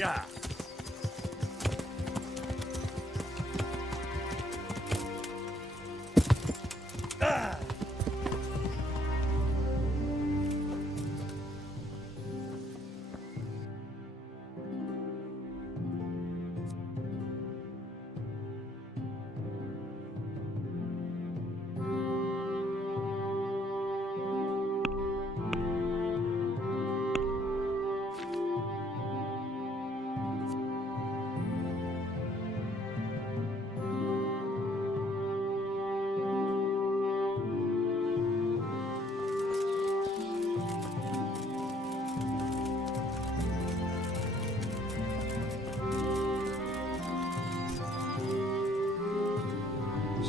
Yeah.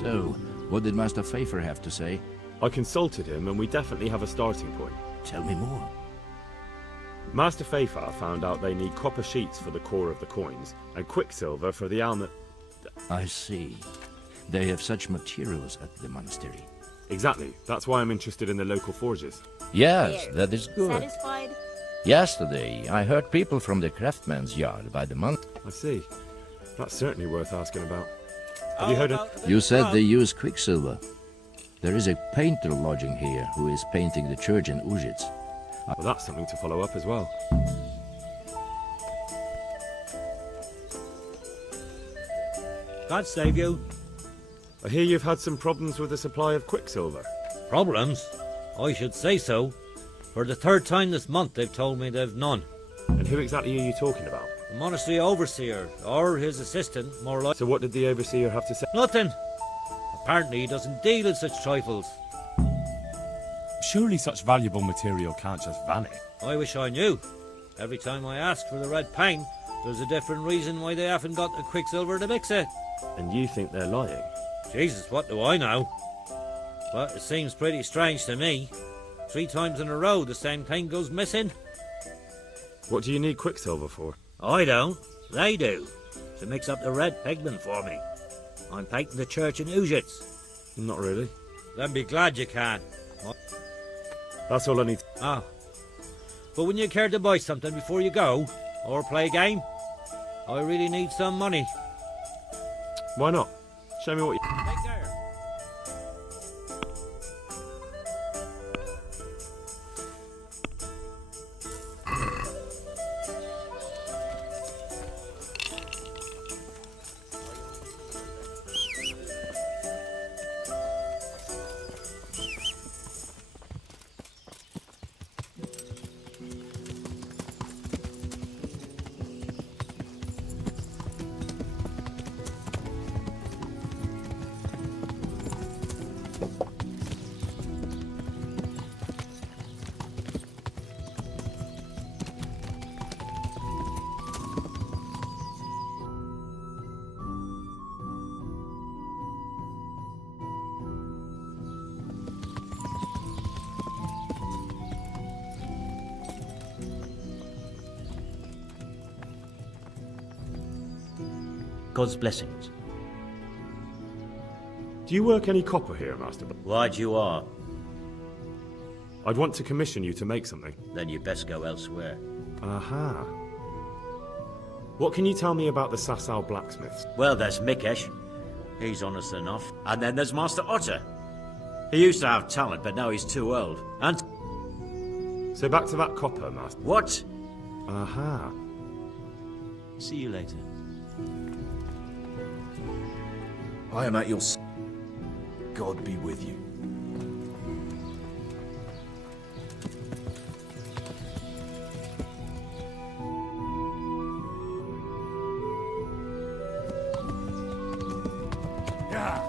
So, what did Master Pfeiffer have to say? I consulted him and we definitely have a starting point. Tell me more. Master Pfeiffer found out they need copper sheets for the core of the coins and quicksilver for the almond. I see. They have such materials at the monastery. Exactly. That's why I'm interested in the local forges. Yes, that is good. Satisfied? Yesterday, I heard people from the craftsman's yard by the month. I see. That's certainly worth asking about. Have you heard of... You said they use quicksilver. There is a painter lodging here who is painting the church in Ujits. Well, that's something to follow up as well. God save you. I hear you've had some problems with the supply of quicksilver. Problems? I should say so. For the third time this month they've told me they've none. And who exactly are you talking about? The monastery overseer, or his assistant, more like... So what did the overseer have to say? Nothing. Apparently he doesn't deal in such trifles. Surely such valuable material can't just vanish. I wish I knew. Every time I ask for the red paint, there's a different reason why they haven't got the quicksilver to mix it. And you think they're lying? Jesus, what do I know? But it seems pretty strange to me. 3 times in a row the same thing goes missing. What do you need quicksilver for? I don't. They do. To mix up the red pigment for me. I'm painting the church in Ujits. Not really. Then be glad you can. That's all I need. Ah. But wouldn't you care to buy something before you go? Or play a game? I really need some money. Why not? Show me what you... Take care. God's blessings. Do you work any copper here, Master? Why'd you are? I'd want to commission you to make something. Then you best go elsewhere. Aha. What can you tell me about the Sasau blacksmiths? Well, there's Mikesh. He's honest enough. And then there's Master Otter. He used to have talent, but now he's too old. And... So back to that copper, Master. What? Aha. See you later. I am at your... God be with you. Yeah.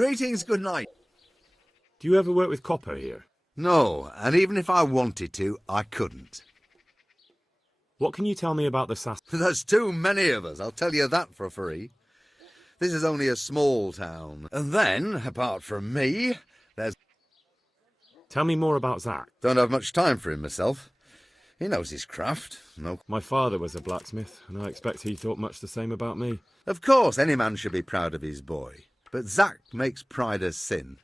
Greetings, good night. Do you ever work with copper here? No, and even if I wanted to, I couldn't. What can you tell me about the Sass? There's too many of us, I'll tell you that for free. This is only a small town. And then, apart from me, there's... Tell me more about Zach. Don't have much time for him myself. He knows his craft. No. My father was a blacksmith, and I expect he thought much the same about me. Of course, any man should be proud of his boy. But Zach makes pride a sin.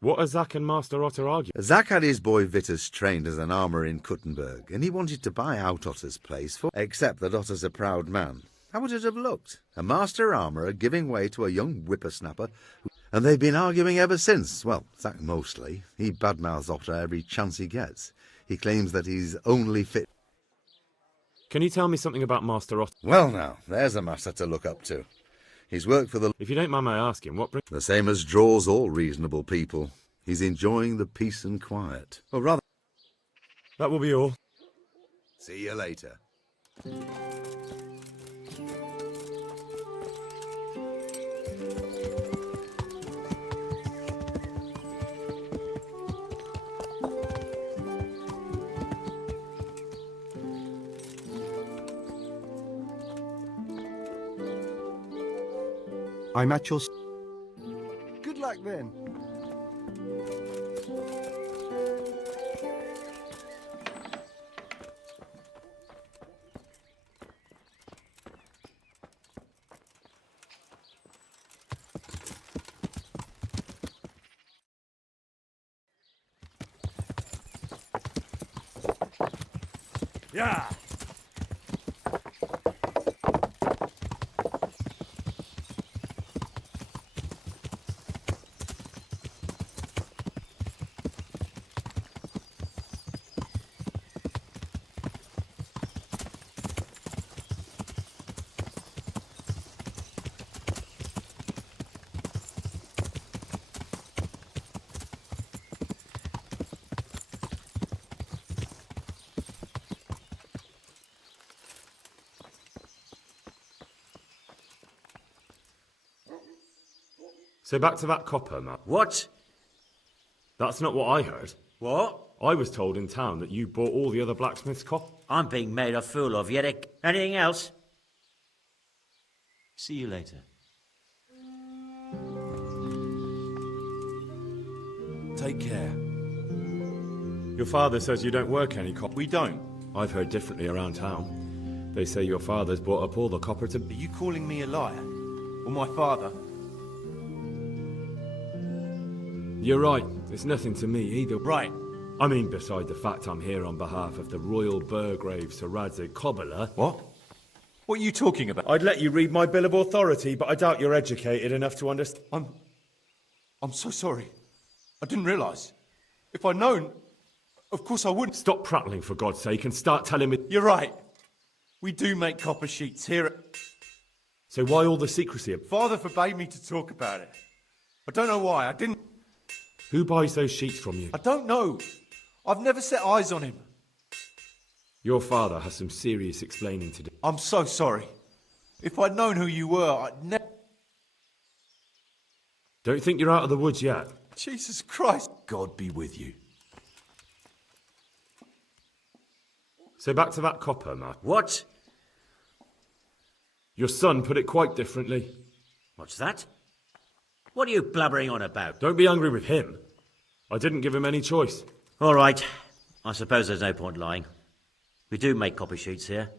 What are Zach and Master Otter arguing? Zach had his boy Vitus trained as an armourer in Kuttenberg, and he wanted to buy out Otter's place for... Except that Otter's a proud man. How would it have looked? A master armourer giving way to a young whippersnapper, and they've been arguing ever since. Well, Zach mostly. He badmouths Otter every chance he gets. He claims that he's only fit... Can you tell me something about Master Otter? Well now, there's a master to look up to. He's worked for the... If you don't mind my asking, what brings... The same as draws all reasonable people. He's enjoying the peace and quiet. Or rather... That will be all. See you later. I'm at your... Good luck then. Yeah. So back to that copper, Matt. What? That's not what I heard. What? I was told in town that you bought all the other blacksmiths' copper. I'm being made a fool of yet. Anything else? See you later. Take care. Your father says you don't work any copper. We don't. I've heard differently around town. They say your father's bought up all the copper to... Are you calling me a liar? Or my father? You're right. It's nothing to me either. Right. I mean, beside the fact I'm here on behalf of the Royal Burgrave Sir Radzig Cobbler. What? What are you talking about? I'd let you read my Bill of Authority, but I doubt you're educated enough to understand. I'm so sorry. I didn't realise. If I'd known, of course I wouldn't. Stop prattling, for God's sake, and start telling me... You're right. We do make copper sheets here at... So why all the secrecy? Father forbade me to talk about it. I don't know why. I didn't... Who buys those sheets from you? I don't know. I've never set eyes on him. Your father has some serious explaining to do. I'm so sorry. If I'd known who you were, I'd never... Don't think you're out of the woods yet. Jesus Christ. God be with you. So back to that copper, Matt. What? Your son put it quite differently. What's that? What are you blabbering on about? Don't be angry with him. I didn't give him any choice. All right. I suppose there's no point lying. We do make copy sheets here,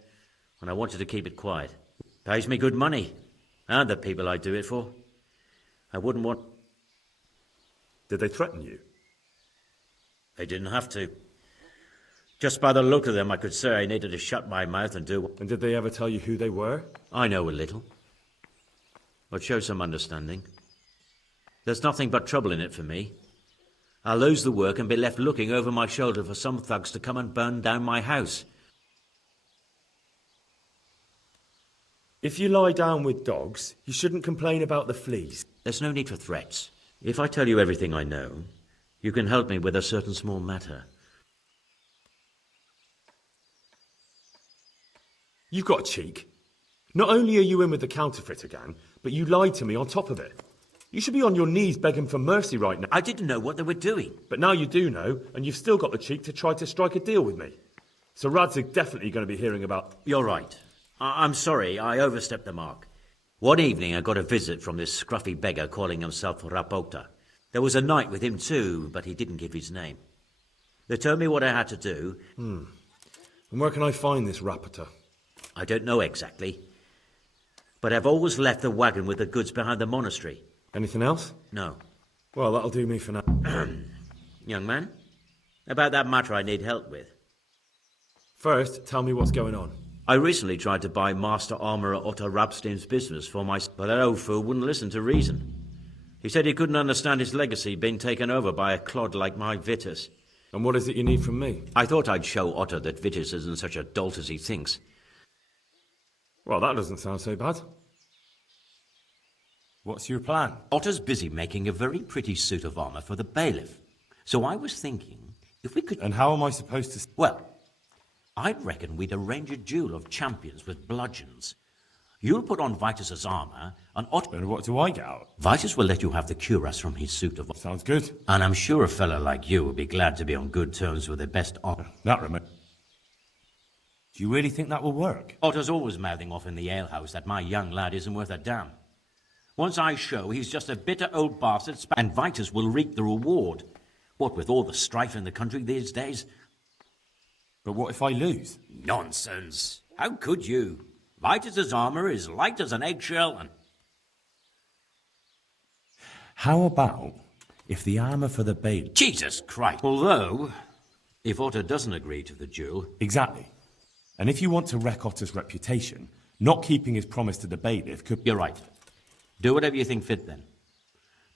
and I wanted to keep it quiet. Pays me good money, and the people I do it for. I wouldn't want... Did they threaten you? They didn't have to. Just by the look of them, I could say I needed to shut my mouth and do... And did they ever tell you who they were? I know a little. But show some understanding. There's nothing but trouble in it for me. I'll lose the work and be left looking over my shoulder for some thugs to come and burn down my house. If you lie down with dogs, you shouldn't complain about the fleas. There's no need for threats. If I tell you everything I know, you can help me with a certain small matter. You've got cheek. Not only are you in with the counterfeiter gang, but you lied to me on top of it. You should be on your knees begging for mercy right now. I didn't know what they were doing. But now you do know, and you've still got the cheek to try to strike a deal with me. So Radzig's definitely going to be hearing about... You're right. I'm sorry, I overstepped the mark. One evening I got a visit from this scruffy beggar calling himself Rapota. There was a knight with him too, but he didn't give his name. They told me what I had to do. And where can I find this Rapota? I don't know exactly. But I've always left the wagon with the goods behind the monastery. Anything else? No. Well, that'll do me for now. Young man, about that matter I need help with. First, tell me what's going on. I recently tried to buy Master Armourer Otto Rabstein's business for my... But that old fool wouldn't listen to reason. He said he couldn't understand his legacy being taken over by a clod like my Vitus. And what is it you need from me? I thought I'd show Otto that Vitus isn't such a dolt as he thinks. Well, that doesn't sound so bad. What's your plan? Otto's busy making a very pretty suit of armour for the bailiff. So I was thinking, if we could... And how am I supposed to... Well, I'd reckon we'd arrange a duel of champions with bludgeons. You'll put on Vitus's armour, and Otto... And what do I get out? Vitus will let you have the cuirass from his suit of... Sounds good. And I'm sure a fellow like you will be glad to be on good terms with the best armour. That reminds... Do you really think that will work? Otto's always mouthing off in the alehouse that my young lad isn't worth a damn. Once I show he's just a bitter old bastard, and Vitus will reap the reward. What with all the strife in the country these days? But what if I lose? Nonsense. How could you? Vitus's armour is light as an eggshell and... How about if the armour for the bailiff... Jesus Christ! Although, if Otto doesn't agree to the duel... Exactly. And if you want to wreck Otto's reputation, not keeping his promise to the bailiff could... You're right. Do whatever you think fit then.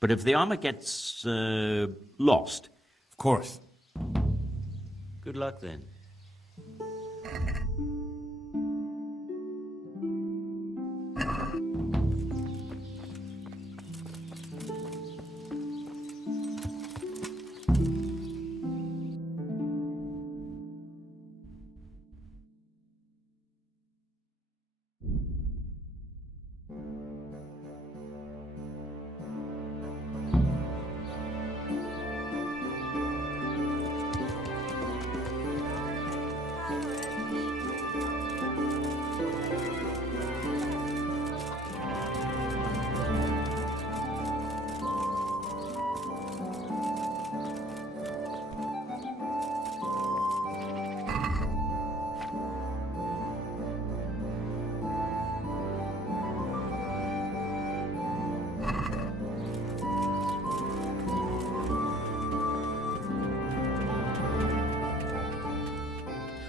But if the armour gets, lost... Of course. Good luck then.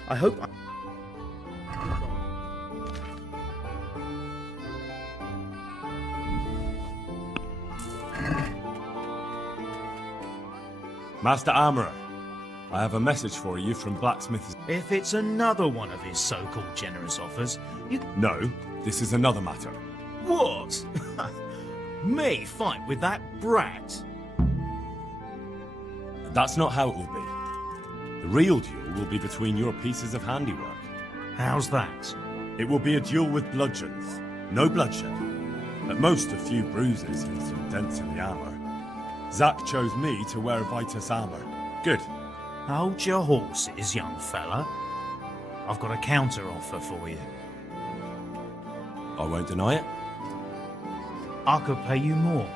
I hope... Master Armourer, I have a message for you from Blacksmith's... If it's another one of his so-called generous offers, you... No, this is another matter. What? Me fight with that brat? That's not how it will be. The real duel will be between your pieces of handiwork. How's that? It will be a duel with bludgeons. No bloodshed. At most a few bruises and some dents in the armour. Zack chose me to wear Vitus armour. Good. Hold your horses, young fella. I've got a counter offer for you. I won't deny it. I could pay you more,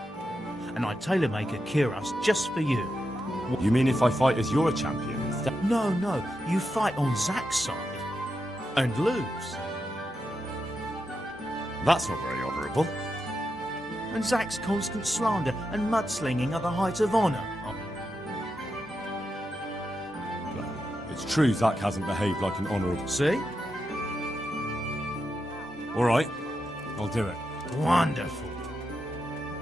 and I'd tailor-make a cuirass just for you. You mean if I fight as your champion instead? No, you fight on Zack's side, and lose. That's not very honourable. And Zack's constant slander and mudslinging are the height of honour. Well, it's true Zack hasn't behaved like an honourable... See? All right, I'll do it. Wonderful.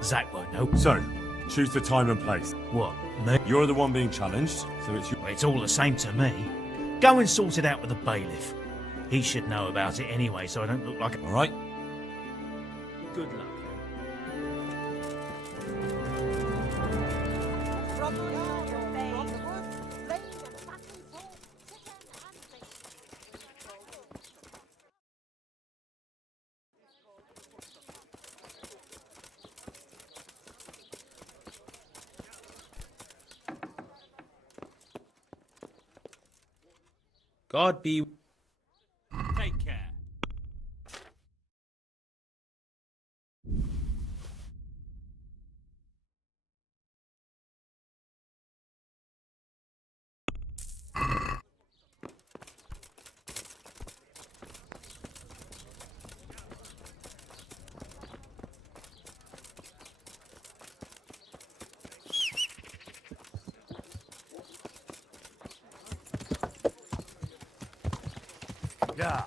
Zack won't know. So, choose the time and place. What, me? You're the one being challenged, so it's you. It's all the same to me. Go and sort it out with the bailiff. He should know about it anyway, so I don't look like a... All right. Good luck. God be... Take care. Yeah.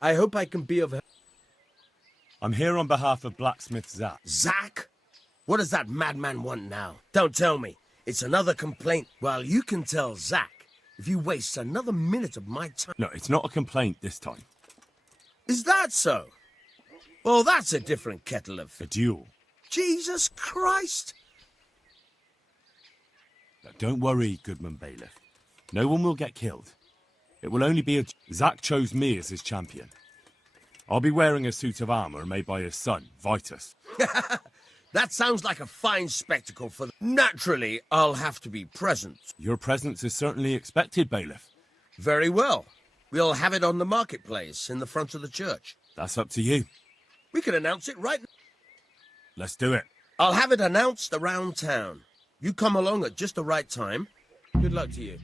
I hope I can be of help. I'm here on behalf of blacksmith Zach. Zach? What does that madman want now? Don't tell me. It's another complaint. Well, you can tell Zach if you waste another minute of my time. No, it's not a complaint this time. Is that so? Well, that's a different kettle of... A duel. Jesus Christ! Now, don't worry, Goodman Bailiff. No one will get killed. It will only be a... Zach chose me as his champion. I'll be wearing a suit of armour made by his son, Vitus. That sounds like a fine spectacle for... Naturally, I'll have to be present. Your presence is certainly expected, Bailiff. Very well. We'll have it on the marketplace in the front of the church. That's up to you. We can announce it right now. Let's do it. I'll have it announced around town. You come along at just the right time. Good luck to you.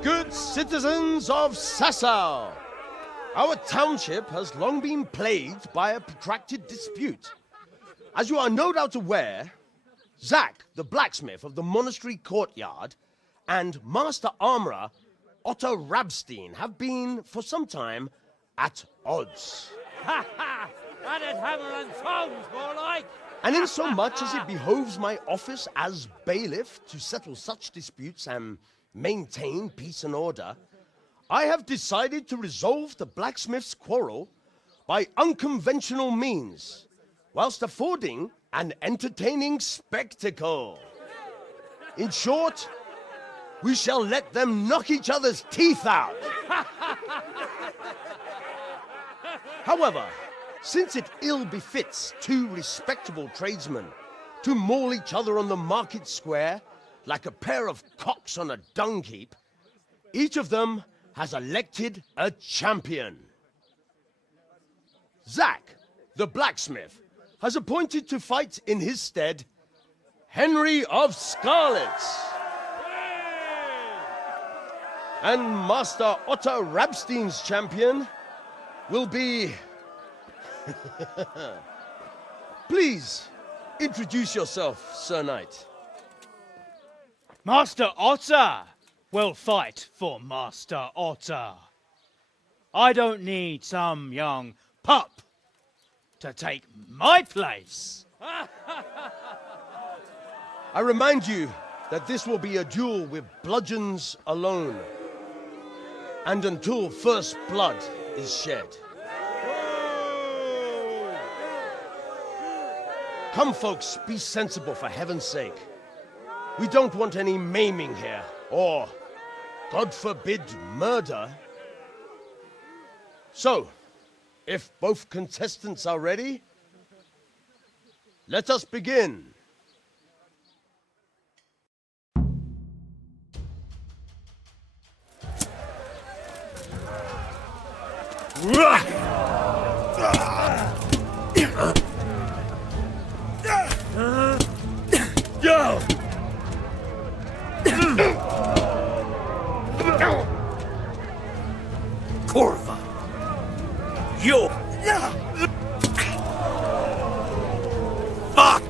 Good citizens of Sasau, our township has long been plagued by a protracted dispute. As you are no doubt aware, Zach, the blacksmith of the monastery courtyard, and Master Armourer Otto Rabstein have been, for some time, at odds. Ha ha! That is hammer and tongs, more like! And in so much as it behoves my office as bailiff to settle such disputes and maintain peace and order, I have decided to resolve the blacksmith's quarrel by unconventional means, whilst affording an entertaining spectacle. In short, we shall let them knock each other's teeth out. However, since it ill befits two respectable tradesmen to maul each other on the market square like a pair of cocks on a dung heap, each of them has elected a champion. Zach, the blacksmith, has appointed to fight in his stead Henry of Scarlets. And Master Otto Rabstein's champion will be... Please, introduce yourself, Sir Knight. Master Otter will fight for Master Otter. I don't need some young pup to take my place. I remind you that this will be a duel with bludgeons alone, and until first blood is shed. Come, folks, be sensible for heaven's sake. We don't want any maiming here, or, God forbid, murder. So, if both contestants are ready, let us begin. Go! Corva! You! Fuck!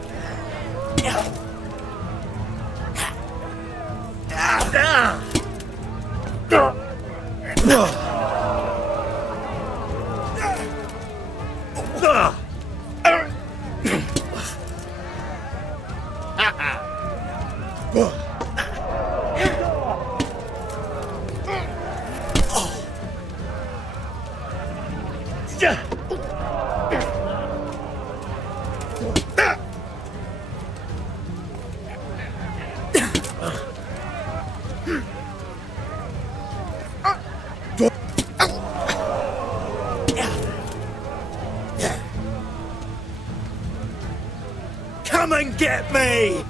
me!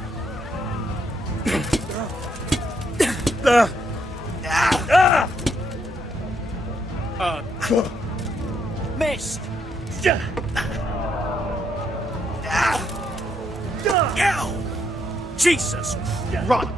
Missed! Jesus! Run!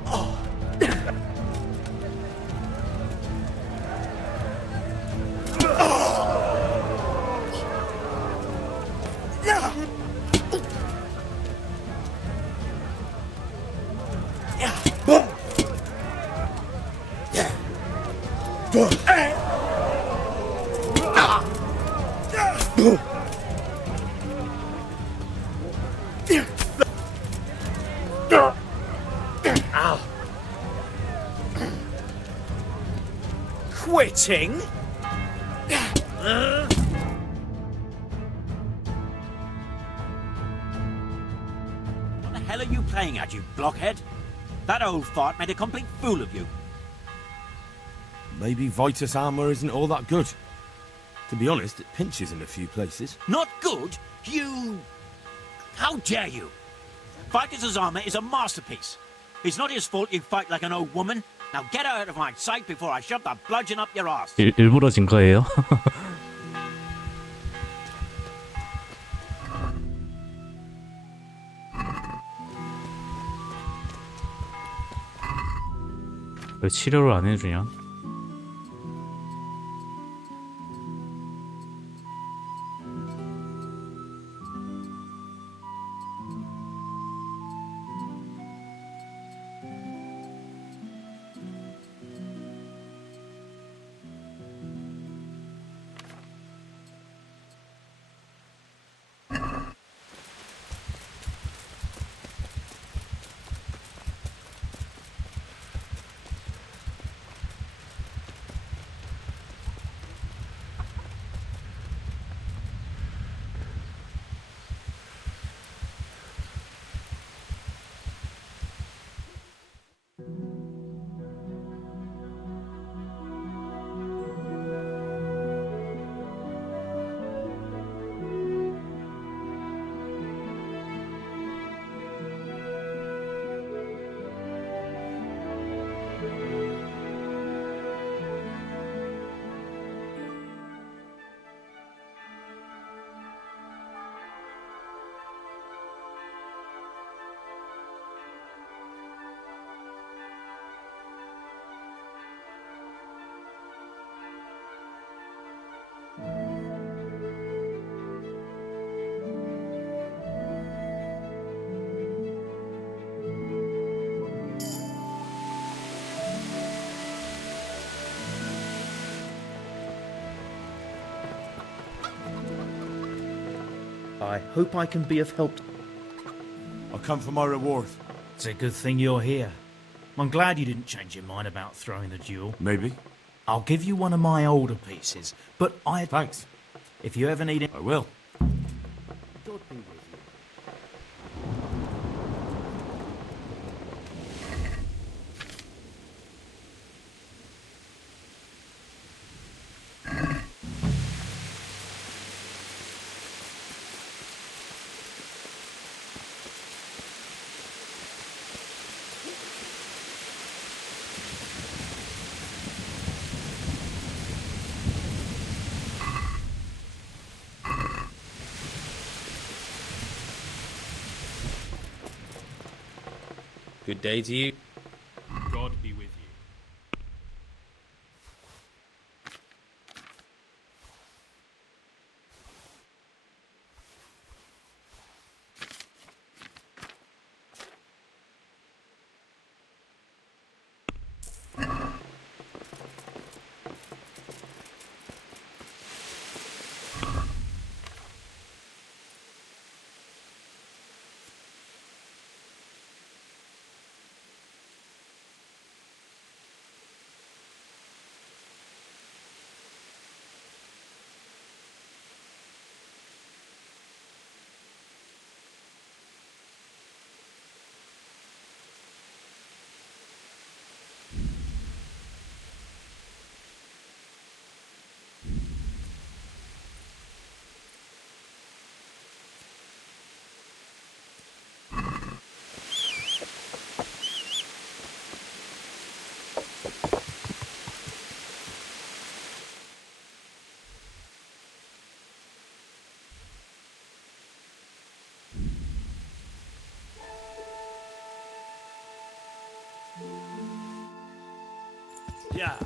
Quitting? What the hell are you playing at, you blockhead? That old fart made a complete fool of you. Maybe Vitus armor isn't all that good. To be honest, it pinches in a few places. Not good? You... How dare you? Vitus's armor is a masterpiece. It's not his fault you fight like an old woman. Now get out of my sight before I shove the bludgeon up your ass. 일부러 진 거예요? 왜 치료를 안 해주냐? I hope I can be of help. I'll come for my reward. It's a good thing you're here. I'm glad you didn't change your mind about throwing the duel. Maybe. I'll give you one of my older pieces, but Thanks. if you ever need it... I will. Good day to you. God be with you. Yeah.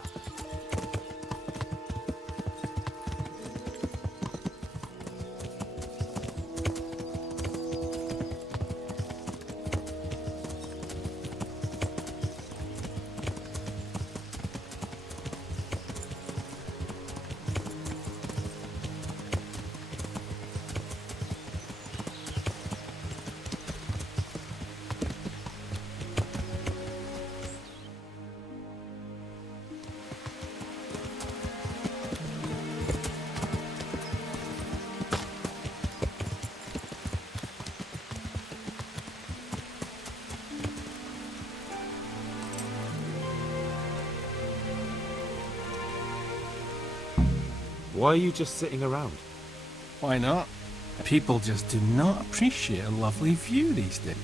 Why are you just sitting around? Why not? People just do not appreciate a lovely view these days.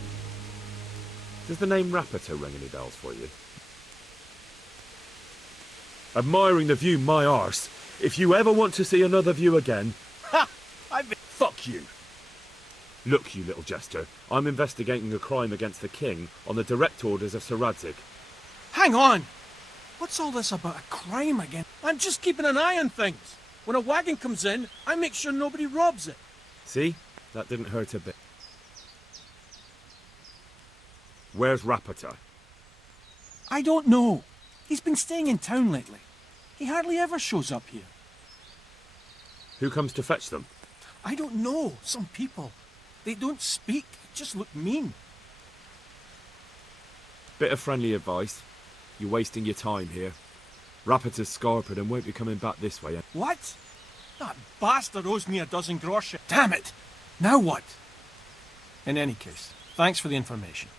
Does the name Rapiter ring any bells for you? Admiring the view, my arse. If you ever want to see another view again... Ha! Fuck you! Look, you little jester, I'm investigating a crime against the king on the direct orders of Sir Radzig. Hang on! What's all this about a crime again? I'm just keeping an eye on things. When a wagon comes in, I make sure nobody robs it. See? That didn't hurt a bit. Where's Rapiter? I don't know. He's been staying in town lately. He hardly ever shows up here. Who comes to fetch them? I don't know. Some people. They don't speak, just look mean. Bit of friendly advice. You're wasting your time here. Rapiter's scarpered and won't be coming back this way. What? That bastard owes me a dozen groschen. Damn it! Now what? In any case, thanks for the information.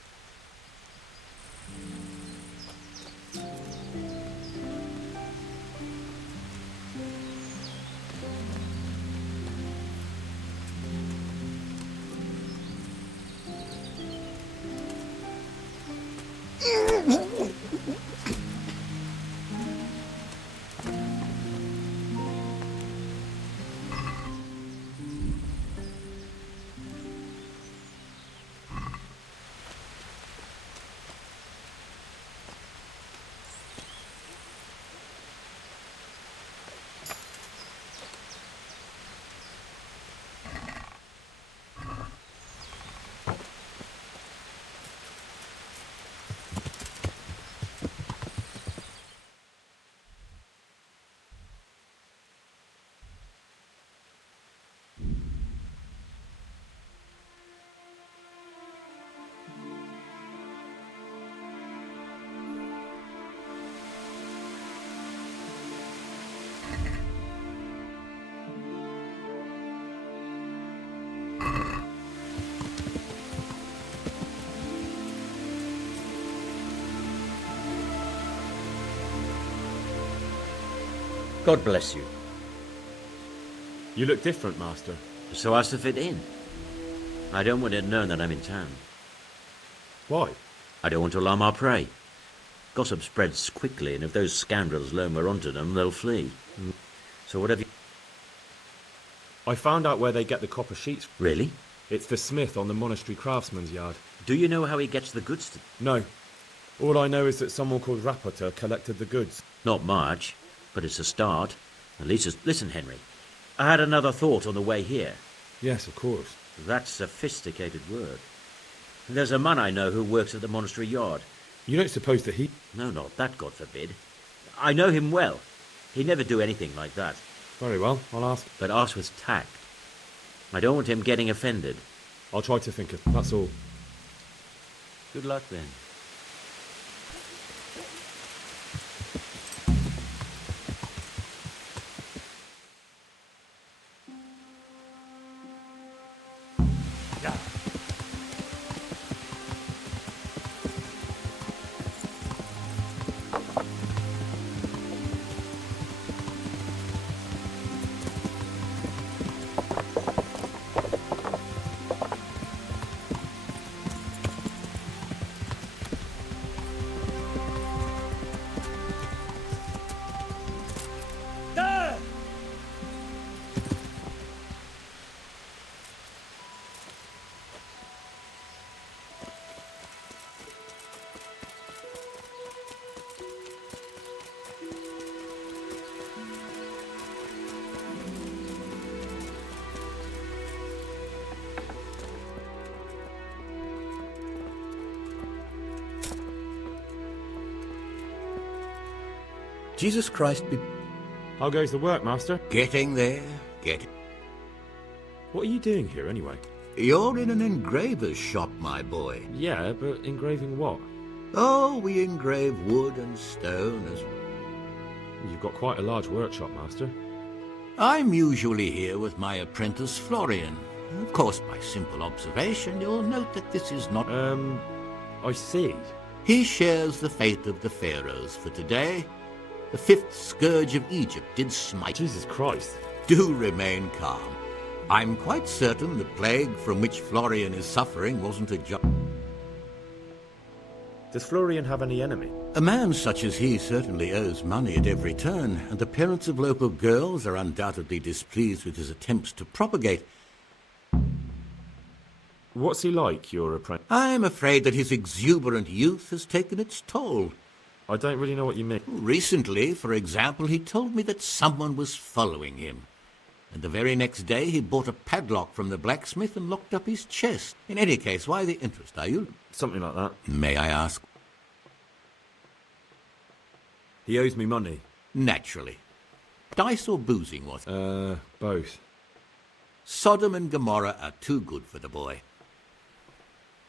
God bless you. You look different, Master. So as to fit in. I don't want it known that I'm in town. Why? I don't want to alarm our prey. Gossip spreads quickly, and if those scoundrels learn we're onto them, they'll flee. So what have you... I found out where they get the copper sheets. Really? It's the smith on the monastery craftsman's yard. Do you know how he gets the goods? No. All I know is that someone called Rapiter collected the goods. Not much, but it's a start. At least it's... Listen, Henry. I had another thought on the way here. Yes, of course. That's sophisticated work. There's a man I know who works at the monastery yard. You don't suppose that he... No, not that, God forbid. I know him well. He'd never do anything like that. Very well, I'll ask. But ask with tact. I don't want him getting offended. I'll try to think of... That's all. Good luck, then. Jesus Christ be... How goes the work, Master? Getting there, getting... What are you doing here, anyway? You're in an engraver's shop, my boy. Yeah, but engraving what? Oh, we engrave wood and stone as... You've got quite a large workshop, Master. I'm usually here with my apprentice, Florian. Of course, by simple observation, you'll note that this is not... I see. He shares the fate of the pharaohs for today. The fifth scourge of Egypt did smite... Jesus Christ. Do remain calm. I'm quite certain the plague from which Florian is suffering wasn't a joke. Does Florian have any enemy? A man such as he certainly owes money at every turn, and the parents of local girls are undoubtedly displeased with his attempts to propagate. What's he like, your apprentice? I'm afraid that his exuberant youth has taken its toll. I don't really know what you mean. Recently, for example, he told me that someone was following him. And the very next day he bought a padlock from the blacksmith and locked up his chest. In any case, why the interest, are you? Something like that. May I ask? He owes me money. Naturally. Dice or boozing, was it? Both. Sodom and Gomorrah are too good for the boy.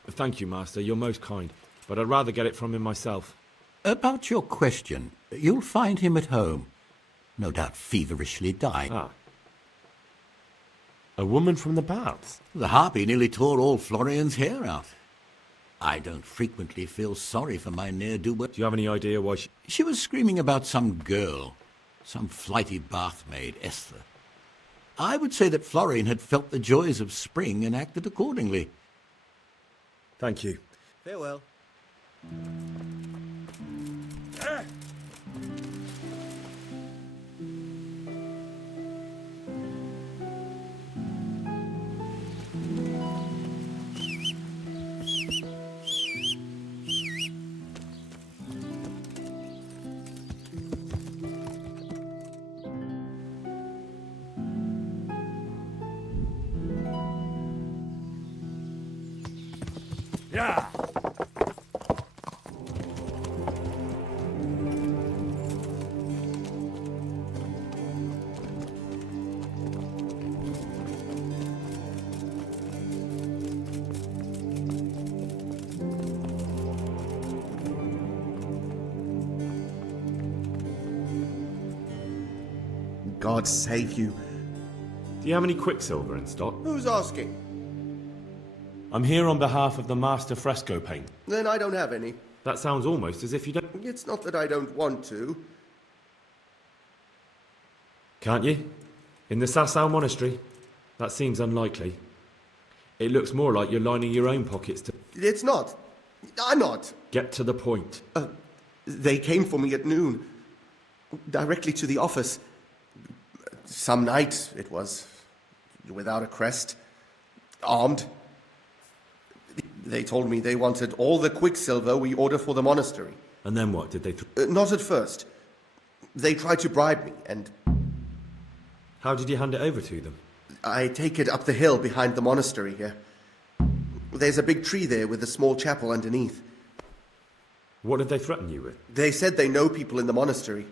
Thank you, Master. You're most kind. But I'd rather get it from him myself. About your question, you'll find him at home. No doubt feverishly dying. Ah. A woman from the baths? The harpy nearly tore all Florian's hair out. I don't frequently feel sorry for my ne'er-do-well. Do you have any idea why She was screaming about some girl, some flighty bathmaid, Esther. I would say that Florian had felt the joys of spring and acted accordingly. Thank you. Farewell. Yeah. God save you. Do you have any quicksilver in stock? Who's asking? I'm here on behalf of the master fresco paint. Then I don't have any. That sounds almost as if you don't... It's not that I don't want to. Can't you? In the Sasau monastery? That seems unlikely. It looks more like you're lining your own pockets to... It's not. I'm not. Get to the point. They came for me at noon. Directly to the office. Some night, it was. Without a crest. Armed. They told me they wanted all the quicksilver we order for the monastery. And then what? Did they... Not at first. They tried to bribe me, and... How did you hand it over to them? I take it up the hill behind the monastery here. There's a big tree there with a small chapel underneath. What did they threaten you with? They said they know people in the monastery.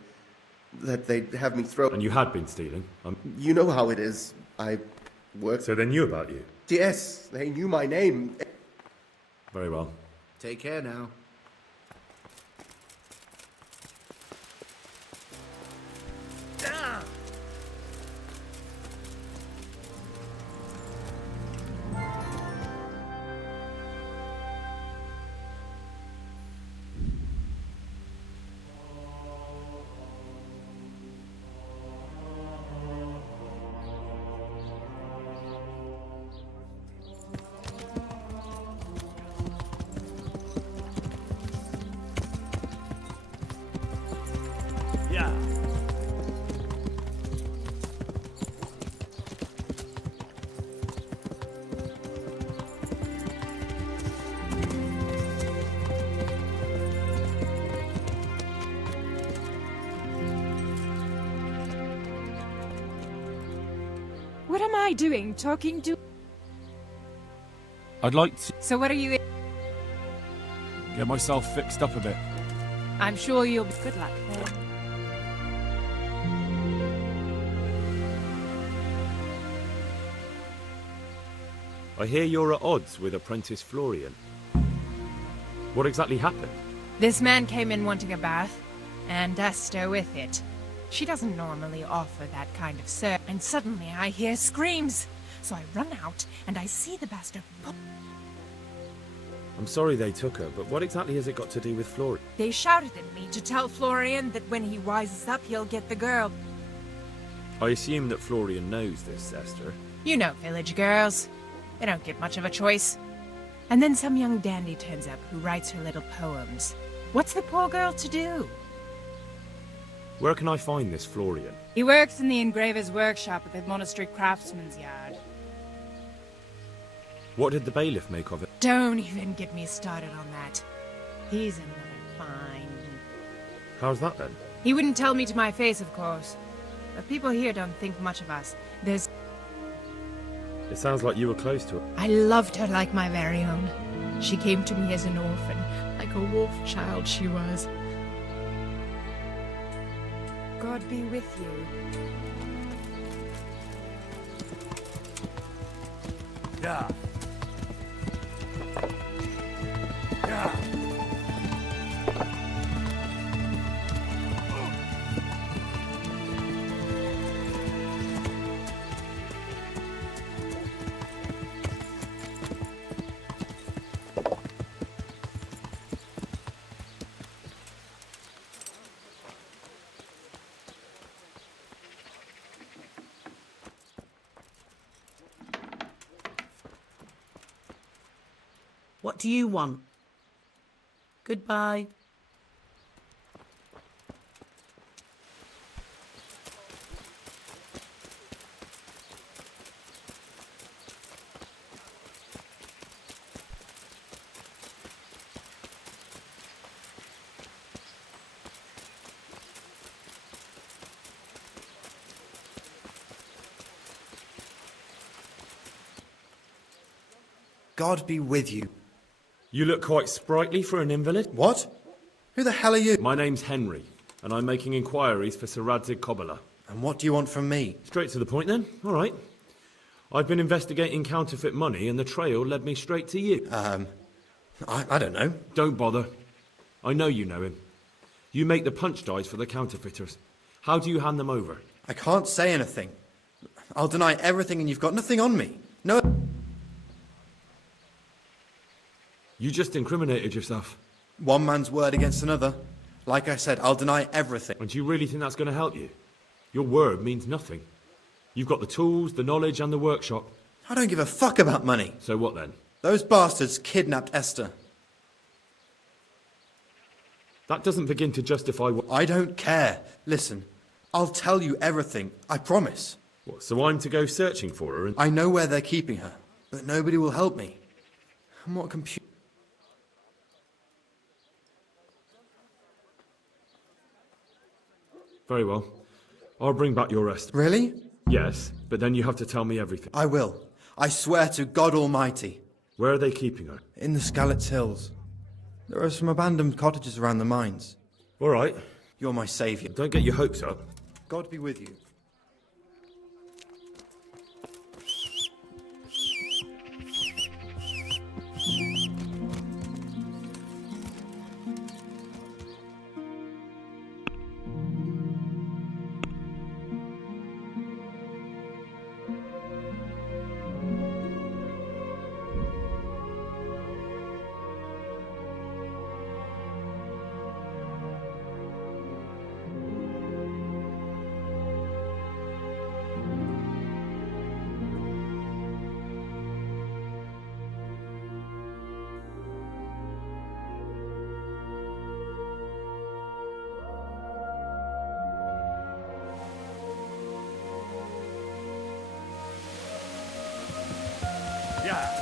That they'd have me throw... And you had been stealing? You know how it is. I worked... So they knew about you? Yes, they knew my name. Very well. Take care now. Yeah. What am I doing? Talking to... I'd like to So what are you... get myself fixed up a bit. I'm sure you'll be... Good luck then. I hear you're at odds with apprentice Florian. What exactly happened? This man came in wanting a bath, and Esther with it. She doesn't normally offer that kind of service, and suddenly I hear screams. So I run out, and I see the bastard. I'm sorry they took her, but what exactly has it got to do with Florian? They shouted at me to tell Florian that when he rises up, he'll get the girl. I assume that Florian knows this, Esther. You know village girls. They don't get much of a choice. And then some young dandy turns up who writes her little poems. What's the poor girl to do? Where can I find this Florian? He works in the engraver's workshop at the monastery craftsman's yard. What did the bailiff make of it? Don't even get me started on that. He's another fine. How's that then? He wouldn't tell me to my face, of course. But people here don't think much of us. It sounds like you were close to her. I loved her like my very own. She came to me as an orphan, like a wolf child she was. God be with you. Yeah. Yeah. What do you want? Goodbye. God be with you. You look quite sprightly for an invalid. What? Who the hell are you? My name's Henry, and I'm making inquiries for Sir Radzig Kobyla. And what do you want from me? Straight to the point then. All right. I've been investigating counterfeit money, and the trail led me straight to you. I don't know. Don't bother. I know you know him. You make the punch dies for the counterfeiters. How do you hand them over? I can't say anything. I'll deny everything and you've got nothing on me. No. You just incriminated yourself. One man's word against another. Like I said, I'll deny everything. And do you really think that's going to help you? Your word means nothing. You've got the tools, the knowledge and the workshop. I don't give a fuck about money. So what then? Those bastards kidnapped Esther. That doesn't begin to justify what... I don't care. Listen, I'll tell you everything. I promise. What, so I'm to go searching for her and... I know where they're keeping her, but nobody will help me. And what computer... Very well. I'll bring back your rest. Really? Yes, but then you have to tell me everything. I will. I swear to God Almighty. Where are they keeping her? In the Skalitz Hills. There are some abandoned cottages around the mines. All right. You're my saviour. Don't get your hopes up. God be with you. Yeah.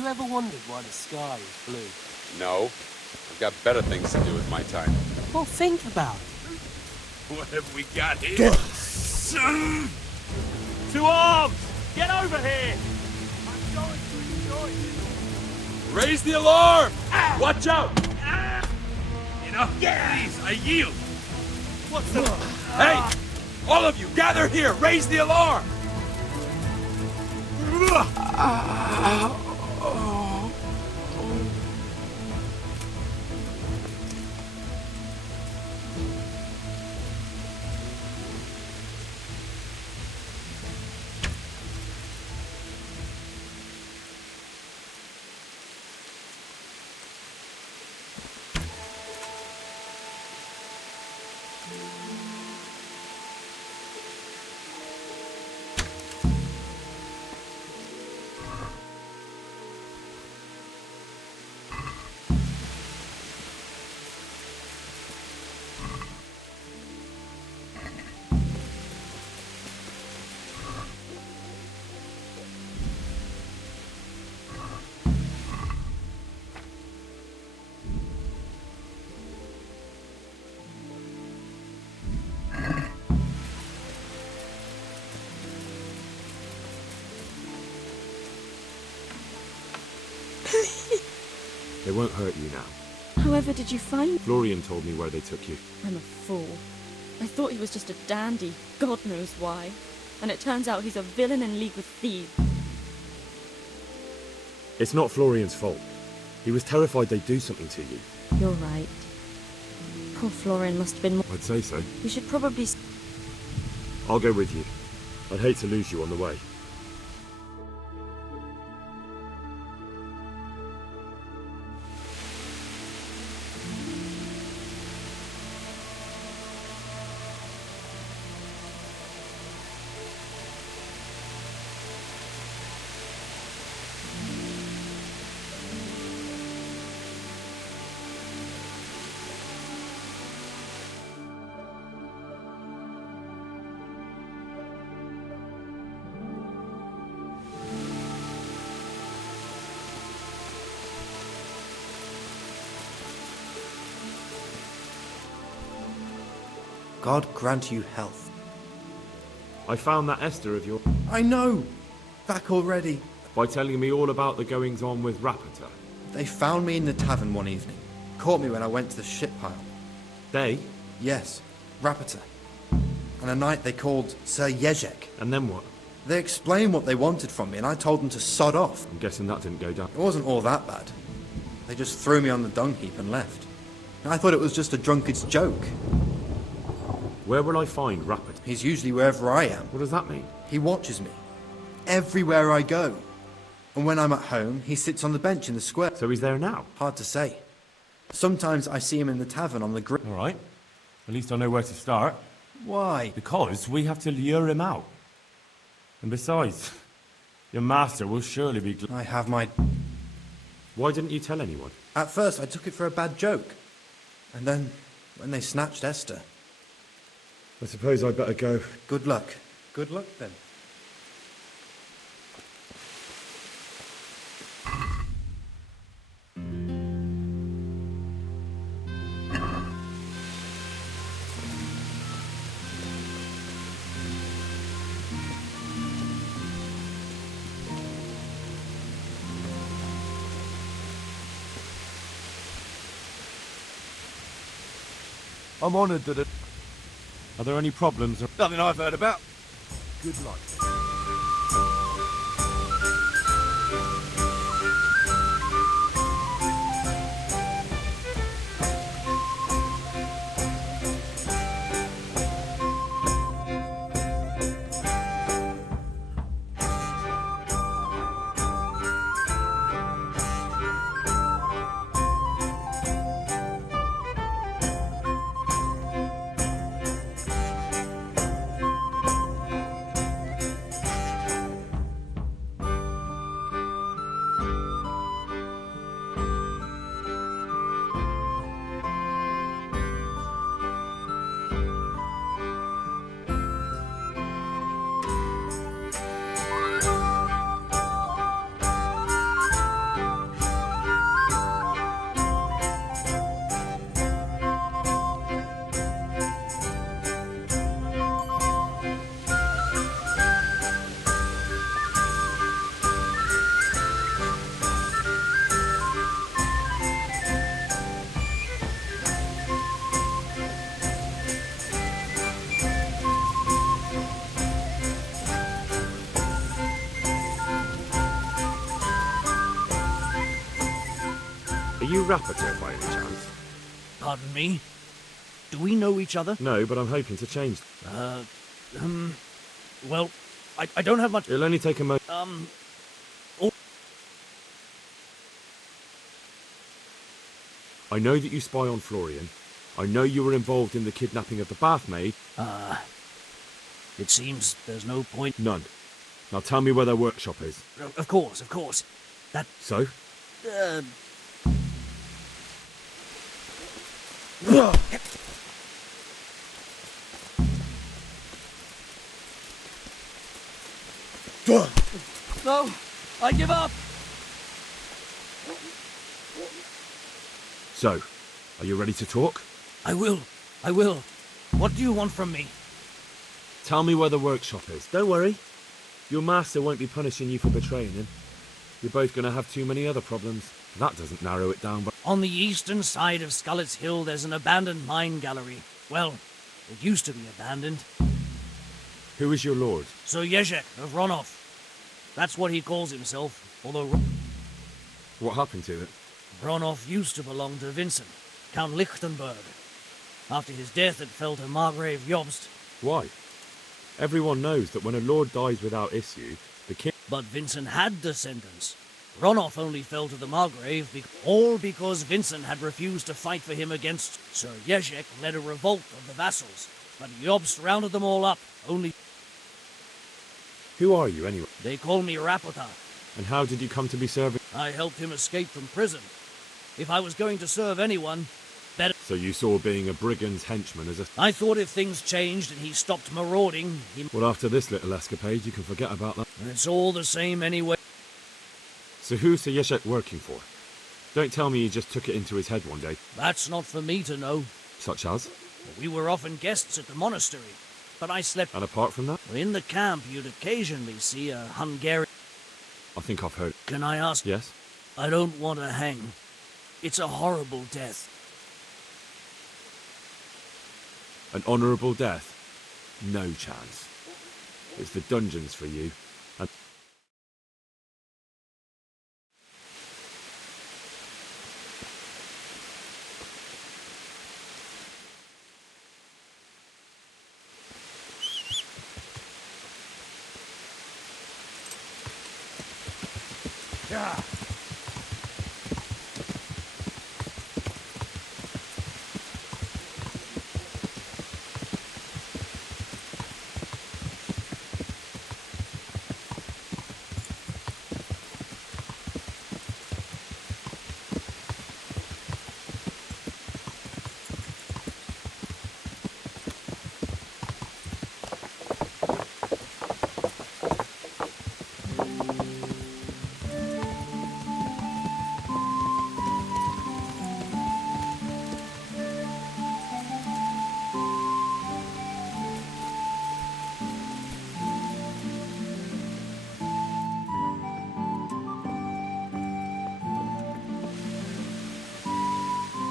you ever wondered why the sky is blue? No. I've got better things to do with my time. Well, think about it. What have we got here? To arms! Get over here! Raise the alarm! Watch out! Enough, please, I yield. What's the... Hey! All of you, gather here! Raise the alarm! They won't hurt you now. However did you find... Florian told me where they took you. I'm a fool. I thought he was just a dandy, God knows why. And it turns out he's a villain in league with thieves. It's not Florian's fault. He was terrified they'd do something to you. You're right. Poor Florian must have been more... I'd say so. We should probably... I'll go with you. I'd hate to lose you on the way. God grant you health. I found that Esther of yours. I know! Back already. By telling me all about the goings-on with Rapita. They found me in the tavern one evening. Caught me when I went to the ship pile. They? Yes, Rapita. And a night they called Sir Jezek. And then what? They explained what they wanted from me and I told them to sod off. I'm guessing that didn't go down. It wasn't all that bad. They just threw me on the dung heap and left. I thought it was just a drunkard's joke. Where will I find Rapita? He's usually wherever I am. What does that mean? He watches me. Everywhere I go. And when I'm at home, he sits on the bench in the square. So he's there now? Hard to say. Sometimes I see him in the tavern on the grill. All right. At least I know where to start. Why? Because we have to lure him out. And besides, your master will surely be... I have my... Why didn't you tell anyone? At first I took it for a bad joke. And then, when they snatched Esther... I suppose I'd better go. Good luck. Good luck then. I'm honoured that it... Are there any problems? Nothing I've heard about. Good luck. rapporteur by any chance? Pardon me? Do we know each other? No, but I'm hoping to change. Well, I don't have much... It'll only take a moment. I know that you spy on Florian. I know you were involved in the kidnapping of the bath maid. It seems there's no point... None. Now tell me where their workshop is. Of course. That... So? No! I give up! So, are you ready to talk? I will. What do you want from me? Tell me where the workshop is. Don't worry. Your master won't be punishing you for betraying him. You're both going to have too many other problems. That doesn't narrow it down, but... On the eastern side of Skullet's Hill, there's an abandoned mine gallery. Well, it used to be abandoned. Who is your lord? Sir Jezek of Ronov. That's what he calls himself, although... What happened to it? Ronov used to belong to Vincent, Count Lichtenberg. After his death, it fell to Margrave Jobst. Why? Everyone knows that when a lord dies without issue, the king... But Vincent had descendants. Ronov only fell to the Margrave, all because Vincent had refused to fight for him against... Sir Jezek led a revolt of the vassals, but Jobst rounded them all up, only... Who are you, anyway? They call me Rapota. And how did you come to be serving... I helped him escape from prison. If I was going to serve anyone, better... So you saw being a brigand's henchman as a... I thought if things changed and he stopped marauding, he... Well, after this little escapade, you can forget about that. It's all the same anyway. So who's Sir Jezek working for? Don't tell me he just took it into his head one day. That's not for me to know. Such as? We were often guests at the monastery, but I slept... And apart from that? In the camp, you'd occasionally see a Hungarian... I think I've heard... Can I ask? Yes? I don't want to hang. It's a horrible death. An honourable death? No chance. It's the dungeons for you. And... Yeah.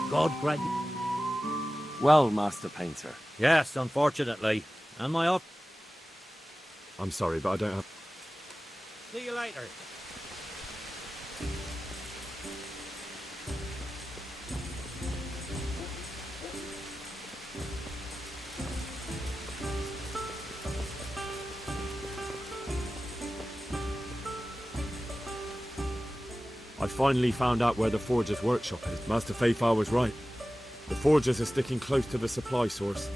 God grant you... Well, Master Painter. Yes, unfortunately. And my off... I'm sorry, but I don't have... See you later. I finally found out where the Forger's workshop is. Master Fafar was right. The Forgers are sticking close to the supply source.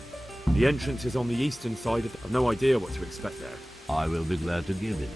The entrance is on the eastern side. I've no idea what to expect there. I will be glad to give it.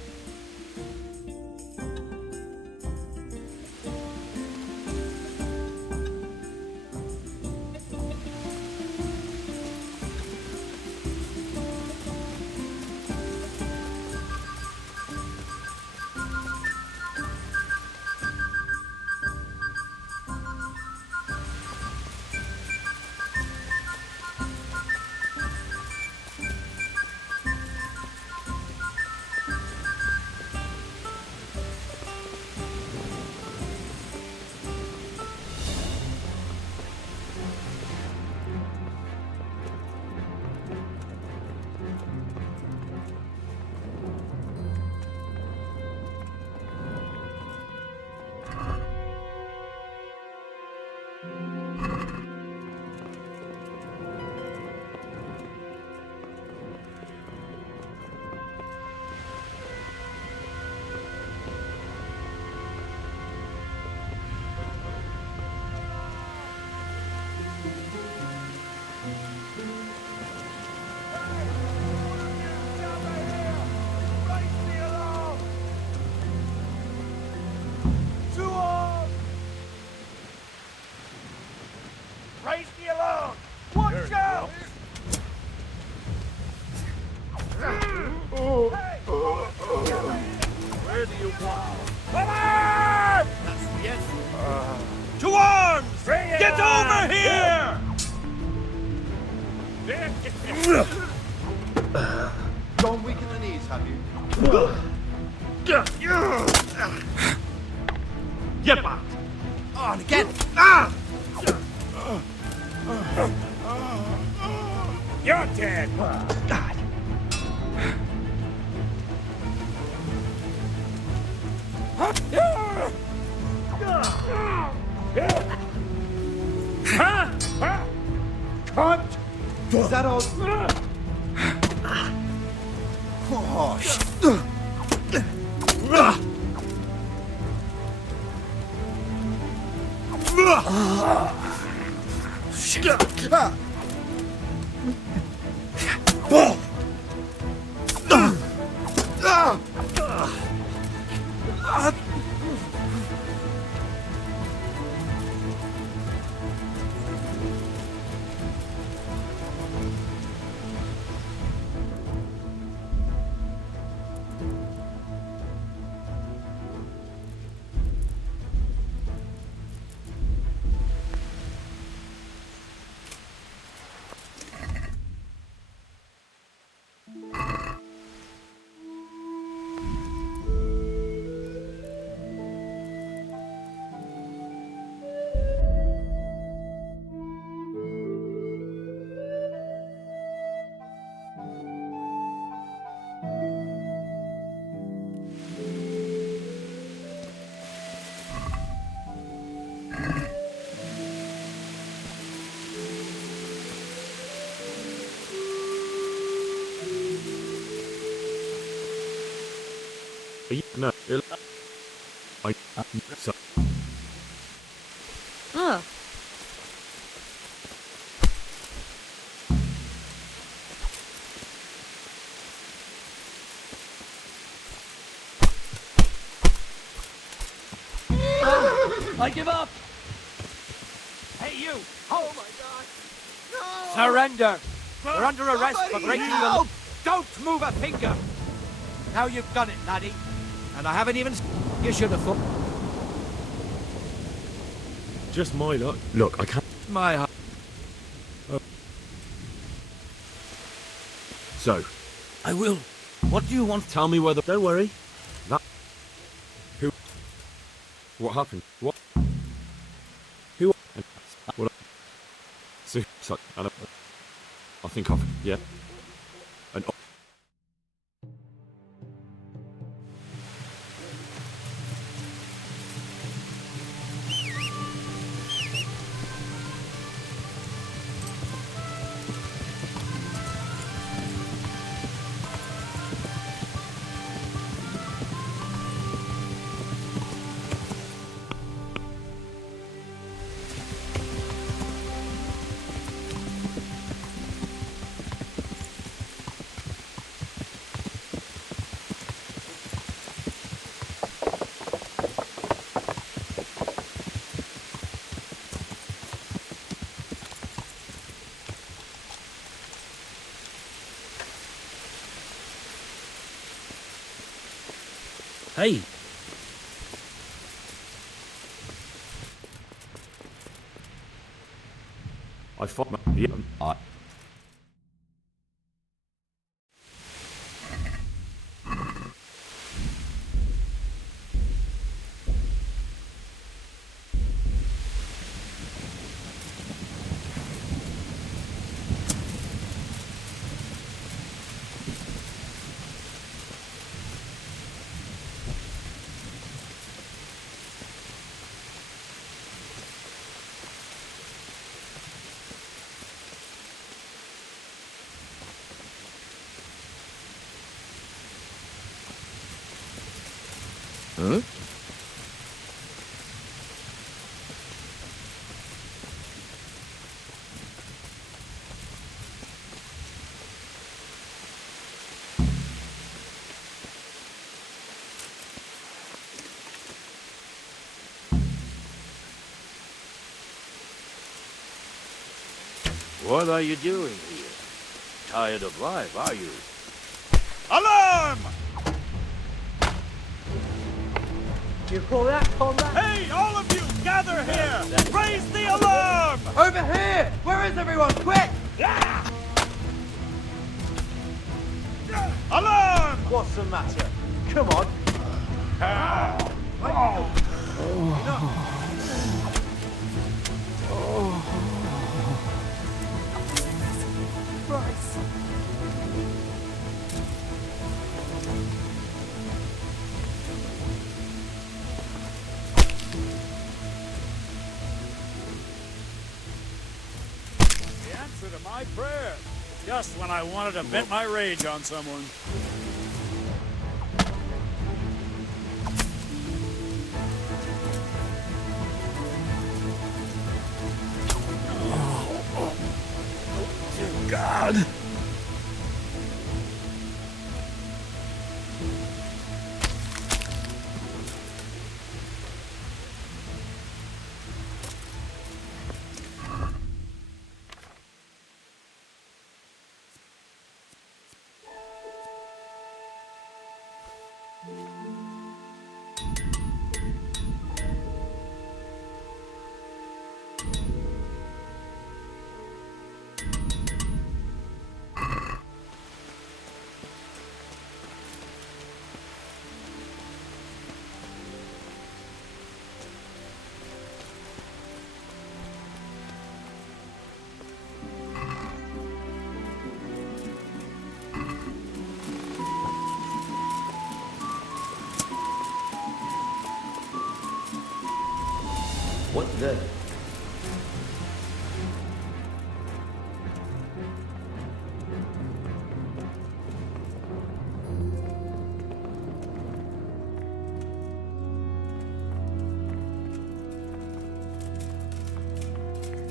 Watch out! Where do you want? Come on! Yes. To arms! Get over here! Don't weaken the knees, have you? Get back! On again! You're dead! God. Cunt! Is that all? Oh, No, so. Ah. I give up! Hey, you! Oh my god! No! Surrender! You're under arrest for breaking the law. Don't move a finger! Now you've done it, laddie. And I haven't even... You should have thought... Just my luck. Look, I can't... My heart. So, I will. What do you want? tell me whether... Don't worry. That... Who... What happened? What? Who... What... So, I think I've... Yeah. And... Hey! I fought my... Yeah, Huh? What are you doing here? Tired of life, are you? Alarm! You call that combat? Hey, all of you, gather here! Raise the alarm! Over here! Where is everyone? Quick! Alarm! What's the matter? Come on. Christ. The answer to my prayer. Just when I wanted to vent my rage on someone. Dear God. What the?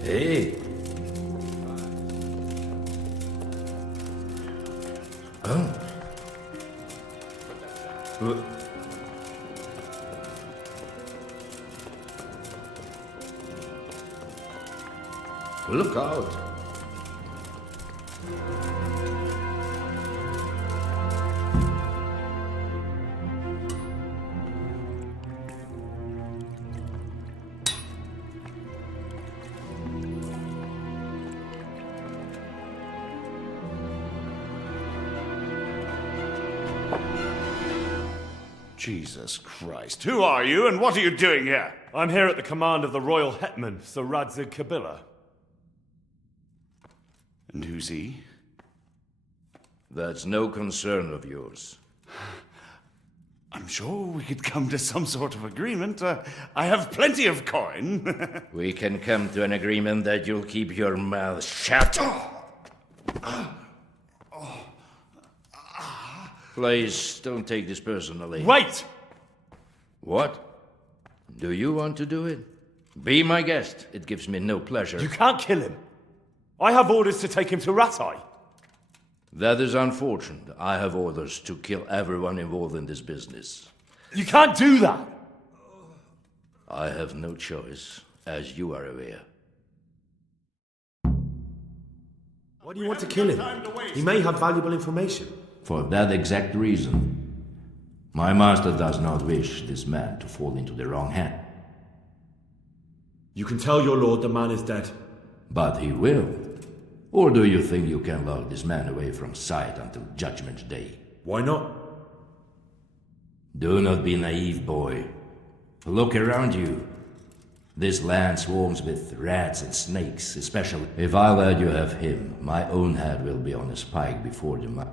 Hey. Oh. Look out. Jesus Christ. Who are you and what are you doing here? I'm here at the command of the royal hetman, Sir Radzig Kabila. And who's he? That's no concern of yours. I'm sure we could come to some sort of agreement. I have plenty of coin. We can come to an agreement that you'll keep your mouth shut. Please, don't take this personally. Wait! What? Do you want to do it? Be my guest. It gives me no pleasure. You can't kill him. I have orders to take him to Ratai. That is unfortunate. I have orders to kill everyone involved in this business. You can't do that! I have no choice, as you are aware. Why do you want to kill him? He may have valuable information. For that exact reason. My master does not wish this man to fall into the wrong hand. You can tell your lord the man is dead. But he will. Or do you think you can lock this man away from sight until Judgment Day? Why not? Do not be naive, boy. Look around you. This land swarms with rats and snakes, especially if I let you have him. My own head will be on a spike before the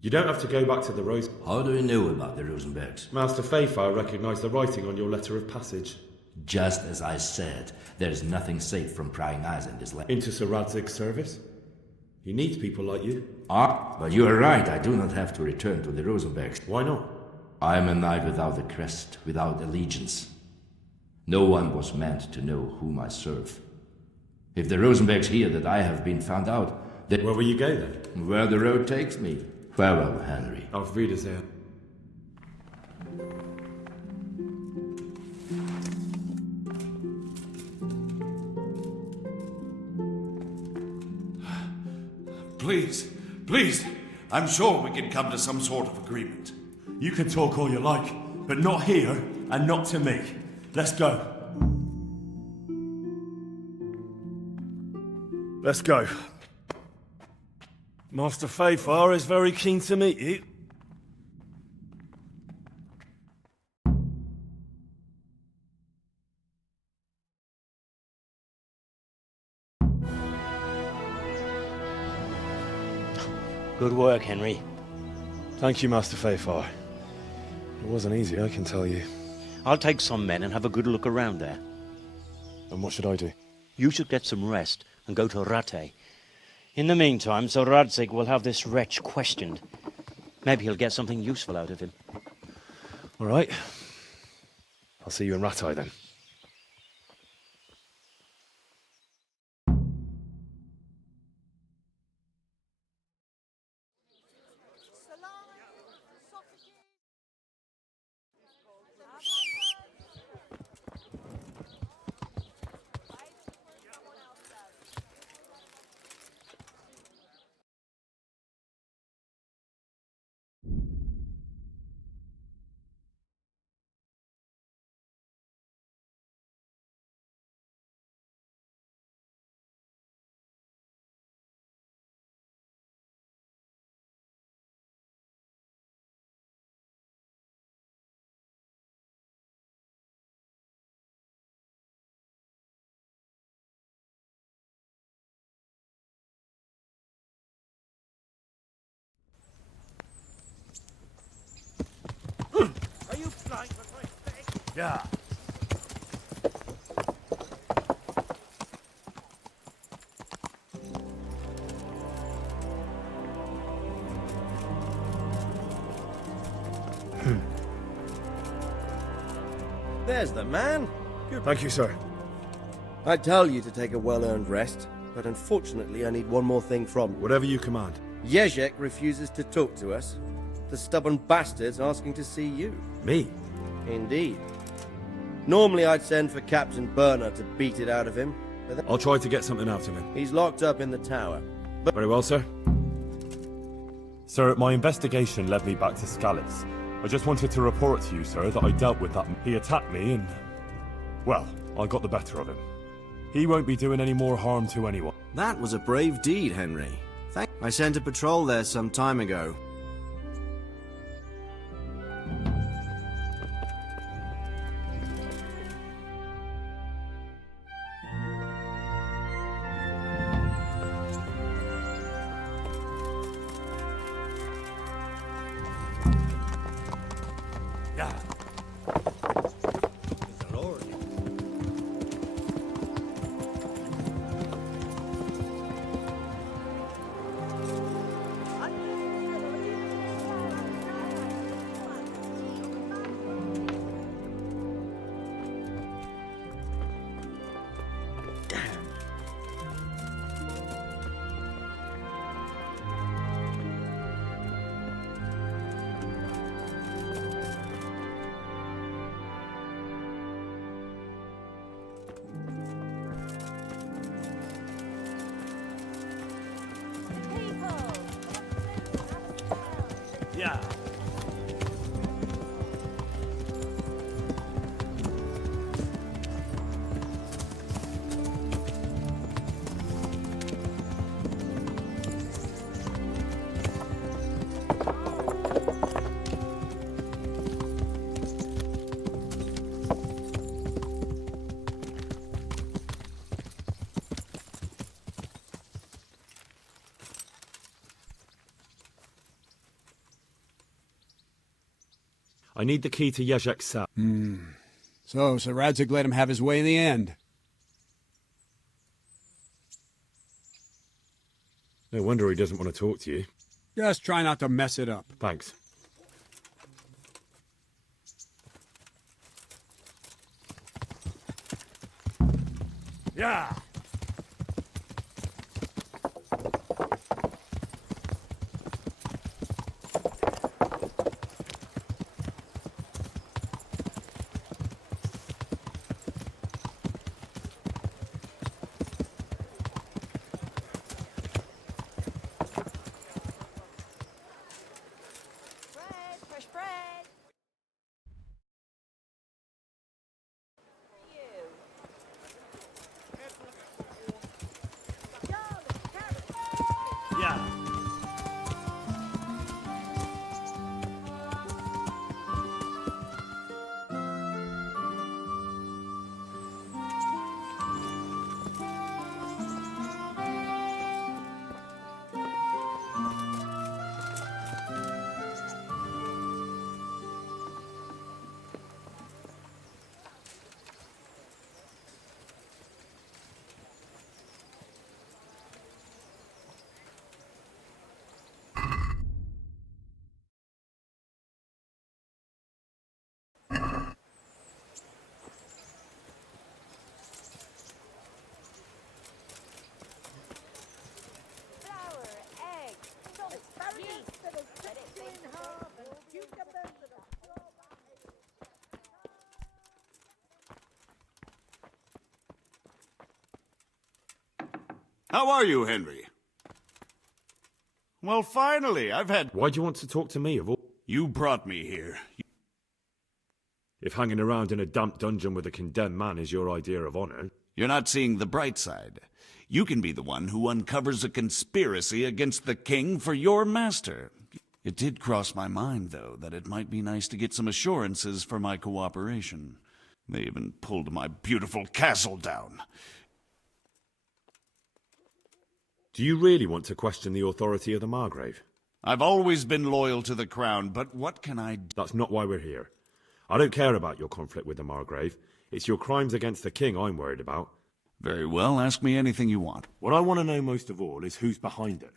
You don't have to go back to the Rose. How do you know about the Rosenbergs? Master Fayfire recognized the writing on your letter of passage. Just as I said, there is nothing safe from prying eyes in this land. Into Sir Radzig's service? He needs people like you. But you are right, I do not have to return to the Rosenbergs. Why not? I am a knight without a crest, without allegiance. No one was meant to know whom I serve. If the Rosenbergs hear that I have been found out, then... Where will you go then? Where the road takes me. Farewell, Henry. Auf Wiedersehen. please, please. I'm sure we can come to some sort of agreement. You can talk all you like, but not here and not to me. Let's go. Let's go. Master Fayfar is very keen to meet you. Good work, Henry. Thank you, Master Fayfar. It wasn't easy, I can tell you. I'll take some men and have a good look around there. And what should I do? You should get some rest and go to Rattay. In the meantime, Sir Radzig will have this wretch questioned. Maybe he'll get something useful out of him. All right. I'll see you in Rattay then. Are you flying for Christ's sake? Yeah. There's the man. Good. Thank you, sir. I tell you to take a well-earned rest, but unfortunately I need one more thing from you. Whatever you command. Jezek refuses to talk to us. The stubborn bastard's asking to see you. Me? Indeed. Normally I'd send for Captain Burner to beat it out of him. But I'll try to get something out of him. he's locked up in the tower. Very well, sir. Sir, my investigation led me back to Scalix. I just wanted to report to you, sir, that I dealt with that. He attacked me and... well, I got the better of him. He won't be doing any more harm to anyone. That was a brave deed, Henry. I sent a patrol there some time ago. Yeah. Lord. Yeah. I need the key to Jezek's cell. So Sir Radzig let him have his way in the end. No wonder he doesn't want to talk to you. Just try not to mess it up. Thanks. Yeah. How are you, Henry? Well, finally, I've had... Why do you want to talk to me of all... You brought me here. If hanging around in a damp dungeon with a condemned man is your idea of honor... You're not seeing the bright side. You can be the one who uncovers a conspiracy against the king for your master. It did cross my mind, though, that it might be nice to get some assurances for my cooperation. They even pulled my beautiful castle down. Do you really want to question the authority of the Margrave? I've always been loyal to the crown, but what can I do? That's not why we're here. I don't care about your conflict with the Margrave. It's your crimes against the king I'm worried about. Very well, ask me anything you want. What I want to know most of all is who's behind it.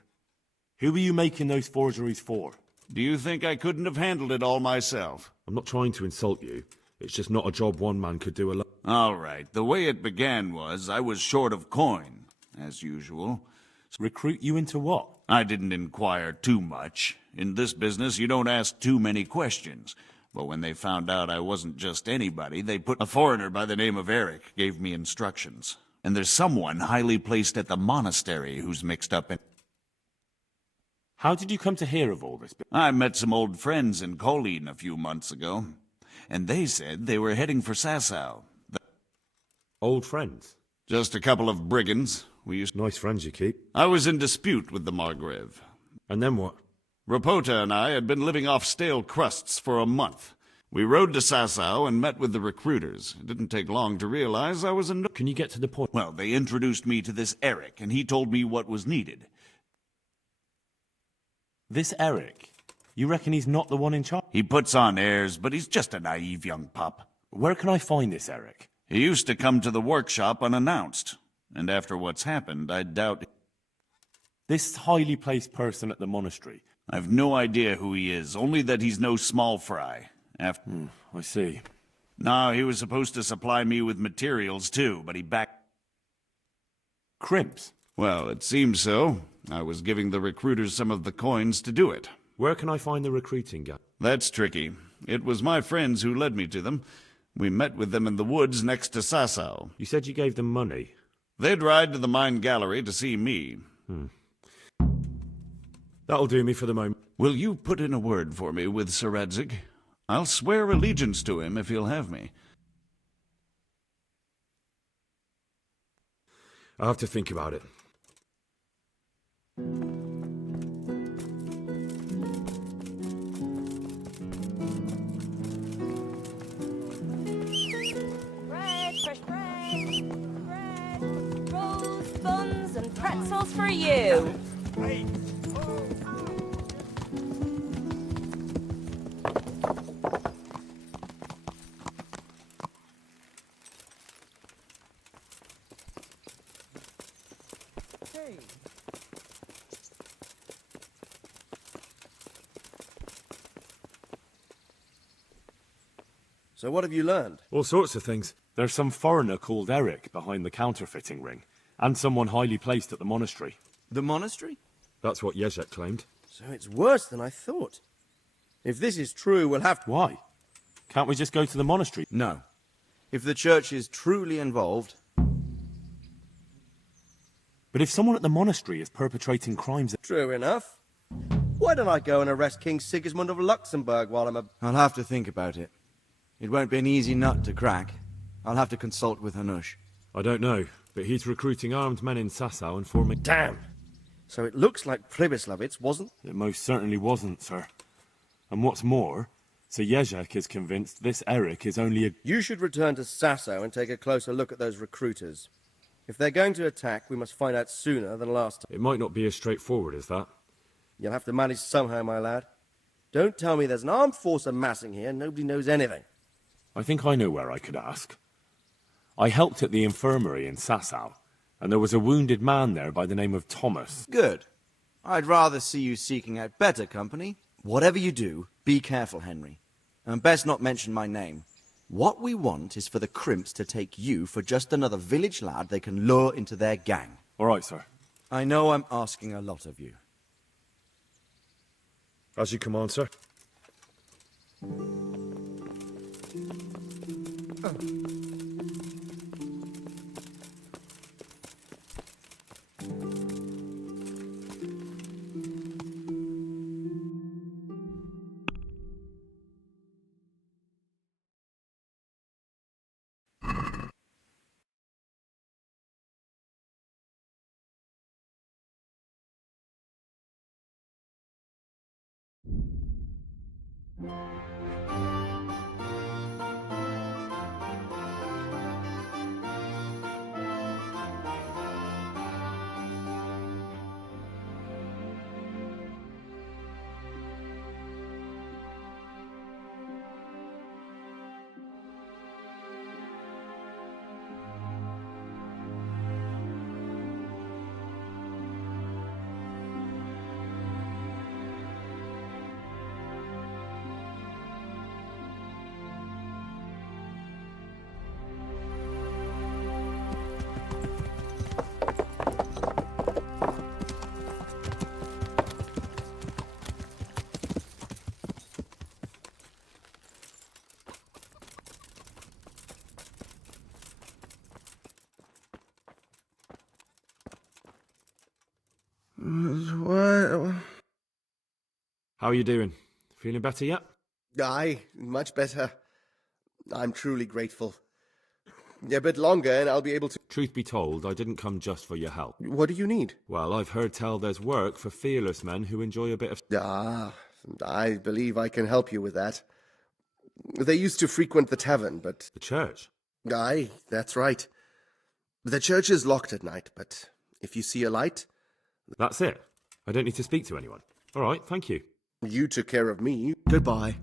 Who are you making those forgeries for? Do you think I couldn't have handled it all myself? I'm not trying to insult you. It's just not a job one man could do alone. All right, the way it began was I was short of coin, as usual. Recruit you into what? I didn't inquire too much. In this business, you don't ask too many questions. But when they found out I wasn't just anybody, they put a foreigner by the name of Eric, gave me instructions. And there's someone highly placed at the monastery who's mixed up in... How did you come to hear of all this? I met some old friends in Colleen a few months ago, and they said they were heading for Sasau. Old friends? Just a couple of brigands. Nice friends you keep. I was in dispute with the Margrave. And then what? Rapota and I had been living off stale crusts for a month. We rode to Sasau and met with the recruiters. It didn't take long to realize I was in... Can you get to the point? Well, they introduced me to this Eric, and he told me what was needed. This Eric? You reckon he's not the one in charge? He puts on airs, but he's just a naive young pup. Where can I find this Eric? He used to come to the workshop unannounced. And after what's happened, I doubt... This highly placed person at the monastery. I've no idea who he is, only that he's no small fry. I see. No, he was supposed to supply me with materials too, but he backed... Crimps? Well, it seems so. I was giving the recruiters some of the coins to do it. Where can I find the recruiting guy? That's tricky. It was my friends who led me to them. We met with them in the woods next to Sasau. You said you gave them money. They'd ride to the mine gallery to see me. That'll do me for the moment. Will you put in a word for me with Sir Radzig? I'll swear allegiance to him if he'll have me. I'll have to think about it. Bread, fresh bread, bread, rolls, buns, and pretzels for you. So what have you learned? All sorts of things. There's some foreigner called Eric behind the counterfeiting ring, and someone highly placed at the monastery. The monastery? That's what Jezek claimed. So it's worse than I thought. If this is true, we'll have to... Why? Can't we just go to the monastery? No. If the church is truly involved... But if someone at the monastery is perpetrating crimes... True enough. Why don't I go and arrest King Sigismund of Luxembourg while I'm a... I'll have to think about it. It won't be an easy nut to crack. I'll have to consult with Hanush. I don't know, but he's recruiting armed men in Sasau and forming... Damn! So it looks like Pribyslavitz wasn't... It most certainly wasn't, sir. And what's more, Sir Jezek is convinced this Eric is only a... You should return to Sasau and take a closer look at those recruiters. If they're going to attack, we must find out sooner than last time. It might not be as straightforward as that. You'll have to manage somehow, my lad. Don't tell me there's an armed force amassing here and nobody knows anything. I think I know where I could ask. I helped at the infirmary in Sasau, and there was a wounded man there by the name of Thomas. Good. I'd rather see you seeking out better company. Whatever you do, be careful, Henry. And best not mention my name. What we want is for the crimps to take you for just another village lad they can lure into their gang. All right, sir. I know I'm asking a lot of you. As you command, sir. What? How are you doing? Feeling better yet? Aye, much better. I'm truly grateful. A bit longer and I'll be able to... Truth be told, I didn't come just for your help. What do you need? Well, I've heard tell there's work for fearless men who enjoy a bit of... Ah, I believe I can help you with that. They used to frequent the tavern, but... The church? Aye, that's right. The church is locked at night, but if you see a light... That's it. I don't need to speak to anyone. All right, thank you. You took care of me. Goodbye.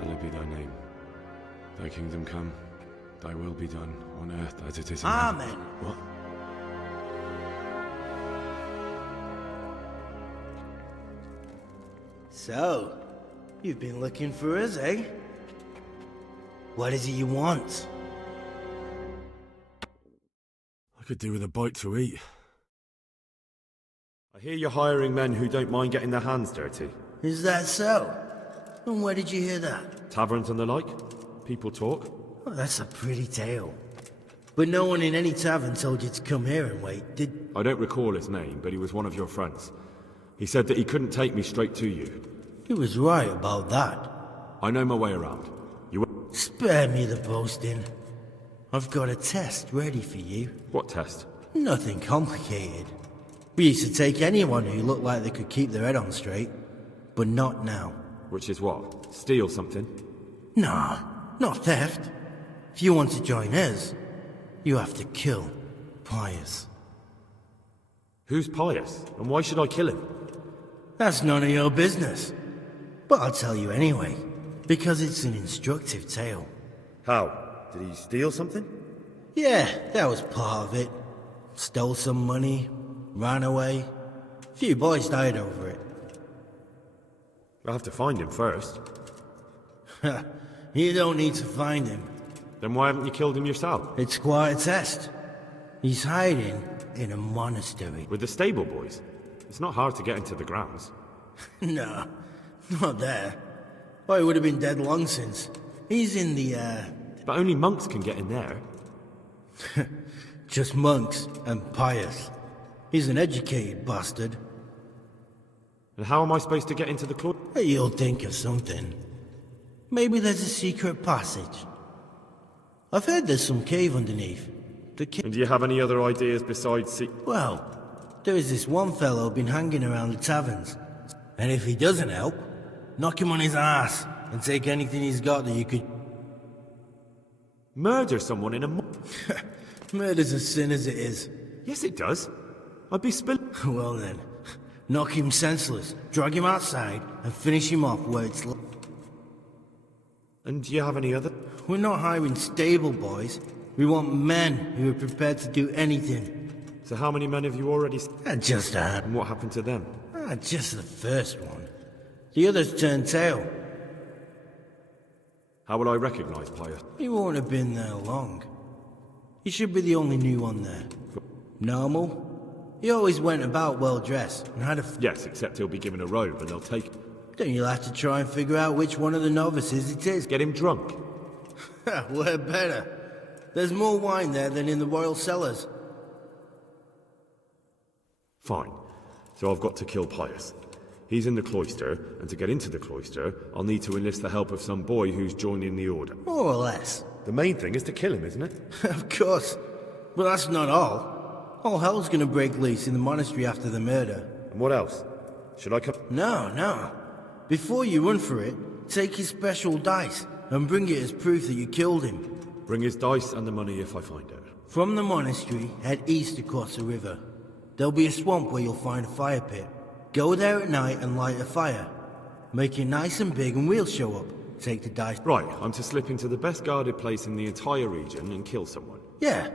Hallowed be thy name. Thy kingdom come. Thy will be done on earth as it is in Amen. heaven. What? So, you've been looking for us, eh? What is it you want? I could do with a bite to eat. I hear you're hiring men who don't mind getting their hands dirty. Is that so? And where did you hear that? Taverns and the like. People talk. Well, that's a pretty tale. But no one in any tavern told you to come here and wait, did... I don't recall his name, but he was one of your friends. He said that he couldn't take me straight to you. He was right about that. I know my way around. Spare me the boasting. I've got a test ready for you. What test? Nothing complicated. We used to take anyone who looked like they could keep their head on straight. But not now. Which is what? Steal something? Nah, not theft. If you want to join us, you have to kill Pius. Who's Pius? And why should I kill him? That's none of your business. But I'll tell you anyway, because it's an instructive tale. How? Did he steal something? Yeah, that was part of it. Stole some money, ran away. A few boys died over it. I'll have to find him first. You don't need to find him. Then why haven't you killed him yourself? It's quite a test. He's hiding in a monastery. With the stable boys? It's not hard to get into the grounds. No, not there. Well, he would have been dead long since. He's in the, But only monks can get in there. Just monks and Pius. He's an educated bastard. And how am I supposed to get into the club? You'll think of something. Maybe there's a secret passage. I've heard there's some cave underneath. And do you have any other ideas besides Well, there is this one fellow been hanging around the taverns. And if he doesn't help, knock him on his ass. and take anything he's got that you could... Murder someone in a... Murder's a sin as it is. Yes, it does. I'd be Well then, knock him senseless, drag him outside, and finish him off where it's... And do you have any other... We're not hiring stable boys. We want men who are prepared to do anything. So how many men have you already... Just a... And what happened to them? Just the first one. The others turned tail. How will I recognize Pius? He won't have been there long. He should be the only new one there. Normal? He always went about well dressed and had a... Yes, except he'll be given a robe and they'll take it. Then you'll have to try and figure out which one of the novices it is. Get him drunk. We're better. There's more wine there than in the royal cellars. Fine. So I've got to kill Pius. He's in the cloister, and to get into the cloister, I'll need to enlist the help of some boy who's joining the order. More or less. The main thing is to kill him, isn't it? Of course. But that's not all. All hell's gonna break loose in the monastery after the murder. And what else? Should I come? No. Before you run for it, take his special dice and bring it as proof that you killed him. Bring his dice and the money if I find out. From the monastery, head east across the river. There'll be a swamp where you'll find a fire pit. Go there at night and light a fire. Make it nice and big and we'll show up. Take the dice. Right, I'm to slip into the best guarded place in the entire region and kill someone. Yeah.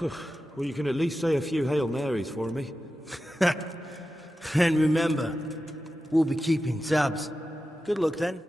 Well, you can at least say a few Hail Marys for me. And remember, we'll be keeping tabs. Good luck then.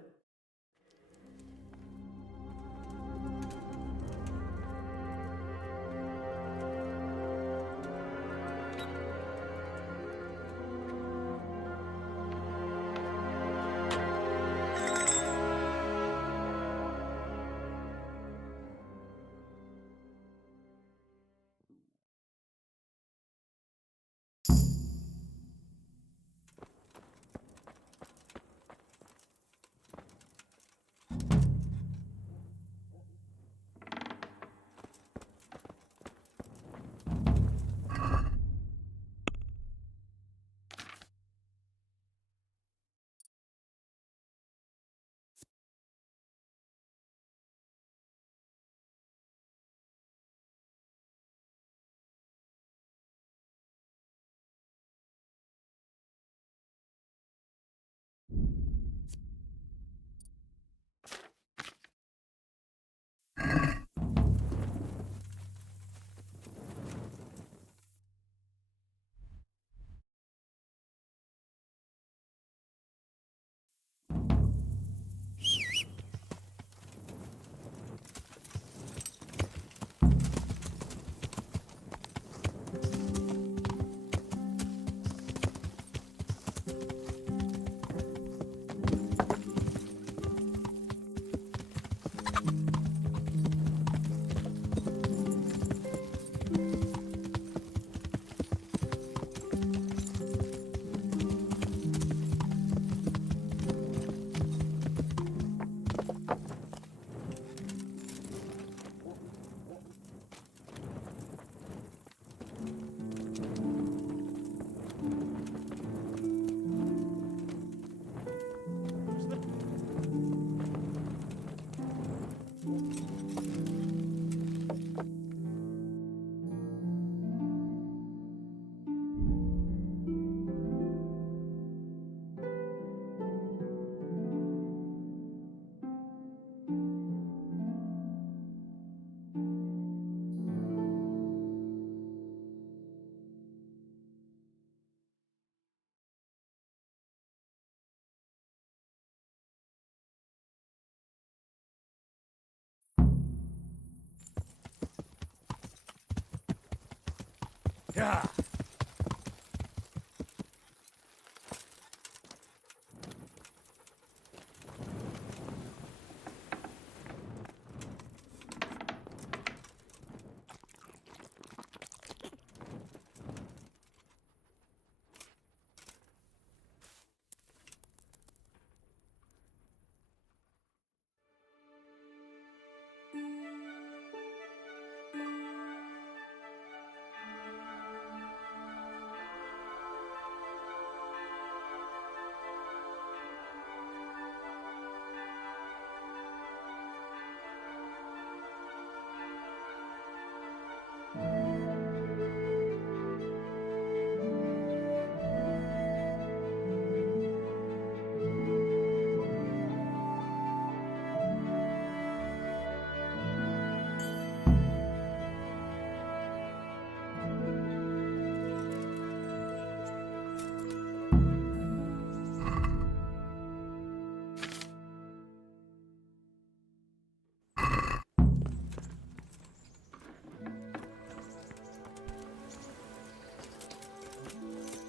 Yeah.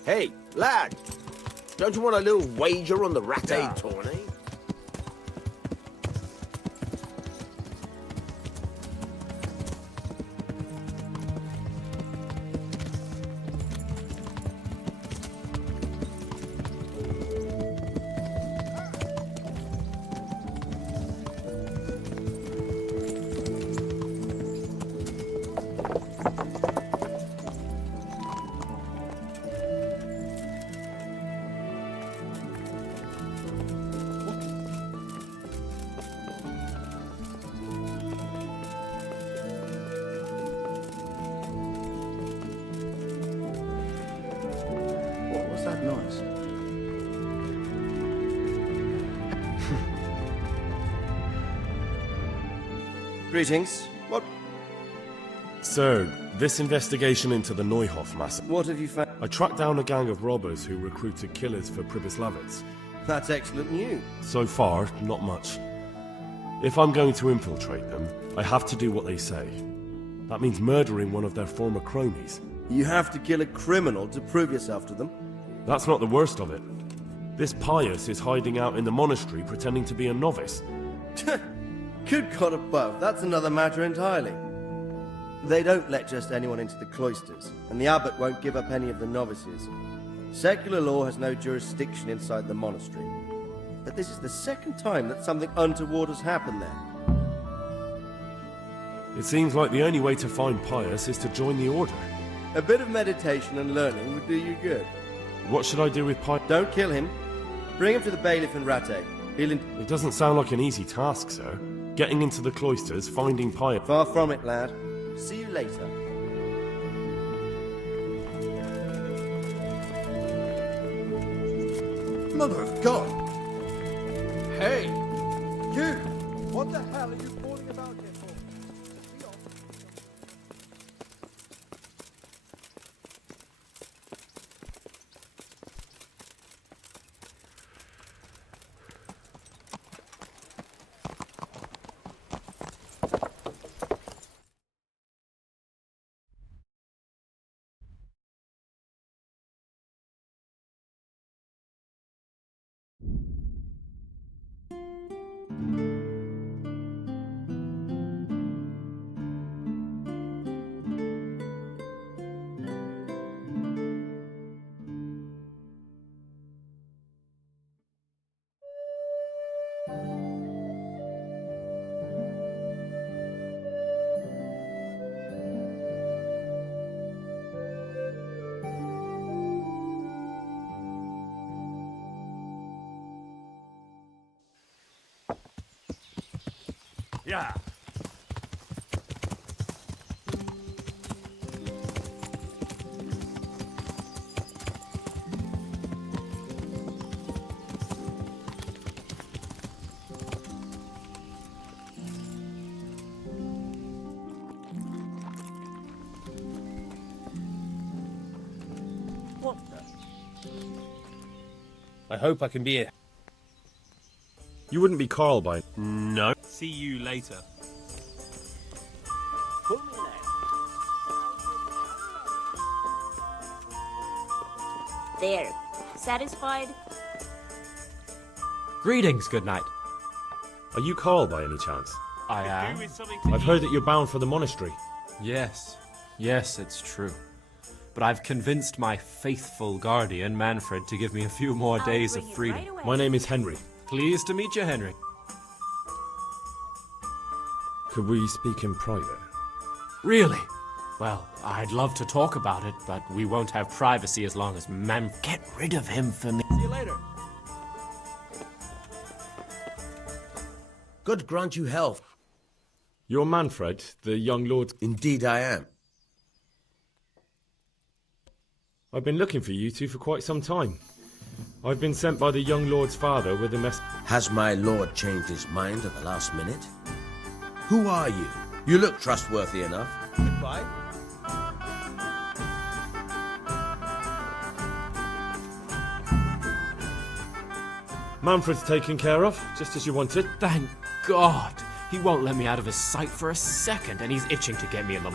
Hey, lad! Don't you want a little wager on the Rattay tourney? What was that noise? Greetings. What? Sir, this investigation into the Neuhoff massacre. What have you found? I tracked down a gang of robbers who recruited killers for Pribyslavitz. That's excellent news. So far, not much. If I'm going to infiltrate them, I have to do what they say. That means murdering one of their former cronies. You have to kill a criminal to prove yourself to them? That's not the worst of it. This Pius is hiding out in the monastery pretending to be a novice. Good God above, that's another matter entirely. They don't let just anyone into the cloisters, and the abbot won't give up any of the novices. Secular law has no jurisdiction inside the monastery. But this is the second time that something untoward has happened there. It seems like the only way to find Pius is to join the order. A bit of meditation and learning would do you good. What should I do with Pius? Don't kill him. Bring him to the bailiff in Rattay. It doesn't sound like an easy task, sir. Getting into the cloisters, finding Pius. Far from it, lad. See you later. Mother of God! Hey! You! What the hell are you fooling about here for? Yeah. What the? I hope I can be a... You wouldn't be Carl by... No. See you later. There. Satisfied? Greetings, good night. Are you Carl by any chance? I am. I've heard that you're bound for the monastery. Yes. Yes, it's true. But I've convinced my faithful guardian, Manfred, to give me a few more days of freedom. My name is Henry. Pleased to meet you, Henry. Could we speak in private? Really? Well, I'd love to talk about it, but we won't have privacy as long as Get rid of him for me. See you later. God grant you health. You're Manfred, the young lord... Indeed I am. I've been looking for you two for quite some time. I've been sent by the young lord's father with a mess... Has my lord changed his mind at the last minute? Who are you? You look trustworthy enough. Goodbye. Manfred's taken care of, just as you wanted. Thank God! He won't let me out of his sight for a second, and he's itching to get me in the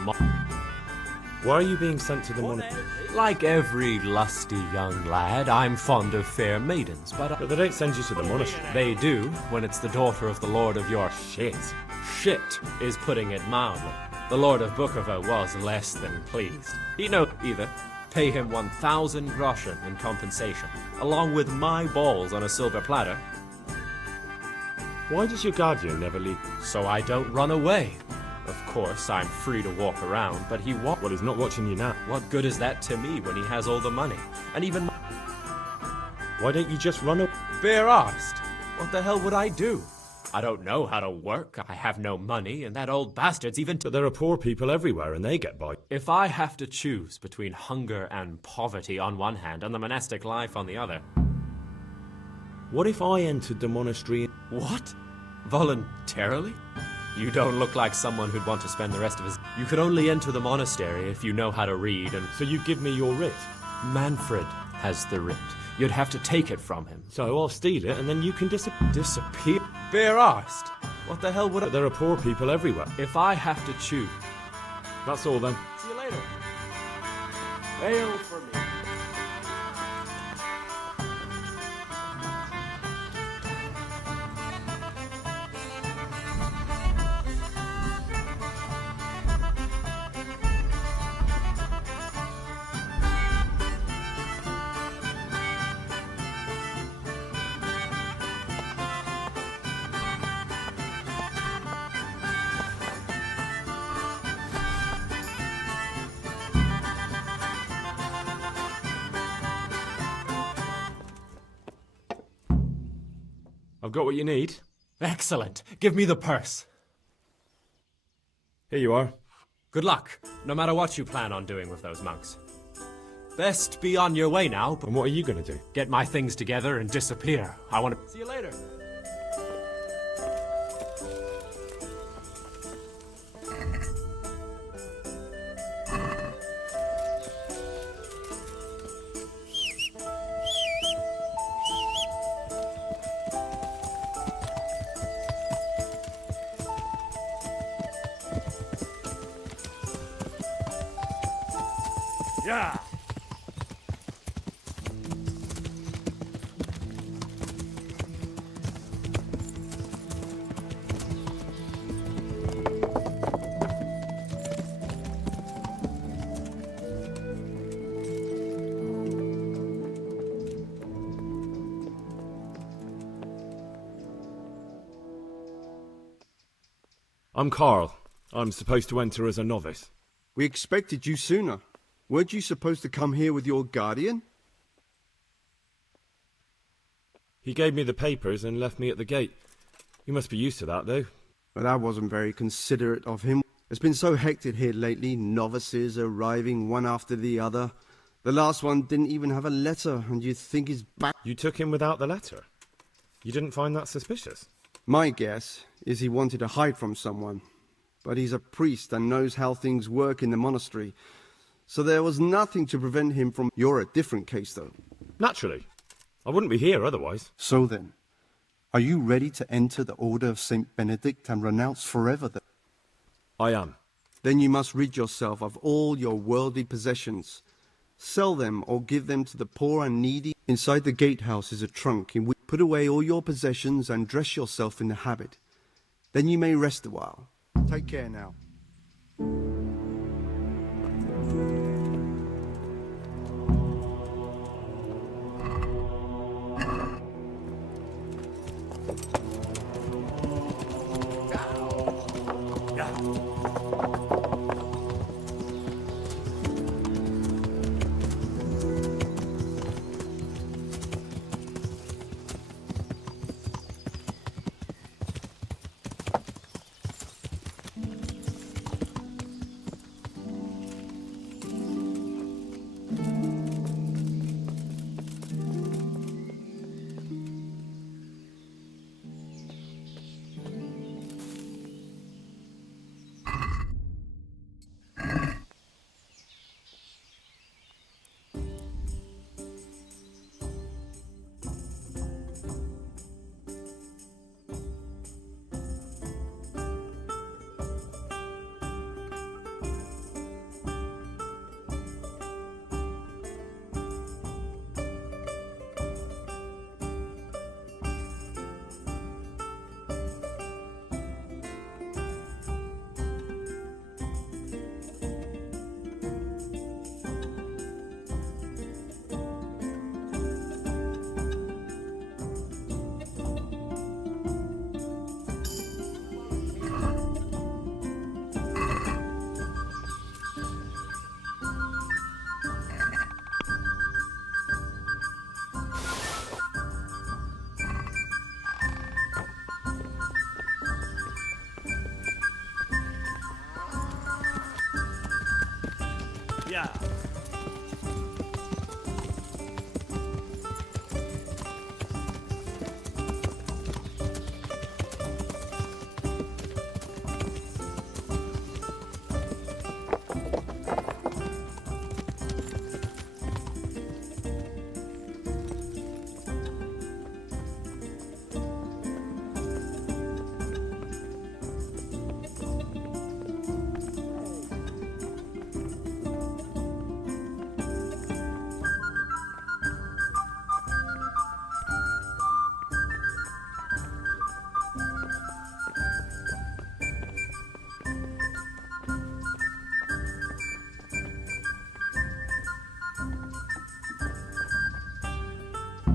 Why are you being sent to the monastery? Like every lusty young lad, I'm fond of fair maidens, but they don't send you to the monastery. They do, when it's the daughter of the Lord of your shit. Shit is putting it mildly. The Lord of Bukovo was less than pleased. He knows either pay him 1,000 groschen in compensation, along with my balls on a silver platter. Why does your guardian never leave? So I don't run away. Of course, I'm free to walk around, but he Well, he's not watching you now. What good is that to me when he has all the money? And even... Why don't you just run away? Bare-arsed. What the hell would I do? I don't know how to work, I have no money, and that old bastard's even... But there are poor people everywhere, and they get by. If I have to choose between hunger and poverty on one hand, and the monastic life on the other... What if I entered the monastery? What? Voluntarily? You don't look like someone who'd want to spend the rest of his... You could only enter the monastery if you know how to read, and... So you give me your writ? Manfred has the writ. You'd have to take it from him. So I'll steal it, and then you can disappear. Disappear? Bare-arsed? What the hell would I... But there are poor people everywhere. If I have to choose... That's all then. See you later. Hail for me. I've got what you need. Excellent. Give me the purse. Here you are. Good luck, no matter what you plan on doing with those monks. Best be on your way now. And what are you going to do? Get my things together and disappear. I want to... See you later. Yeah. I'm Carl. I'm supposed to enter as a novice. We expected you sooner. Weren't you supposed to come here with your guardian? He gave me the papers and left me at the gate. You must be used to that, though. But that wasn't very considerate of him. It's been so hectic here lately, novices arriving one after the other. The last one didn't even have a letter, and you'd think he's back. You took him without the letter? You didn't find that suspicious? My guess is he wanted to hide from someone. But he's a priest and knows how things work in the monastery. So there was nothing to prevent him from... You're a different case, though. Naturally. I wouldn't be here otherwise. So then, are you ready to enter the Order of St. Benedict and renounce forever the... I am. Then you must rid yourself of all your worldly possessions. Sell them or give them to the poor and needy. Inside the gatehouse is a trunk in which put away all your possessions and dress yourself in the habit. Then you may rest a while. Take care now.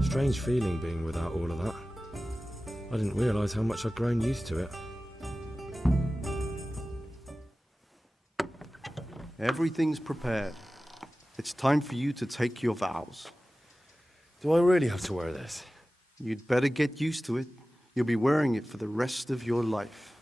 Strange feeling being without all of that. I didn't realise how much I'd grown used to it. Everything's prepared. It's time for you to take your vows. Do I really have to wear this? You'd better get used to it. You'll be wearing it for the rest of your life.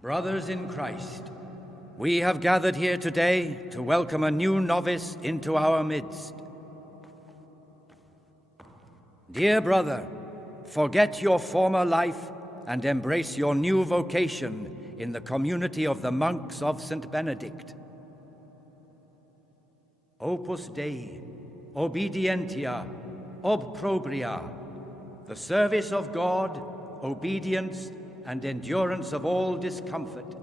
Brothers in Christ, we have gathered here today to welcome a new novice into our midst. Dear brother, forget your former life and embrace your new vocation in the community of the monks of St. Benedict. Opus Dei, obedientia, obprobria, the service of God, obedience, and endurance of all discomfort.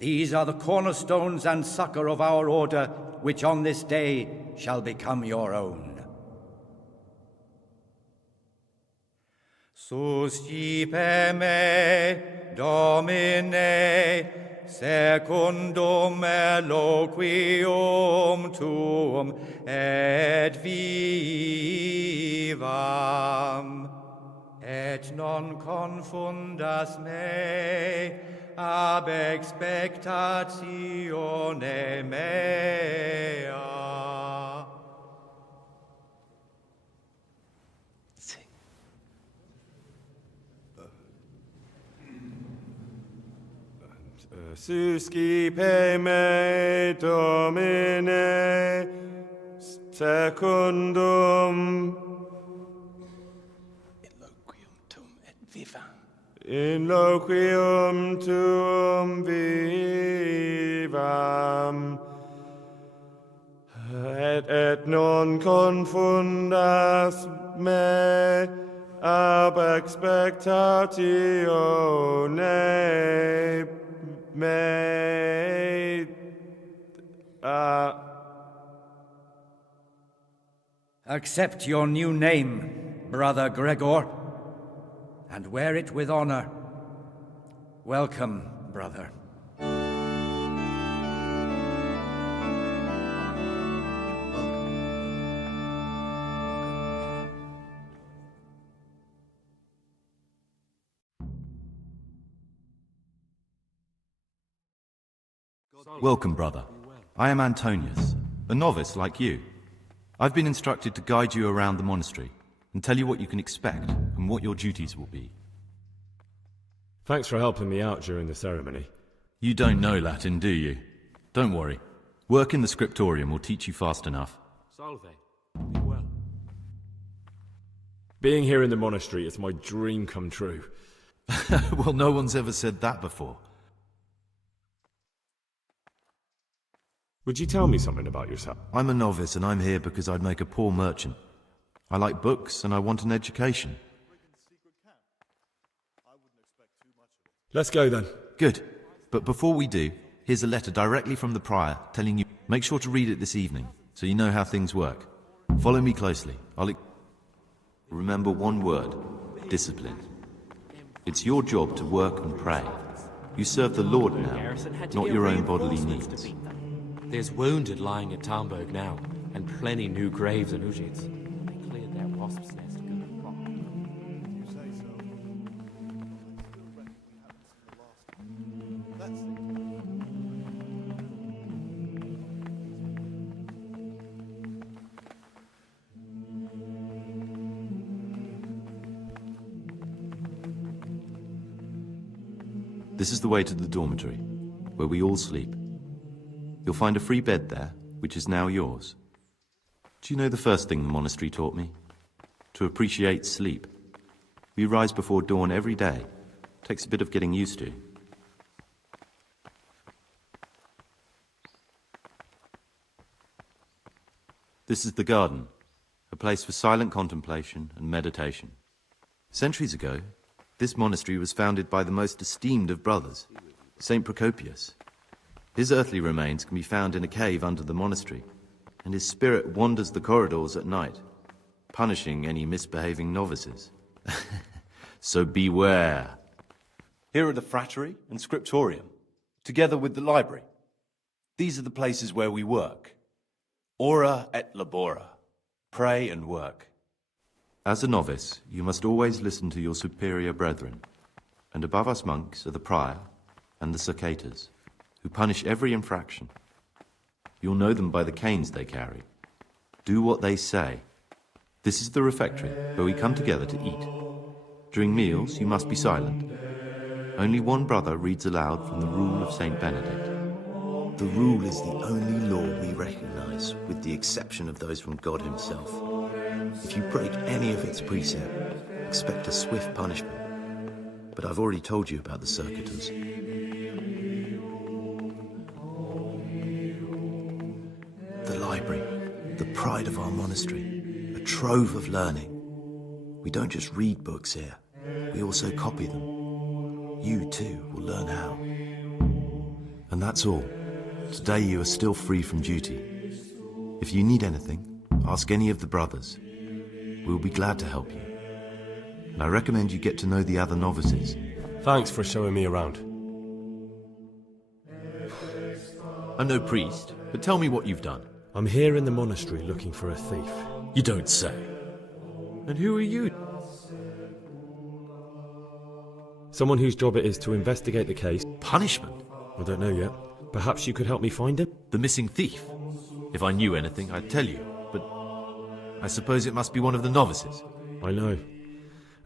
These are the cornerstones and succor of our order, which on this day shall become your own. Suscipe me, Domine, secundum eloquium tuum, et vivam. Et non confundas me ab expectatione mea. Suscipe me, Domine, secundum in loquium tuum vivam, et non confundas me ab expectatione mea. Accept your new name, Brother Gregor, and wear it with honor. Welcome, brother. Welcome, brother. I am Antonius, a novice like you. I've been instructed to guide you around the monastery and tell you what you can expect and what your duties will be. Thanks for helping me out during the ceremony. You don't know Latin, do you? Don't worry. Work in the scriptorium will teach you fast enough. Salve. Be well. Being here in the monastery is my dream come true. Well, no one's ever said that before. Would you tell me something about yourself? I'm a novice and I'm here because I'd make a poor merchant. I like books and I want an education. Let's go then. Good. But before we do, here's a letter directly from the prior telling you, make sure to read it this evening so you know how things work. Follow me closely. Remember one word: discipline. It's your job to work and pray. You serve the Lord now, not your own bodily needs. There's wounded lying at Talmberg now, and plenty new graves in Ujits. They cleared their wasp's nest to go to Prague. This is the way to the dormitory, where we all sleep. You'll find a free bed there, which is now yours. Do you know the first thing the monastery taught me? To appreciate sleep. We rise before dawn every day. Takes a bit of getting used to. This is the garden, a place for silent contemplation and meditation. Centuries ago, this monastery was founded by the most esteemed of brothers, Saint Procopius. His earthly remains can be found in a cave under the monastery, and his spirit wanders the corridors at night, punishing any misbehaving novices. So beware. Here are the frattery and scriptorium, together with the library. These are the places where we work. Ora et labora. Pray and work. As a novice, you must always listen to your superior brethren, and above us monks are the prior and the circators, who punish every infraction. You'll know them by the canes they carry. Do what they say. This is the refectory, where we come together to eat. During meals, you must be silent. Only one brother reads aloud from the Rule of Saint Benedict. The Rule is the only law we recognize, with the exception of those from God himself. If you break any of its precept, expect a swift punishment. But I've already told you about the circuitous. The library, the pride of our monastery, a trove of learning. We don't just read books here, we also copy them. You too will learn how. And that's all. Today you are still free from duty. If you need anything, ask any of the brothers. We'll be glad to help you. And I recommend you get to know the other novices. Thanks for showing me around. I'm no priest, but tell me what you've done. I'm here in the monastery looking for a thief. You don't say. And who are you? Someone whose job it is to investigate the case. Punishment? I don't know yet. Perhaps you could help me find him? The missing thief? If I knew anything, I'd tell you, but I suppose it must be one of the novices. I know.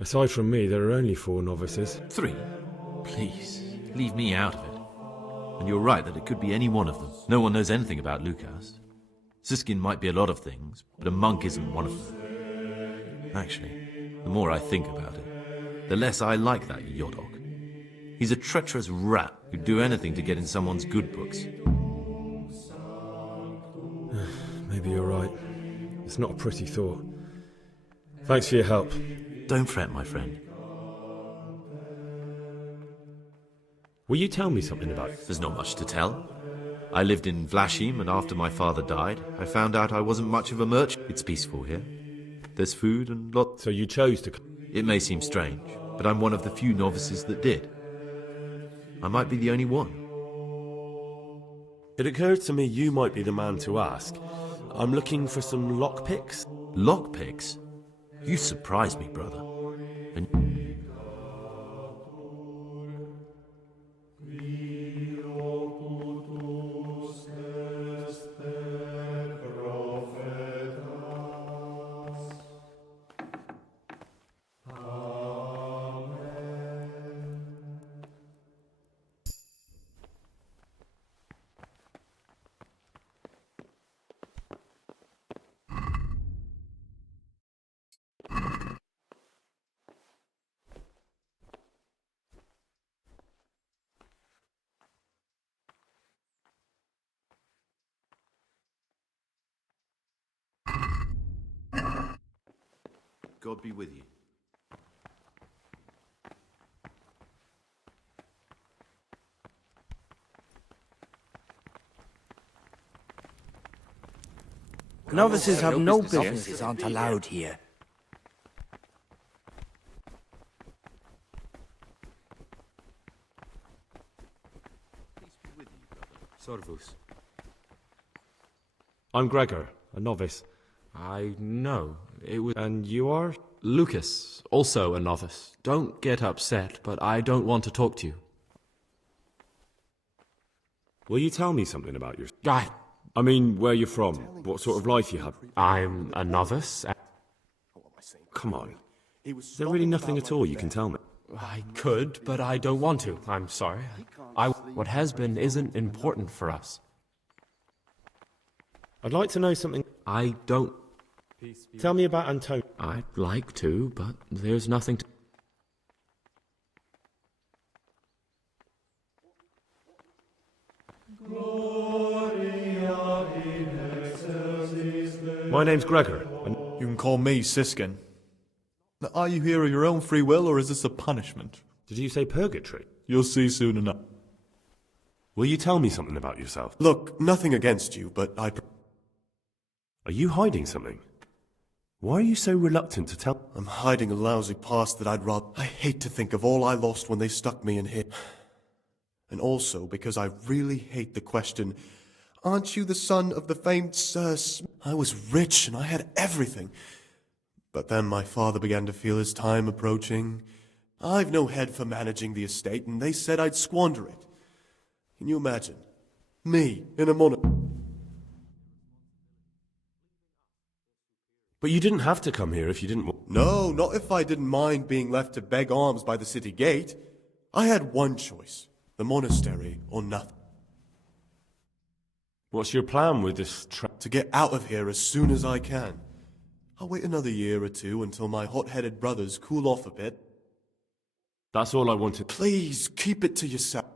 Aside from me, there are only 4 novices. 3? Please, leave me out of it. And you're right that it could be any one of them. No one knows anything about Lucas. Siskin might be a lot of things, but a monk isn't one of them. Actually, the more I think about it, the less I like that Yodok. He's a treacherous rat who'd do anything to get in someone's good books. Maybe you're right. It's not a pretty thought. Thanks for your help. Don't fret, my friend. Will you tell me something about it? There's not much to tell. I lived in Vlashim, and after my father died, I found out I wasn't much of a merchant. It's peaceful here. There's food and lots. So you chose to... It may seem strange, but I'm one of the few novices that did. I might be the only one. It occurs to me you might be the man to ask. I'm looking for some lockpicks. Lockpicks? You surprise me, brother. And... God be with you. Novices have no business. Aren't allowed here. Sorvus. I'm Gregor, a novice. I know. It was... And you are? Lucas, also a novice. Don't get upset, but I don't want to talk to you. Will you tell me something about your... I mean, where you're from, what sort of life you have. I'm a novice. Come on. Is there really nothing at all you can tell me? I could, but I don't want to. I'm sorry. What has been isn't important for us. I'd like to know something. I don't... Tell me about Antonio. I'd like to, but there's nothing to... My name's Gregor. You can call me Siskin. Now, are you here of your own free will, or is this a punishment? Did you say purgatory? You'll see soon enough. Will you tell me something about yourself? Look, nothing against you, but I... Are you hiding something? Why are you so reluctant to tell? I'm hiding a lousy past that I'd rather... I hate to think of all I lost when they stuck me in here. And also because I really hate the question, aren't you the son of the famed Sir Smith? I was rich and I had everything. But then my father began to feel his time approaching. I've no head for managing the estate, and they said I'd squander it. Can you imagine? Me, in a monastery. But you didn't have to come here if you didn't want... No, not if I didn't mind being left to beg alms by the city gate. I had one choice, the monastery or nothing. What's your plan with this To get out of here as soon as I can. I'll wait another year or two until my hot-headed brothers cool off a bit. That's all I wanted. Please, keep it to yourself.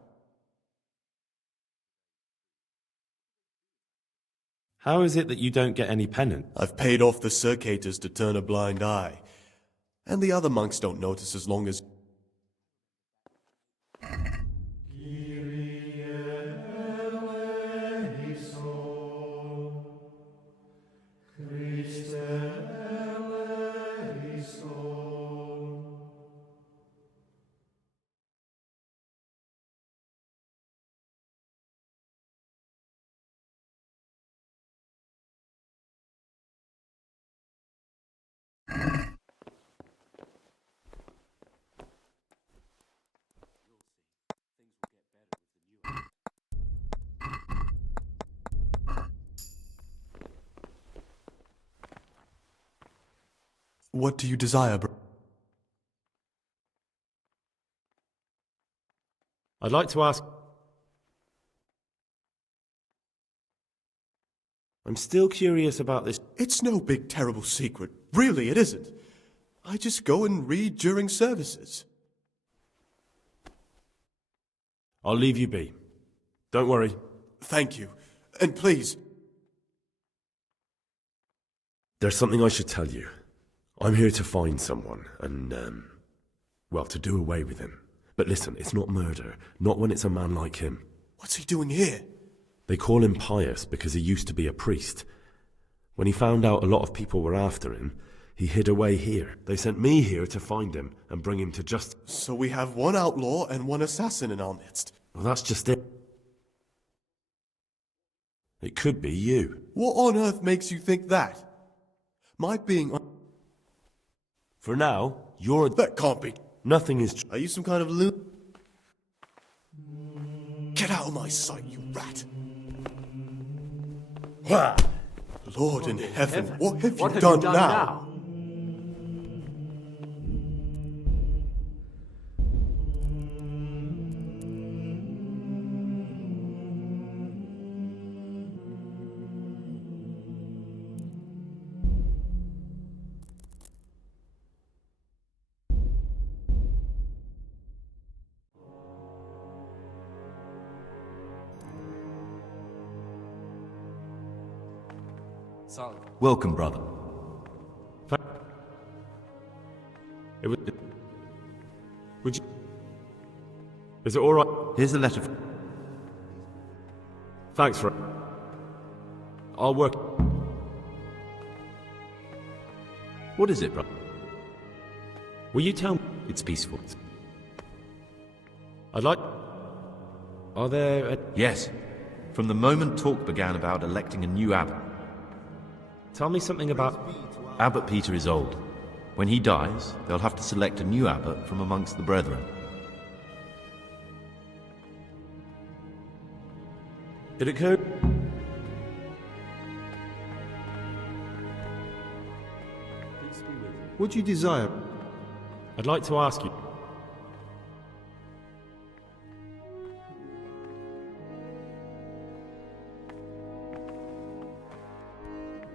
How is it that you don't get any penance? I've paid off the circators to turn a blind eye. And the other monks don't notice as long as... What do you desire, bro? I'd like to ask... I'm still curious about this... It's no big terrible secret. Really, it isn't. I just go and read during services. I'll leave you be. Don't worry. Thank you. And please... There's something I should tell you. I'm here to find someone and, well, to do away with him. But listen, it's not murder. Not when it's a man like him. What's he doing here? They call him pious because he used to be a priest. When he found out a lot of people were after him, he hid away here. They sent me here to find him and bring him to justice. So we have one outlaw and one assassin in our midst. Well, that's just it. It could be you. What on earth makes you think that? My being... For now, you're... That can't be... Nothing is... Are you some kind of loon? Get out of my sight, you rat! Lord in heaven, what have you done now? Welcome, brother. Would you... Is it all right? Here's a letter. Thanks for it. I'll work... What is it, brother? Will you tell me? It's peaceful. I'd like... Are there... Yes. From the moment talk began about electing a new abbot. Tell me something about... Abbot Peter is old. When he dies, they'll have to select a new abbot from amongst the brethren. It occurred... What do you desire? I'd like to ask you...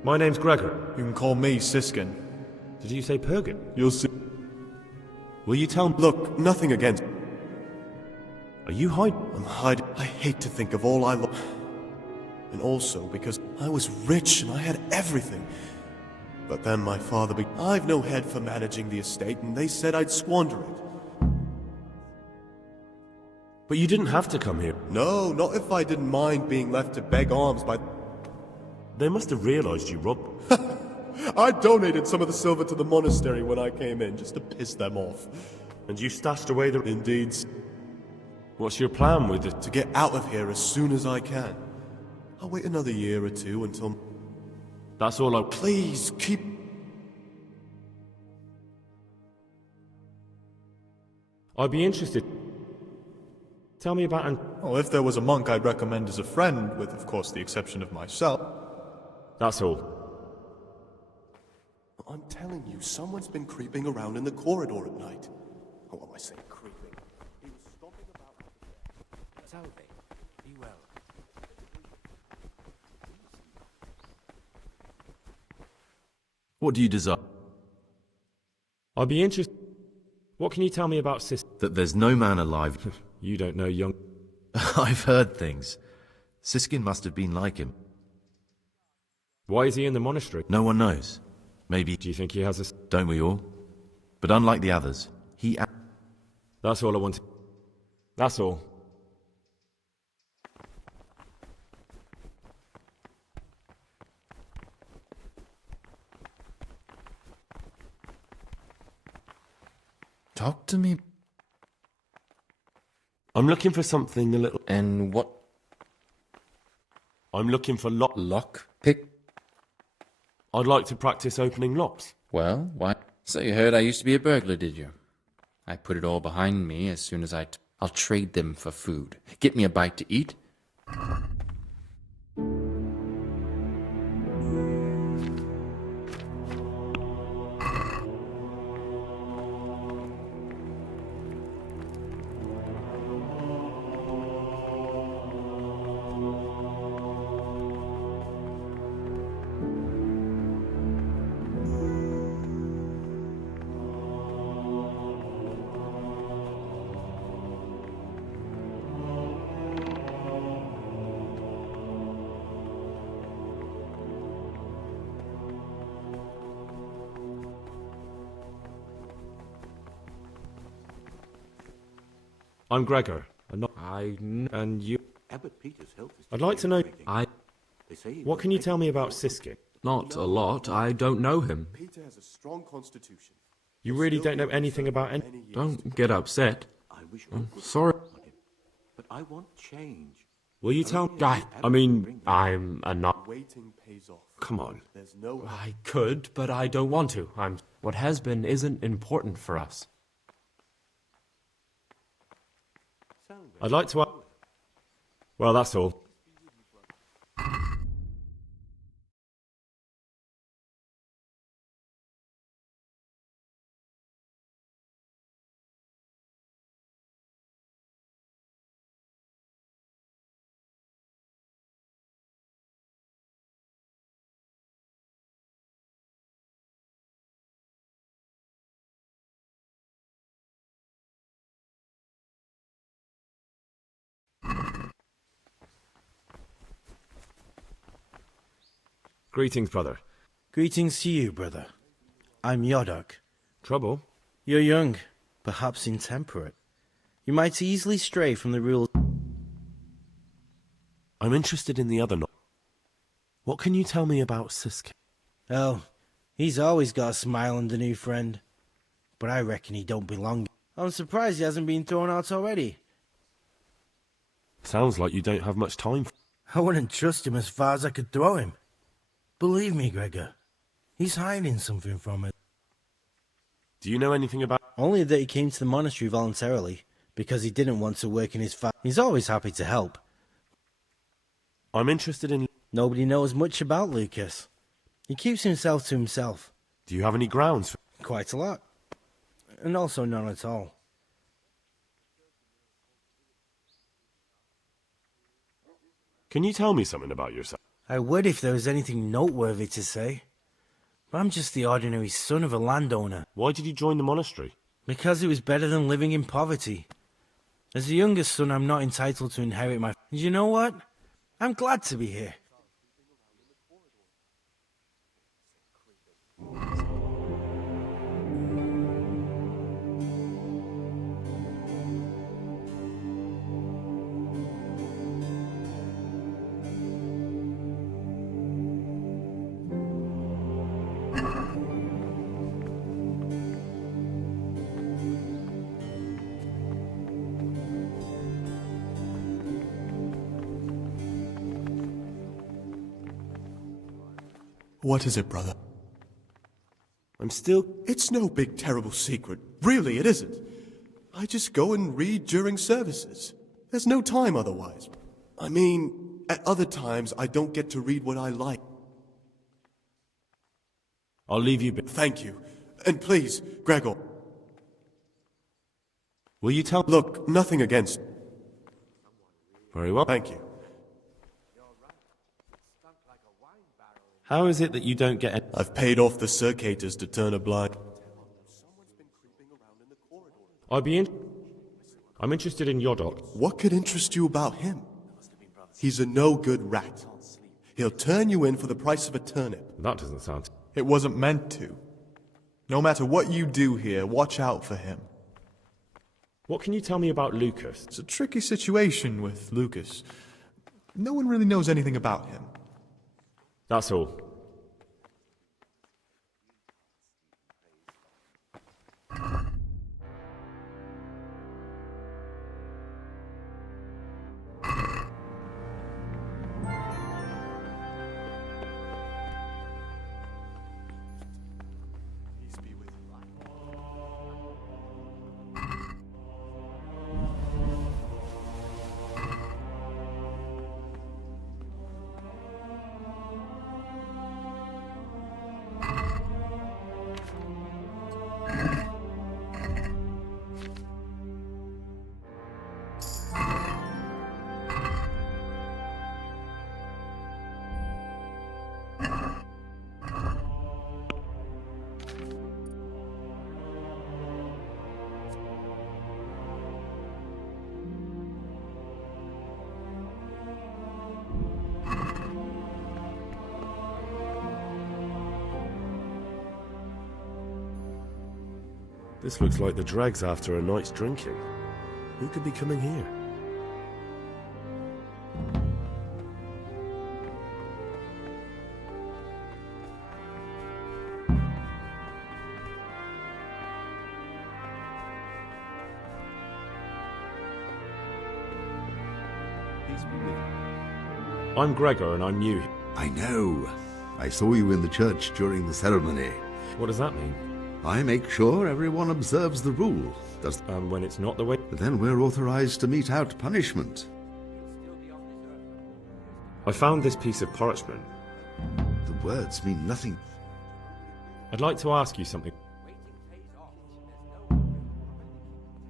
My name's Gregor. You can call me Siskin. Did you say Pergin? You'll see. Will you tell me? Look, nothing against... Are you hiding? I'm hiding. I hate to think of all I lost. And also because I was rich and I had everything. But then my father I've no head for managing the estate, and they said I'd squander it. But you didn't have to come here. No, not if I didn't mind being left to beg alms by... They must have realized you robbed... I donated some of the silver to the monastery when I came in, just to piss them off. And you stashed away the... Indeed. What's your plan with it? To get out of here as soon as I can. I'll wait another year or two until... That's all I... Please, keep... I'd be interested. Tell me about... Oh, if there was a monk I'd recommend as a friend, with, of course, the exception of myself. That's all. I'm telling you, someone's been creeping around in the corridor at night. Oh, what am I saying, creeping? He was stomping about... Salve. Be well. What do you desire? I'd be interested... What can you tell me about Sis... That there's no man alive. You don't know young... I've heard things. Siskin must have been like him. Why is he in the monastery? No one knows. Maybe... Do you think he has a... Don't we all? But unlike the others, he... That's all I wanted. That's all. Talk to me. I'm looking for something a little... And what? I'm looking for Lock pick? I'd like to practice opening locks. Well, why? So you heard I used to be a burglar, did you? I put it all behind me as soon as I'll trade them for food. Get me a bite to eat. I'm Gregor, and not... And you... Abbot Peter's health is... I'd like to know... They say What can you tell me about Siskin? Not a lot. I don't know him. Peter has a strong constitution. You really don't know anything about any... Don't get upset. I wish I'm sorry. But I want change. Will you tell me? I'm a not... Waiting pays off. Come on. There's no... I could, but I don't want to. What has been isn't important for us. I'd like to... Well, that's all. Greetings, brother. Greetings to you, brother. I'm Yodok. Trouble? You're young, perhaps intemperate. You might easily stray from the rules. I'm interested in the other knot. What can you tell me about Siskin? Oh, he's always got a smile on the new friend. But I reckon he don't belong. I'm surprised he hasn't been thrown out already. Sounds like you don't have much time. I wouldn't trust him as far as I could throw him. Believe me, Gregor, he's hiding something from us. Do you know anything about... Only that he came to the monastery voluntarily, because he didn't want to work in his He's always happy to help. I'm interested in... Nobody knows much about Lucas. He keeps himself to himself. Do you have any grounds? Quite a lot. And also none at all. Can you tell me something about yourself? I would if there was anything noteworthy to say. But I'm just the ordinary son of a landowner. Why did you join the monastery? Because it was better than living in poverty. As the youngest son, I'm not entitled to inherit my... And you know what? I'm glad to be here. What is it, brother? I'm still... It's no big terrible secret. Really, it isn't. I just go and read during services. There's no time otherwise. I mean, at other times I don't get to read what I like. I'll leave you... Thank you. And please, Gregor. Will you tell... Look, nothing against... Very well. Thank you. How is it that you don't get... I've paid off the circators to turn a blind. I'm interested in Yodok. What could interest you about him? He's a no-good rat. He'll turn you in for the price of a turnip. That doesn't sound... It wasn't meant to. No matter what you do here, watch out for him. What can you tell me about Lucas? It's a tricky situation with Lucas. No one really knows anything about him. That's all. This looks like the dregs after a night's drinking. Who could be coming here? I'm Gregor and I'm new. I know. I saw you in the church during the ceremony. What does that mean? I make sure everyone observes the rule. When it's not the way... Then we're authorized to mete out punishment. I found this piece of parchment. The words mean nothing. I'd like to ask you something.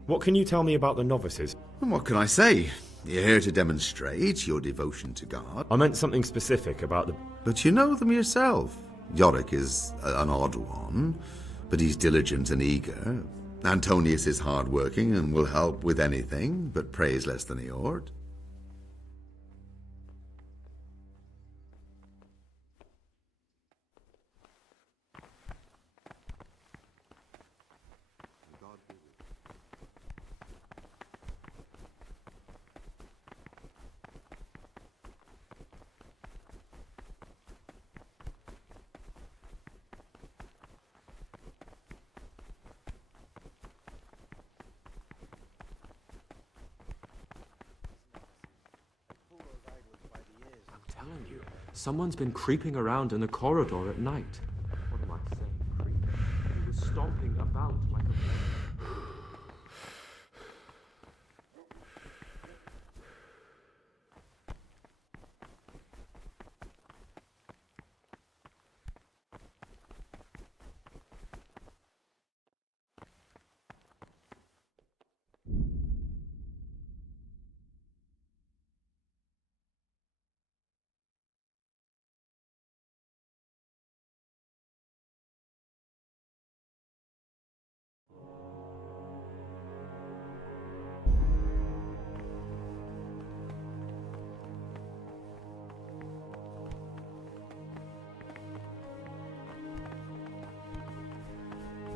What can you tell me about the novices? And what can I say? You're here to demonstrate your devotion to God. I meant something specific about the... But you know them yourself. Yorick is an odd one, but he's diligent and eager. Antonius is hard-working and will help with anything, but prays less than he ought. telling you, someone's been creeping around in the corridor at night. What am I saying? Creeping? He was stomping about like a...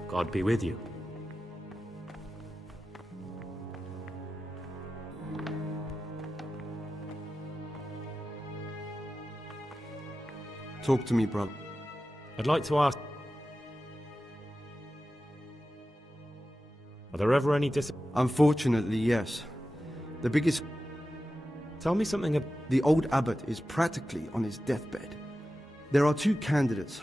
God be with you. Talk to me, brother. I'd like to ask... Are there ever any Unfortunately, yes. The biggest... Tell me something The old abbot is practically on his deathbed. There are two candidates.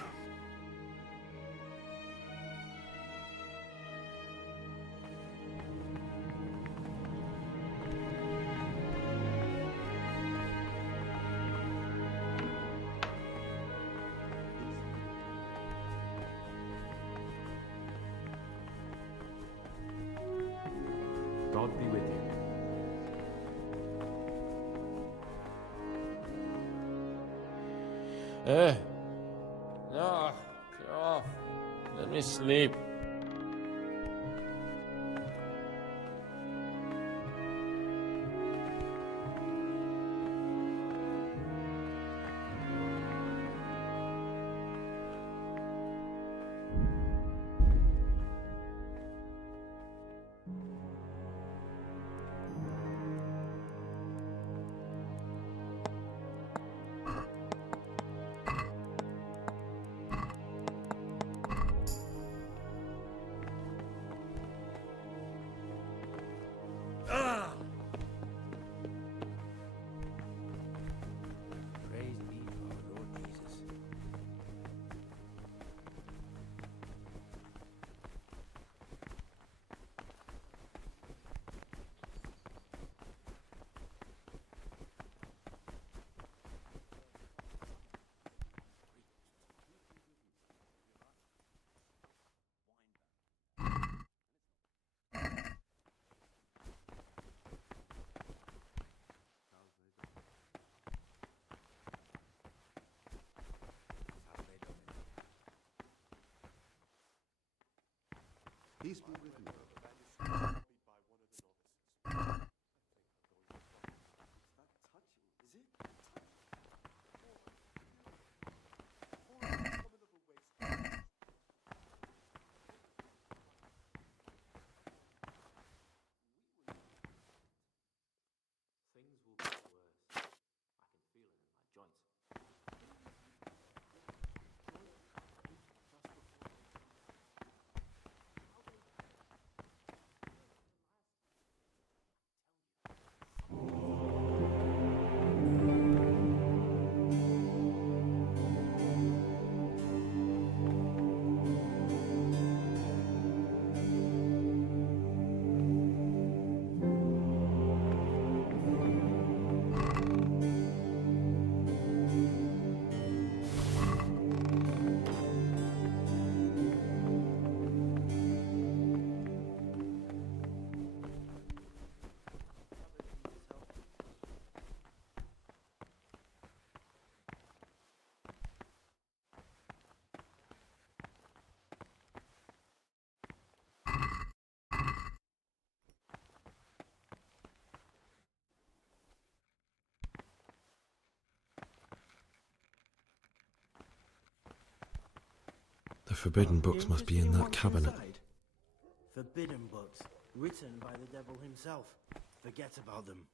God be with you. No, get off. Let me sleep. Praise be to our Lord Jesus. Peace be with you. Things will get worse. I can feel it in my joints. The forbidden books must be in that cabinet. Forbidden books, written by the devil himself. Forget about them.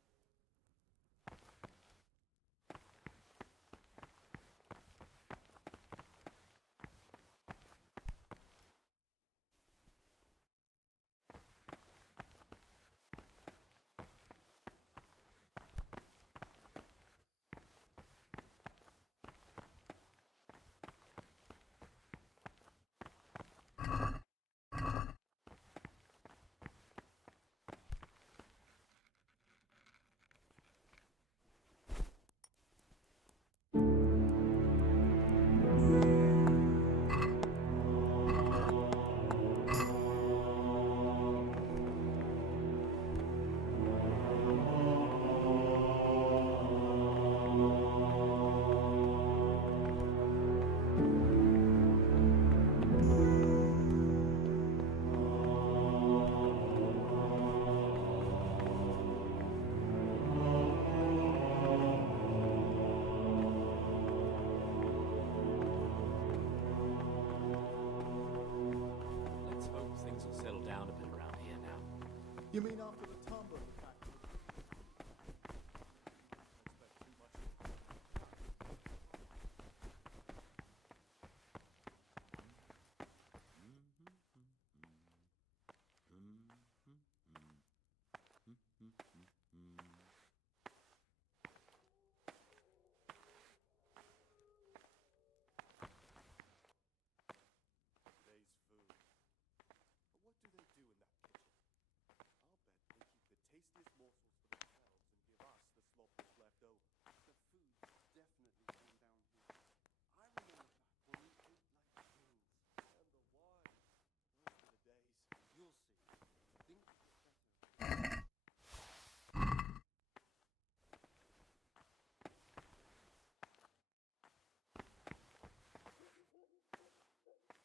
You mean after the timber attack? Today's food. But what do they do in that kitchen? I'll bet they keep the tastiest morsels for themselves and give us the slop that's left over. The food definitely came down here. I remember back when we ate like kings. And the wine. Those were the days. You'll see. Think it better.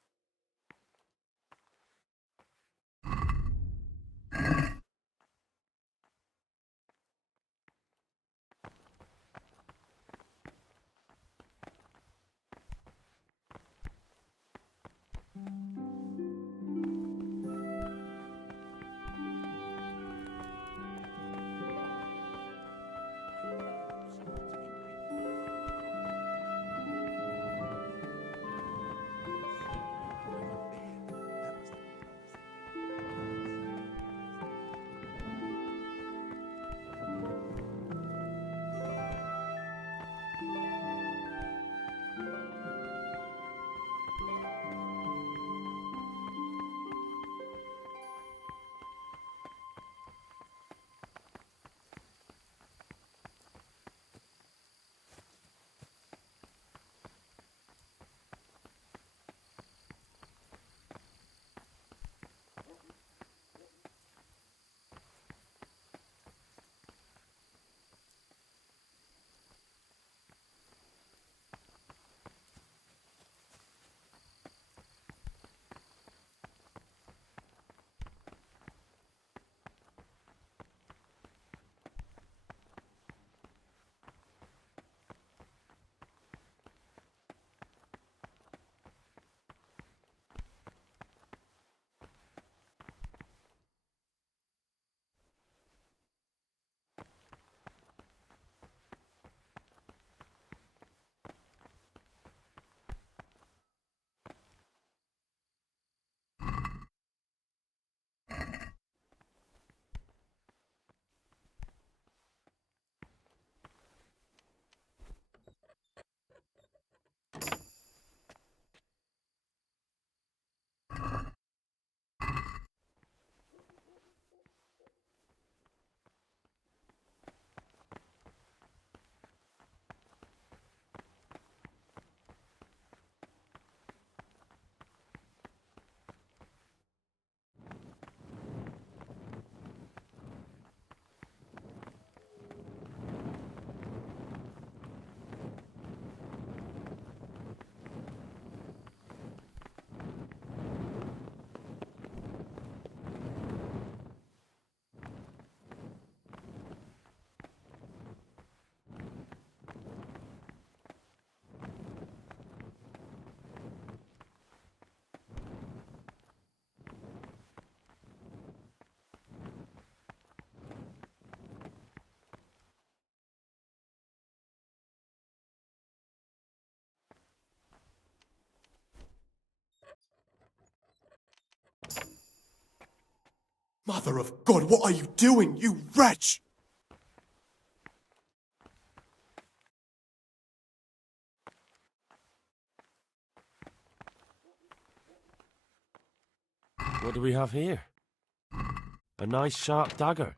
Mother of God, what are you doing, you wretch? What do we have here? A nice sharp dagger.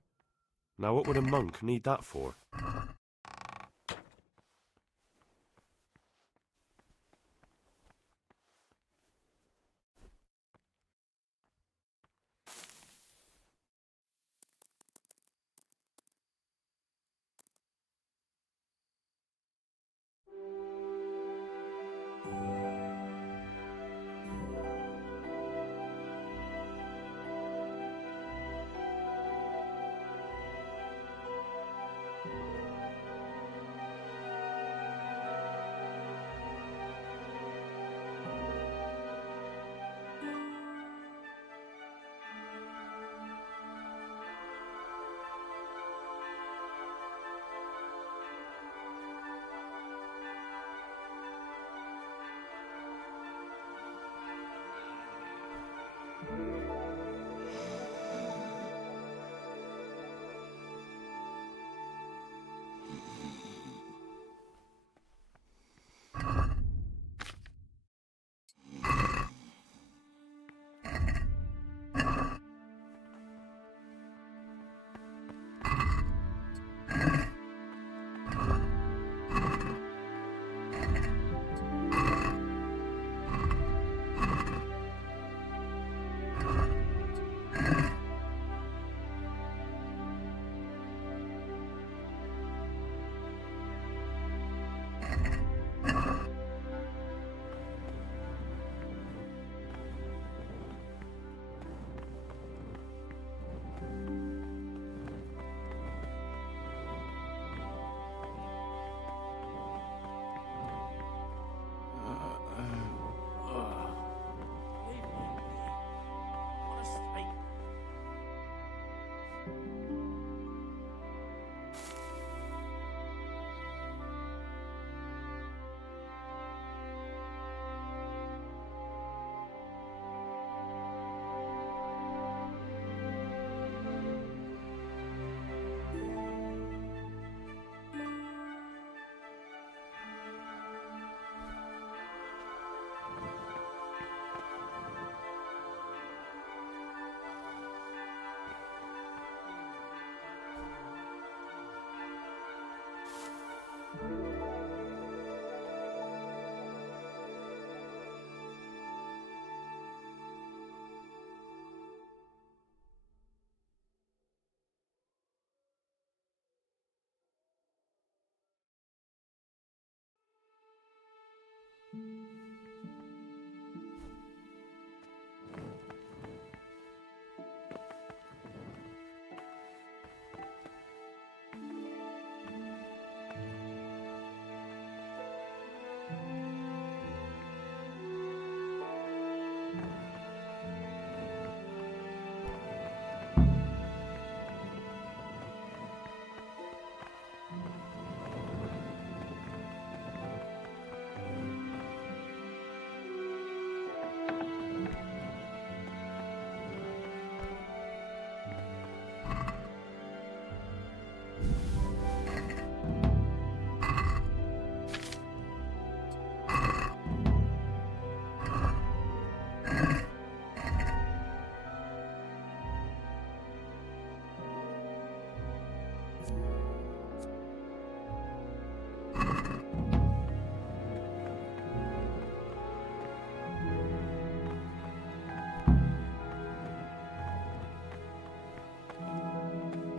Now what would a monk need that for?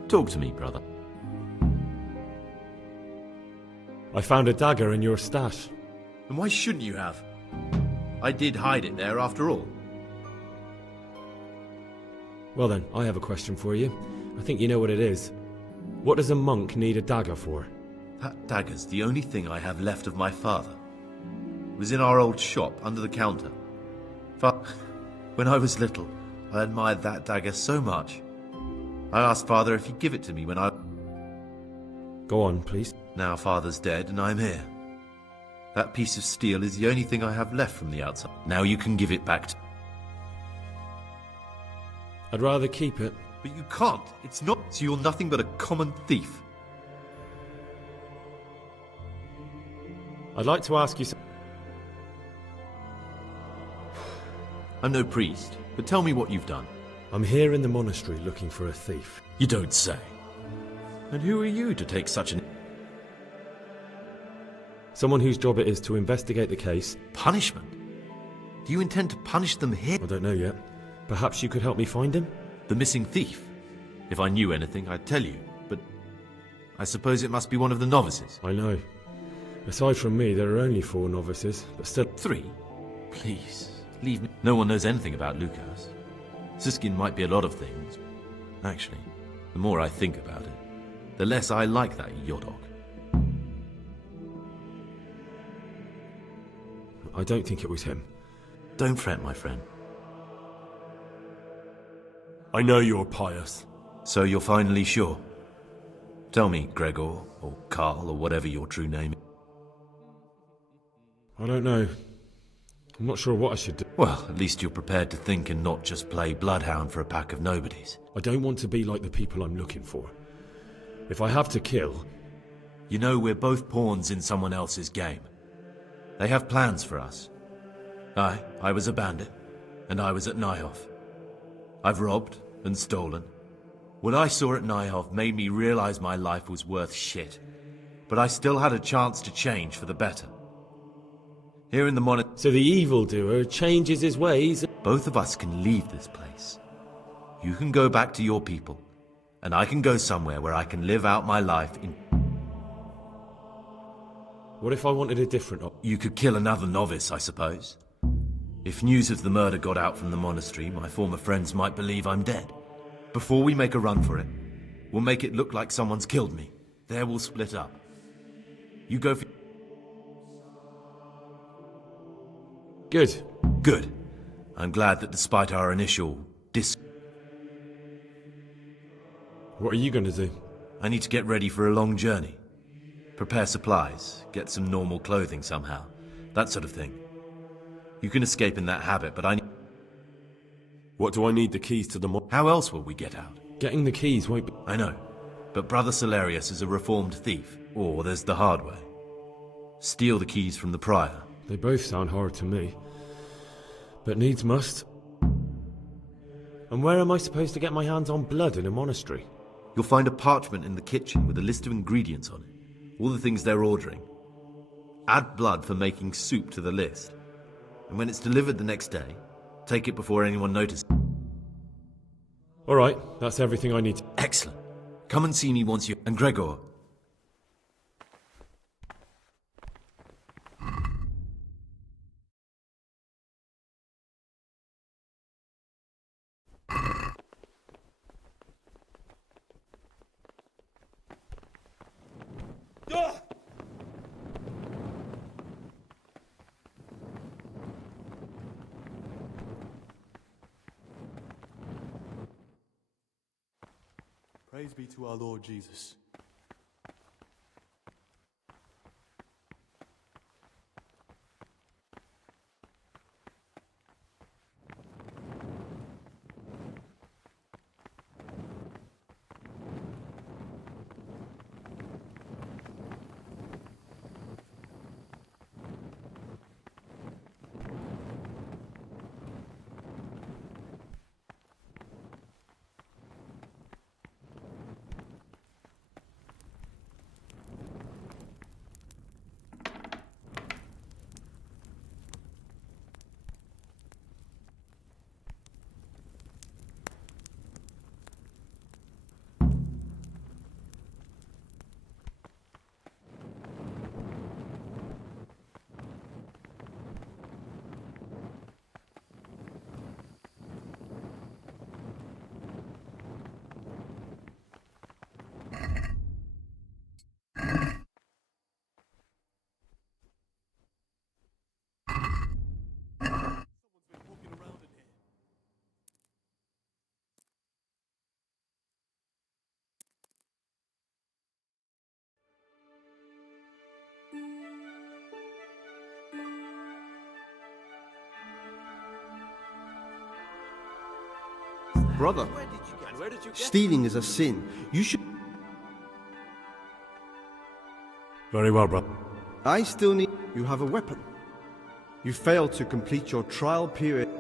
Talk to me, brother. I found a dagger in your stash. And why shouldn't you have? I did hide it there after all. Well then, I have a question for you. I think you know what it is. What does a monk need a dagger for? That dagger's the only thing I have left of my father. It was in our old shop, under the counter. When I was little, I admired that dagger so much. I asked Father if he'd give it to me when I... Go on, please. Now Father's dead and I'm here. That piece of steel is the only thing I have left from the outside. Now you can give it back to... I'd rather keep it. But you can't. It's not... So you're nothing but a common thief. I'd like to ask you something. I'm no priest, but tell me what you've done. I'm here in the monastery looking for a thief. You don't say. And who are you to take such an... Someone whose job it is to investigate the case. Punishment? Do you intend to punish them here? I don't know yet. Perhaps you could help me find him? The missing thief? If I knew anything, I'd tell you. But I suppose it must be one of the novices. I know. Aside from me, there are only 4 novices, but still... 3? Please, leave me. No one knows anything about Lucas. Siskin might be a lot of things. Actually, the more I think about it, the less I like that Yodok. I don't think it was him. Don't fret, my friend. I know you're pious. So you're finally sure? Tell me, Gregor, or Karl, or whatever your true name is. I don't know. I'm not sure what I should do. Well, at least you're prepared to think and not just play bloodhound for a pack of nobodies. I don't want to be like the people I'm looking for. If I have to kill... You know, we're both pawns in someone else's game. They have plans for us. I was a bandit, and I was at Nyhof. I've robbed and stolen. What I saw at Nyhof made me realize my life was worth shit. But I still had a chance to change for the better. Here in the monastery... So the evildoer changes his ways? Both of us can leave this place. You can go back to your people, and I can go somewhere where I can live out my life in... What if I wanted a different You could kill another novice, I suppose. If news of the murder got out from the monastery, my former friends might believe I'm dead. Before we make a run for it, we'll make it look like someone's killed me. There we'll split up. You go for... Good. Good. I'm glad that despite our initial What are you going to do? I need to get ready for a long journey. Prepare supplies, get some normal clothing somehow. That sort of thing. You can escape in that habit, but I... What do I need the keys to the How else will we get out? Getting the keys won't be... I know. But Brother Salarius is a reformed thief. Or there's the hard way. Steal the keys from the prior. They both sound hard to me. But needs must. And where am I supposed to get my hands on blood in a monastery? You'll find a parchment in the kitchen with a list of ingredients on it. All the things they're ordering. Add blood for making soup to the list. And when it's delivered the next day, take it before anyone notices. All right, that's everything I need. Excellent. Come and see me once you... And Gregor. Praise be to our Lord Jesus. Brother, stealing is a sin. You should... Very well, brother. I still need... You have a weapon. You failed to complete your trial period.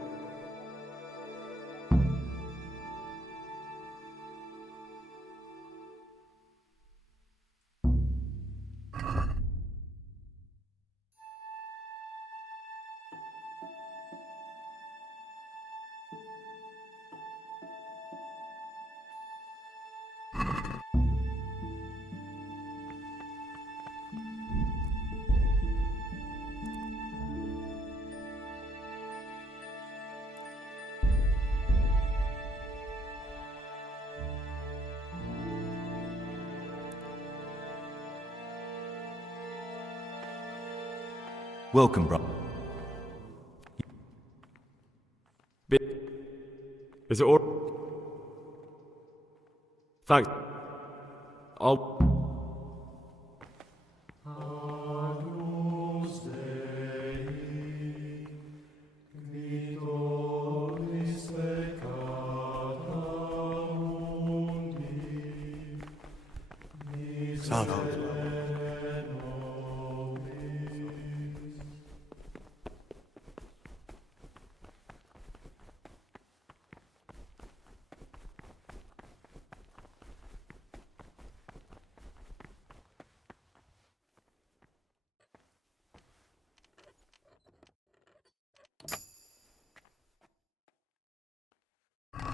Welcome, brother. Is it all? Thanks. I'll...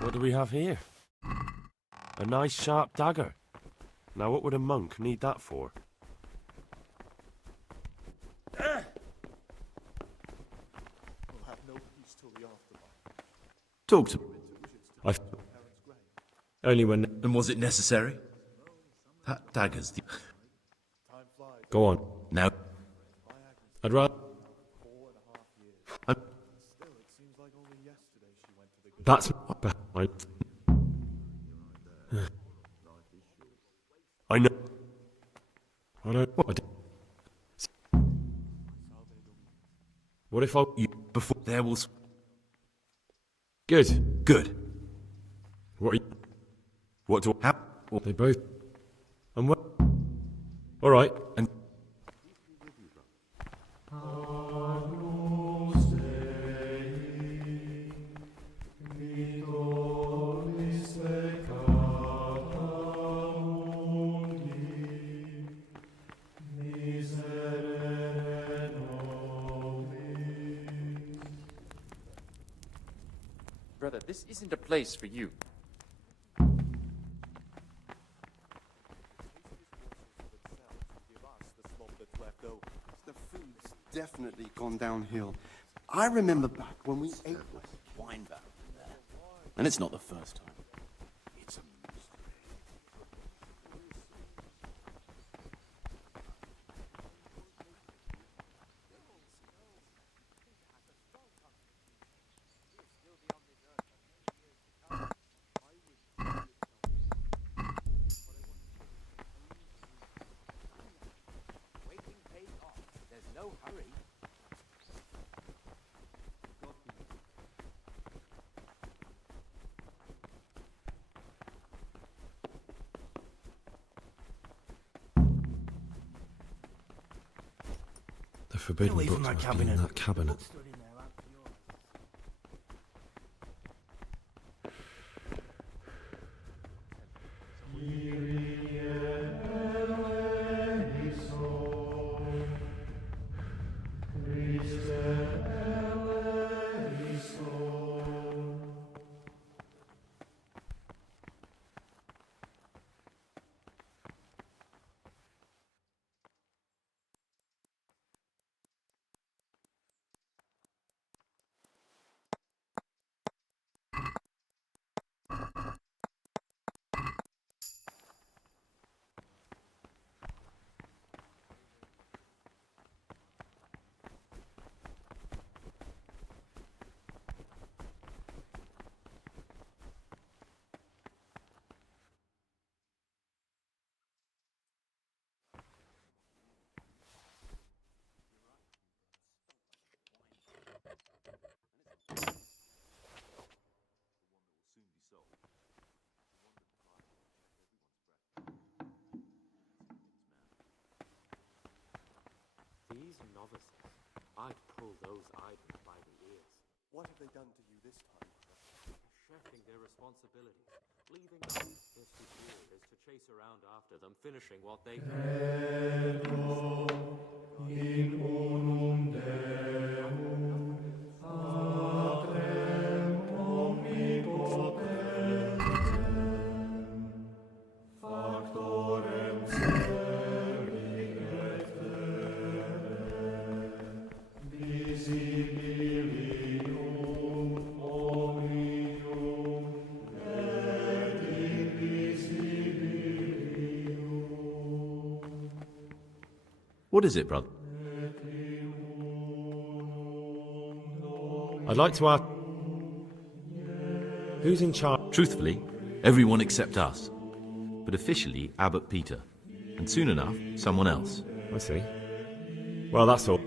What do we have here? A nice sharp dagger. Now what would a monk need that for? Talk to me. Only when... And was it necessary? That dagger's the... Go on. Now... I'd rather... That's... I know. I know. What if I... You, before there will... Good. Good. What? What do... How... They both... And what? All right. And... this isn't a place for you. The food's definitely gone downhill. I remember back when we ate Wine barrel in there. And it's not the first time. It's a Waiting pays off. There's no hurry. The forbidden Away books from that must be in cabinet. that cabinet. These novices, I'd pull those idlers by the ears. What have they done to you this time? Shirking their responsibilities, leaving us. Their superior is to chase around after them, finishing what they What is it, brother? I'd like to ask... Who's in charge? Truthfully, everyone except us. But officially, Abbot Peter. And soon enough, someone else. I see. Well, that's all.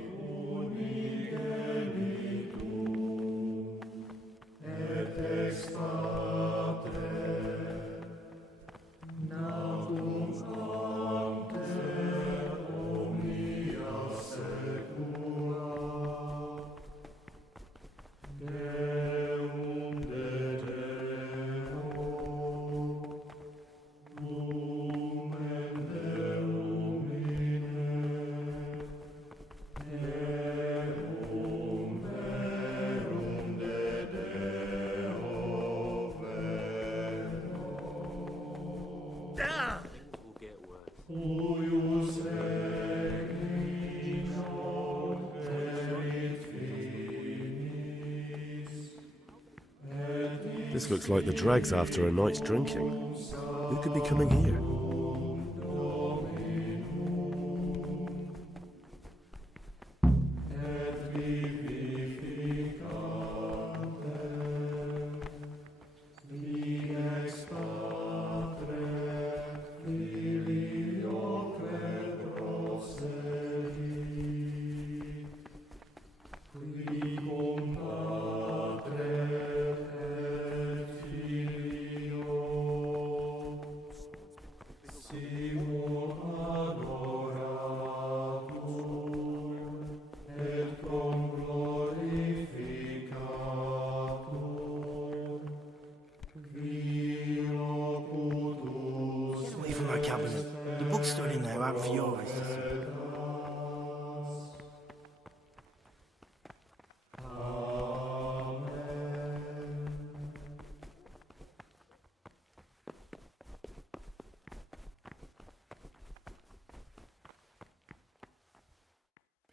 This looks like the dregs after a night's drinking. Who could be coming here?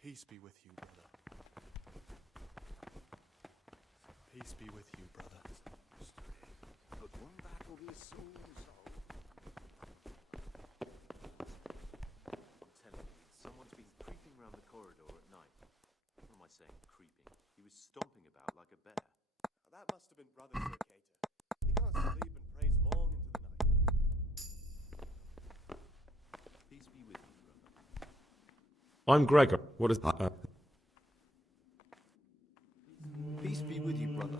Peace be with you, brother. Peace be with you, brother. But one battle will soon solve. I'm telling you, someone's been creeping around the corridor at night. What am I saying, creeping? He was stomping about like a bear. That must have been Brother Sir Cater. He can't sleep and prays long into the night. Peace be with you, brother. I'm Gregor. What is... Peace be with you, brother.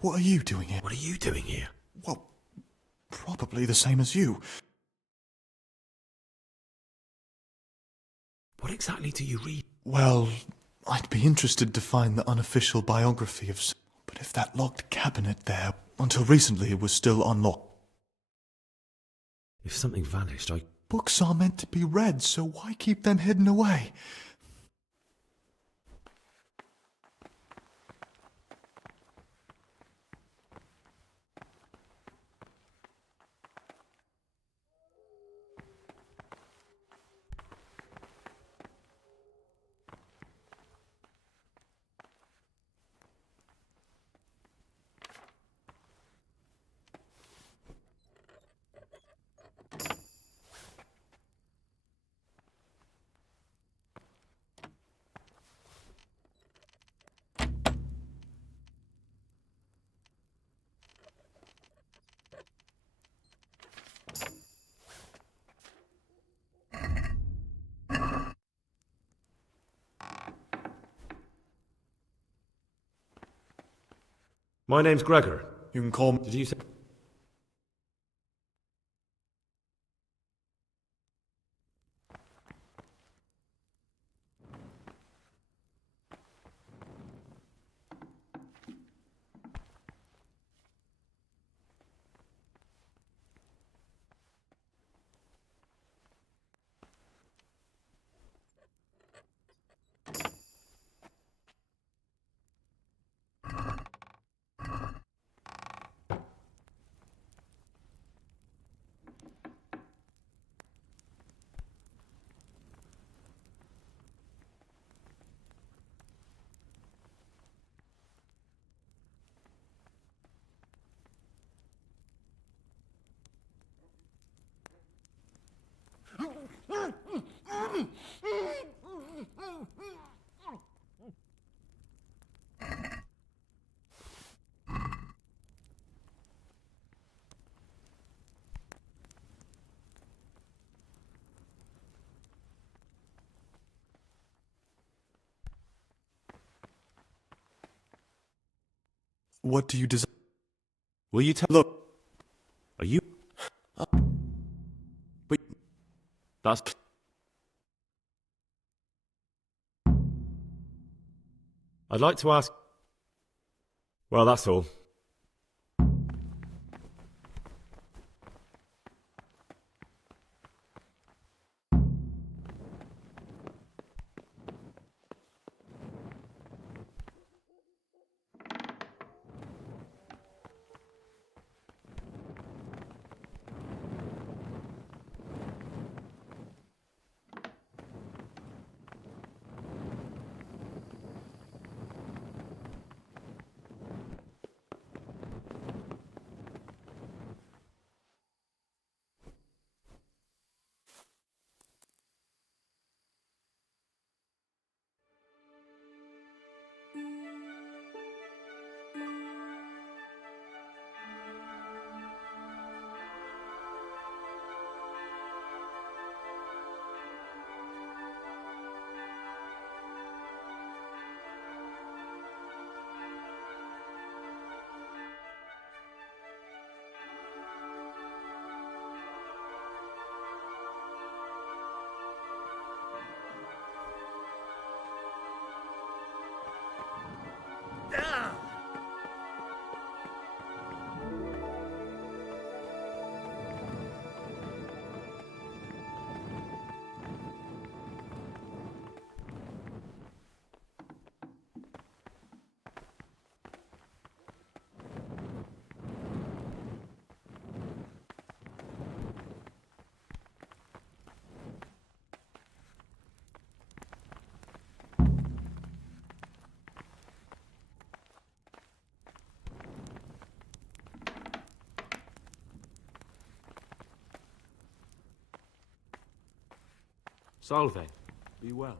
What are you doing here? What are you doing here? Well, probably the same as you. What exactly do you read? Well, I'd be interested to find the unofficial biography of... But if that locked cabinet there, until recently it was still unlocked. If something vanished, Books are meant to be read, so why keep them hidden away? My name's Gregor. You can call me. Did you say... What do you desire? Will you tell... Look. Are you... Wait. That's... I'd like to ask... Well, that's all. Salve. Be well.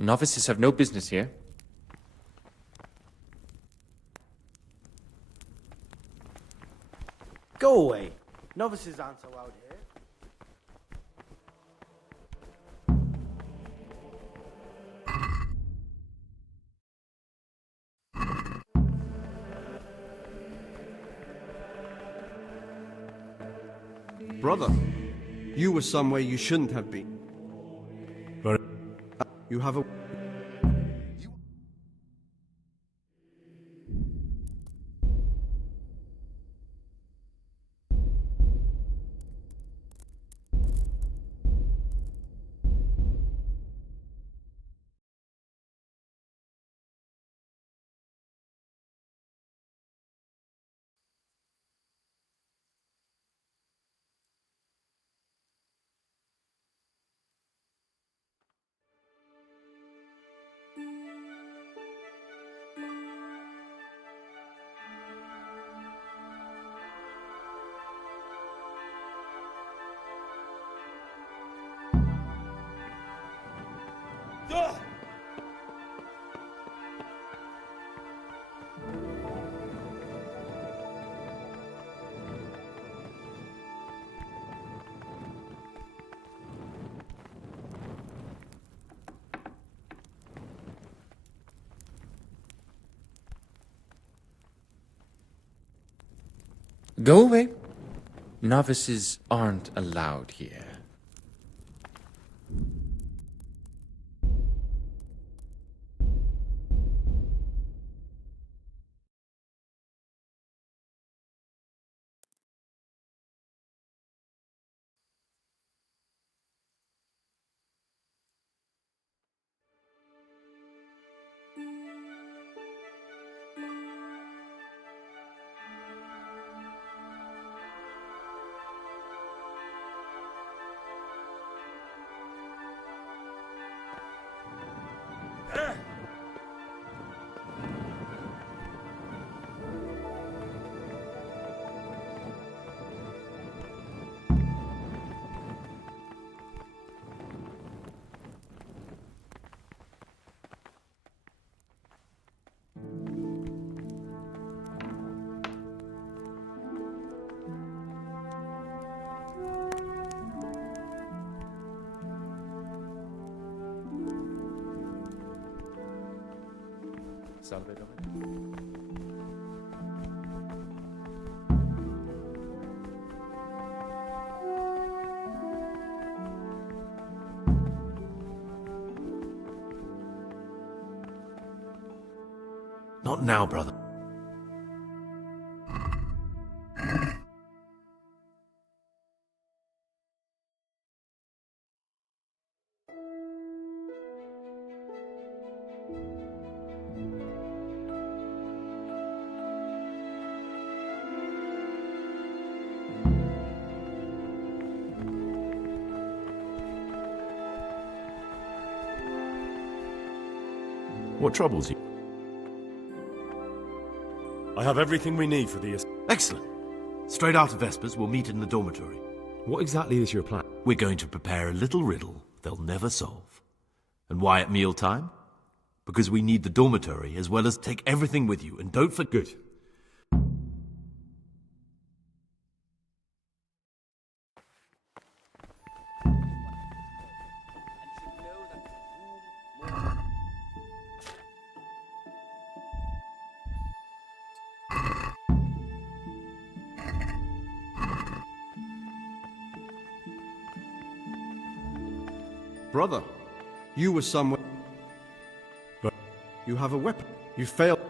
Novices have no business here. Go away. Novices aren't allowed here. Brother, you were somewhere you shouldn't have been. But... You have a... Go away. Novices aren't allowed here. Salve, Dominic. Not now, brother. What troubles you? I have everything we need for the... Excellent. Straight after Vespers, we'll meet in the dormitory. What exactly is your plan? We're going to prepare a little riddle they'll never solve. And why at mealtime? Because we need the dormitory as well as take everything with you, and don't forget... Good. Brother, you were somewhere. But you have a weapon. You failed.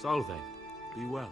Salve. Be well.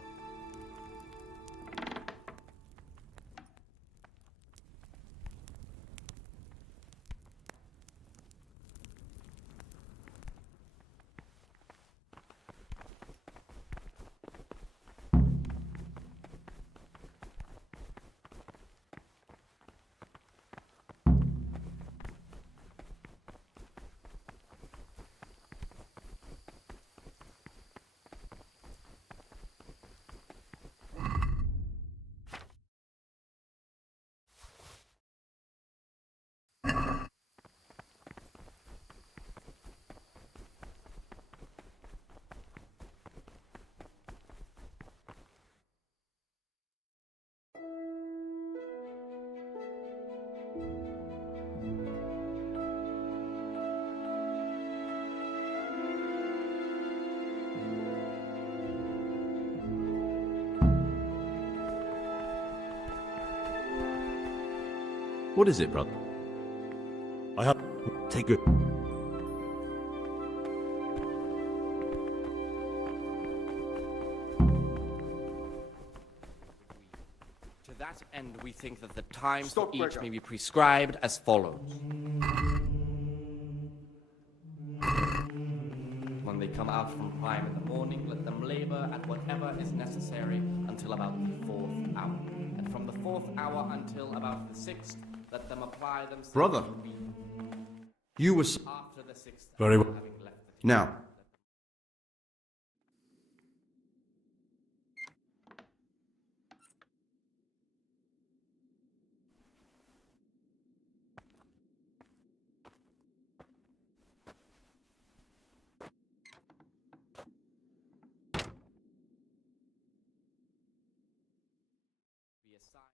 What is it, brother? I have... Take it. To that end, we think that the times for each may be prescribed as follows. When they come out from prime in the morning, let them labor at whatever is necessary until about the 4th hour. And from the 4th hour until about the 6th, let them apply themselves Brother, to read. you were... After the 6th Very hour, well. having left the Now, be assigned.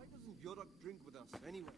why doesn't Yodak drink with us anyway?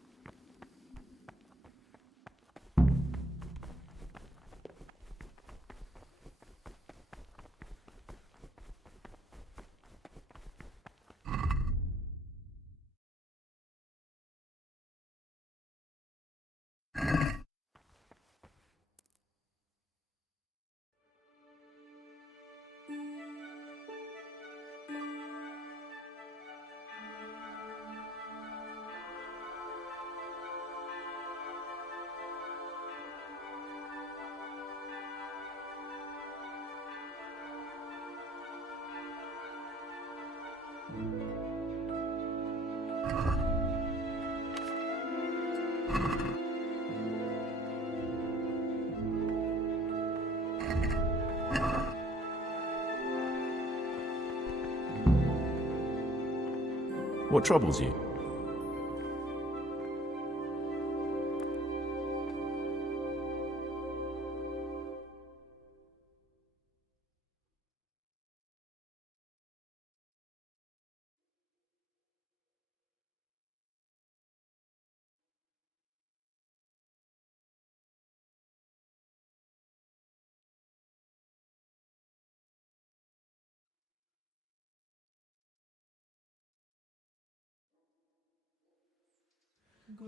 What troubles you?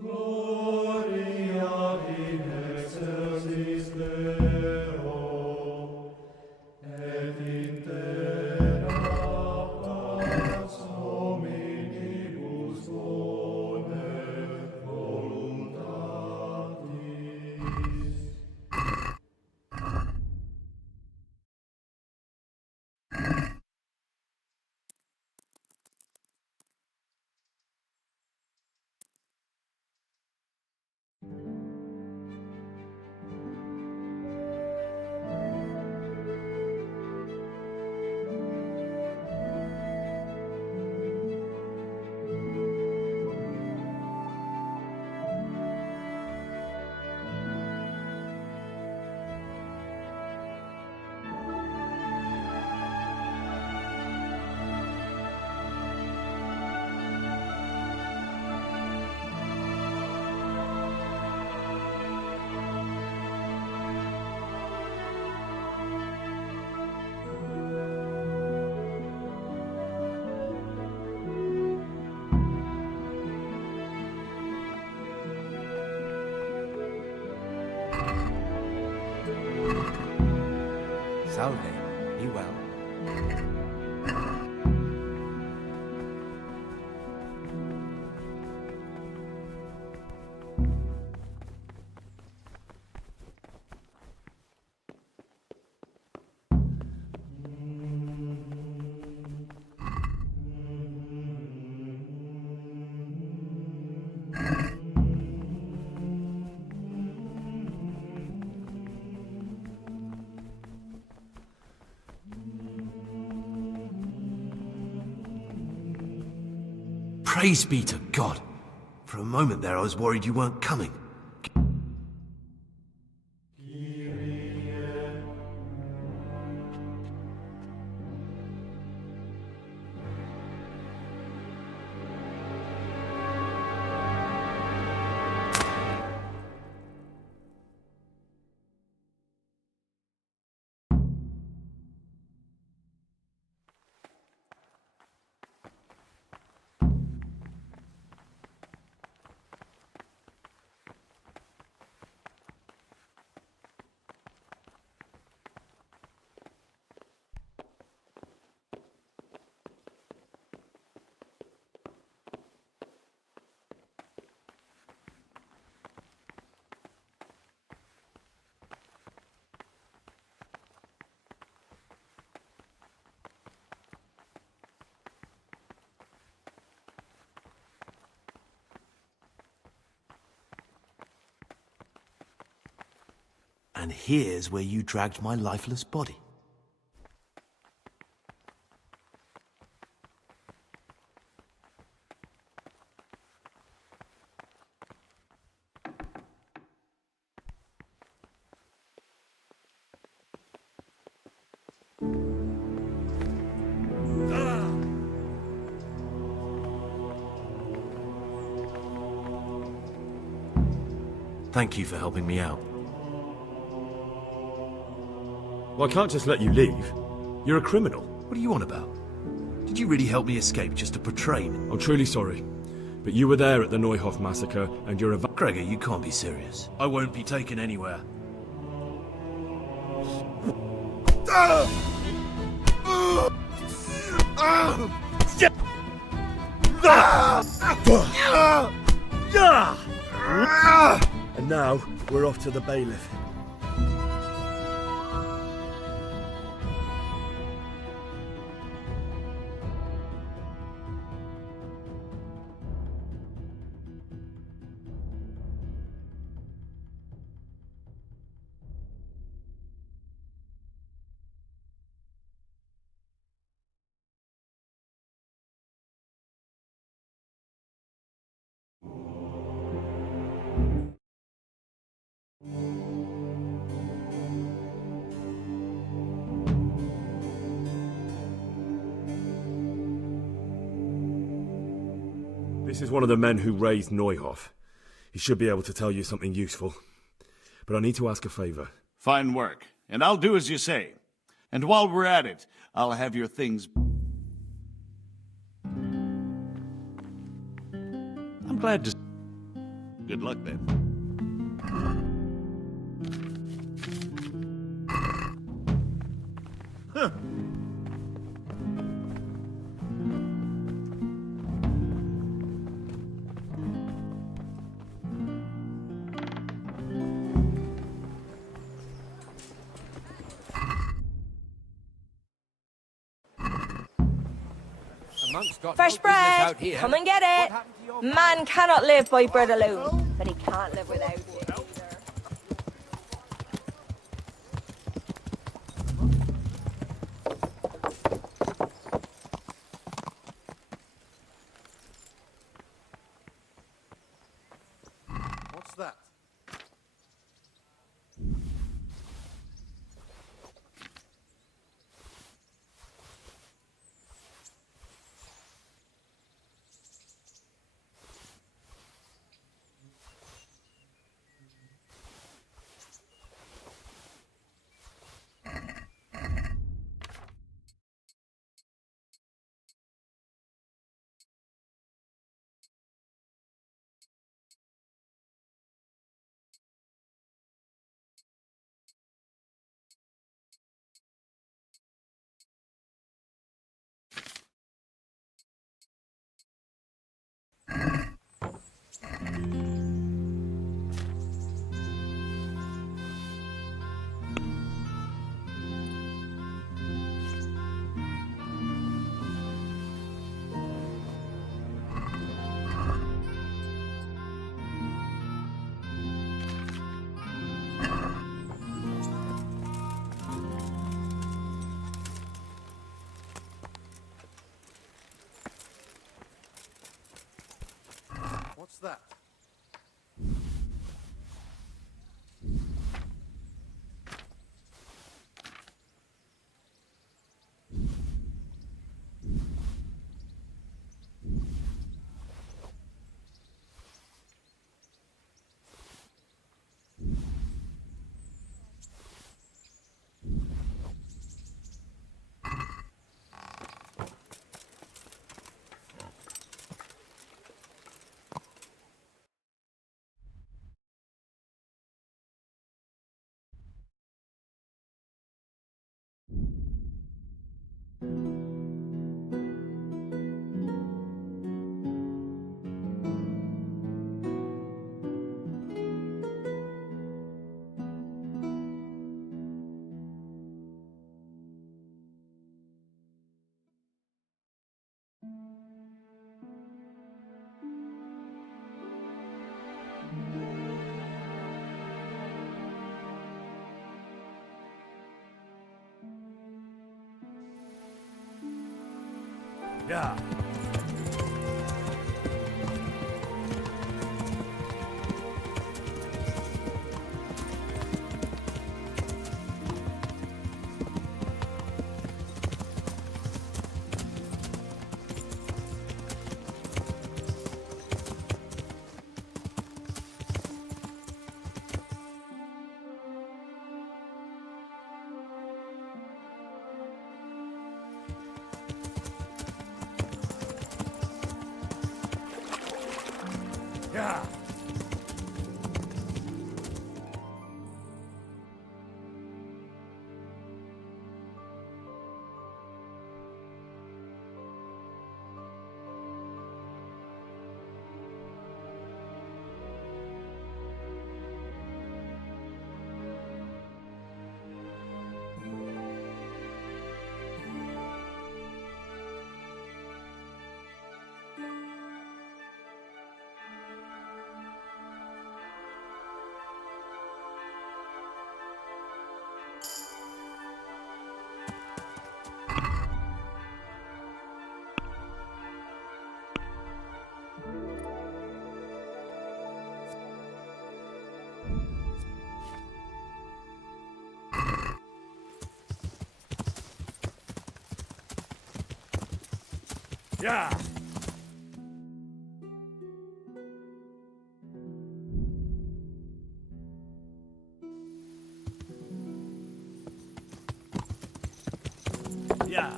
Gloria in excelsis Deo, et in terra pax hominibus bonet voluntatis. Salve, be well. Praise be to God. For a moment there I was worried you weren't coming. And here's where you dragged my lifeless body. Thank you for helping me out. Well, I can't just let you leave. You're a criminal. What are you on about? Did you really help me escape just to portray me? I'm truly sorry. But you were there at the Neuhoff massacre, and you're a... Gregor, you can't be serious. I won't be taken anywhere. And now, we're off to the bailiff. This is one of the men who raised Neuhoff. He should be able to tell you something useful. But I need to ask a favor. Fine work, and I'll do as you say. And while we're at it, I'll have your things... I'm glad to... Good luck, then. Huh. Fresh bread! Come and get it! Man cannot live by bread alone, but he can't live without it either. What's that? Yeah. Yeah. Yeah. Yeah.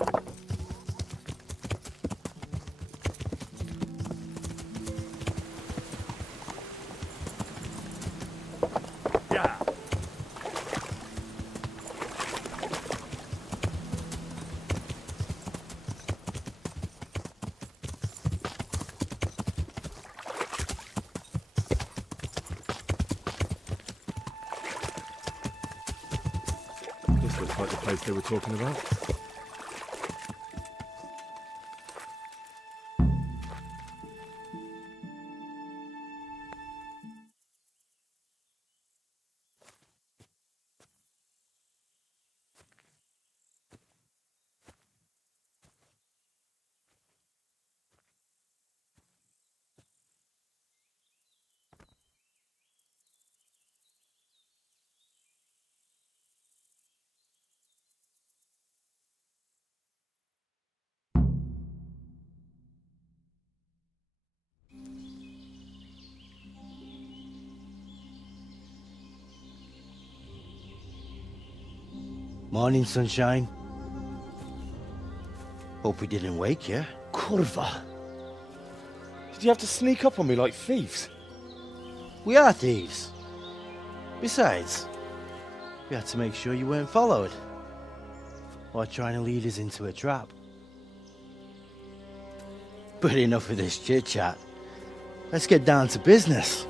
Yeah. This looks like the place they were talking about. Morning, sunshine. Hope we didn't wake you. Kurva! Did you have to sneak up on me like thieves? We are thieves. Besides, we had to make sure you weren't followed. Or trying to lead us into a trap. But enough of this chit-chat. Let's get down to business.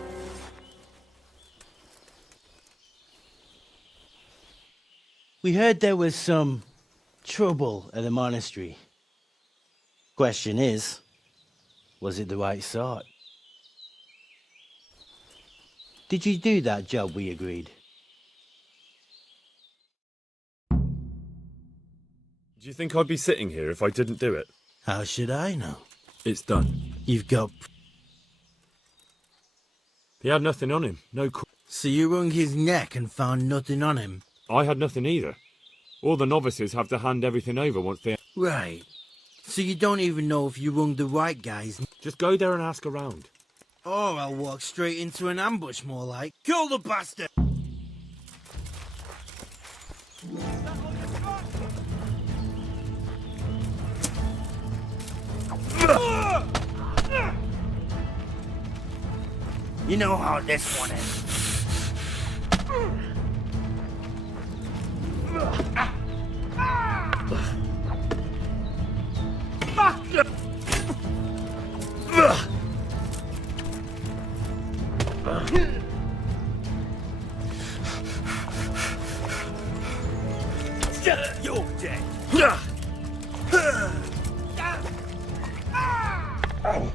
We heard there was some trouble at the monastery. Question is, was it the right sort? Did you do that job we agreed? Do you think I'd be sitting here if I didn't do it? How should I know? It's done. You've got... He had nothing on him. No. So you wrung his neck and found nothing on him? I had nothing either. All the novices have to hand everything over once they... Right. So you don't even know if you wrung the right guys? Just go there and ask around. Or I'll walk straight into an ambush, more like. Kill the bastard! You know how this one ends. You're dead. Ow!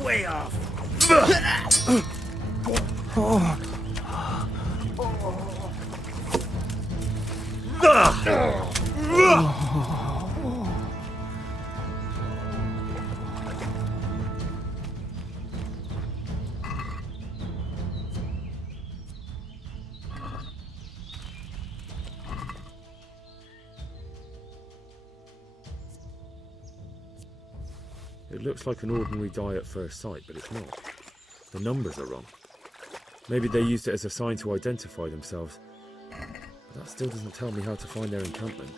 Way off. It looks like an ordinary die at first sight, but it's not. The numbers are wrong. Maybe they used it as a sign to identify themselves. But that still doesn't tell me how to find their encampment.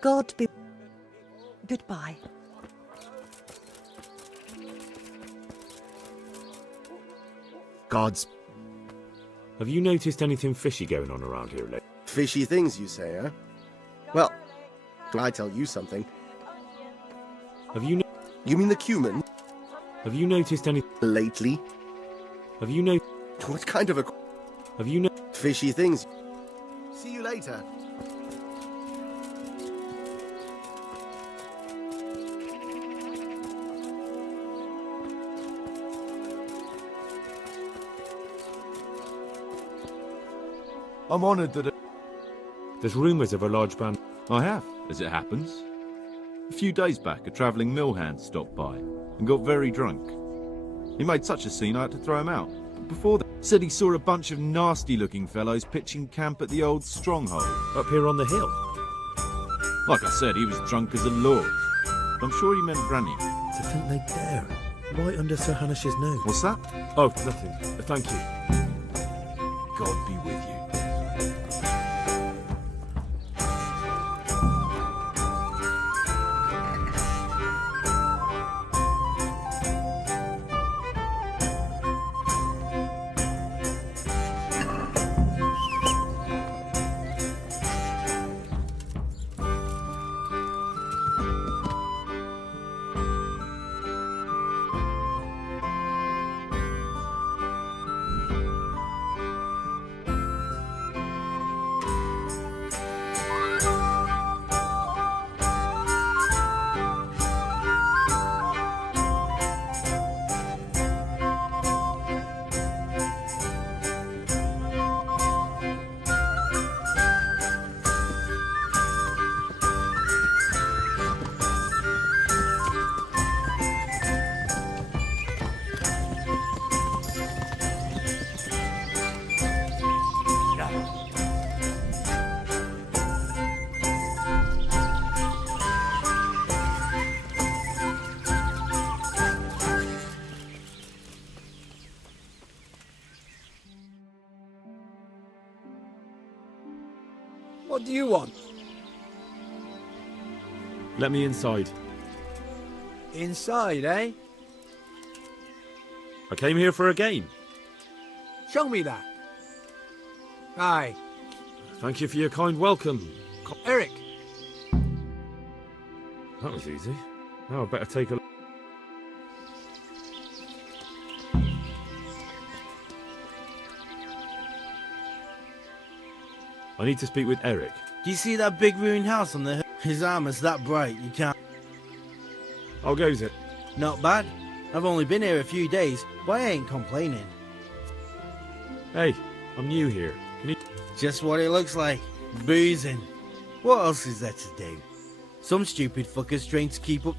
God be... Goodbye. Gods. Have you noticed anything fishy going on around here lately? Fishy things, you say, huh? Well, I tell you something. Have you... You mean the cumin? Have you noticed any... Lately? Have you no... What kind of a... Have you no... Fishy things. See you later. I'm honoured that... There's rumours of a large band... I have, as it happens. A few days back, a travelling mill hand stopped by and got very drunk. He made such a scene I had to throw him out. But before that, said he saw a bunch of nasty-looking fellows pitching camp at the old stronghold. Up here on the hill? Like I said, he was drunk as a lord. I'm sure he meant Granny. To think they dare. Right under Sir Hanish's nose. What's that? Oh, nothing. Thank you. God be with you. What do you want? Let me inside. Inside, eh? I came here for a game. Show me that. Aye. Thank you for your kind welcome. Eric. That was easy. Now I better take a look. I need to speak with Eric. Do you see that big ruined house on the hill? His armor's that bright, you can't... How goes it? Not bad. I've only been here a few days, but I ain't complaining. Hey, I'm new here. Can you... Just what it looks like. Boozing. What else is there to do? Some stupid fuckers trained to keep up...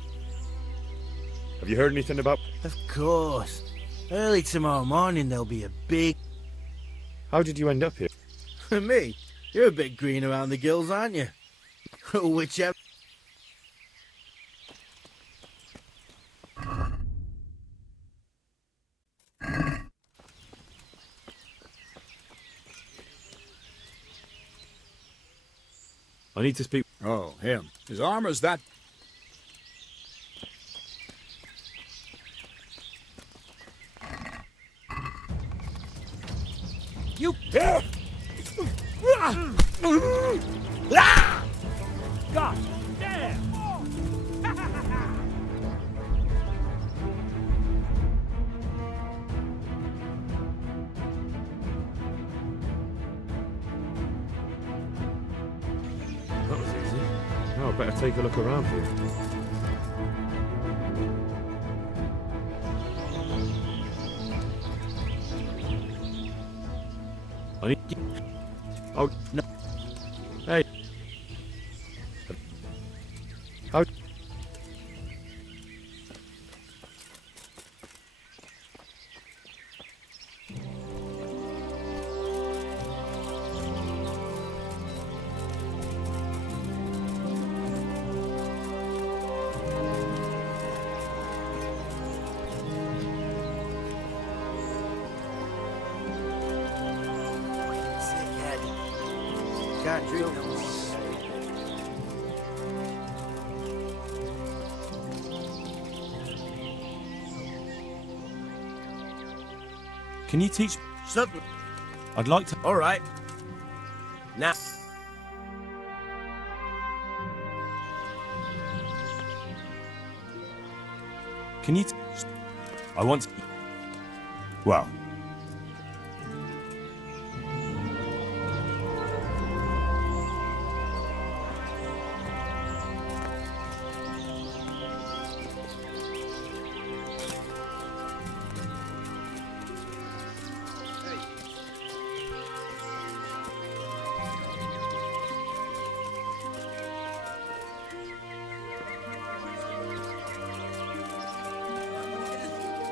Have you heard anything about... Of course. Early tomorrow morning there'll be a big... How did you end up here? Me? You're a bit green around the gills, aren't you? Whichever... I need to speak... Oh, him. His armor's that... You... God damn! That was easy. Now I better take a look around here. I need... Oh, no. Hey. How... Can't drink them. Can you teach... Something. I'd like to... All right. Now... Can you... I want to... Well...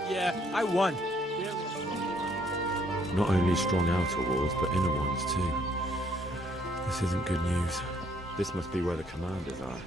Yeah, I won. Not only strong outer walls, but inner ones too. This isn't good news. This must be where the commanders are.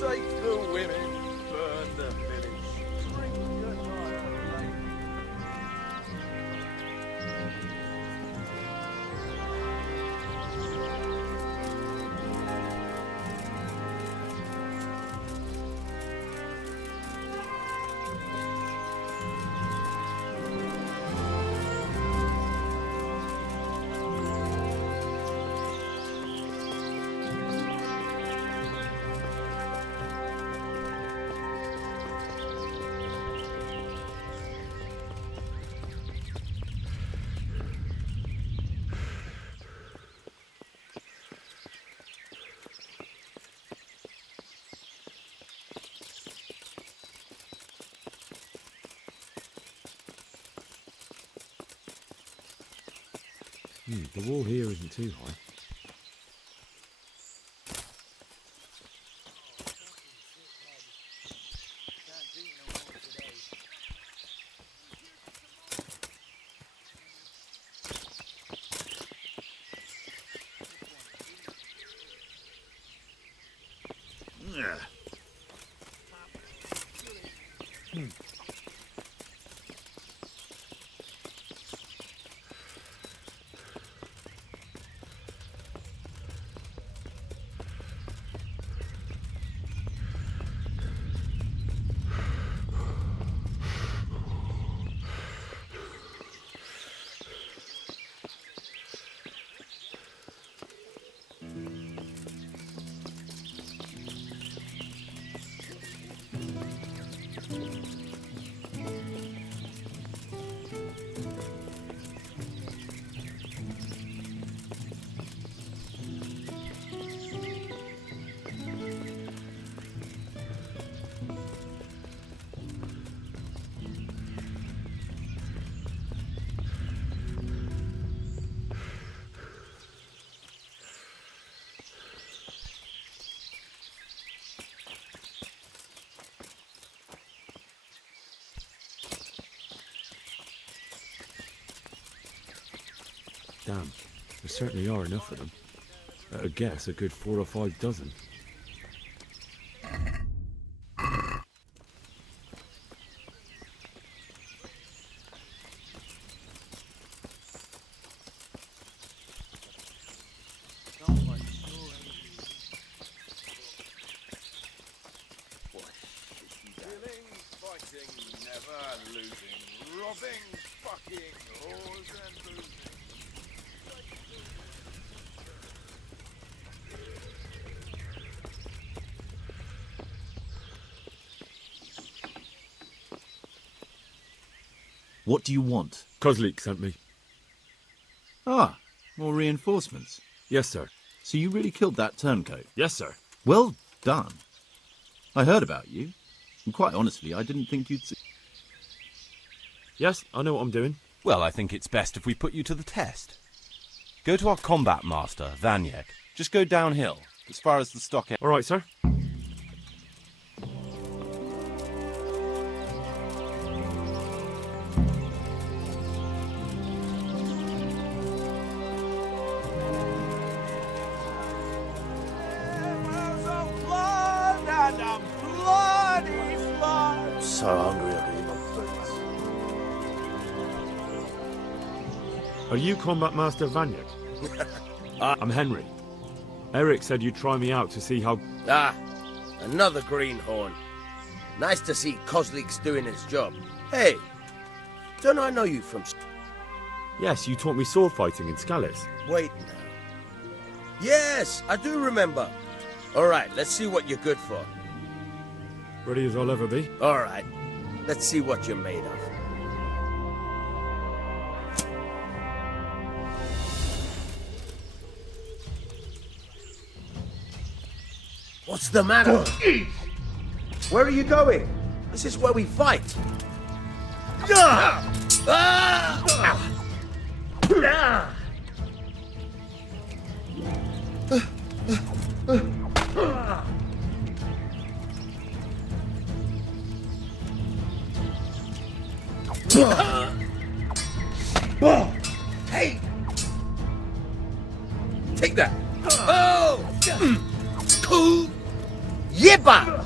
Take the women, burn the village. Drink your night. The wall here isn't too high. Damn, there certainly are enough of them. At a guess, a good 4 or 5 dozen. What do you want? Kozlik sent me. Ah, more reinforcements. Yes, sir. So you really killed that turncoat? Yes, sir. Well done. I heard about you, and quite honestly, I didn't think you'd... Yes, I know what I'm doing. Well, I think it's best if we put you to the test. Go to our combat master, Vanyek. Just go downhill, as far as the stockade. All right, sir. So hungry I could eat my boots. Are you Combat Master Vanyek? I'm Henry. Eric said you'd try me out to see how... Ah, another greenhorn. Nice to see Kozlik's doing his job. Hey, don't I know you from... Yes, you taught me sword fighting in Skalis. Wait now. Yes, I do remember. All right, let's see what you're good for. Ready as I'll ever be. All right, let's see what you're made of. What's the matter? Where are you going? This is where we fight. Hey! Take that! Oh! Cool! Yippa!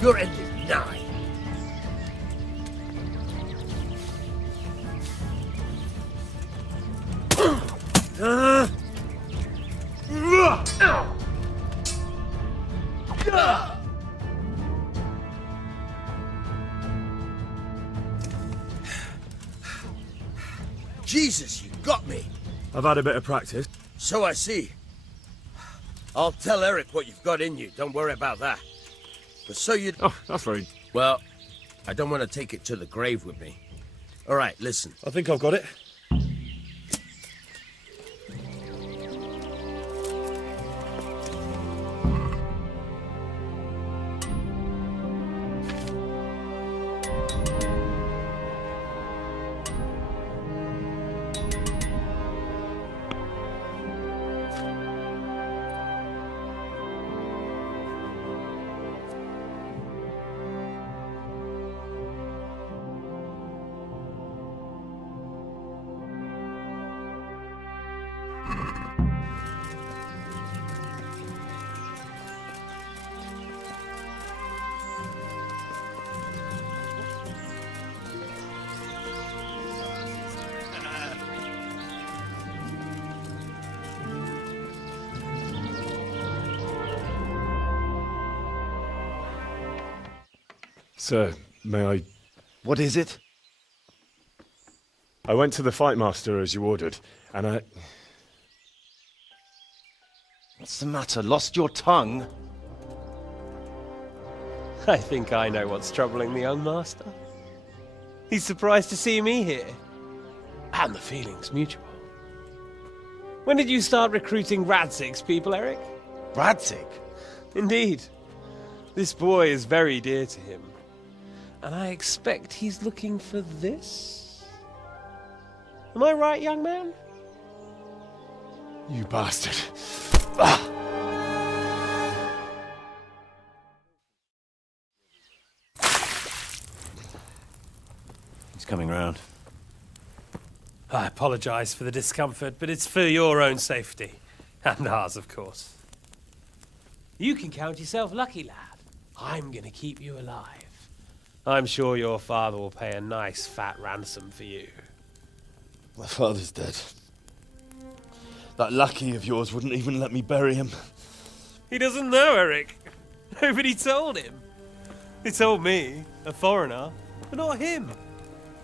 Your end is nigh. Jesus, you got me. I've had a bit of practice. So I see. I'll tell Eric what you've got in you. Don't worry about that. But so you... Oh, that's very... Well, I don't want to take it to the grave with me. All right, listen. I think I've got it. Sir, may I... What is it? I went to the fight master as you ordered, and I... What's the matter? Lost your tongue? I think I know what's troubling the young master. He's surprised to see me here. And the feeling's mutual. When did you start recruiting Radzig's people, Eric? Radzig? Indeed. This boy is very dear to him. And I expect he's looking for this? Am I right, young man? You bastard. He's coming round. I apologize for the discomfort, but it's for your own safety. And ours, of course. You can count yourself lucky, lad. I'm gonna keep you alive. I'm sure your father will pay a nice fat ransom for you. My father's dead. That lackey of yours wouldn't even let me bury him. He doesn't know, Eric. Nobody told him. He told me, a foreigner, but not him.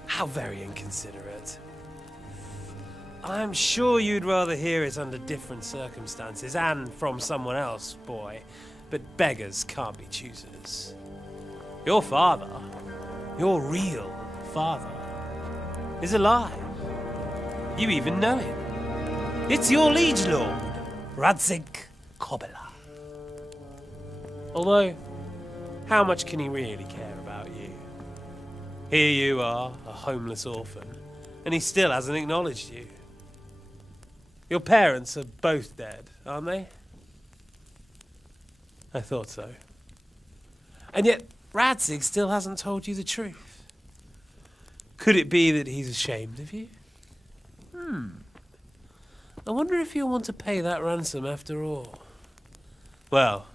How very inconsiderate. I'm sure you'd rather hear it under different circumstances and from someone else, boy. But beggars can't be choosers. Your father, your real father, is alive. You even know him. It's your liege lord, Radzig Kobyla. Although, how much can he really care about you? Here you are, a homeless orphan, and he still hasn't acknowledged you. Your parents are both dead, aren't they? I thought so. And yet, Radzig still hasn't told you the truth. Could it be that he's ashamed of you? I wonder if you'll want to pay that ransom after all. Well,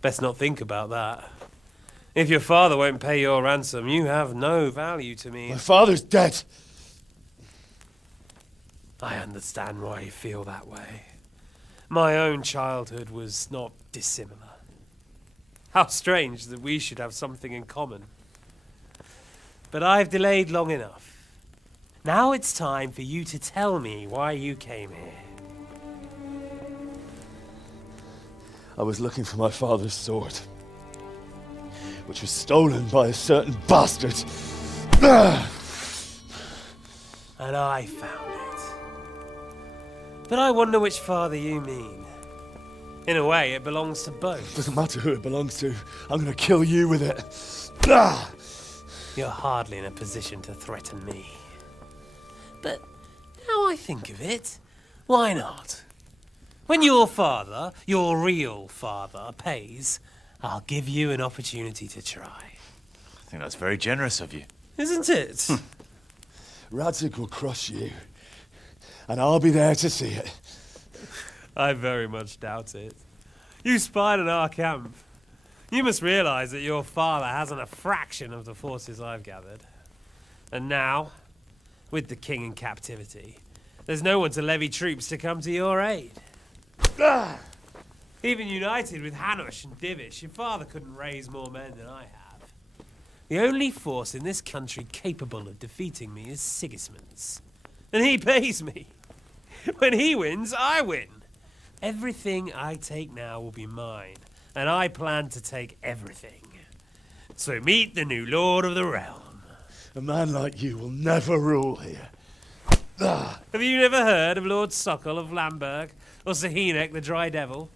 best not think about that. If your father won't pay your ransom, you have no value to me. My father's dead. I understand why you feel that way. My own childhood was not dissimilar. How strange that we should have something in common. But I've delayed long enough. Now it's time for you to tell me why you came here. I was looking for my father's sword, which was stolen by a certain bastard. And I found it. But I wonder which father you mean. In a way, it belongs to both. Doesn't matter who it belongs to. I'm gonna kill you with it. You're hardly in a position to threaten me. But now I think of it, why not? When your father, your real father, pays, I'll give you an opportunity to try. I think that's very generous of you. Isn't it? Radzig will crush you, and I'll be there to see it. I very much doubt it. You spied on our camp. You must realize that your father hasn't a fraction of the forces I've gathered. And now, with the king in captivity, there's no one to levy troops to come to your aid. Even united with Hanush and Divish, your father couldn't raise more men than I have. The only force in this country capable of defeating me is Sigismund's. And he pays me. When he wins, I win. Everything I take now will be mine, and I plan to take everything. So meet the new lord of the realm. A man like you will never rule here. Have you never heard of Lord Sokol of Lamberg, or Sahinek the Dry Devil?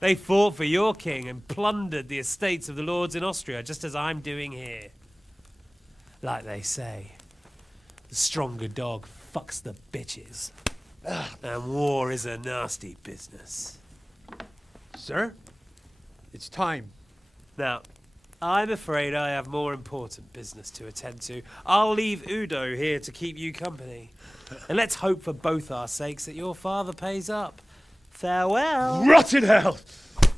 They fought for your king and plundered the estates of the lords in Austria, just as I'm doing here. Like they say, the stronger dog fucks the bitches. And war is a nasty business. Sir, it's time. Now, I'm afraid I have more important business to attend to. I'll leave Udo here to keep you company. And let's hope for both our sakes that your father pays up. Farewell. Rot in hell!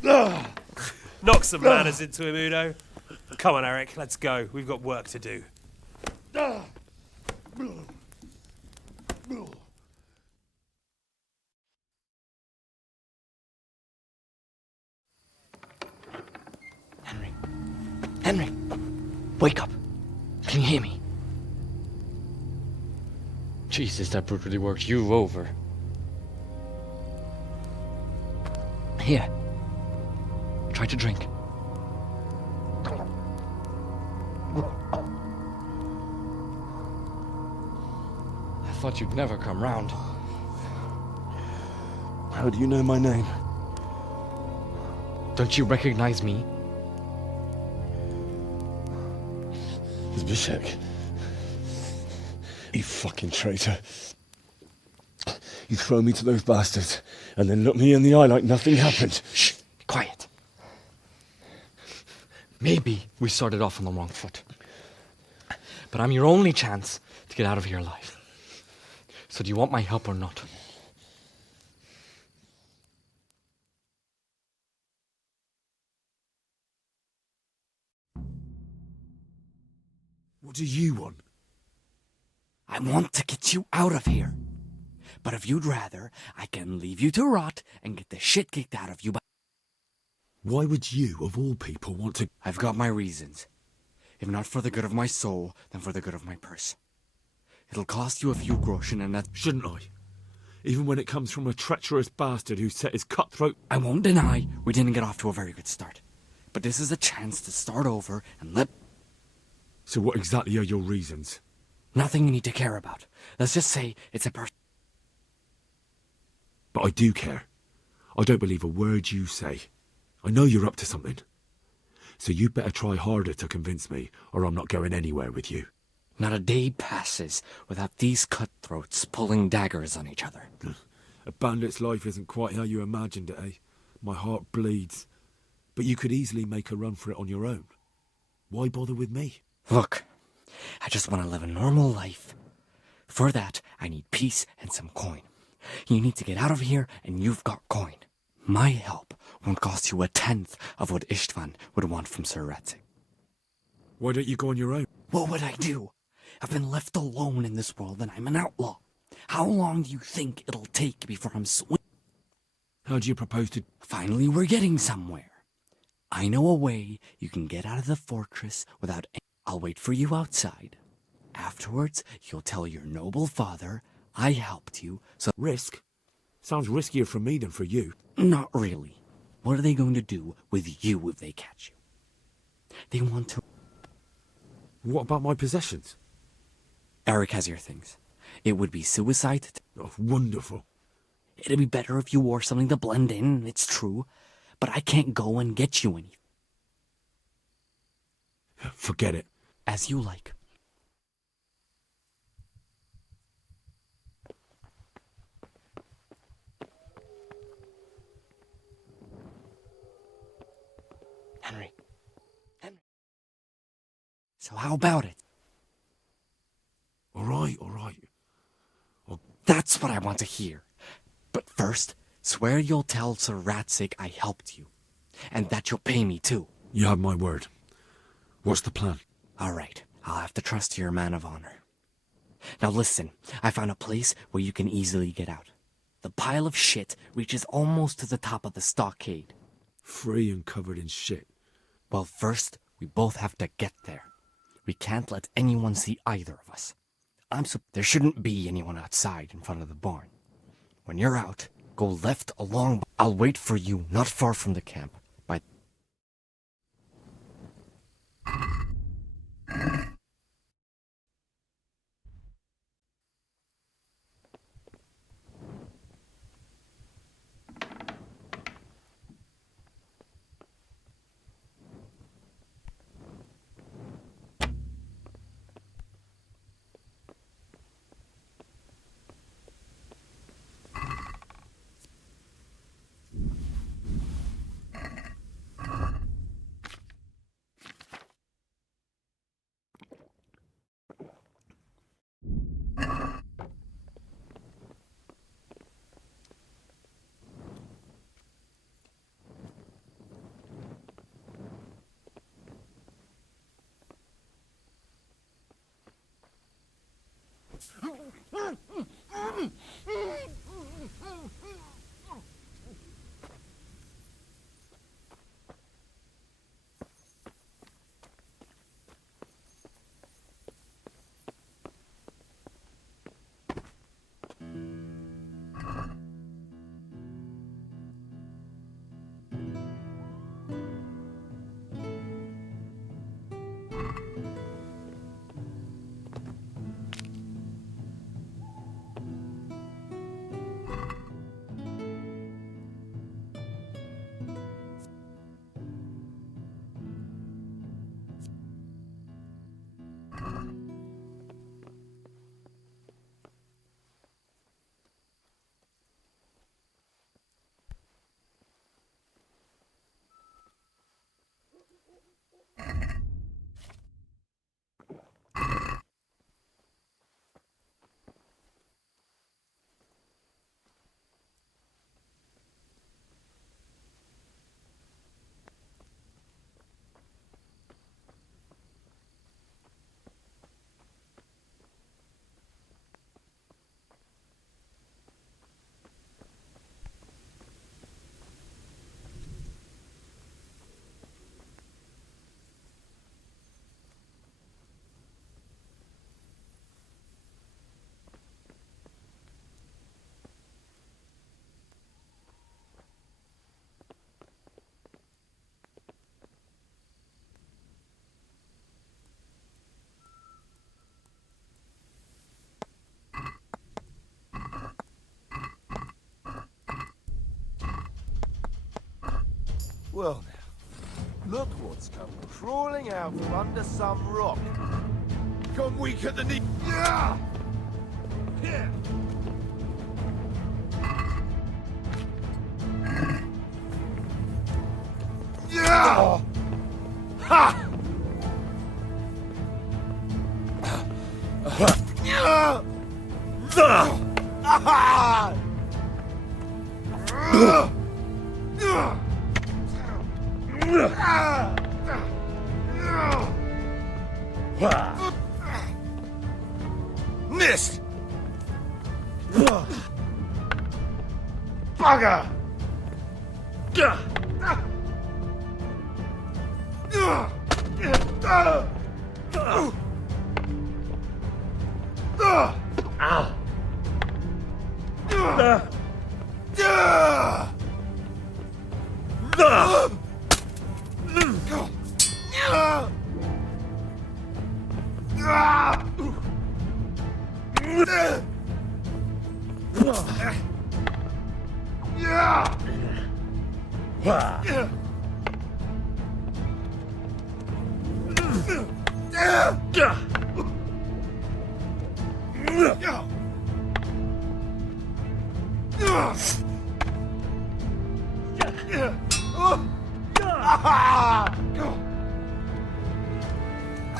Knock some manners into him, Udo. Come on, Eric, let's go. We've got work to do. Henry, wake up. Can you hear me? Jesus, that brutally worked you over. Here. Try to drink. I thought you'd never come round. How do you know my name? Don't you recognize me? Zbyszek. You fucking traitor. You throw me to those bastards and then look me in the eye like nothing happened. Shh! Be quiet. Maybe we started off on the wrong foot. But I'm your only chance to get out of here alive. So do you want my help or not? What do you want? I want to get you out of here. But if you'd rather, I can leave you to rot and get the shit kicked out of you by... Why would you, of all people, want to... I've got my reasons. If not for the good of my soul, then for the good of my purse. It'll cost you a few groschen and that... Shouldn't I? Even when it comes from a treacherous bastard who set his cutthroat... I won't deny we didn't get off to a very good start. But this is a chance to start over and let... So what exactly are your reasons? Nothing you need to care about. Let's just say it's a But I do care. I don't believe a word you say. I know you're up to something. So you better try harder to convince me, or I'm not going anywhere with you. Not a day passes without these cutthroats pulling daggers on each other. A bandit's life isn't quite how you imagined it, eh? My heart bleeds. But you could easily make a run for it on your own. Why bother with me? Look, I just want to live a normal life. For that, I need peace and some coin. You need to get out of here, and you've got coin. My help won't cost you 1/10 of what Istvan would want from Sir Ratzik. Why don't you go on your own? What would I do? I've been left alone in this world, and I'm an outlaw. How long do you think it'll take before I'm How do you propose to... Finally, we're getting somewhere. I know a way you can get out of the fortress without... I'll wait for you outside. Afterwards, you'll tell your noble father I helped you, so... Risk? Sounds riskier for me than for you. Not really. What are they going to do with you if they catch you? They want to... What about my possessions? Eric has your things. It would be suicide. Oh, wonderful. It'd be better if you wore something to blend in, it's true. But I can't go and get you anything. Forget it. As you like. Henry. So how about it? All right. That's what I want to hear. But first, swear you'll tell Sir Ratzik I helped you. And that you'll pay me too. You have my word. What's the plan? All right, I'll have to trust you're a man of honor. Now listen, I found a place where you can easily get out. The pile of shit reaches almost to the top of the stockade. Free and covered in shit. Well, first, we both have to get there. We can't let anyone see either of us. There shouldn't be anyone outside in front of the barn. When you're out, go left along... I'll wait for you not far from the camp. Well now, look what's come crawling out from under some rock. Come weak at the knee. Yeah! Here! Yeah! Ha! Yeah! Ah! Missed! Bugger!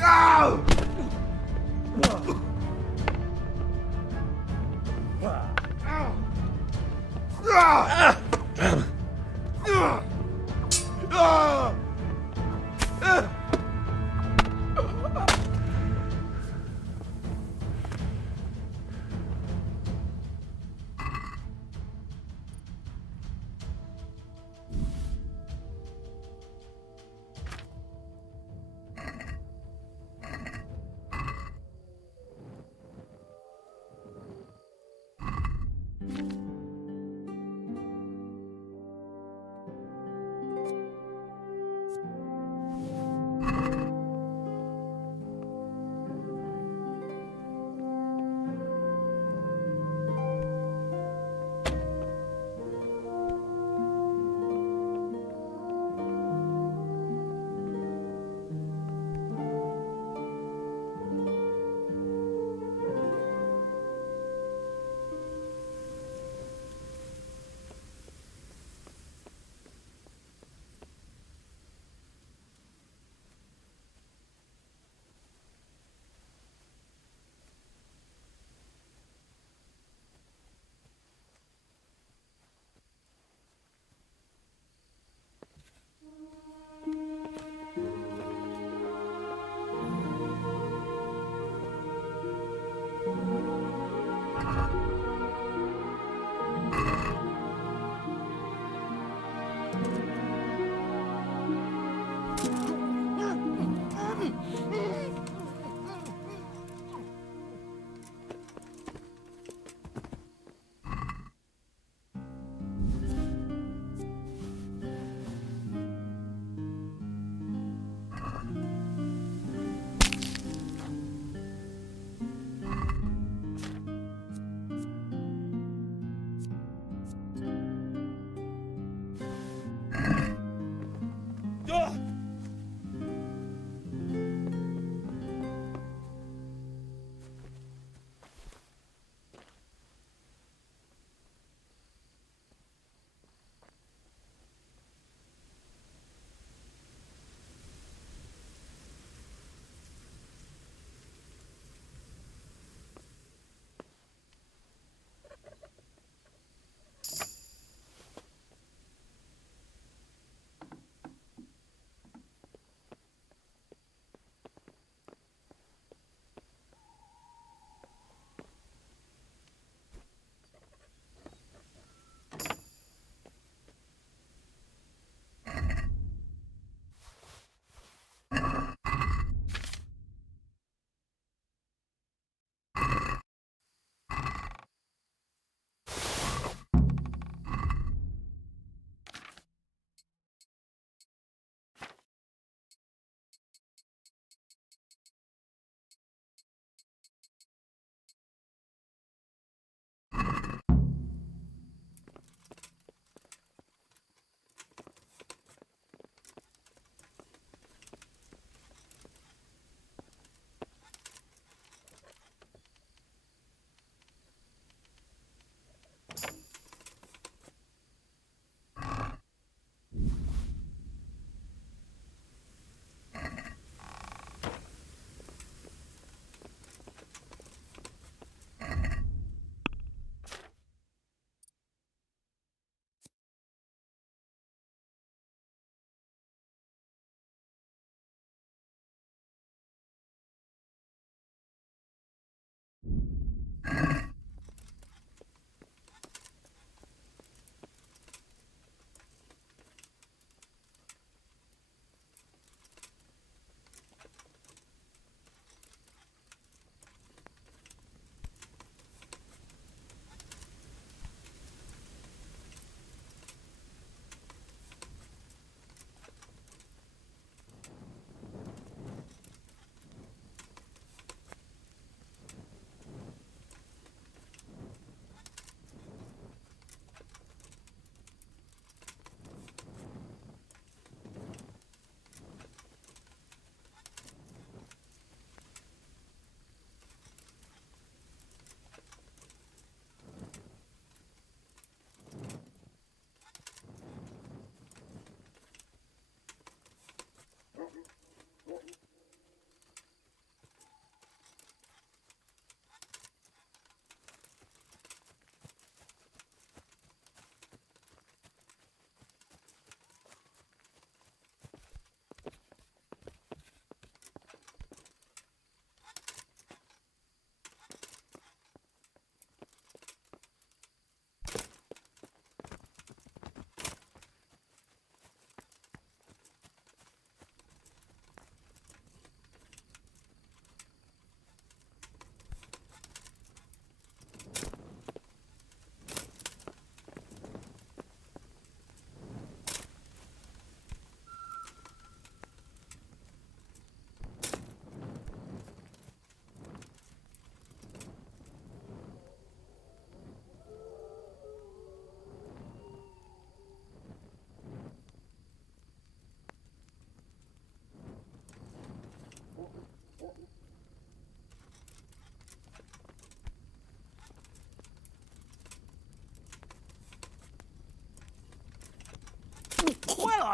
Ow!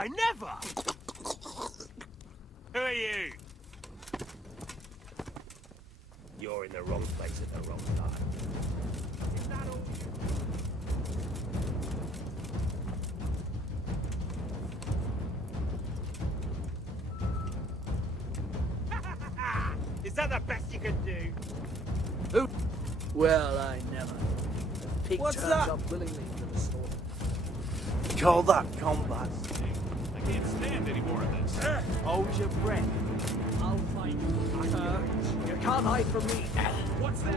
I never! Who are you? You're in the wrong place at the wrong time. Is that all you... Is that the best you can do? Who? Well, I never. Pig What's turns that? up willingly to the slaughter. Call that combat. I can't stand any more of this. Hold your breath. I'll fight you. You can't hide from me. What's that?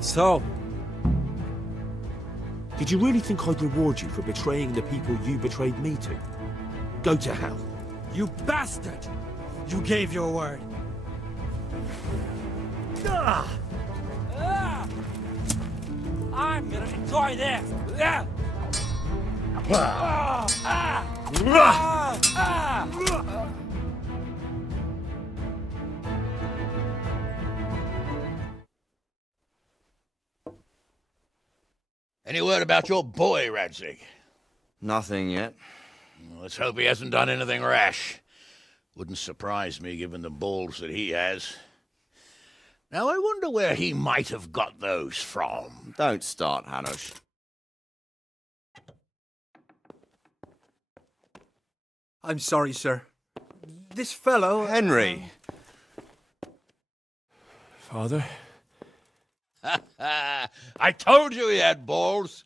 So, did you really think I'd reward you for betraying the people you betrayed me to? Go to hell. You bastard! You gave your word. Ah! Ah! I'm gonna enjoy this. Ah! Ah! Ah! Ah! Ah! Any word about your boy, Radzig? Nothing yet. Let's hope he hasn't done anything rash. Wouldn't surprise me, given the balls that he has. Now, I wonder where he might have got those from. Don't start, Hanush. I'm sorry, sir. This fellow... Henry! Father? I told you he had balls.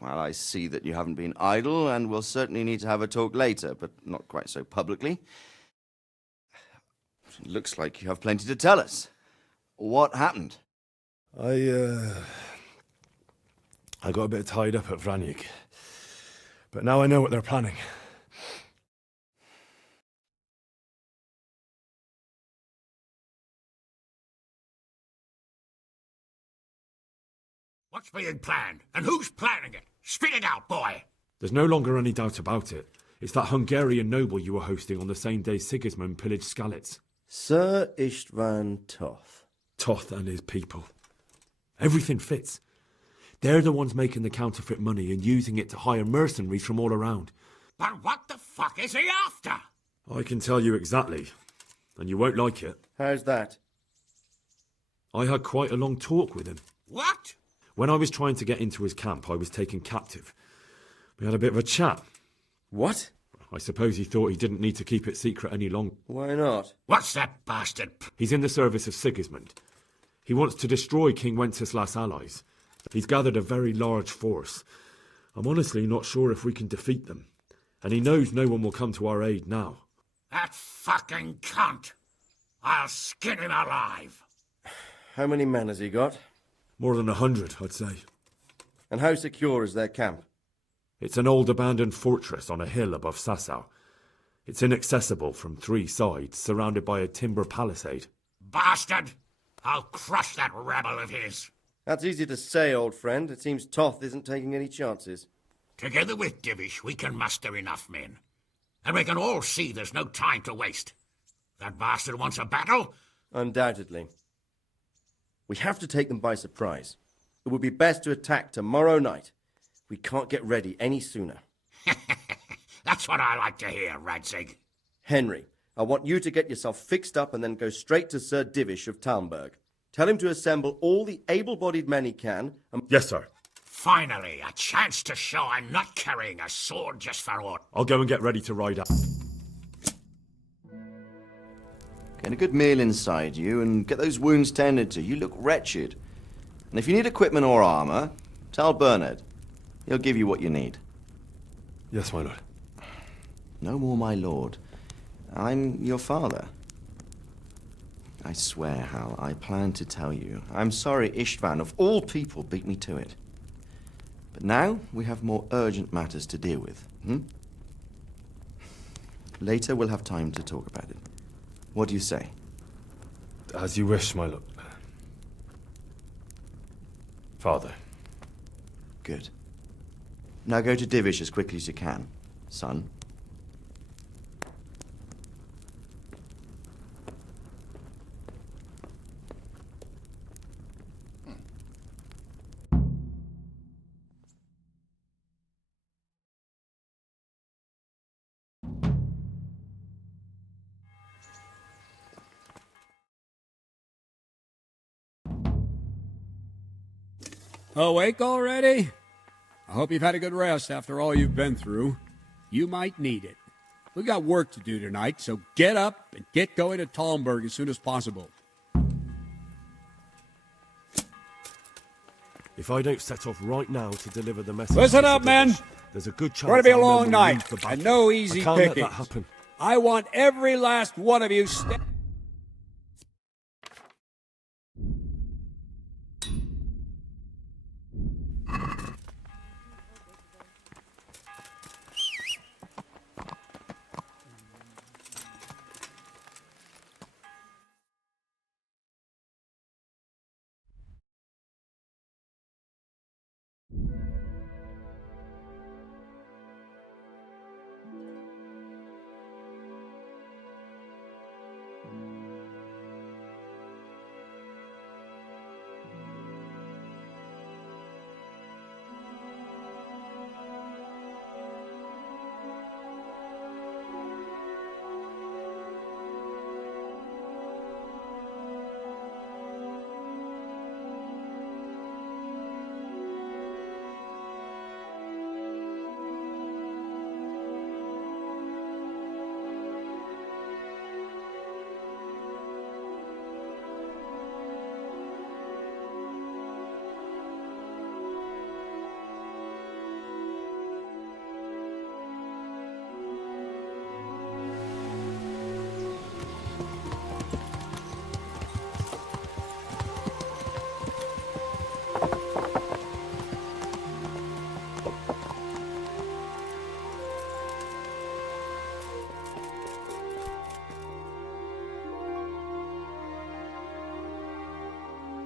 Well, I see that you haven't been idle, and we'll certainly need to have a talk later, but not quite so publicly. It looks like you have plenty to tell us. What happened? I got a bit tied up at Vranyik. But now I know what they're planning. What's being planned? And who's planning it? Spit it out, boy! There's no longer any doubt about it. It's that Hungarian noble you were hosting on the same day Sigismund pillaged Skalitz. Sir Istvan Toth. Toth and his people. Everything fits. They're the ones making the counterfeit money and using it to hire mercenaries from all around. But what the fuck is he after? I can tell you exactly, and you won't like it. How's that? I had quite a long talk with him. What? When I was trying to get into his camp, I was taken captive. We had a bit of a chat. What? I suppose he thought he didn't need to keep it secret any longer. Why not? What's that bastard? He's in the service of Sigismund. He wants to destroy King Wenceslas' allies. He's gathered a very large force. I'm honestly not sure if we can defeat them. And he knows no one will come to our aid now. That fucking cunt! I'll skin him alive! How many men has he got? More than 100, I'd say. And how secure is their camp? It's an old abandoned fortress on a hill above Sasau. It's inaccessible from 3 sides, surrounded by a timber palisade. Bastard! I'll crush that rebel of his! That's easy to say, old friend. It seems Toth isn't taking any chances. Together with Divish, we can muster enough men. And we can all see there's no time to waste. That bastard wants a battle? Undoubtedly. We have to take them by surprise. It would be best to attack tomorrow night. We can't get ready any sooner. That's what I like to hear, Radzig. Henry, I want you to get yourself fixed up and then go straight to Sir Divish of Talmberg. Tell him to assemble all the able-bodied men he can and... Yes, sir. Finally, a chance to show I'm not carrying a sword just for what. I'll go and get ready to ride out. Get a good meal inside you and get those wounds tended to. You look wretched. And if you need equipment or armor, tell Bernard. He'll give you what you need. Yes, my lord. No more, my lord. I'm your father. I swear, Hal, I plan to tell you. I'm sorry Istvan, of all people, beat me to it. But now we have more urgent matters to deal with. Later we'll have time to talk about it. What do you say? As you wish, my lord. Father. Good. Now go to Divish as quickly as you can, son. Awake already? I hope you've had a good rest after all you've been through. You might need it. We got work to do tonight, so get up and get going to Talmberg as soon as possible. If I don't set off right now to deliver the message... Listen up, men! There's a good chance... It's going to be a our men long will night, lose the battle. and no easy I can't pickings. let that happen. I want every last one of you...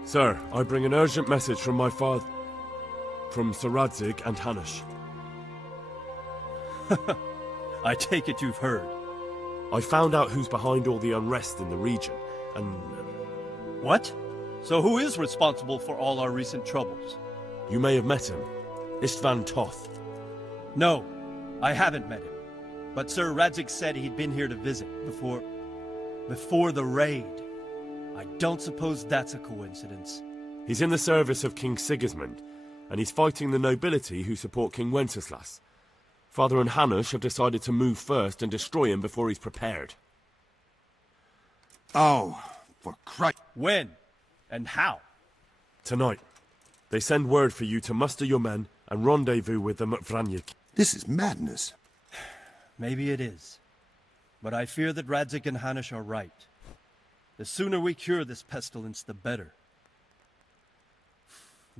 Sir, I bring an urgent message from my father... from Sir Radzig and Hanush. I take it you've heard. I found out who's behind all the unrest in the region, and... What? So who is responsible for all our recent troubles? You may have met him. Istvan Toth. No, I haven't met him. But Sir Radzig said he'd been here to visit before the raid. I don't suppose that's a coincidence. He's in the service of King Sigismund, and he's fighting the nobility who support King Wenceslas. Father and Hanush have decided to move first and destroy him before he's prepared. Oh, for Christ. When? And how? Tonight. They send word for you to muster your men and rendezvous with them at Vranyik. This is madness. Maybe it is. But I fear that Radzig and Hanush are right. The sooner we cure this pestilence, the better.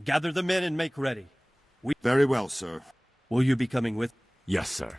Gather the men and make ready. Very well, sir. Will you be coming with? Yes, sir.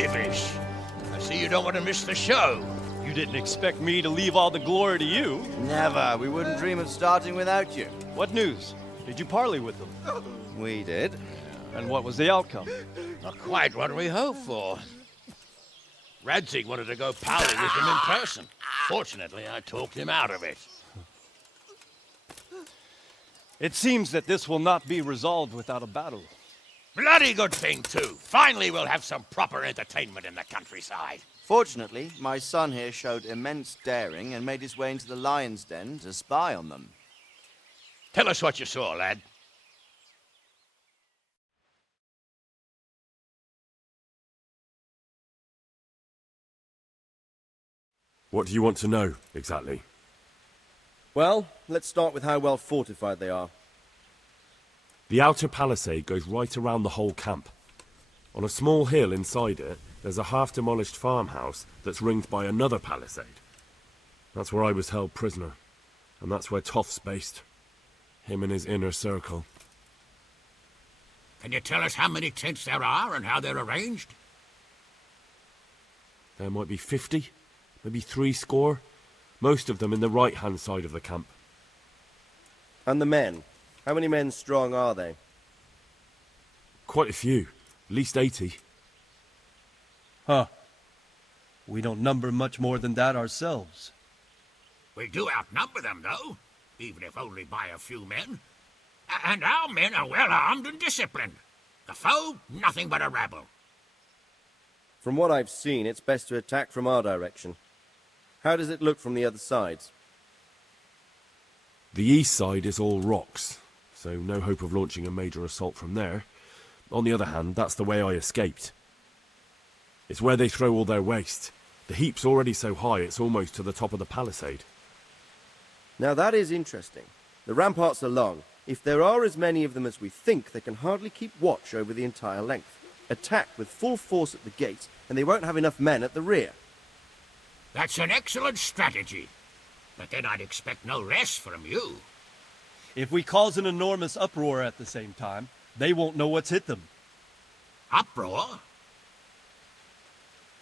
Divish. I see you don't want to miss the show. You didn't expect me to leave all the glory to you. Never. We wouldn't dream of starting without you. What news? Did you parley with them? We did. And what was the outcome? Not quite what we hoped for. Radzig wanted to go parley with him in person. Fortunately, I talked him out of it. It seems that this will not be resolved without a battle. Bloody good thing, too. Finally, we'll have some proper entertainment in the countryside. Fortunately, my son here showed immense daring and made his way into the lion's den to spy on them. Tell us what you saw, lad. What do you want to know, exactly? Well, let's start with how well fortified they are. The outer palisade goes right around the whole camp. On a small hill inside it, there's a half-demolished farmhouse that's ringed by another palisade. That's where I was held prisoner, and that's where Toff's based. Him and his inner circle. Can you tell us how many tents there are and how they're arranged? There might be 50, maybe 70, most of them in the right-hand side of the camp. And the men? How many men strong are they? Quite a few, at least 80. Huh. We don't number much more than that ourselves. We do outnumber them, though, even if only by a few men. And our men are well armed and disciplined. The foe, nothing but a rabble. From what I've seen, it's best to attack from our direction. How does it look from the other sides? The east side is all rocks, so no hope of launching a major assault from there. On the other hand, that's the way I escaped. It's where they throw all their waste. The heap's already so high it's almost to the top of the palisade. Now that is interesting. The ramparts are long. If there are as many of them as we think, they can hardly keep watch over the entire length. Attack with full force at the gates, and they won't have enough men at the rear. That's an excellent strategy. But then I'd expect no less from you. If we cause an enormous uproar at the same time, they won't know what's hit them. Uproar?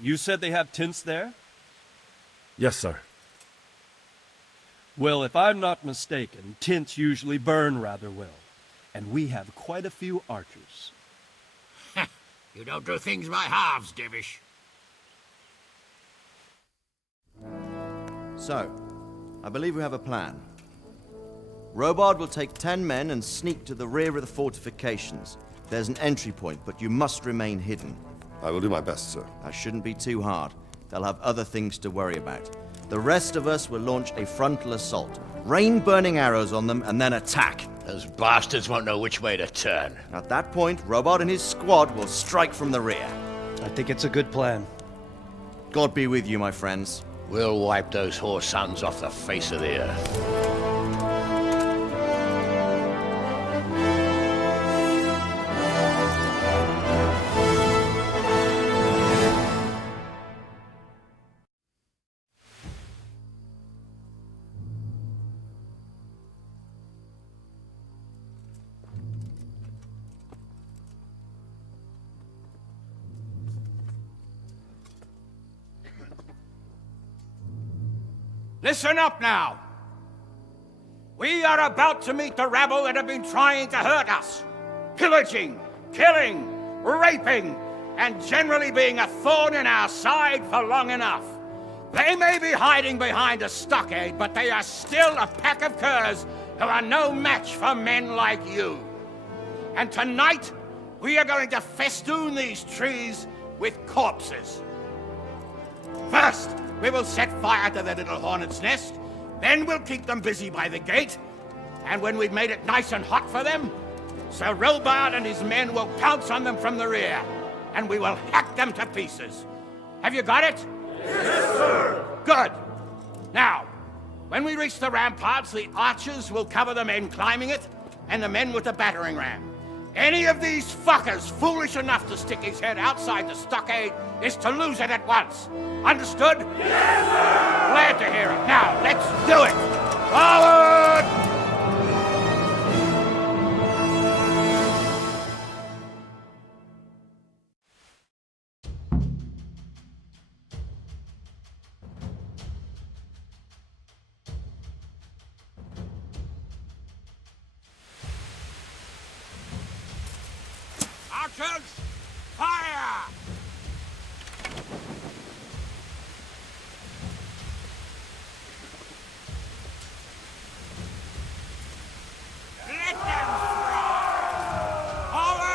You said they have tents there? Yes, sir. Well, if I'm not mistaken, tents usually burn rather well. And we have quite a few archers. You don't do things by halves, Divish. So, I believe we have a plan. Robard will take 10 men and sneak to the rear of the fortifications. There's an entry point, but you must remain hidden. I will do my best, sir. That shouldn't be too hard. They'll have other things to worry about. The rest of us will launch a frontal assault. Rain burning arrows on them and then attack. Those bastards won't know which way to turn. At that point, Robard and his squad will strike from the rear. I think it's a good plan. God be with you, my friends. We'll wipe those whore sons off the face of the earth. Listen up now. We are about to meet the rabble that have been trying to hurt us. Pillaging, killing, raping, and generally being a thorn in our side for long enough. They may be hiding behind a stockade, but they are still a pack of curs who are no match for men like you. And tonight, we are going to festoon these trees with corpses. First, we will set fire to their little hornet's nest. Then we'll keep them busy by the gate. And when we've made it nice and hot for them, Sir Robard and his men will pounce on them from the rear. And we will hack them to pieces. Have you got it? Yes, sir! Good. Now, when we reach the ramparts, the archers will cover the men climbing it, and the men with the battering ram. Any of these fuckers foolish enough to stick his head outside the stockade is to lose it at once. Understood? Yes, sir! Glad to hear it. Now, let's do it! Forward! Archers, fire! Let them fly! Forward!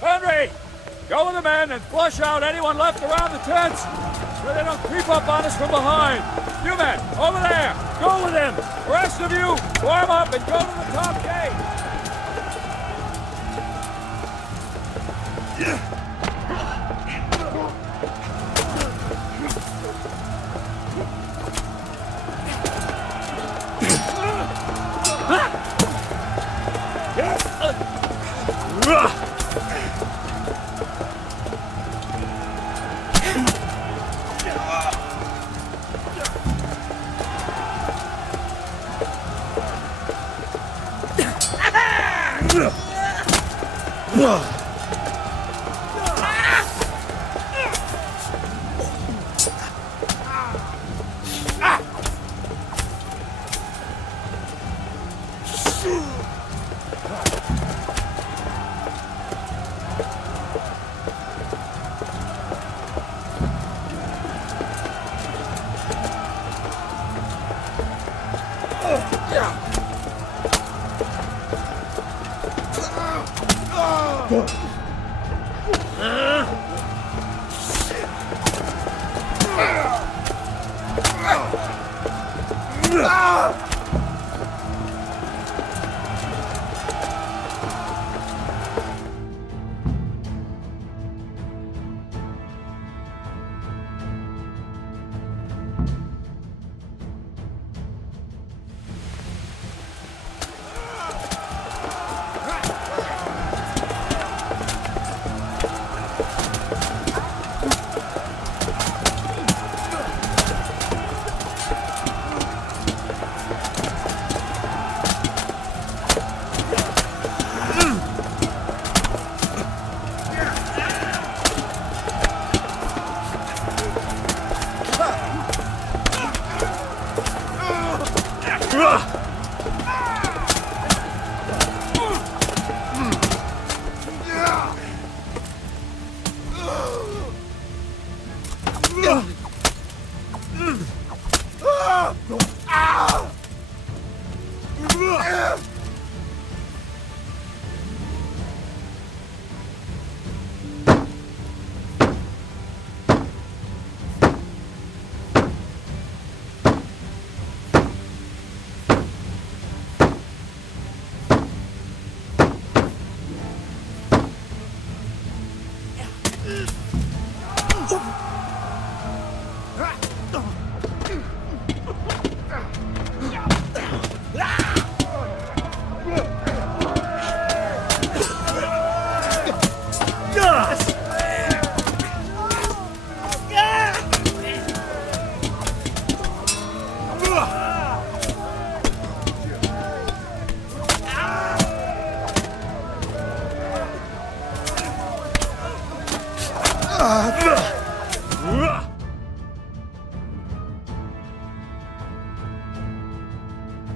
Henry! Go with the men and flush out anyone left around the tents so they don't creep up on us from behind. You men, over there, go with them. The rest of you, form up and go to the top gate.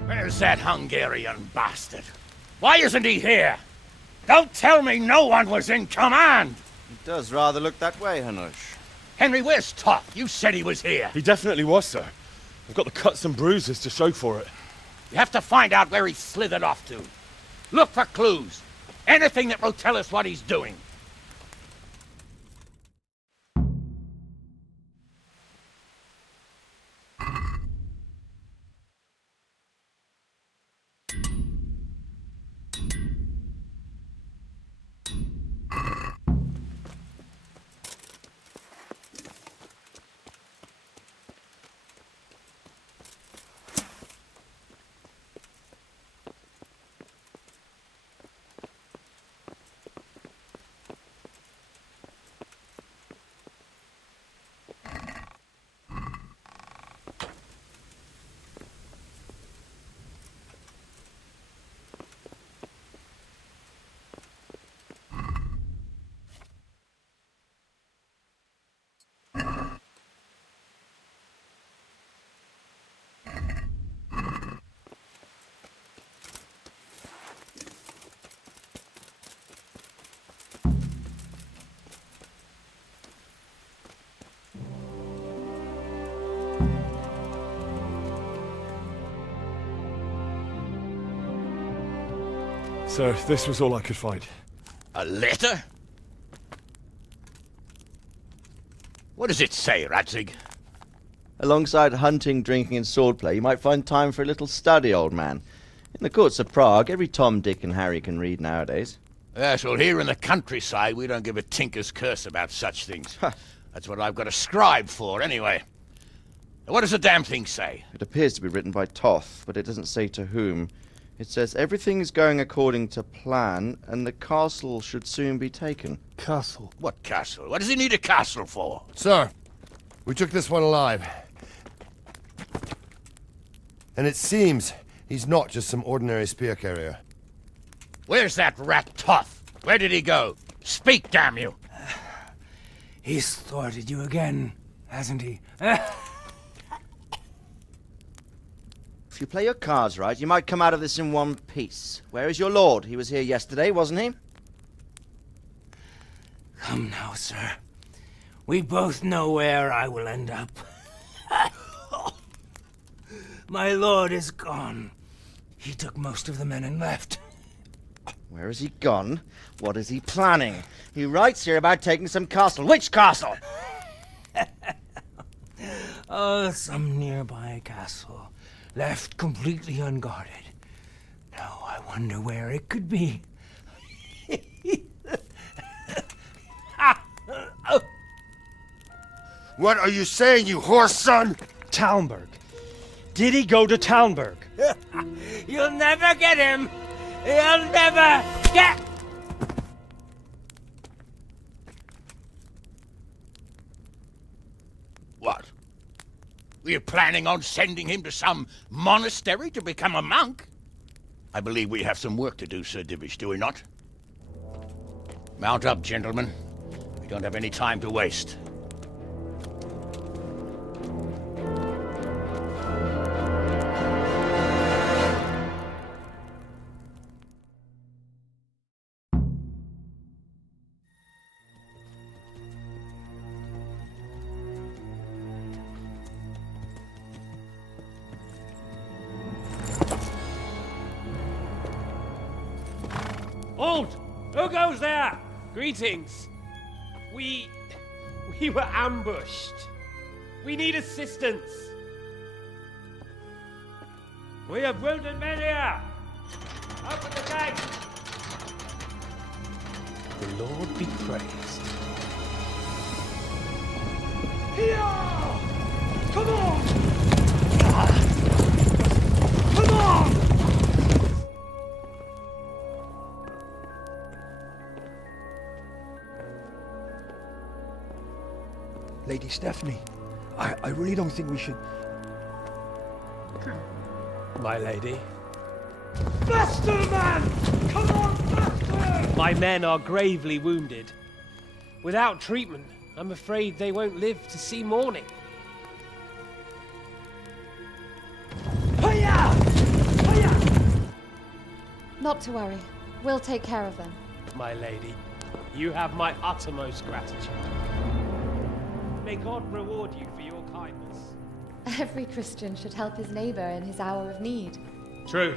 Where's that Hungarian bastard? Why isn't he here? Don't tell me no one was in command! It does rather look that way, Hanush. Henry, where's Toth? You said he was here. He definitely was, sir. I've got the cuts and bruises to show for it. You have to find out where he slithered off to. Look for clues. Anything that will tell us what he's doing. Sir, this was all I could find. A letter? What does it say, Radzig? Alongside hunting, drinking, and swordplay, you might find time for a little study, old man. In the courts of Prague, every Tom, Dick, and Harry can read nowadays. Yes, well, here in the countryside, we don't give a tinker's curse about such things. That's what I've got a scribe for, anyway. What does the damn thing say? It appears to be written by Toth, but it doesn't say to whom. It says everything is going according to plan, and the castle should soon be taken. Castle? What castle? What does he need a castle for? Sir, we took this one alive. And it seems he's not just some ordinary spear carrier. Where's that rat Toth? Where did he go? Speak, damn you! He's thwarted you again, hasn't he? If you play your cards right, you might come out of this in one piece. Where is your lord? He was here yesterday, wasn't he? Come now, sir. We both know where I will end up. My lord is gone. He took most of the men and left. Where has he gone? What is he planning? He writes here about taking some castle. Which castle? Oh, some nearby castle. Left completely unguarded. Now I wonder where it could be. What are you saying, you horse son? Talmberg. Did he go to Talmberg? You'll never get him! You'll never get... What? Were you planning on sending him to some monastery to become a monk? I believe we have some work to do, Sir Divish, do we not? Mount up, gentlemen. We don't have any time to waste. Halt! Who goes there? Greetings. We were ambushed. We need assistance. We have wounded men here. Open the gate. The Lord be praised. Here! Come on! Come on! Lady Stephanie, I really don't think we should... My lady. Faster, man! Come on, faster! My men are gravely wounded. Without treatment, I'm afraid they won't live to see morning. Not to worry. We'll take care of them. My lady, you have my uttermost gratitude. May God reward you for your kindness. Every Christian should help his neighbor in his hour of need. True.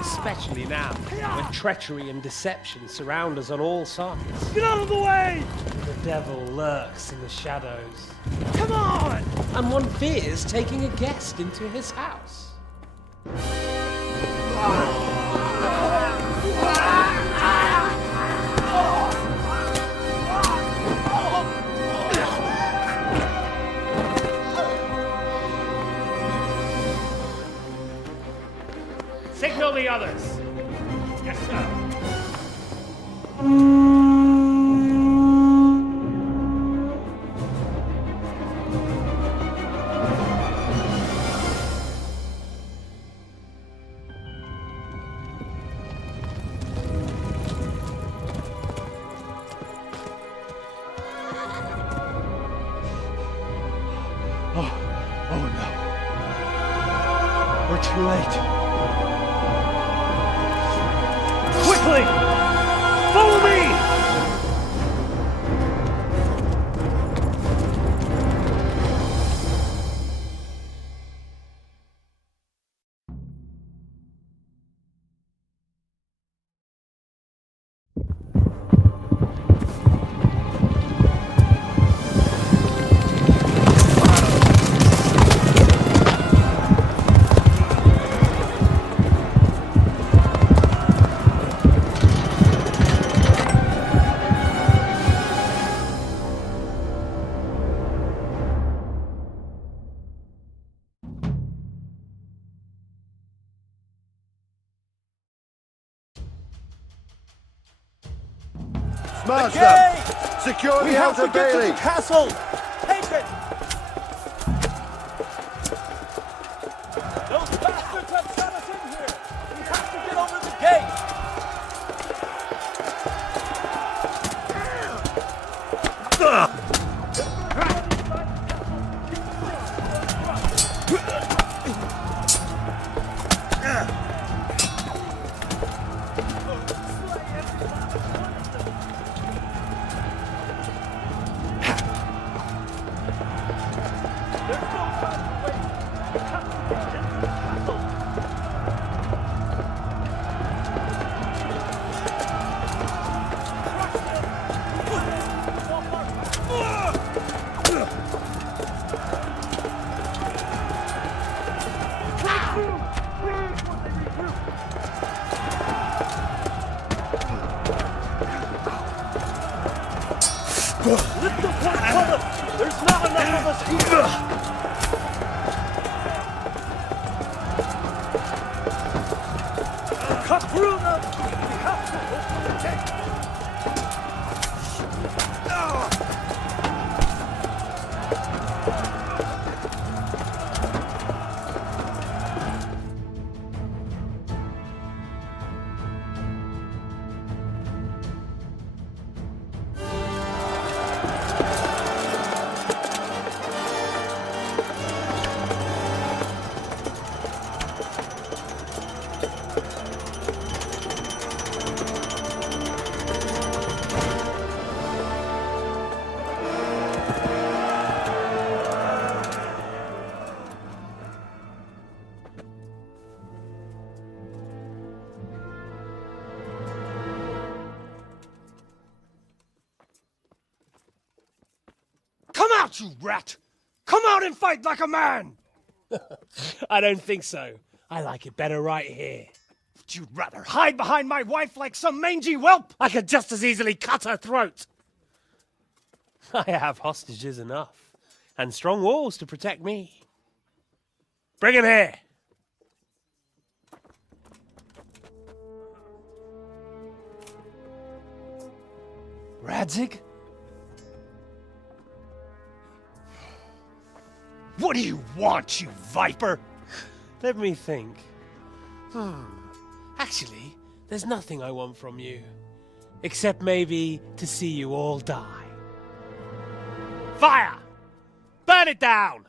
Especially now, when treachery and deception surround us on all sides. Get out of the way! The devil lurks in the shadows. Come on! And one fears taking a guest into his house. Signal the others. Yes, sir. Oh no. We're too late. Quickly! Follow me! Smash them! Secure the outer bailey! The castle! Take it! Those bastards have shut us in here! We have to get over the gate! Lift the portcullis! There's not enough of us here! Cut through them! We have to open the gate! Come out, you rat! Come out and fight like a man! I don't think so. I like it better right here. Would you rather hide behind my wife like some mangy whelp? I could just as easily cut her throat. I have hostages enough, and strong walls to protect me. Bring him here! Radzig? What do you want, you viper? Let me think. Actually, there's nothing I want from you. Except maybe to see you all die. Fire! Burn it down!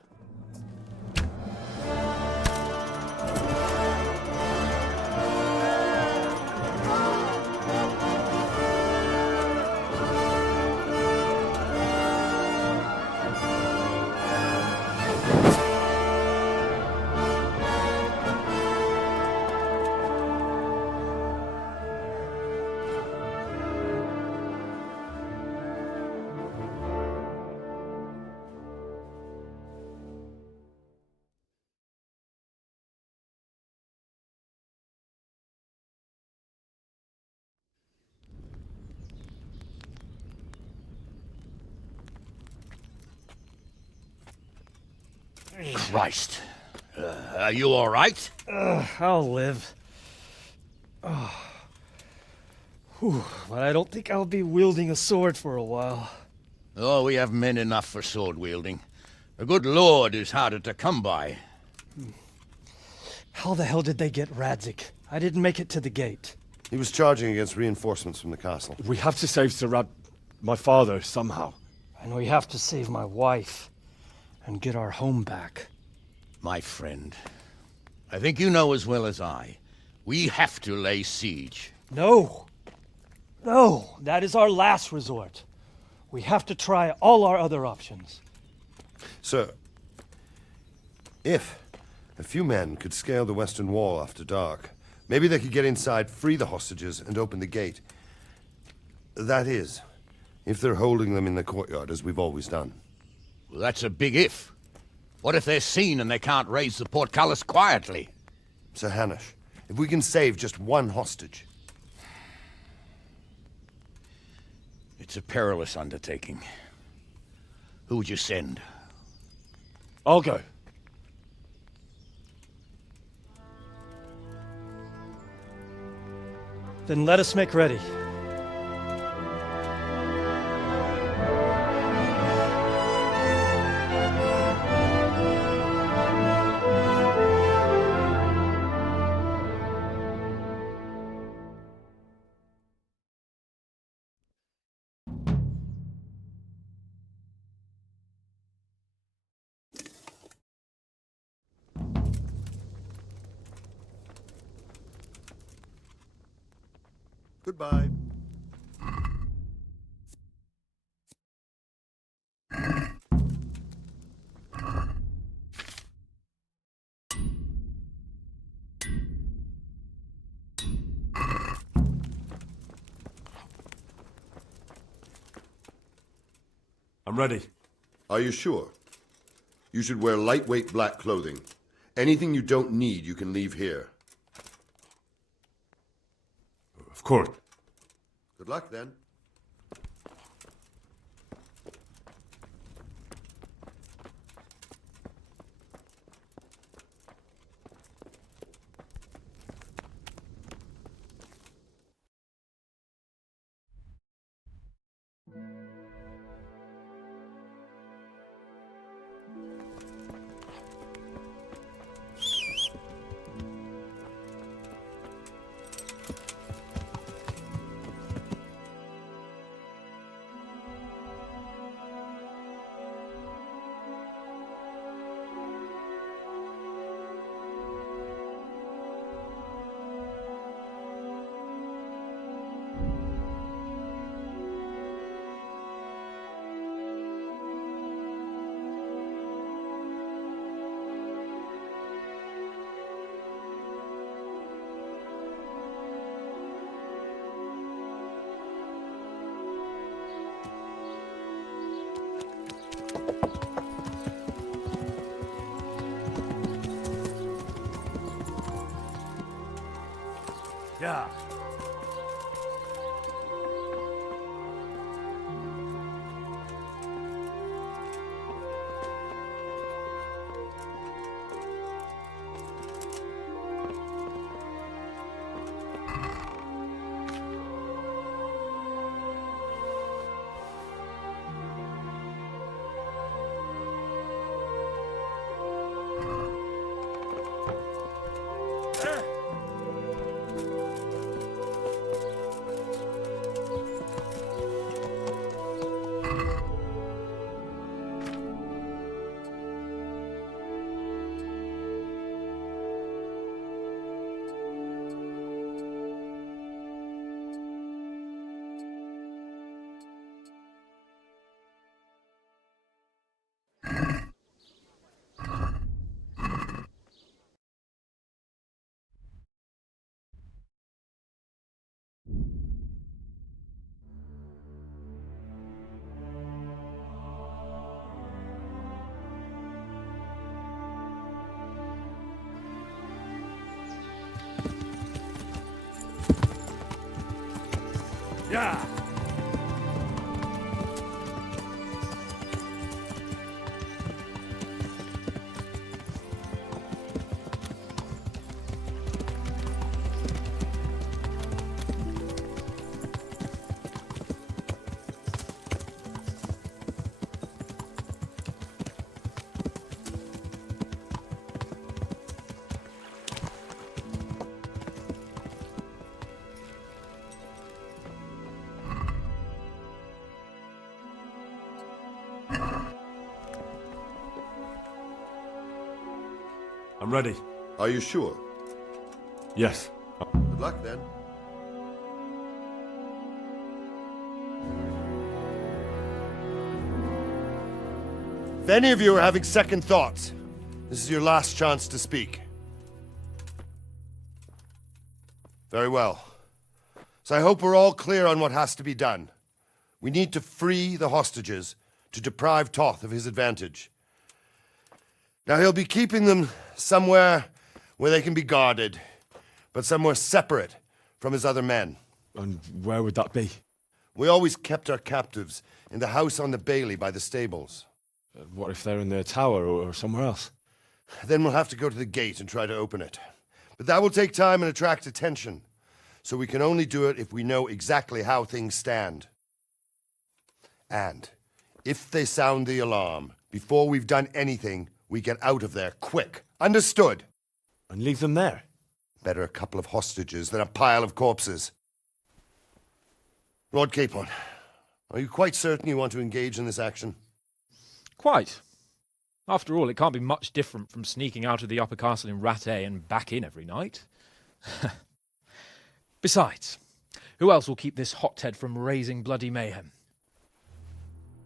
Christ. Are you all right? I'll live. Whew, but I don't think I'll be wielding a sword for a while. Oh, we have men enough for sword wielding. The good Lord is harder to come by. How the hell did they get Radzik? I didn't make it to the gate. He was charging against reinforcements from the castle. We have to save Sir my father, somehow. And we have to save my wife and get our home back. My friend, I think you know as well as I. We have to lay siege. No! No! That is our last resort. We have to try all our other options. Sir, if a few men could scale the western wall after dark, maybe they could get inside, free the hostages, and open the gate. That is, if they're holding them in the courtyard, as we've always done. Well, that's a big if. What if they're seen and they can't raise the portcullis quietly? Sir Hanush, if we can save just one hostage. It's a perilous undertaking. Who would you send? I'll go. Then let us make ready. Goodbye. I'm ready. Are you sure? You should wear lightweight black clothing. Anything you don't need, you can leave here. Of course. Good luck, then. Yeah. Yeah. I'm ready. Are you sure? Yes. Good luck, then. If any of you are having second thoughts, this is your last chance to speak. Very well. So I hope we're all clear on what has to be done. We need to free the hostages to deprive Toth of his advantage. Now he'll be keeping them somewhere where they can be guarded, but somewhere separate from his other men. And where would that be? We always kept our captives in the house on the Bailey by the stables. What if they're in their tower or somewhere else? Then we'll have to go to the gate and try to open it. But that will take time and attract attention. So we can only do it if we know exactly how things stand. And if they sound the alarm, before we've done anything, we get out of there quick. Understood? And leave them there? Better a couple of hostages than a pile of corpses. Lord Capon, are you quite certain you want to engage in this action? Quite. After all, it can't be much different from sneaking out of the upper castle in Rattay and back in every night. Besides, who else will keep this hothead from raising bloody mayhem?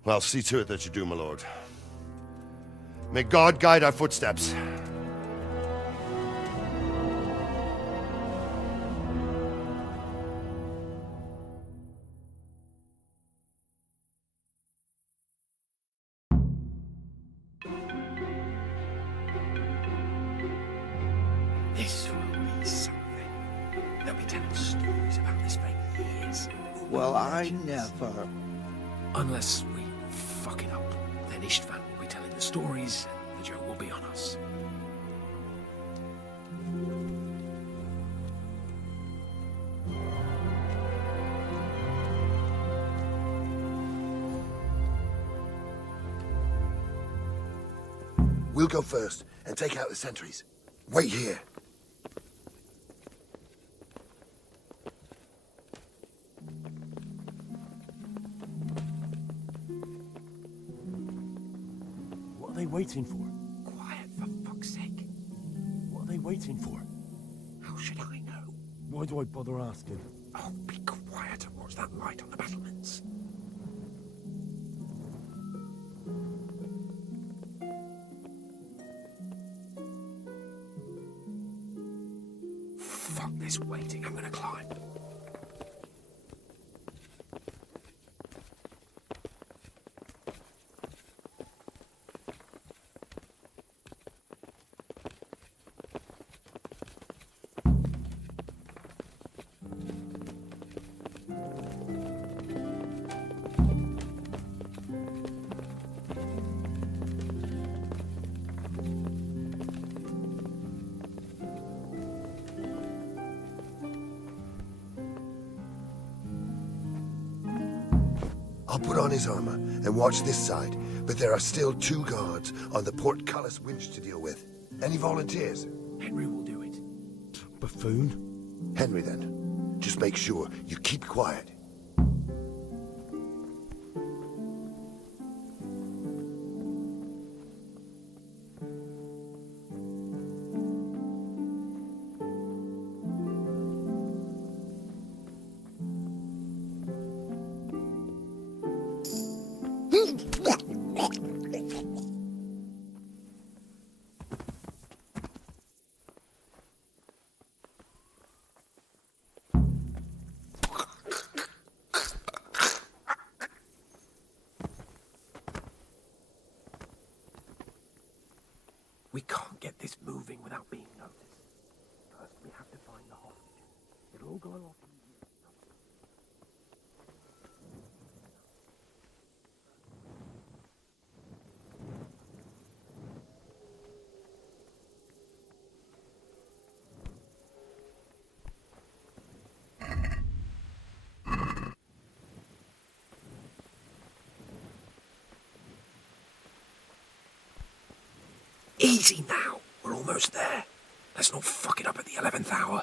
Well, see to it that you do, my lord. May God guide our footsteps. This will be something. They'll be telling stories about this for years. Well, I never... Unless we fuck it up, then Istvan will be telling the stories, and the joke will be on us. We'll go first and take out the sentries. Wait here. What are they waiting for? Quiet, for fuck's sake. What are they waiting for? How should I know? Why do I bother asking? Oh, be quiet and watch that light on the battlements. Fuck this waiting, I'm gonna climb. I'll put on his armor and watch this side, but there are still 2 guards on the portcullis winch to deal with. Any volunteers? Henry will do it. Buffoon? Henry, then. Just make sure you keep quiet. We can't get this moving without being noticed. First, we have to find the hostage. It'll all go off. Easy now. We're almost there. Let's not fuck it up at the 11th hour.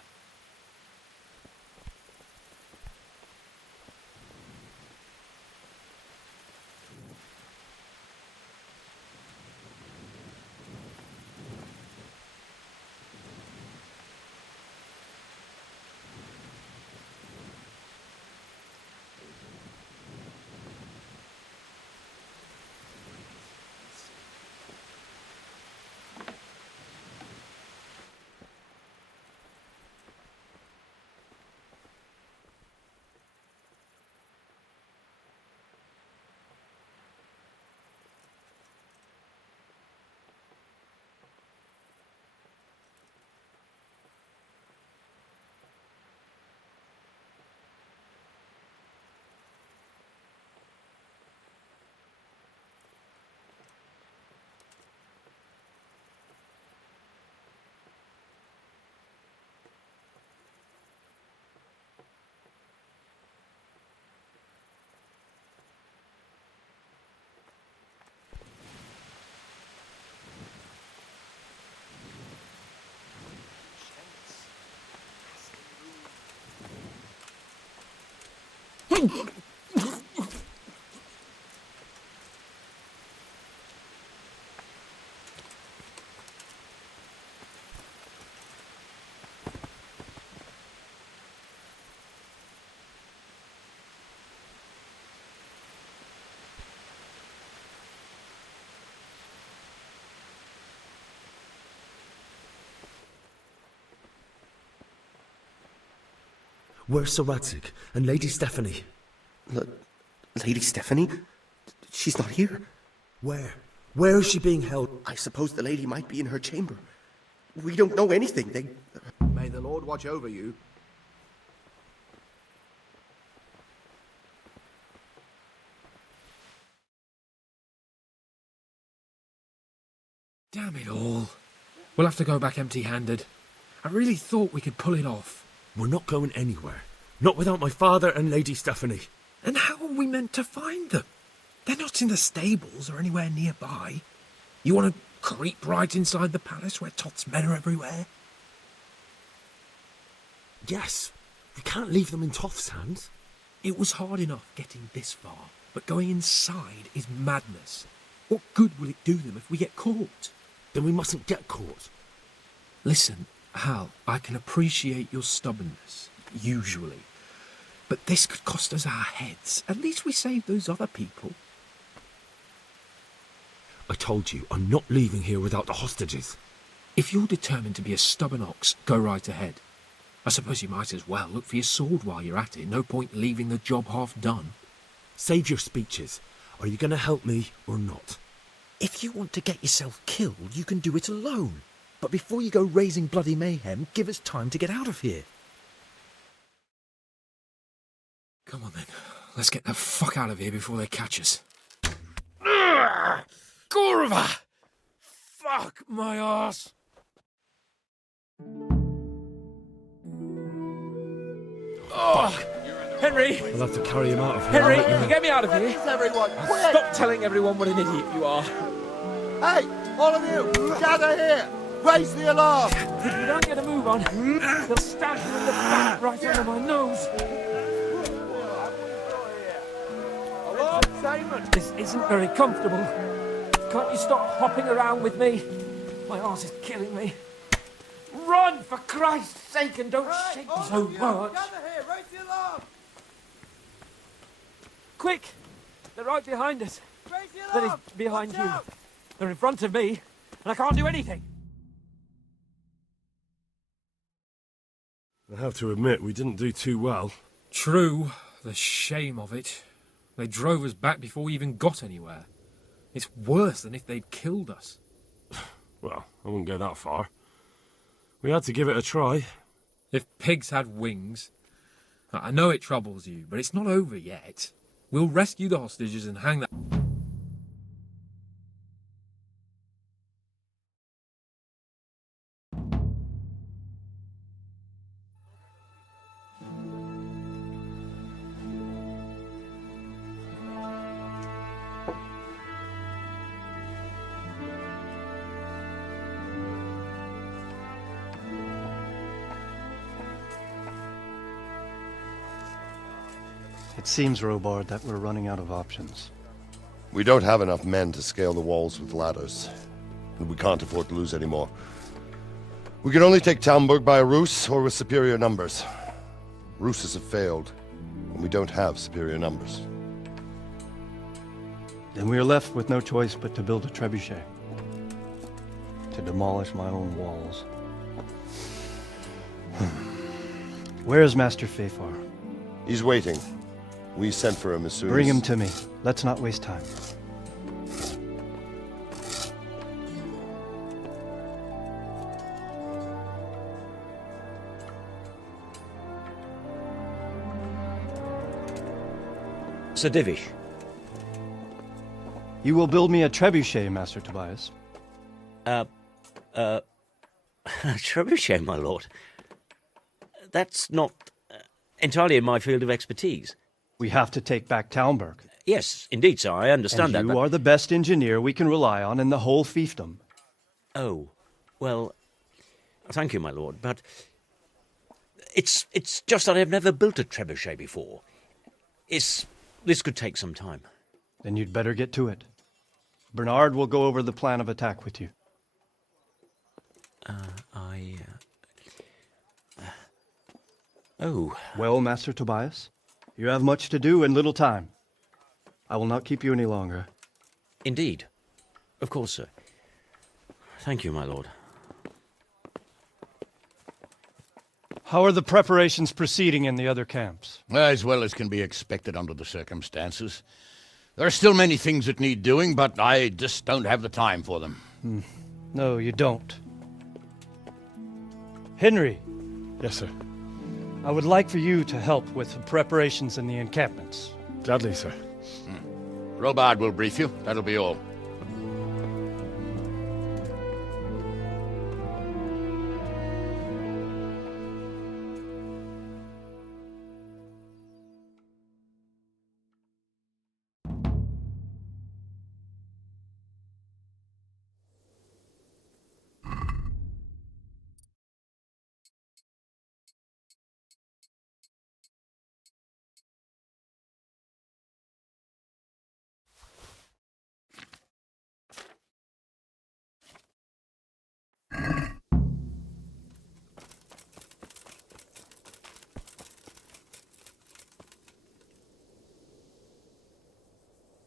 Where's Sir Radzig and Lady Stephanie? Lady Stephanie? She's not here. Where? Where is she being held? I suppose the lady might be in her chamber. We don't know anything. May the Lord watch over you. Damn it all. We'll have to go back empty-handed. I really thought we could pull it off. We're not going anywhere. Not without my father and Lady Stephanie. And how are we meant to find them? They're not in the stables or anywhere nearby. You want to creep right inside the palace where Toth's men are everywhere? Yes. We can't leave them in Toth's hands. It was hard enough getting this far, but going inside is madness. What good will it do them if we get caught? Then we mustn't get caught. Listen, Hal, I can appreciate your stubbornness, usually. But this could cost us our heads. At least we saved those other people. I told you, I'm not leaving here without the hostages. If you're determined to be a stubborn ox, go right ahead. I suppose you might as well look for your sword while you're at it. No point leaving the job half done. Save your speeches. Are you going to help me or not? If you want to get yourself killed, you can do it alone. But before you go raising bloody mayhem, give us time to get out of here. Come on then, let's get the fuck out of here before they catch us. Gorva! Fuck my arse! Oh, Henry! I'll have to carry him out of here. Henry, get me out of here! Everyone, Stop telling everyone what an idiot you are. Hey, all of you, gather here! Raise the alarm! If you don't get a move on, they'll stab you in the back right under my nose. Alarm, Simon! This isn't very comfortable. Can't you stop hopping around with me? My arse is killing me. Run, for Christ's sake, and don't shake so much. Gather here, raise the alarm! Quick! They're right behind us. Raise the That alarm! is, behind Watch you. out! They're in front of me, and I can't do anything. I have to admit, we didn't do too well. True. The shame of it. They drove us back before we even got anywhere. It's worse than if they'd killed us. Well, I wouldn't go that far. We had to give it a try. If pigs had wings... I know it troubles you, but it's not over yet. We'll rescue the hostages and hang that... It seems, Robard, that we're running out of options. We don't have enough men to scale the walls with ladders, and we can't afford to lose any more. We can only take Talmberg by a ruse or with superior numbers. Ruses have failed, and we don't have superior numbers. Then we are left with no choice but to build a trebuchet. To demolish my own walls. Where is Master Fafar? He's waiting. We sent for him as soon as... Bring him to me. Let's not waste time. Sir Divish. You will build me a trebuchet, Master Tobias. Trebuchet, my lord. That's not entirely in my field of expertise. We have to take back Talmberg. Yes, indeed, sir. I understand and that. You are the best engineer we can rely on in the whole fiefdom. Oh, well, thank you, my lord, but it's just that I've never built a trebuchet before. This could take some time. Then you'd better get to it. Bernard will go over the plan of attack with you. Oh. Well, Master Tobias, you have much to do and little time. I will not keep you any longer. Indeed. Of course, sir. Thank you, my lord. How are the preparations proceeding in the other camps? As well as can be expected under the circumstances. There are still many things that need doing, but I just don't have the time for them. No, you don't. Henry. Yes, sir. I would like for you to help with the preparations in the encampments. Gladly, sir. Robard will brief you. That'll be all.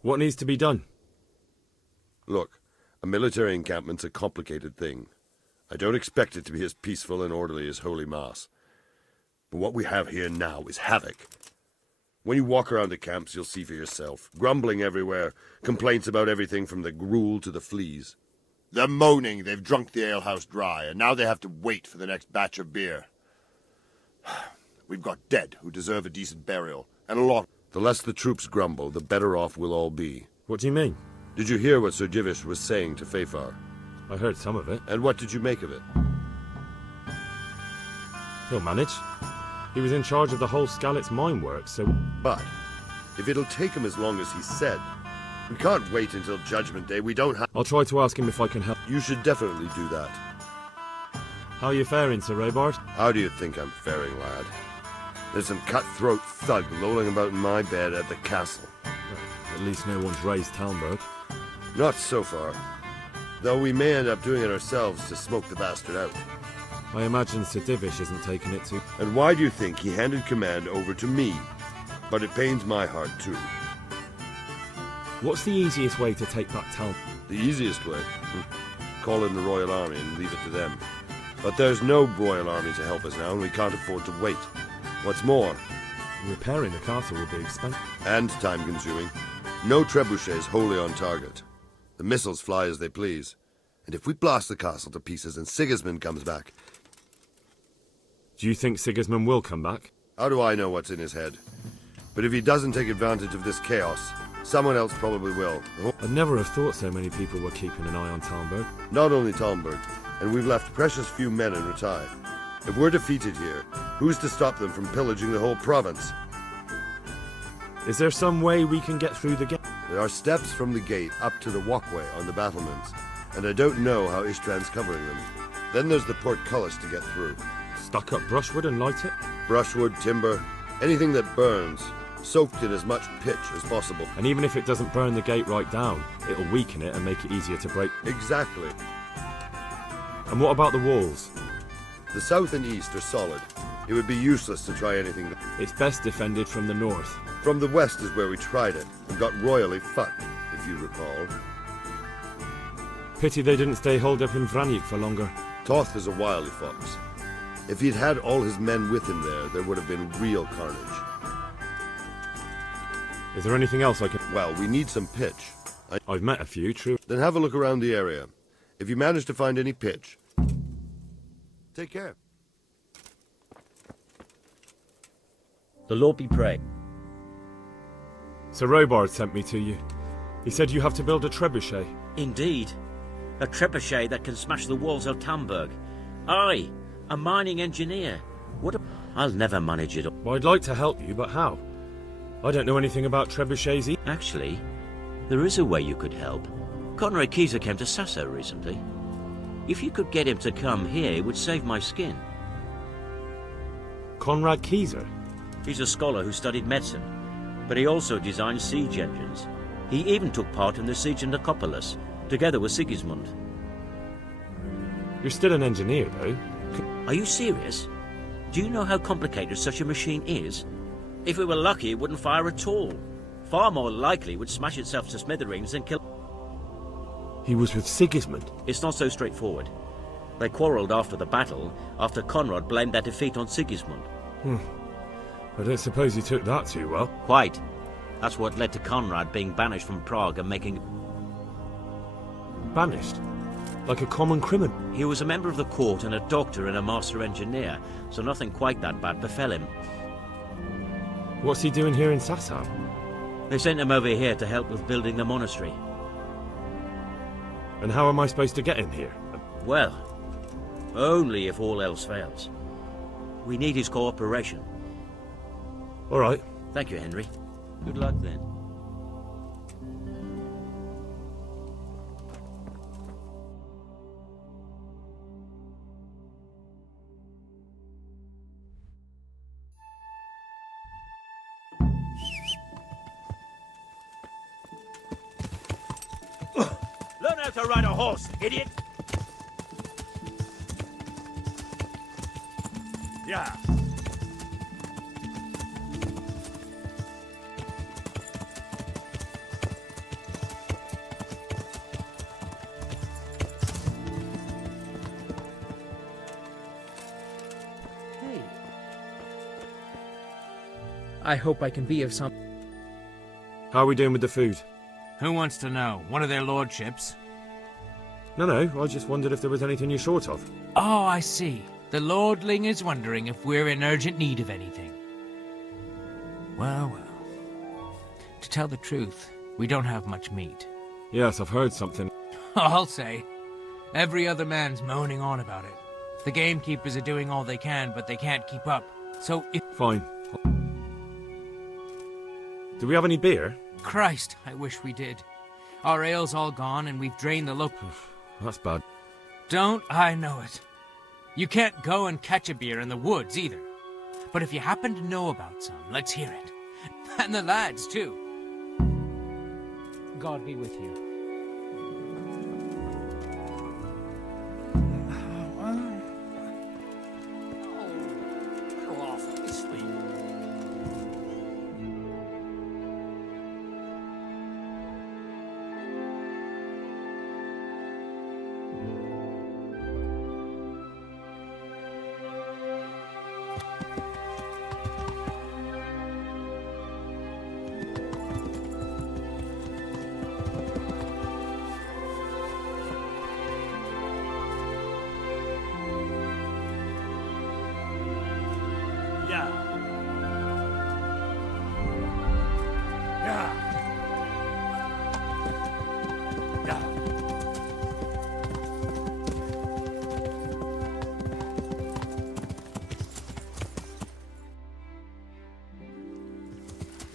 What needs to be done? Look, a military encampment's a complicated thing. I don't expect it to be as peaceful and orderly as Holy Mass. But what we have here now is havoc. When you walk around the camps, you'll see for yourself. Grumbling everywhere, complaints about everything from the gruel to the fleas. They're moaning they've drunk the alehouse dry, and now they have to wait for the next batch of beer. We've got dead who deserve a decent burial, and a lot. The less the troops grumble, the better off we'll all be. What do you mean? Did you hear what Sir Divish was saying to Fafar? I heard some of it. And what did you make of it? He'll manage. He was in charge of the whole Skalitz mine works, so... But, if it'll take him as long as he said, we can't wait until Judgment Day. We don't have... I'll try to ask him if I can help. You should definitely do that. How are you faring, Sir Robard? How do you think I'm faring, lad? There's some cutthroat thug lolling about in my bed at the castle. At least no one's raised Talmberg. Not so far. Though we may end up doing it ourselves to smoke the bastard out. I imagine Sir Divish isn't taking it too... And why do you think he handed command over to me? But it pains my heart, too. What's the easiest way to take back Talmberg? The easiest way? Call in the Royal Army and leave it to them. But there's no Royal Army to help us now, and we can't afford to wait. What's more... Repairing the castle will be expensive. And time-consuming. No trebuchets wholly on target. The missiles fly as they please. And if we blast the castle to pieces and Sigismund comes back... Do you think Sigismund will come back? How do I know what's in his head? But if he doesn't take advantage of this chaos, someone else probably will. I'd never have thought so many people were keeping an eye on Talmberg. Not only Talmberg, and we've left precious few men in Rattay. If we're defeated here, who's to stop them from pillaging the whole province? Is there some way we can get through the gate? There are steps from the gate up to the walkway on the battlements, and I don't know how Ishtvan's covering them. Then there's the portcullis to get through. Stuck up brushwood and light it? Brushwood, timber, anything that burns. soaked in as much pitch as possible. And even if it doesn't burn the gate right down, it'll weaken it and make it easier to break. Exactly. And what about the walls? The south and east are solid. It would be useless to try anything. It's best defended from the north. From the west is where we tried it, and got royally fucked, if you recall. Pity they didn't stay holed up in Vranik for longer. Toth is a wily fox. If he'd had all his men with him there would have been real carnage. Is there anything else I can... Well, we need some pitch. I've met a few, true. Then have a look around the area. If you manage to find any pitch, take care. The Lord be praised. Sir Robard sent me to you. He said you have to build a trebuchet. Indeed. A trebuchet that can smash the walls of Tamburg. I, a mining engineer. I'll never manage it. Well, I'd like to help you, but how? I don't know anything about trebuchets either. Actually, there is a way you could help. Conrad Kieser came to Sasso recently. If you could get him to come here, it would save my skin. Conrad Kieser? He's a scholar who studied medicine, but he also designed siege engines. He even took part in the siege of Nicopolis, together with Sigismund. You're still an engineer, though. Are you serious? Do you know how complicated such a machine is? If we were lucky, it wouldn't fire at all. Far more likely, it would smash itself to smithereens and kill... He was with Sigismund? It's not so straightforward. They quarrelled after the battle, after Conrad blamed their defeat on Sigismund. I don't suppose he took that too well. Quite. That's what led to Conrad being banished from Prague and making... Banished? Like a common criminal? He was a member of the court and a doctor and a master engineer, so nothing quite that bad befell him. What's he doing here in Sasau? They sent him over here to help with building the monastery. And how am I supposed to get him here? Well, only if all else fails. We need his cooperation. All right. Thank you, Henry. Good luck, then. Learn how to ride a horse, idiot! Yeah. Hey. I hope I can be of some... How are we doing with the food? Who wants to know? One of their lordships? No, I just wondered if there was anything you're short of. Oh, I see. The lordling is wondering if we're in urgent need of anything. Well. To tell the truth, we don't have much meat. Yes, I've heard something. I'll say. Every other man's moaning on about it. The gamekeepers are doing all they can, but they can't keep up. So if... Fine. Do we have any beer? Christ, I wish we did. Our ale's all gone, and we've drained the local... That's bad. Don't I know it? You can't go and catch a beer in the woods, either. But if you happen to know about some, let's hear it. And the lads, too. God be with you.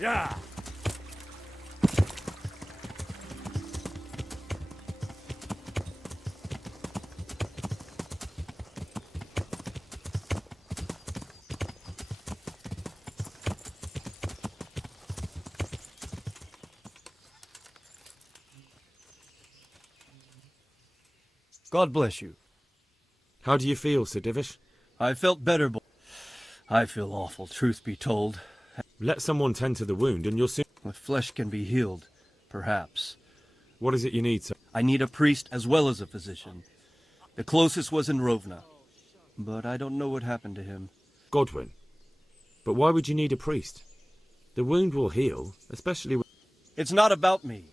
Yeah. God bless you. How do you feel, Sir Divish? I felt better, boy. I feel awful, truth be told. Let someone tend to the wound and you'll soon... My flesh can be healed, perhaps. What is it you need, sir? I need a priest as well as a physician. The closest was in Rovna, but I don't know what happened to him. Godwin. But why would you need a priest? The wound will heal, especially when... It's not about me.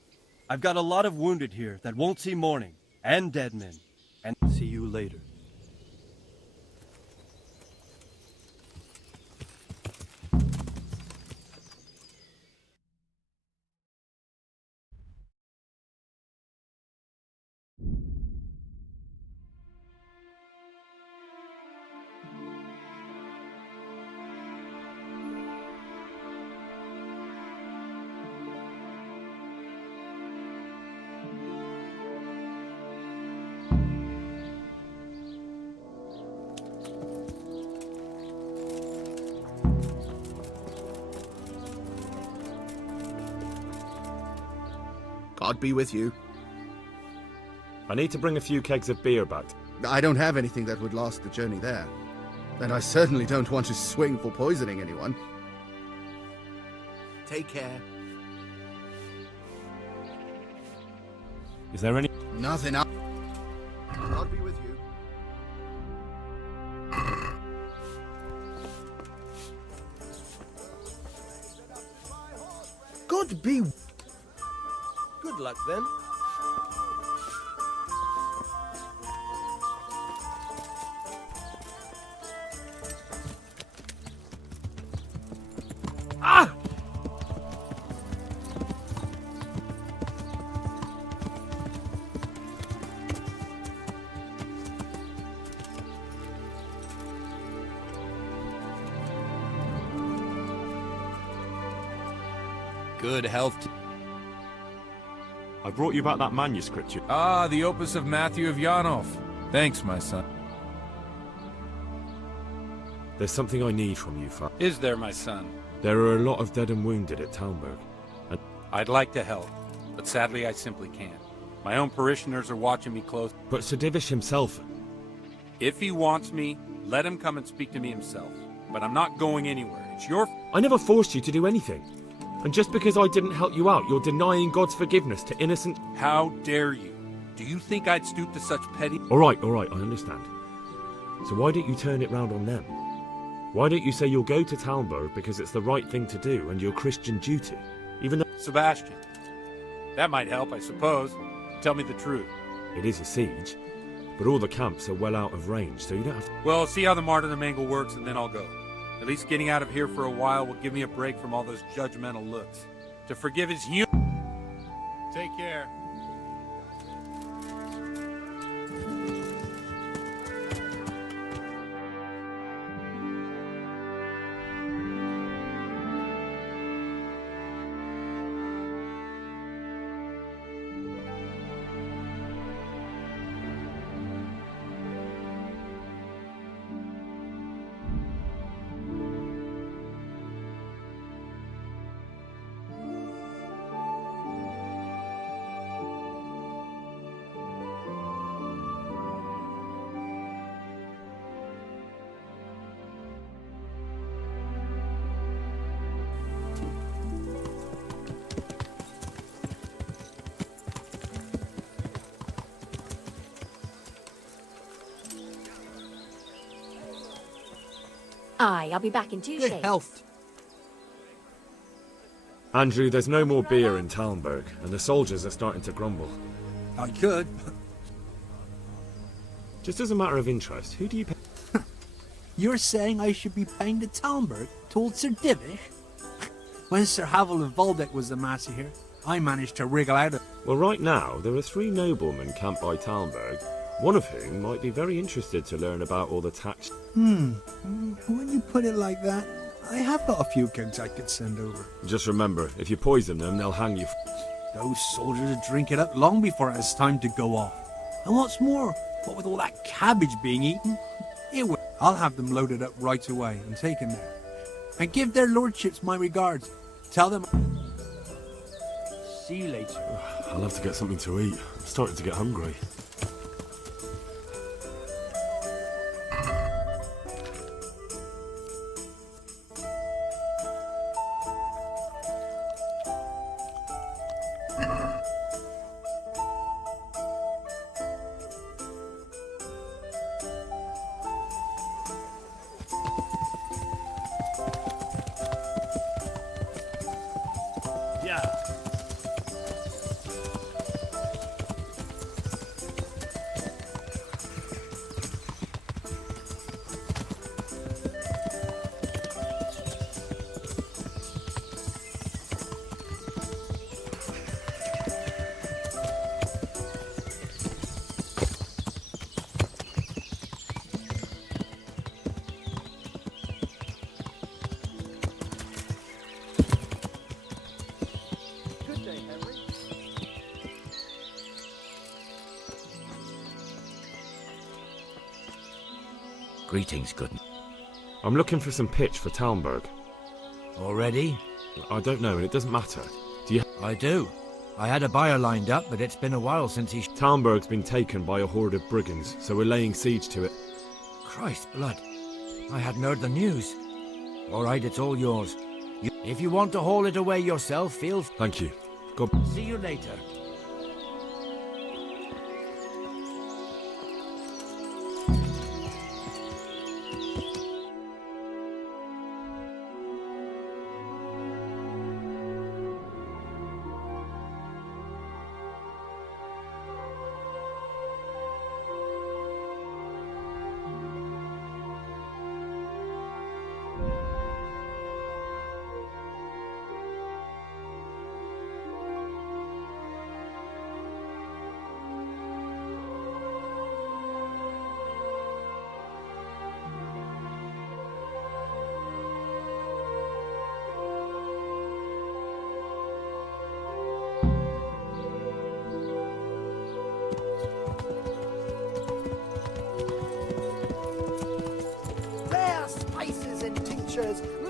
I've got a lot of wounded here that won't see morning, and dead men. And see you later. God be with you. I need to bring a few kegs of beer back. I don't have anything that would last the journey there. And I certainly don't want to swing for poisoning anyone. Take care. Is there any... Nothing up. God be with you. God be... Good luck, then. Ah! Good health. I brought you back that manuscript you... Ah, the opus of Matthew of Yanov. Thanks, my son. There's something I need from you, Father. Is there, my son? There are a lot of dead and wounded at Talmberg. And... I'd like to help, but sadly I simply can't. My own parishioners are watching me close. But Sir Divish himself... If he wants me, let him come and speak to me himself. But I'm not going anywhere. It's your... I never forced you to do anything. And just because I didn't help you out, you're denying God's forgiveness to innocent... How dare you? Do you think I'd stoop to such petty... All right, I understand. So why don't you turn it round on them? Why don't you say you'll go to Talmberg because it's the right thing to do and your Christian duty, even though... Sebastian. That might help, I suppose. Tell me the truth. It is a siege, but all the camps are well out of range, so you don't have to... Well, see how the martyrdom angle works and then I'll go. At least getting out of here for a while will give me a break from all those judgmental looks. To forgive is human. Take care. Aye, I'll be back in two Good shakes. health. Andrew, there's no more beer in Talmberg, and the soldiers are starting to grumble. I could. Just as a matter of interest, who do you pay... You're saying I should be paying to Talmberg, told Sir Divish? When Sir Havel of Waldeck was the master here, I managed to wriggle out of... Well, right now, there are 3 noblemen camped by Talmberg, one of whom might be very interested to learn about all the tax... When you put it like that, I have got a few kegs I could send over. Just remember, if you poison them, they'll hang you... Those soldiers would drink it up long before it has time to go off. And what's more, what with all that cabbage being eaten, it will... I'll have them loaded up right away and taken there. And give their lordships my regards. Tell them... See you later. I'll have to get something to eat. I'm starting to get hungry. Greetings, good. I'm looking for some pitch for Talmberg. Already? I don't know, and it doesn't matter. Do you... I do. I had a buyer lined up, but it's been a while since he... Talmberg's been taken by a horde of brigands, so we're laying siege to it. Christ blood. I hadn't heard the news. All right, it's all yours. If you want to haul it away yourself, feel... Thank you. God... See you later.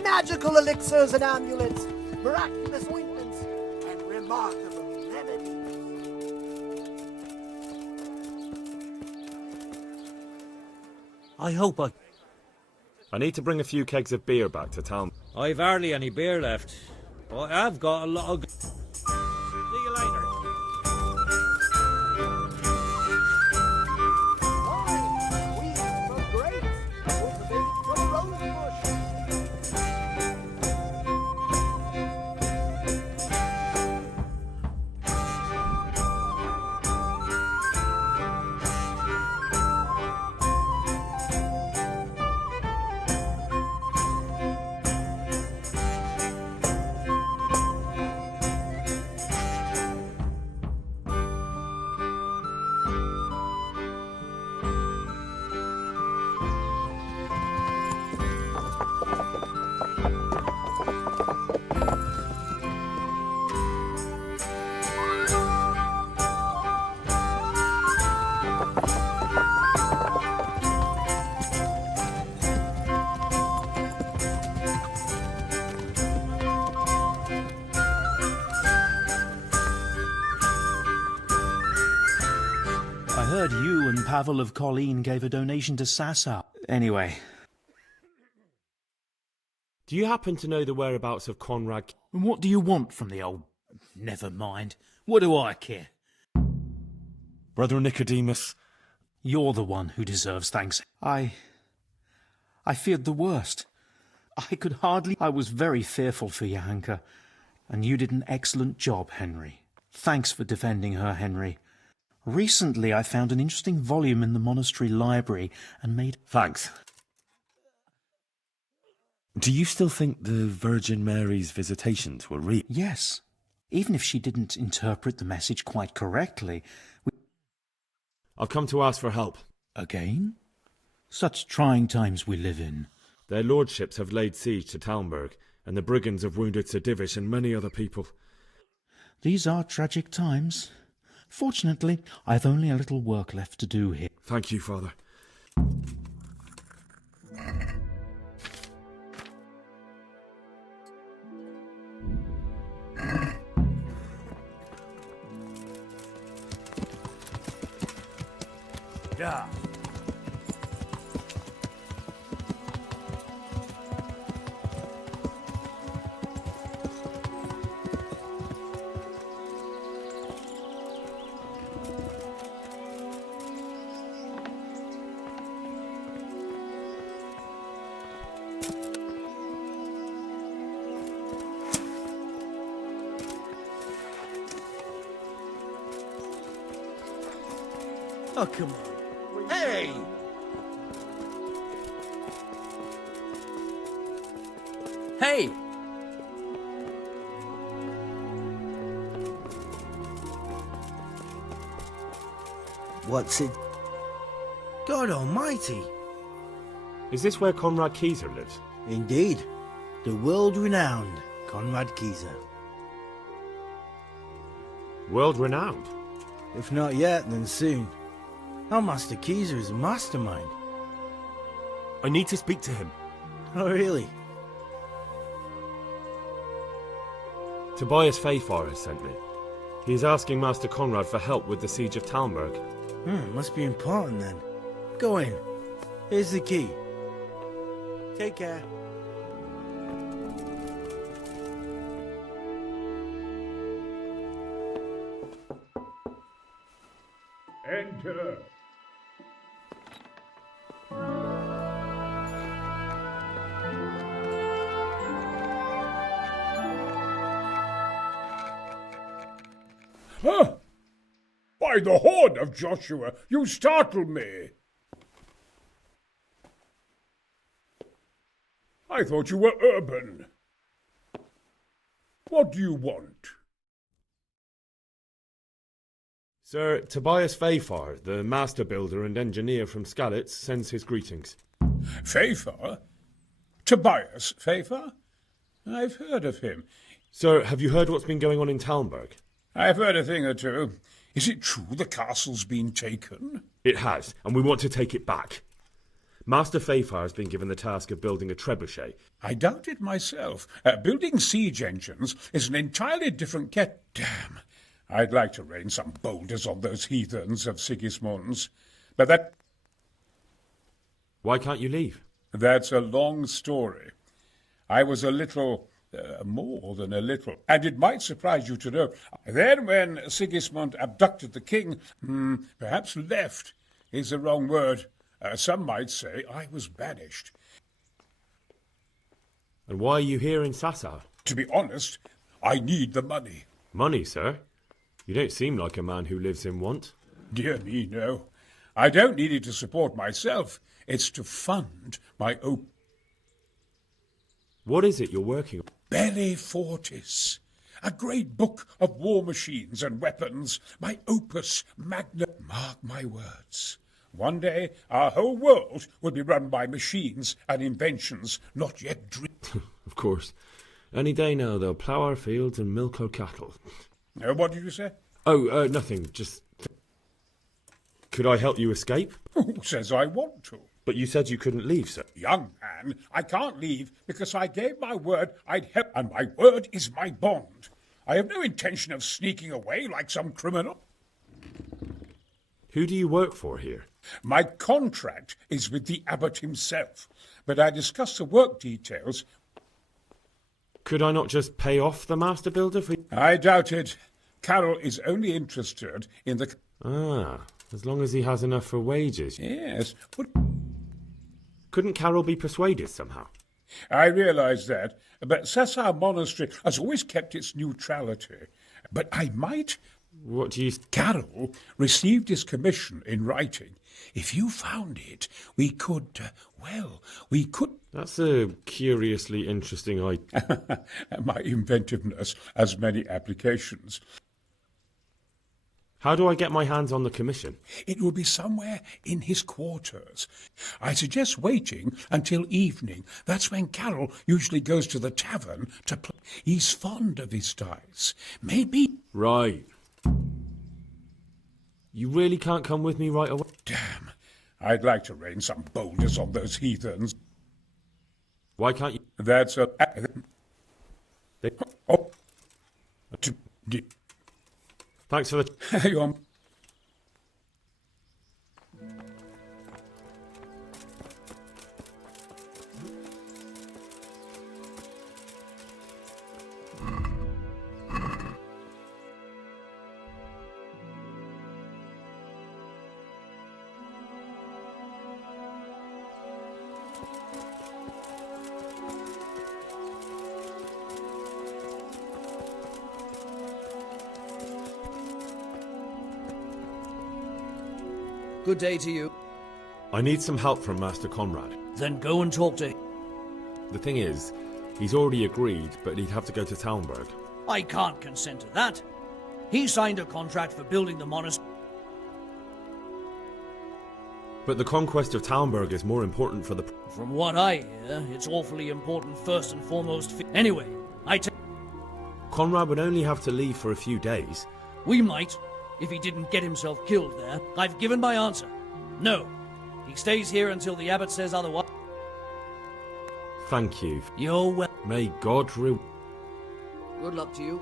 Magical elixirs and amulets, miraculous ointments, and remarkable remedies. I hope I need to bring a few kegs of beer back to town. I've hardly any beer left, but I've got a lot of... See you later. I heard you and Pavel of Colleen gave a donation to Sassa. Anyway. Do you happen to know the whereabouts of Conrad? And what do you want from the old... Never mind. What do I care? Brother Nicodemus. You're the one who deserves thanks. I feared the worst. I was very fearful for Johanka. And you did an excellent job, Henry. Thanks for defending her, Henry. Recently I found an interesting volume in the monastery library and made... Thanks. Do you still think the Virgin Mary's visitations were real? Yes. Even if she didn't interpret the message quite correctly. I've come to ask for help. Again? Such trying times we live in. Their lordships have laid siege to Talmberg, and the brigands have wounded Sir Divish and many other people. These are tragic times. Fortunately, I've only a little work left to do here. Thank you, Father. Yeah. Oh, come on. Hey! Hey! What's it? God almighty! Is this where Conrad Kieser lives? Indeed. The world-renowned Conrad Kieser. World-renowned? If not yet, then soon. Our Master Kieser is a mastermind. I need to speak to him. Oh, really? Tobias Fayfar has sent me. He is asking Master Conrad for help with the siege of Talmberg. Must be important then. Go in. Here's the key. Take care. Enter. Huh? By the horn of Joshua, you startle me. I thought you were urban. What do you want? Sir, Tobias Fayfar, the master builder and engineer from Skalitz, sends his greetings. Fayfar? Tobias Fayfar? I've heard of him. Sir, have you heard what's been going on in Talmberg? I've heard a thing or two. Is it true the castle's been taken? It has, and we want to take it back. Master Fayfar has been given the task of building a trebuchet. I doubt it myself. Building siege engines is an entirely different Damn. I'd like to rain some boulders on those heathens of Sigismund's. But that... Why can't you leave? That's a long story. I was a little... more than a little. And it might surprise you to know. Then when Sigismund abducted the king, perhaps left is the wrong word. Some might say I was banished. And why are you here in Sassa? To be honest, I need the money. Money, sir? You don't seem like a man who lives in want. Dear me, no. I don't need it to support myself. It's to fund my What is it you're working on? Belli Fortis. A great book of war machines and weapons. My opus magnum. Mark my words. One day, our whole world will be run by machines and inventions not yet dreamed. Of course. Any day now, they'll plough our fields and milk our cattle. What did you say? Oh, nothing. Just... Could I help you escape? Who says I want to? But you said you couldn't leave, sir. Young man, I can't leave because I gave my word I'd help, and my word is my bond. I have no intention of sneaking away like some criminal. Who do you work for here? My contract is with the abbot himself, but I discussed the work details. Could I not just pay off the master builder for... I doubt it. Carol is only interested in the... Ah, as long as he has enough for wages. Yes, but... Couldn't Carol be persuaded somehow? I realise that, but Sassa Monastery has always kept its neutrality. But I might... What do you... Carol received his commission in writing. If you found it, we could... we could... That's a curiously interesting idea. My inventiveness has many applications. How do I get my hands on the commission? It will be somewhere in his quarters. I suggest waiting until evening. That's when Carol usually goes to the tavern to play. He's fond of his dice. Maybe... Right. You really can't come with me right away? Damn. I'd like to rain some boulders on those heathens. Why can't you... That's a... Oh. Thanks for the... You're... Good day to you. I need some help from Master Conrad. Then go and talk to him. The thing is, he's already agreed, but he'd have to go to Talmberg. I can't consent to that. He signed a contract for building the monastery. But the conquest of Talmberg is more important for the... From what I hear, it's awfully important first and foremost. Anyway, Conrad would only have to leave for a few days. We might, if he didn't get himself killed there. I've given my answer. No. He stays here until the abbot says otherwise. Thank you. You're well. May God reward. Good luck to you.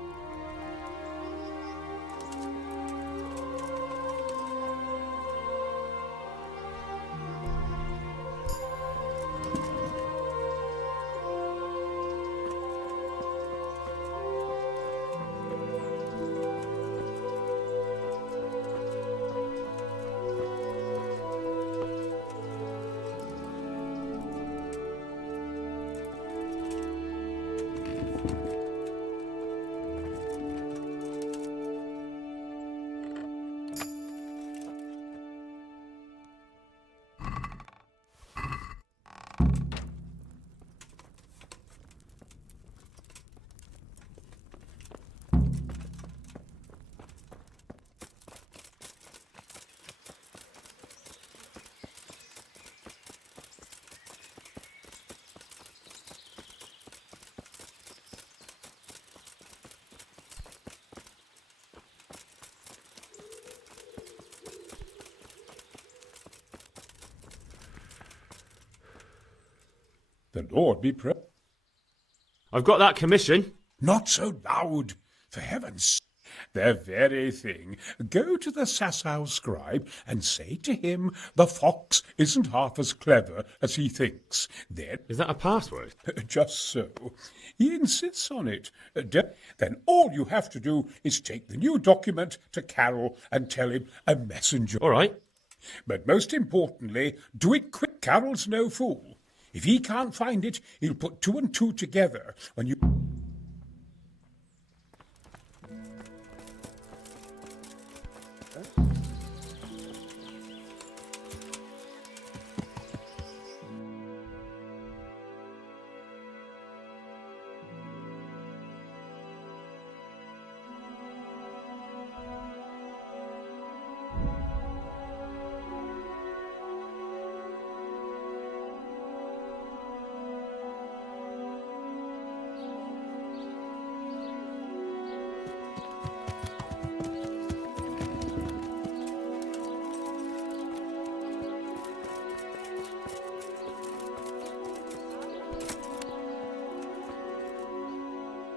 The Lord be praised. I've got that commission. Not so loud, for heaven's sake. The very thing. Go to the Sasau scribe and say to him the fox isn't half as clever as he thinks. Then... Is that a password? Just so. He insists on it. Then all you have to do is take the new document to Carol and tell him a messenger. All right. But most importantly, do it quick. Carol's no fool. If he can't find it, he'll put 2 and 2 together when you...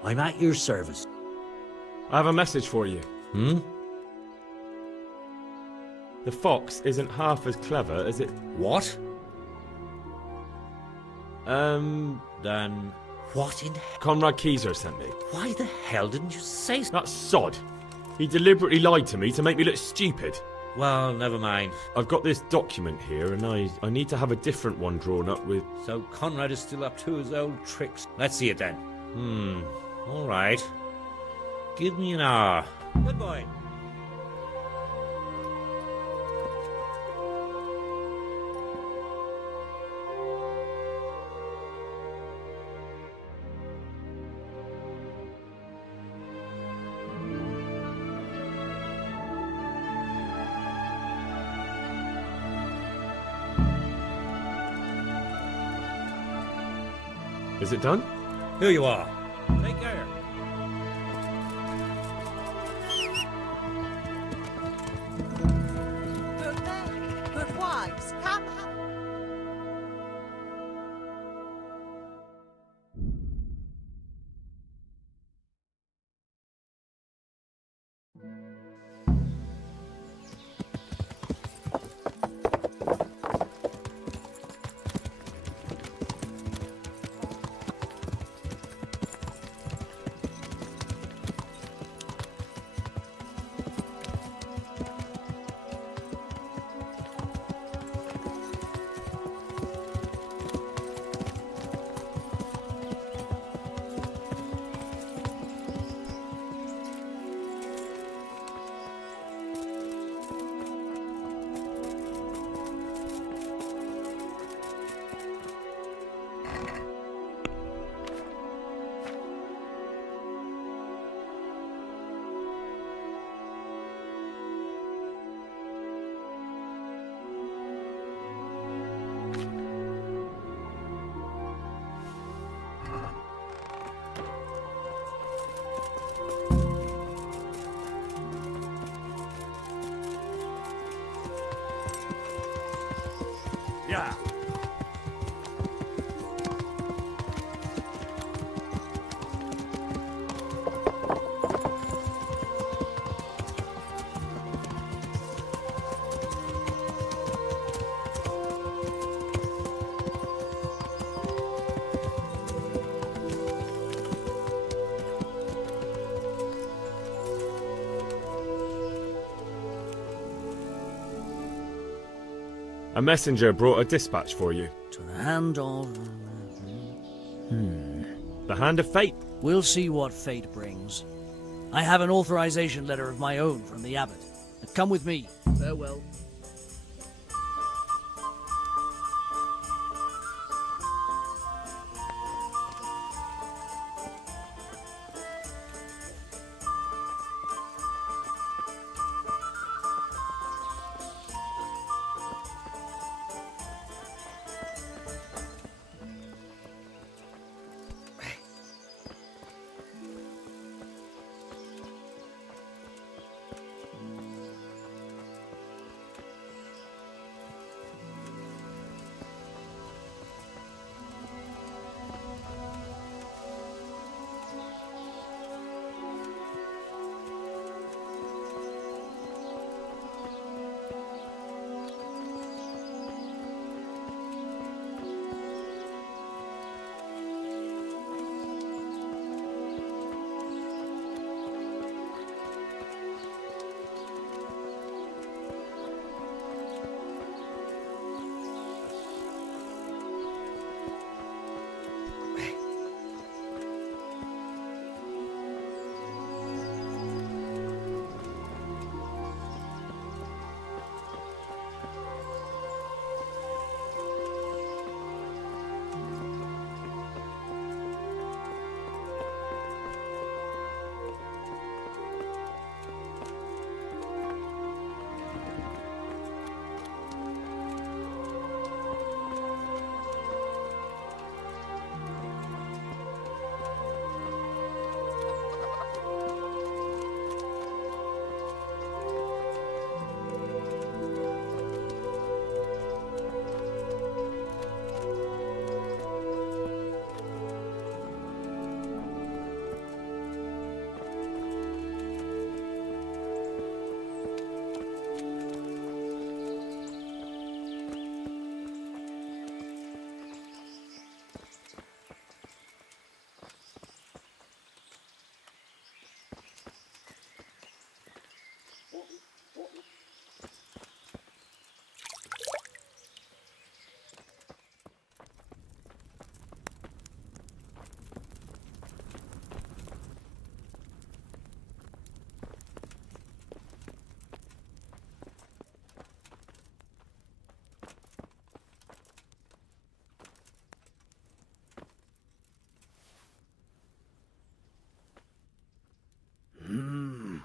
I'm at your service. I have a message for you. The fox isn't half as clever as it... What? Then... What in... Conrad Keyser sent me. Why the hell didn't you say so? That sod. He deliberately lied to me to make me look stupid. Well, never mind. I've got this document here, and I need to have a different one drawn up with... So Conrad is still up to his old tricks. Let's see it then. All right. Give me an hour. Good boy. Is it done? Here you are. Take care. Good men, good wives, come. Yeah. A messenger brought a dispatch for you. To the hand of... The hand of fate. We'll see what fate brings. I have an authorization letter of my own from the abbot. Come with me. Farewell.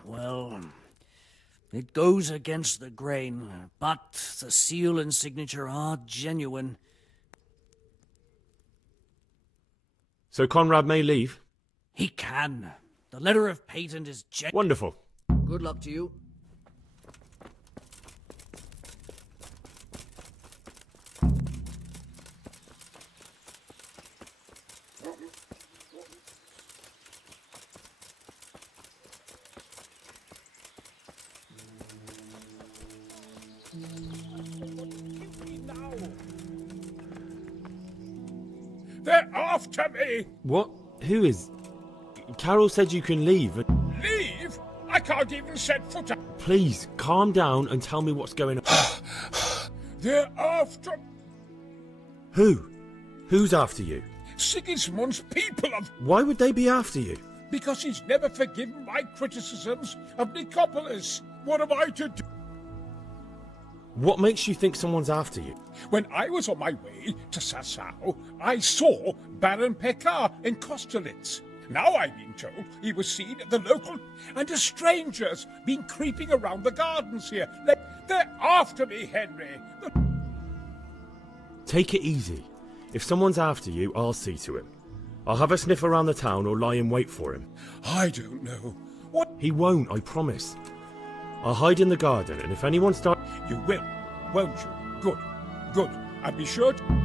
Well, it goes against the grain, but the seal and signature are genuine. So Conrad may leave? He can. The letter of patent is Wonderful. Good luck to you. They're after me! What? Who is... Carol said you can leave. Leave? I can't even set foot up. Please, calm down and tell me what's going on. They're after... Who? Who's after you? Sigismund's people of... Why would they be after you? Because he's never forgiven my criticisms of Nicopolis. What am I to do? What makes you think someone's after you? When I was on my way to Sassau, I saw Baron Pekar in Kostelitz. Now I've been told he was seen at the local... And a stranger's been creeping around the gardens here. They're after me, Henry. Take it easy. If someone's after you, I'll see to him. I'll have a sniff around the town or lie in wait for him. I don't know. What? He won't, I promise. I'll hide in the garden, and if anyone starts... You will, won't you? Good, good. And be sure to...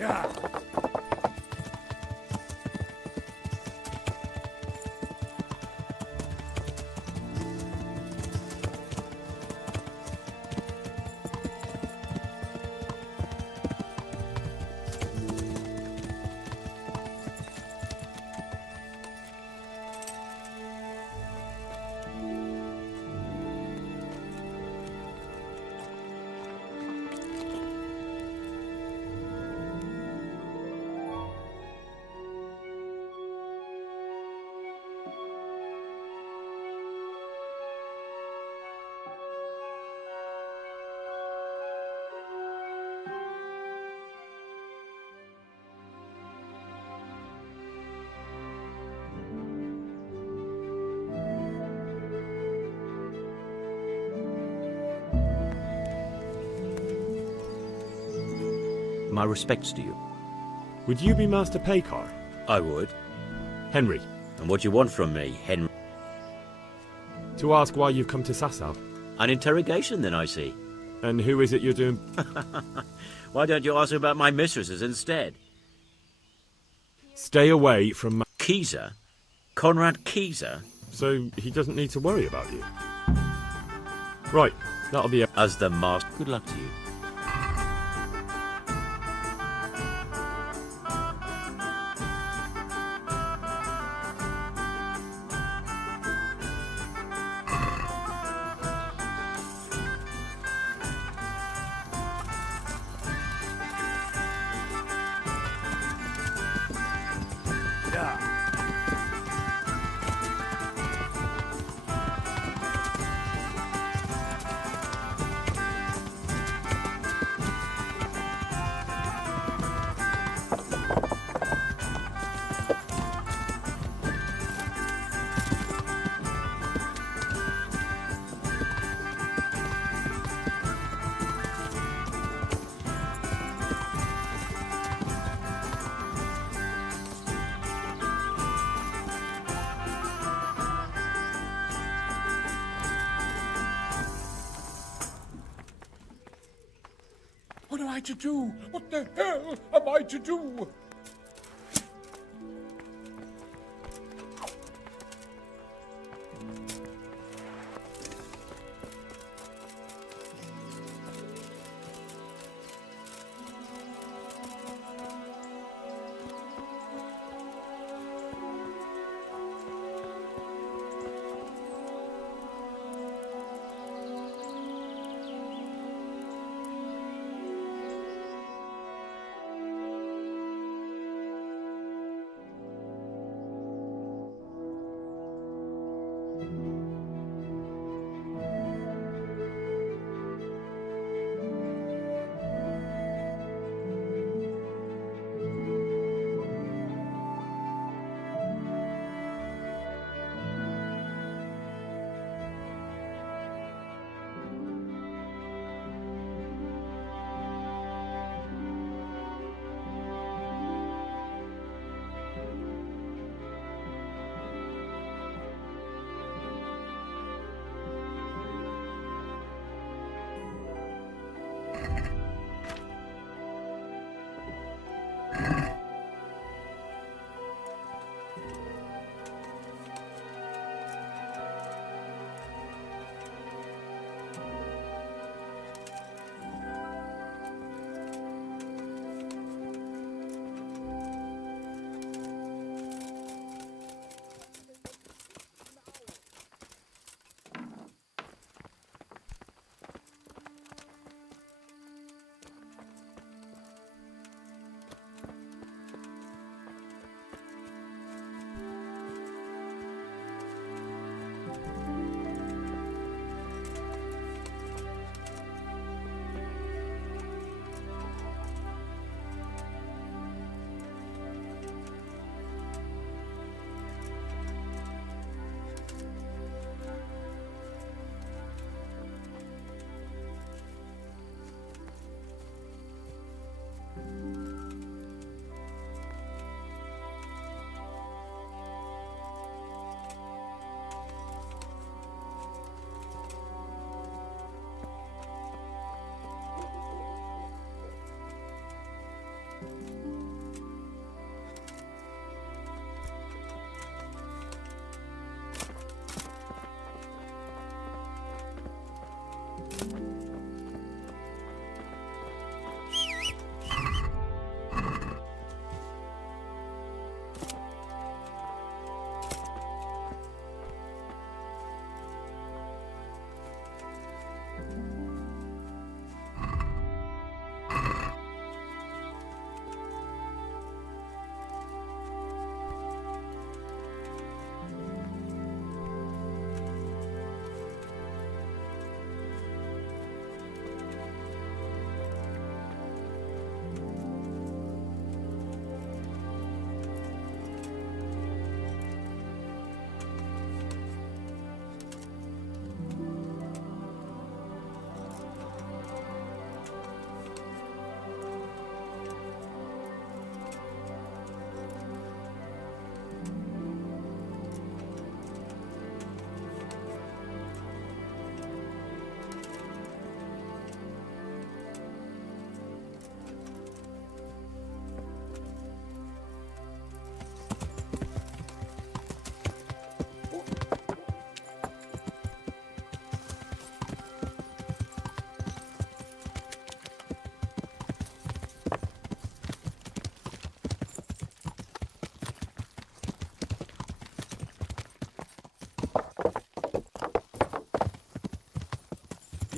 Yeah. my respects to you. Would you be Master Paycar? I would. Henry. And what do you want from me, Henry? To ask why you've come to Sasau. An interrogation, then, I see. And who is it you're doing? Why don't you ask about my mistresses instead? Stay away from Kieser? Conrad Kieser? So he doesn't need to worry about you. Right, that'll be it. As the master. Good luck to you. What am I to do? What the hell am I to do?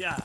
Yeah.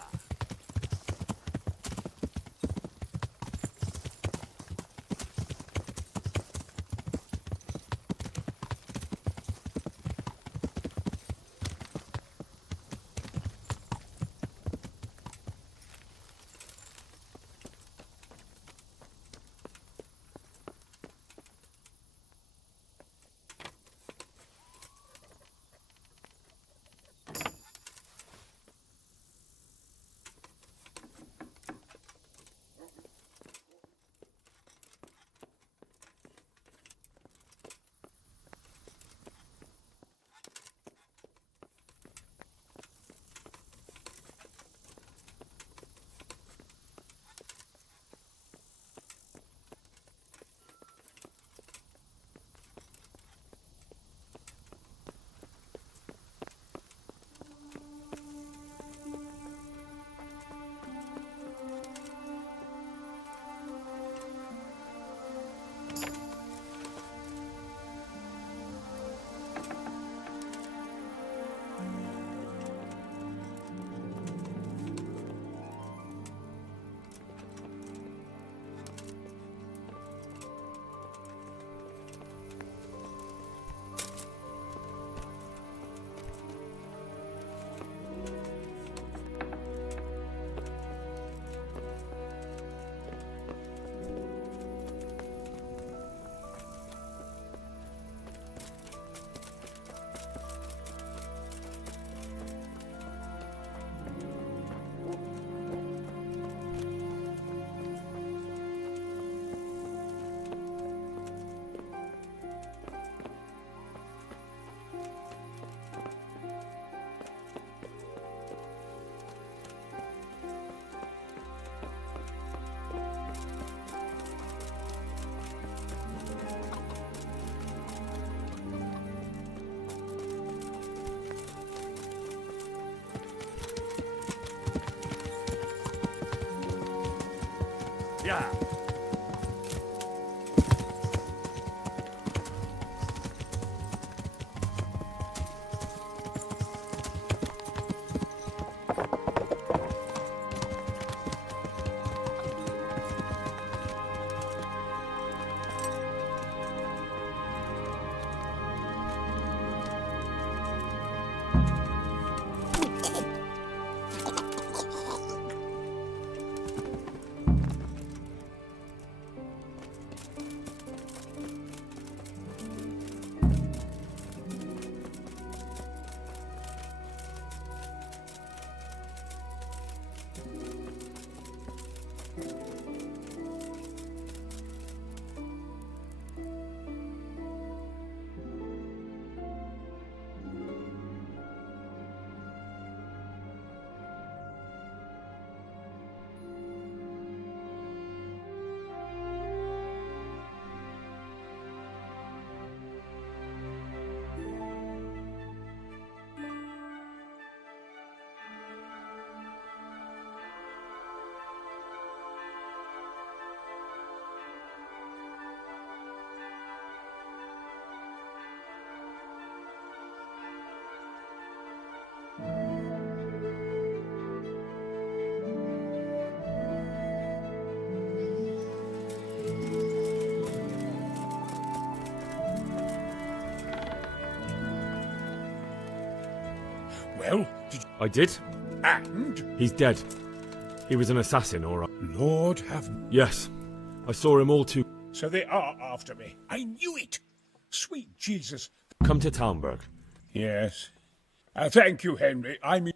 Yeah. Well, did you... I did. And? He's dead. He was an assassin, all right. Lord have... Yes. I saw him all too... So they are after me. I knew it. Sweet Jesus. Come to Talmberg. Yes. Thank you, Henry. I mean...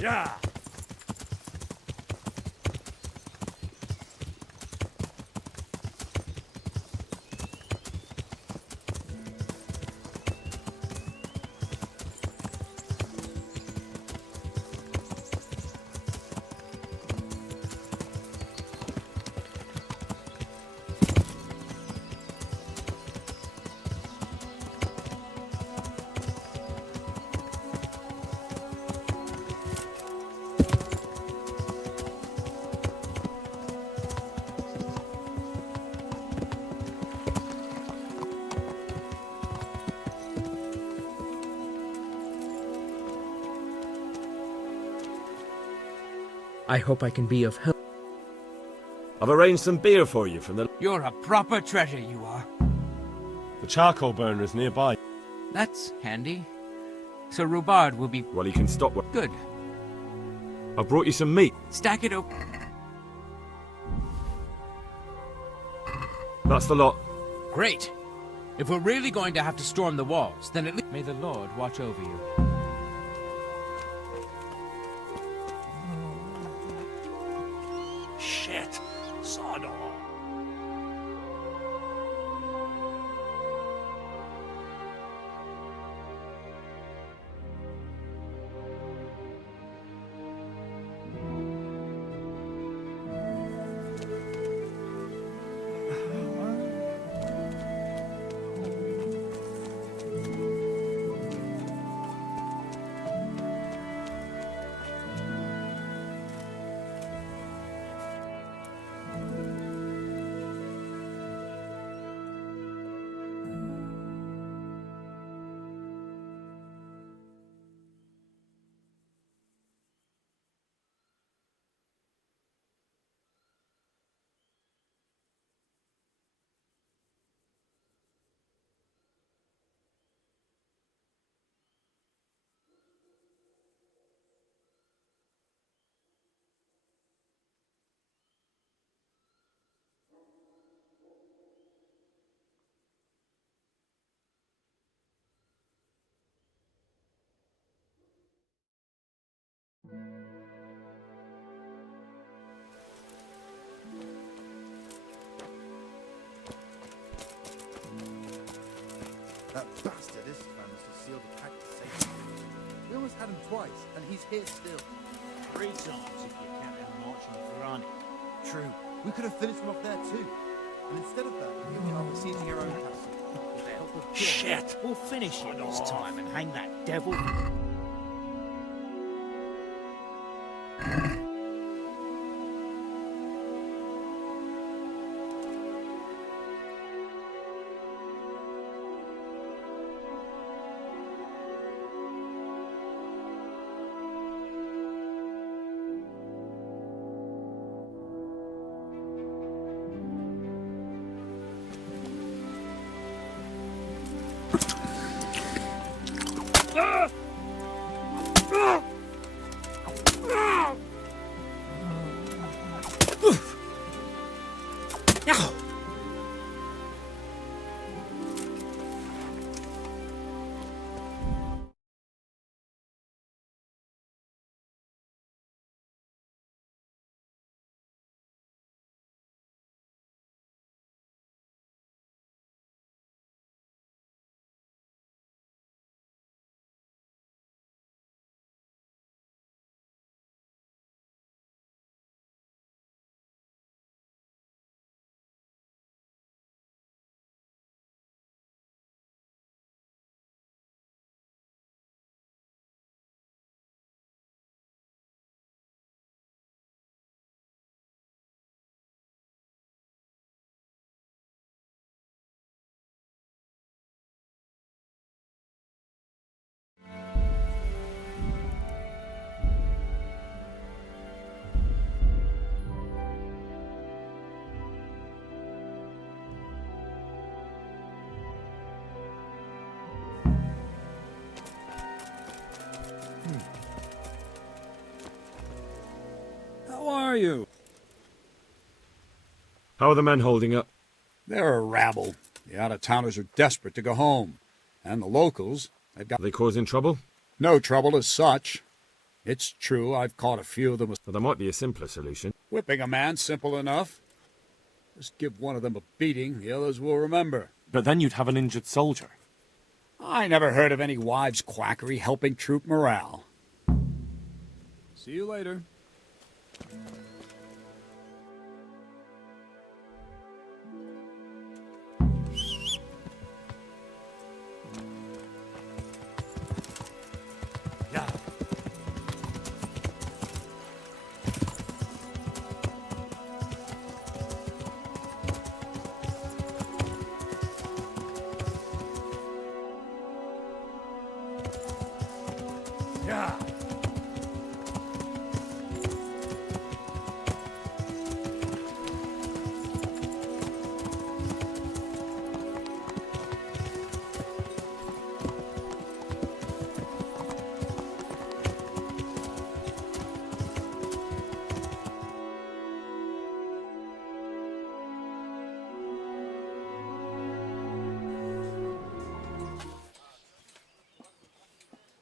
Yeah. I hope I can be of help. I've arranged some beer for you from the... You're a proper treasure, you are. The charcoal burner is nearby. That's handy. So Rubard will be... Well, he can stop... Good. I brought you some meat. Stack it up. That's the lot. Great. If we're really going to have to storm the walls, then at least... May the Lord watch over you. Shit. Sod off. That bastard is trying to seal the pact safely. We almost had him twice, and he's here still. 3 times if you count our march on Veronic. True. We could have finished him off there too. And instead of that, here we are besieging your own castle. With the help of God, shit! We'll finish it this time and hang that devil. How are you? How are the men holding up? They're a rabble. The out-of-towners are desperate to go home. And the locals, they've got... Are they causing trouble? No trouble as such. It's true, I've caught a few of them. Well, there might be a simpler solution. Whipping a man, simple enough. Just give one of them a beating, the others will remember. But then you'd have an injured soldier. I never heard of any wives' quackery helping troop morale. See you later.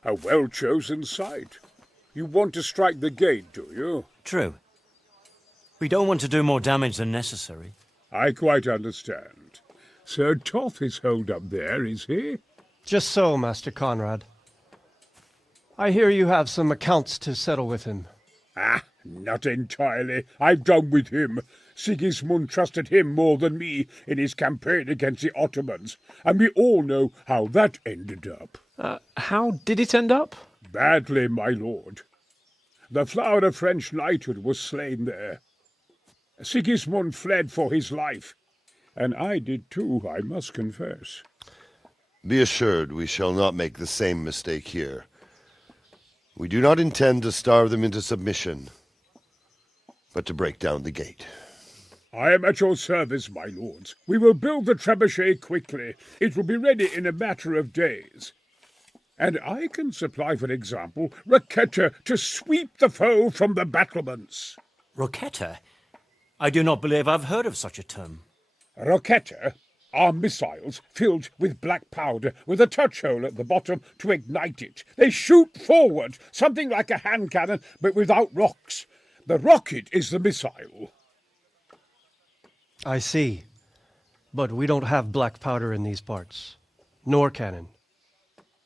A well-chosen site. You want to strike the gate, do you? True. We don't want to do more damage than necessary. I quite understand. Sir Toth is holed up there, is he? Just so, Master Conrad. I hear you have some accounts to settle with him. Ah, not entirely. I've done with him. Sigismund trusted him more than me in his campaign against the Ottomans, and we all know how that ended up. How did it end up? Badly, my lord. The flower of French knighthood was slain there. Sigismund fled for his life, and I did too, I must confess. Be assured we shall not make the same mistake here. We do not intend to starve them into submission, but to break down the gate. I am at your service, my lords. We will build the trebuchet quickly. It will be ready in a matter of days. And I can supply, for example, Roquetta to sweep the foe from the battlements. Roquetta? I do not believe I've heard of such a term. Roquetta are missiles filled with black powder with a touch hole at the bottom to ignite it. They shoot forward, something like a hand cannon, but without rocks. The rocket is the missile. I see. But we don't have black powder in these parts. Nor cannon.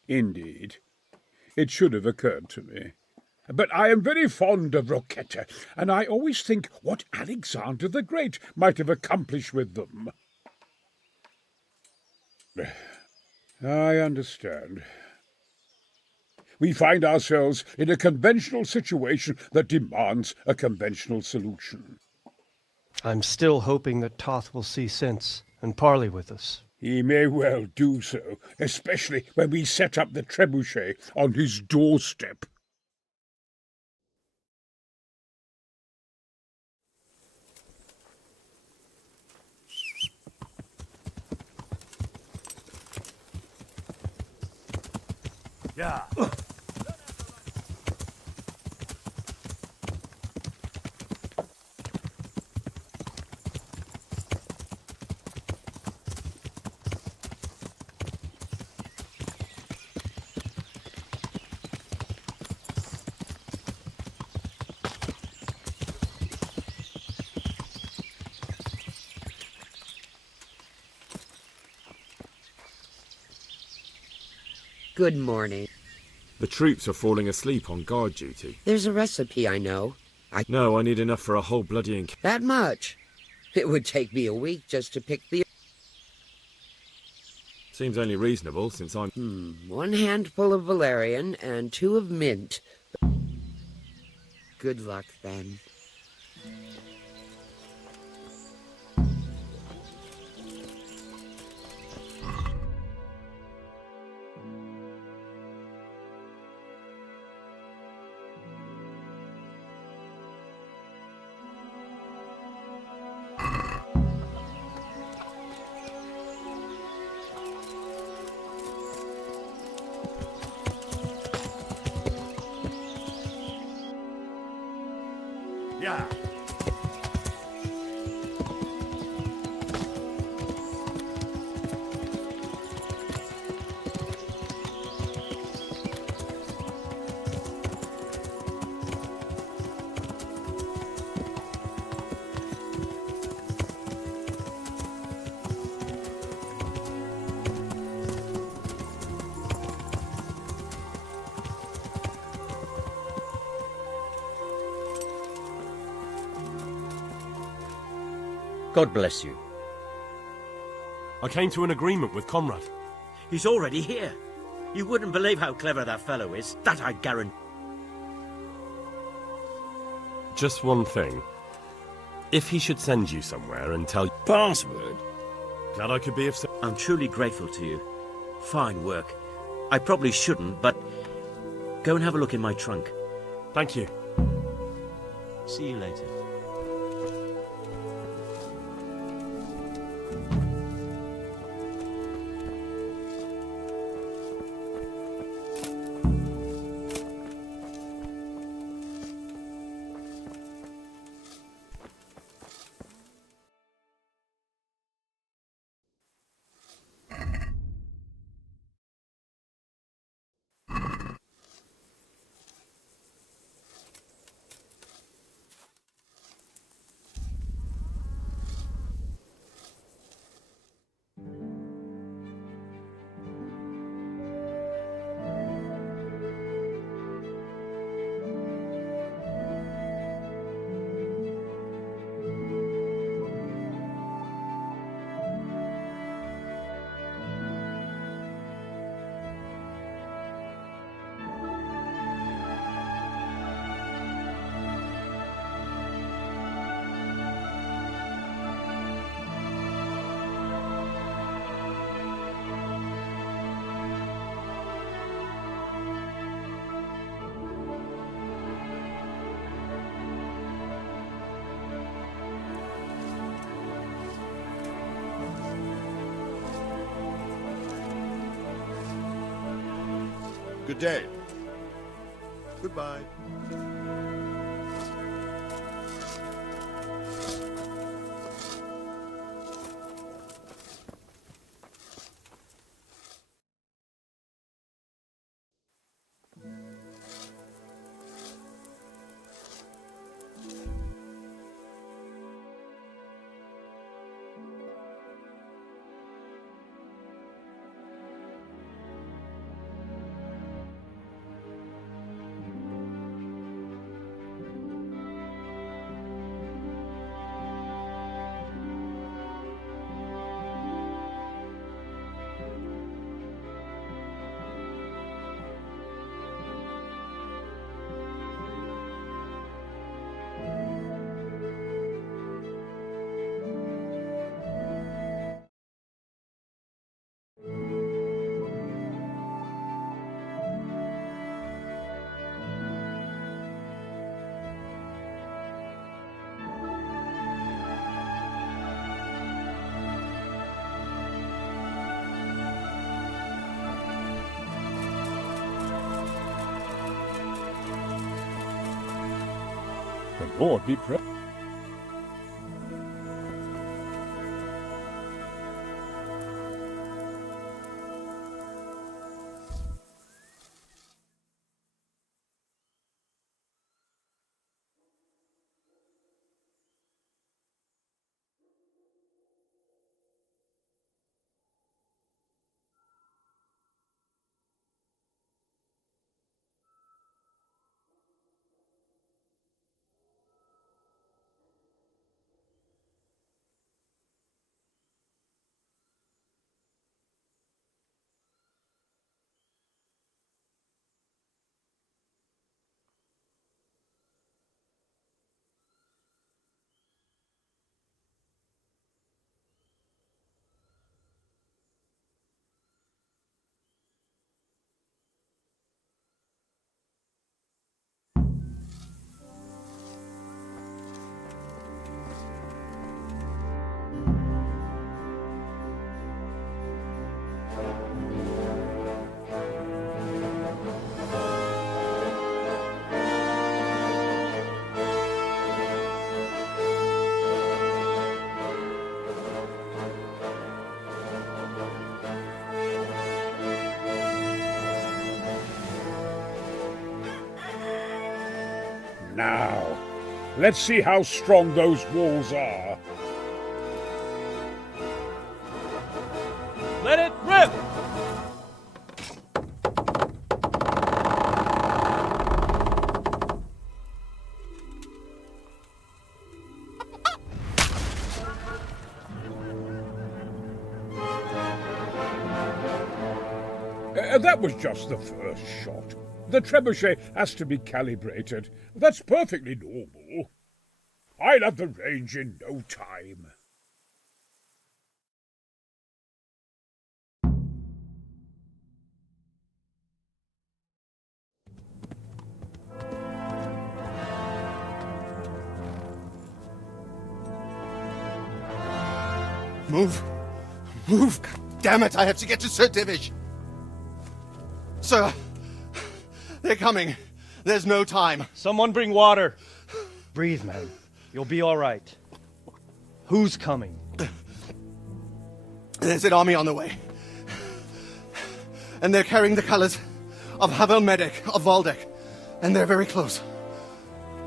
Indeed. It should have occurred to me. But I am very fond of Roquetta, and I always think what Alexander the Great might have accomplished with them. I understand. We find ourselves in a conventional situation that demands a conventional solution. I'm still hoping that Toth will see sense and parley with us. He may well do so, especially when we set up the trebuchet on his doorstep. Yeah. Good morning. The troops are falling asleep on guard duty. There's a recipe I know. No, I need enough for a whole bloody That much? It would take me a week just to pick the... Seems only reasonable, since I'm... 1 handful of valerian and 2 of mint. Good luck, then. God bless you. I came to an agreement with Conrad. He's already here. You wouldn't believe how clever that fellow is. That I guarantee. Just one thing. If he should send you somewhere and tell you... Password? Glad I could be of... I'm truly grateful to you. Fine work. I probably shouldn't, but... Go and have a look in my trunk. Thank you. See you later. Good day. Goodbye. The Lord be praised. Now, let's see how strong those walls are. Let it rip! That was just the first shot. The trebuchet has to be calibrated. That's perfectly normal. I'll have the range in no time. Move! Move! God damn it, I have to get to Sir Divish! Sir! They're coming. There's no time. Someone bring water. Breathe, man. You'll be all right. Who's coming? There's an army on the way. And they're carrying the colors of Havel Medic of Valdek. And they're very close.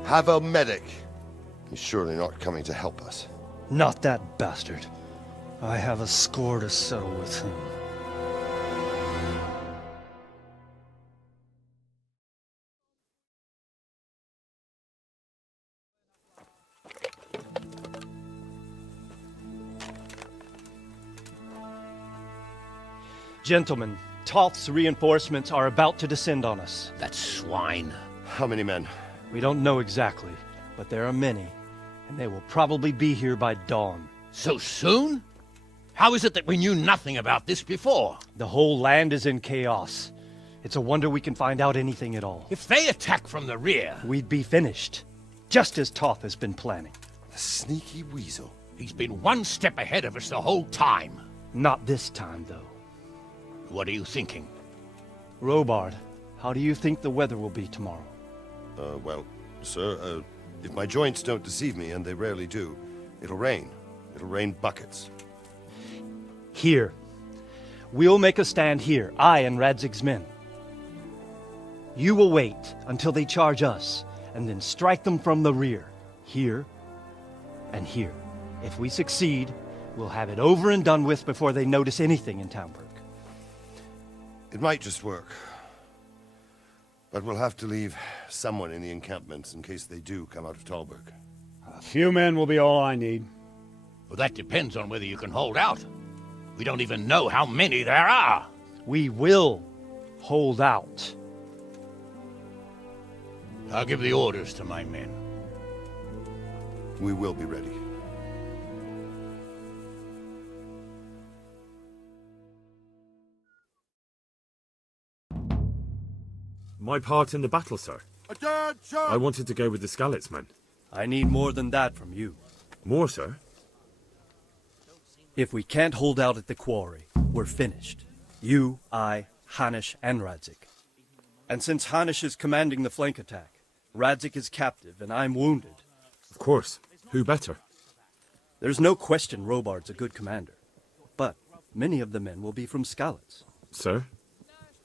Havel Medic? He's surely not coming to help us. Not that bastard. I have a score to settle with him. Gentlemen, Toth's reinforcements are about to descend on us. That swine. How many men? We don't know exactly, but there are many, and they will probably be here by dawn. So soon? How is it that we knew nothing about this before? The whole land is in chaos. It's a wonder we can find out anything at all. If they attack from the rear... we'd be finished, just as Toth has been planning. The sneaky weasel. He's been one step ahead of us the whole time. Not this time, though. What are you thinking? Robard, how do you think the weather will be tomorrow? Well, sir, if my joints don't deceive me, and they rarely do, it'll rain. It'll rain buckets. Here. We'll make a stand here, I and Radzig's men. You will wait until they charge us, and then strike them from the rear. Here and here. If we succeed, we'll have it over and done with before they notice anything in Townburg. It might just work. But we'll have to leave someone in the encampments in case they do come out of Talberg. A few men will be all I need. Well, that depends on whether you can hold out. We don't even know how many there are. We will hold out. I'll give the orders to my men. We will be ready. My part in the battle, sir. I wanted to go with the Skalitz men. I need more than that from you. More, sir? If we can't hold out at the quarry, we're finished. You, I, Hanish, and Radzik. And since Hanish is commanding the flank attack, Radzik is captive and I'm wounded. Of course. Who better? There's no question Robard's a good commander. But many of the men will be from Skalitz. Sir?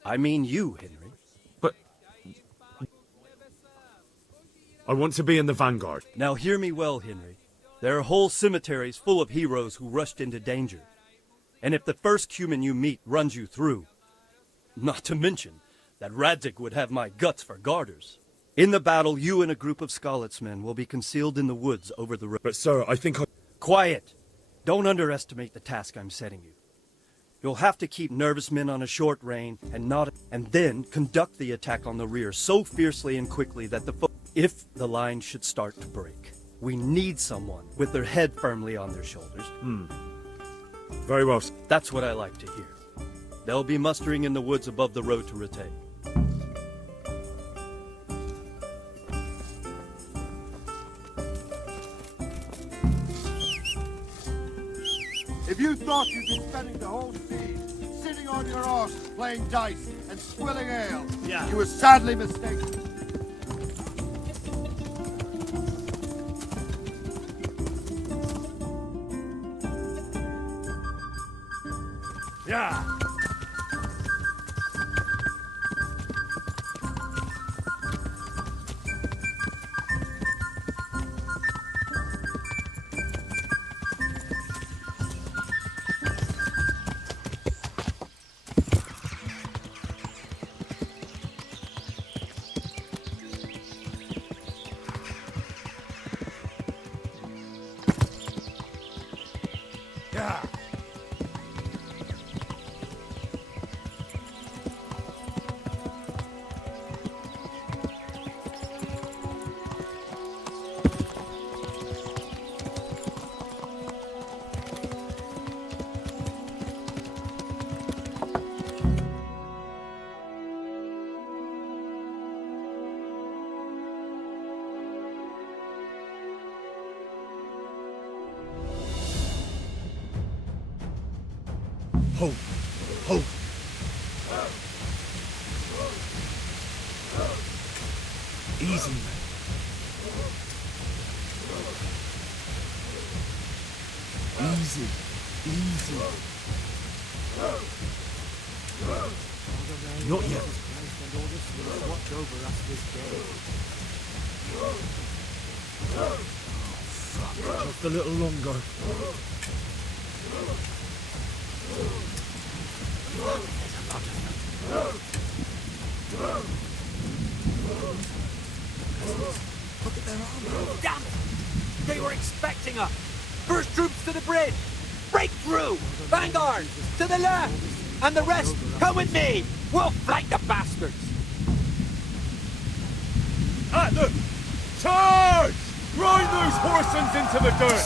I mean you, Henry. But I want to be in the vanguard. Now hear me well, Henry. There are whole cemeteries full of heroes who rushed into danger. And if the first human you meet runs you through, not to mention that Radzik would have my guts for garters. In the battle, you and a group of Skalitz men will be concealed in the woods over the road. But sir, I think I... Quiet! Don't underestimate the task I'm setting you. You'll have to keep nervous men on a short rein and then conduct the attack on the rear so fiercely and quickly that if the line should start to break. We need someone with their head firmly on their shoulders. Very well. That's what I like to hear. They'll be mustering in the woods above the road to Rete. If you thought you'd be spending the whole siege sitting on your arse playing dice and swilling ale, you were sadly mistaken. Yeah. Hold. Hold. Easy, man. Easy. Easy. Not yet. Watch over us this day. Just a little longer. Look at their armor. Damn it! They were expecting us. First troops to the bridge. Break through. Vanguard to the left, and the rest come with me. We'll flank the bastards. At them! Charge! Grind those horsens into the dirt!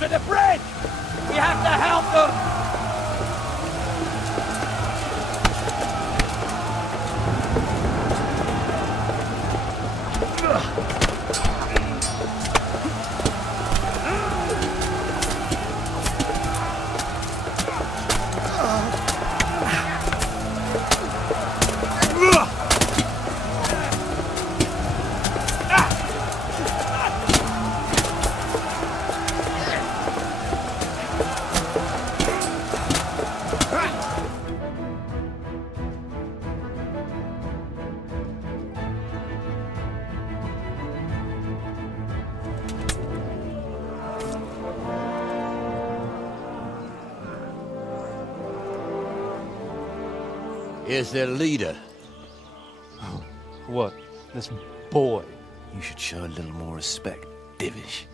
To the bridge! We have to help them! Here's their leader. What? This boy? You should show a little more respect, Divish.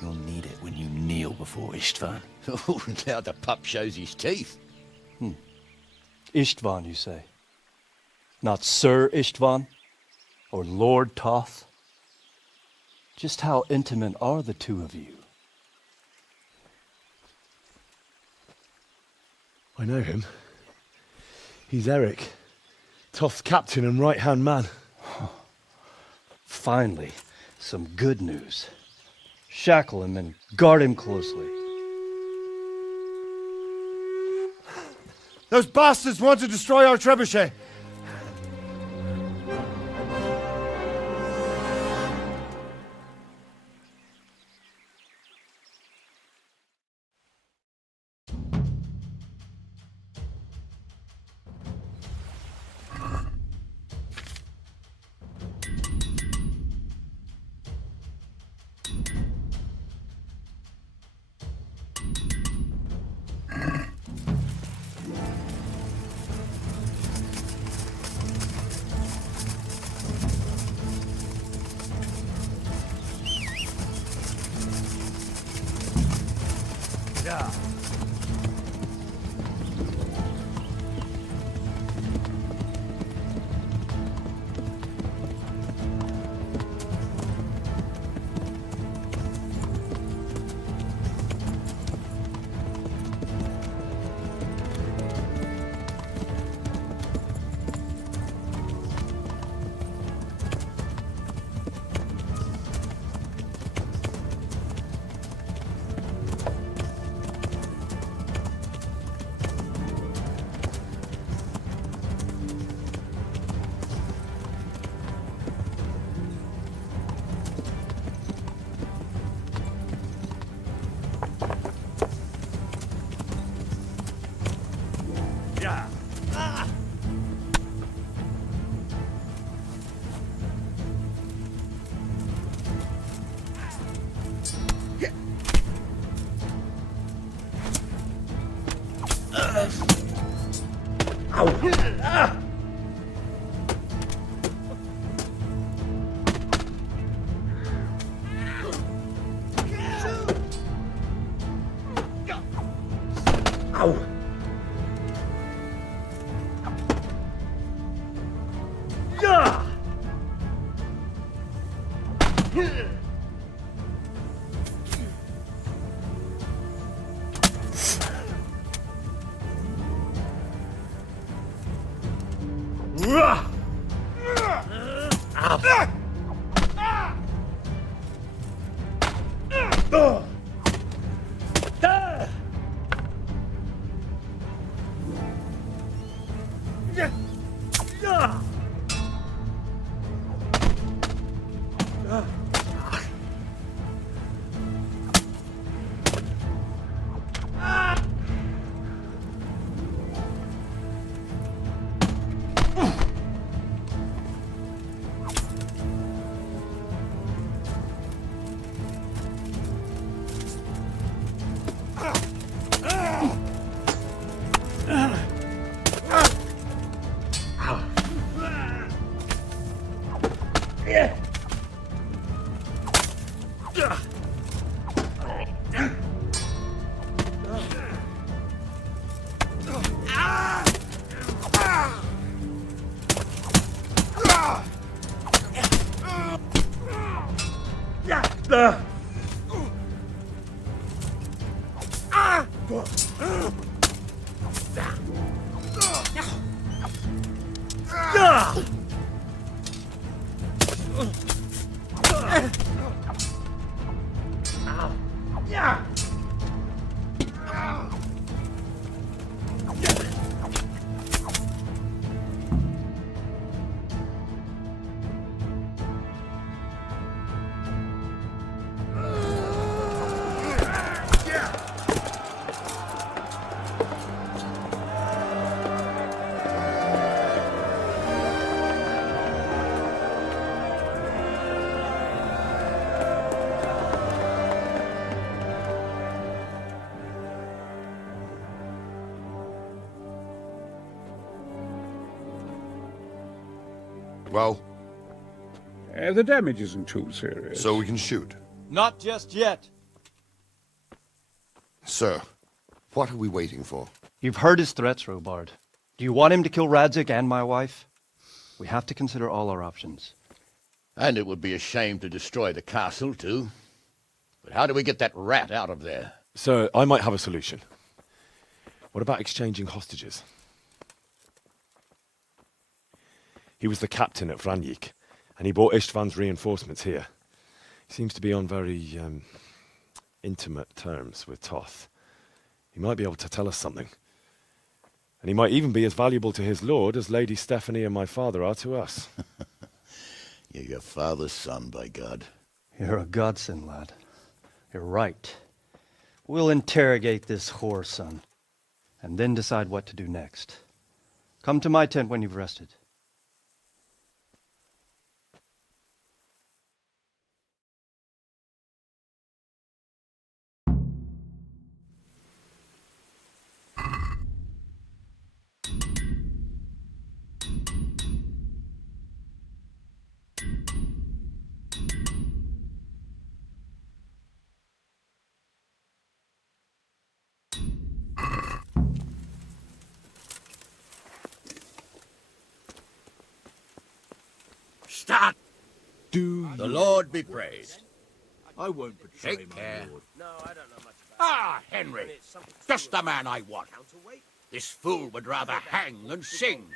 You'll need it when you kneel before Istvan. Oh, now the pup shows his teeth. Istvan, you say? Not Sir Istvan? Or Lord Toth? Just how intimate are the two of you? I know him. He's Eric, Toth's captain and right-hand man. Finally, some good news. Shackle him and guard him closely. Those bastards want to destroy our trebuchet. Well? The damage isn't too serious. So we can shoot. Not just yet. Sir, what are we waiting for? You've heard his threats, Robard. Do you want him to kill Radzik and my wife? We have to consider all our options. And it would be a shame to destroy the castle, too. But how do we get that rat out of there? Sir, I might have a solution. What about exchanging hostages? He was the captain at Vranjik, and he brought Istvan's reinforcements here. He seems to be on very, intimate terms with Toth. He might be able to tell us something. And he might even be as valuable to his lord as Lady Stephanie and my father are to us. You're your father's son, by God. You're a godsend, lad. You're right. We'll interrogate this whore, son, and then decide what to do next. Come to my tent when you've rested. Stand! The Lord be praised. I won't betray Take my care. lord. Henry. Just the man I want. This fool would rather hang than sing.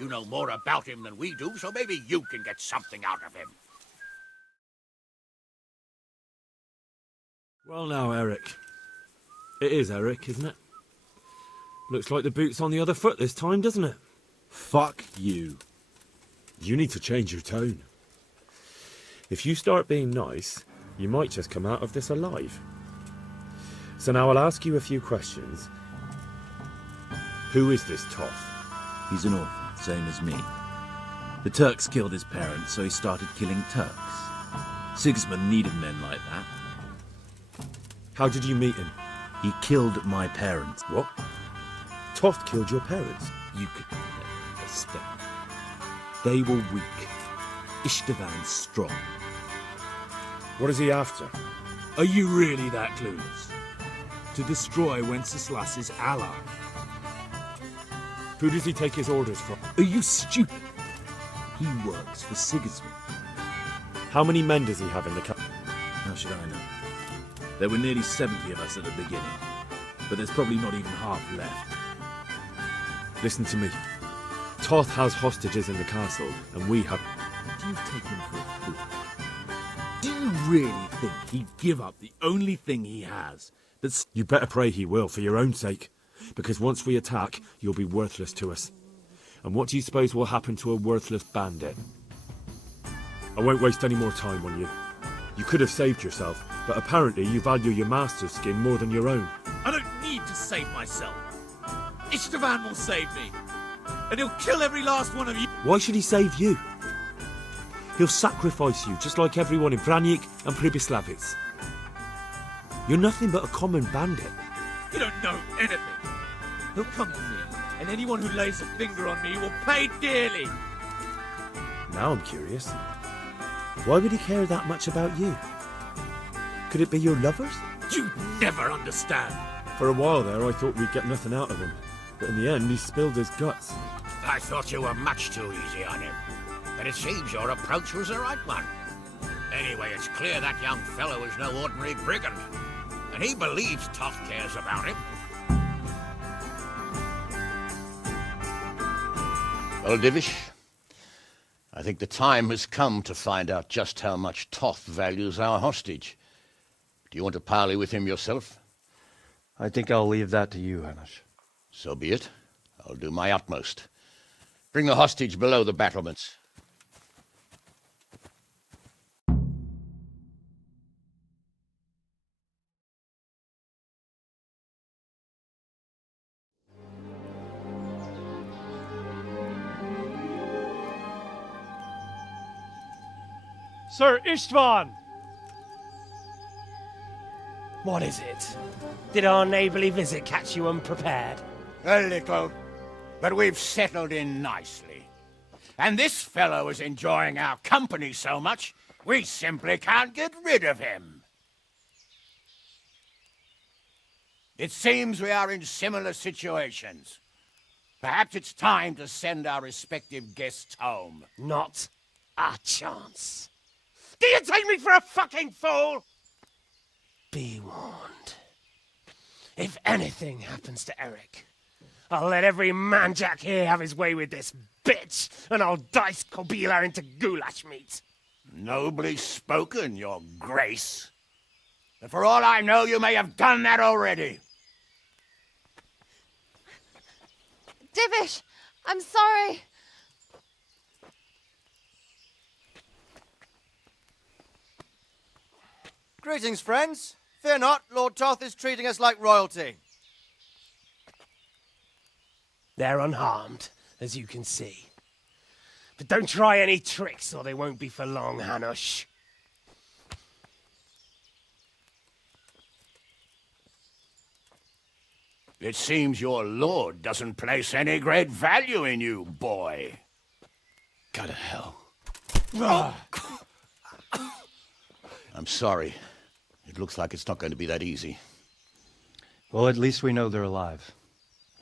You know more about him than we do, so maybe you can get something out of him. Well now, Eric. It is Eric, isn't it? Looks like the boot's on the other foot this time, doesn't it? Fuck you. You need to change your tone. If you start being nice, you might just come out of this alive. So now I'll ask you a few questions. Who is this Toth? He's an orphan, same as me. The Turks killed his parents, so he started killing Turks. Sigismund needed men like that. How did you meet him? He killed my parents. What? Toth killed your parents? You could understand. They were weak. Istvan strong. What is he after? Are you really that clueless? To destroy Wenceslas's ally. Who does he take his orders from? Are you stupid? He works for Sigismund. How many men does he have in the camp? How should I know? There were nearly 70 of us at the beginning, but there's probably not even half left. Listen to me. Toth has hostages in the castle, and we have... Do you take him for a fool? Do you really think he'd give up the only thing he has that's... You better pray he will, for your own sake. Because once we attack, you'll be worthless to us. And what do you suppose will happen to a worthless bandit? I won't waste any more time on you. You could have saved yourself, but apparently you value your master's skin more than your own. I don't need to save myself. Istvan will save me. And he'll kill every last one of you. Why should he save you? He'll sacrifice you, just like everyone in Vranic and Pribyslavitz. You're nothing but a common bandit. You don't know anything. He'll come to me, and anyone who lays a finger on me will pay dearly. Now I'm curious. Why would he care that much about you? Could it be your lovers? You never understand. For a while there, I thought we'd get nothing out of him. But in the end, he spilled his guts. I thought you were much too easy on him. But it seems your approach was the right one. Anyway, it's clear that young fellow is no ordinary brigand. And he believes Toth cares about him. Well, Divish, I think the time has come to find out just how much Toth values our hostage. Do you want to parley with him yourself? I think I'll leave that to you, Hanish. So be it. I'll do my utmost. Bring the hostage below the battlements. Sir Istvan! What is it? Did our neighbourly visit catch you unprepared? A little, but we've settled in nicely. And this fellow is enjoying our company so much, we simply can't get rid of him. It seems we are in similar situations. Perhaps it's time to send our respective guests home. Not a chance. Do you take me for a fucking fool? Be warned. If anything happens to Eric, I'll let every manjack here have his way with this bitch, and I'll dice Kobila into goulash meat. Nobly spoken, your grace. But for all I know, you may have done that already. Divish, I'm sorry. Greetings, friends. Fear not, Lord Toth is treating us like royalty. They're unharmed, as you can see. But don't try any tricks, or they won't be for long, Hanush. It seems your lord doesn't place any great value in you, boy. Go to hell. I'm sorry. It looks like it's not going to be that easy. Well, at least we know they're alive.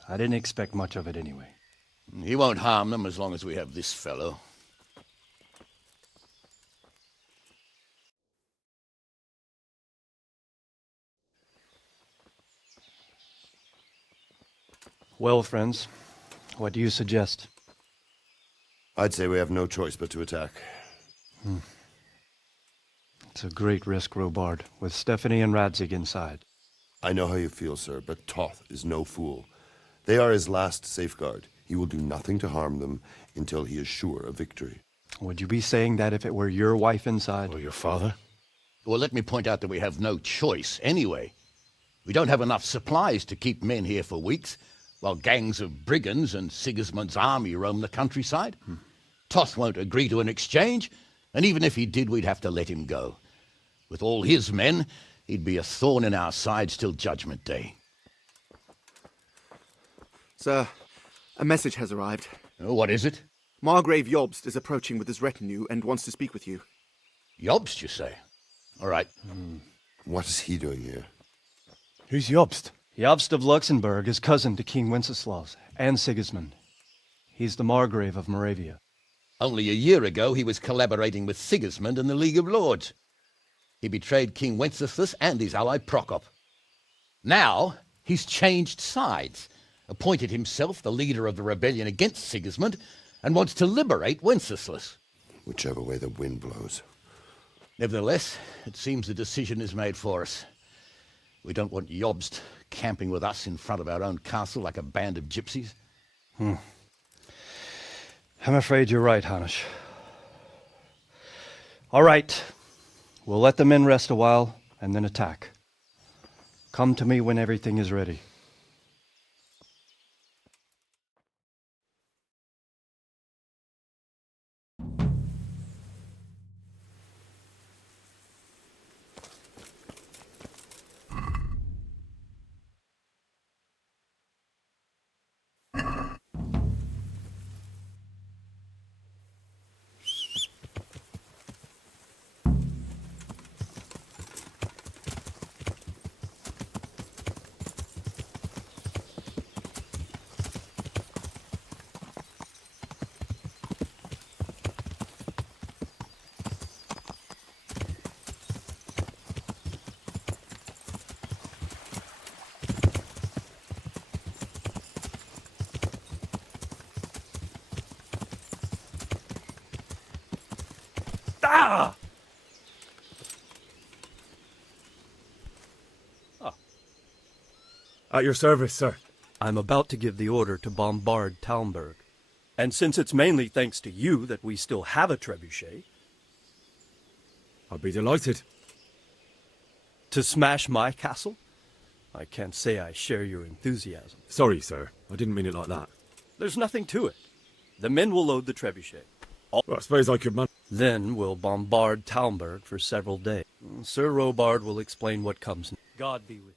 I didn't expect much of it anyway. He won't harm them as long as we have this fellow. Well, friends, what do you suggest? I'd say we have no choice but to attack. It's a great risk, Robard, with Stephanie and Radzig inside. I know how you feel, sir, but Toth is no fool. They are his last safeguard. He will do nothing to harm them until he is sure of victory. Would you be saying that if it were your wife inside? Or your father? Well, let me point out that we have no choice anyway. We don't have enough supplies to keep men here for weeks, while gangs of brigands and Sigismund's army roam the countryside. Toth won't agree to an exchange, and even if he did, we'd have to let him go. With all his men, he'd be a thorn in our sides till Judgment Day. Sir, a message has arrived. Oh, what is it? Margrave Jobst is approaching with his retinue and wants to speak with you. Jobst, you say? All right. What is he doing here? Who's Jobst? Jobst of Luxembourg is cousin to King Wenceslaus and Sigismund. He's the Margrave of Moravia. Only a year ago, he was collaborating with Sigismund and the League of Lords. He betrayed King Wenceslas and his ally Prokop. Now, he's changed sides, appointed himself the leader of the rebellion against Sigismund, and wants to liberate Wenceslas. Whichever way the wind blows. Nevertheless, it seems the decision is made for us. We don't want Jobst camping with us in front of our own castle like a band of gypsies. I'm afraid you're right, Hanish. All right. We'll let the men rest a while, and then attack. Come to me when everything is ready. Ah! At your service, sir. I'm about to give the order to bombard Talmberg. And since it's mainly thanks to you that we still have a trebuchet... I'll be delighted. To smash my castle? I can't say I share your enthusiasm. Sorry, sir. I didn't mean it like that. There's nothing to it. The men will load the trebuchet. Well, I suppose I could man... Then we'll bombard Talmberg for several days. Sir Robard will explain what comes next. God be with you.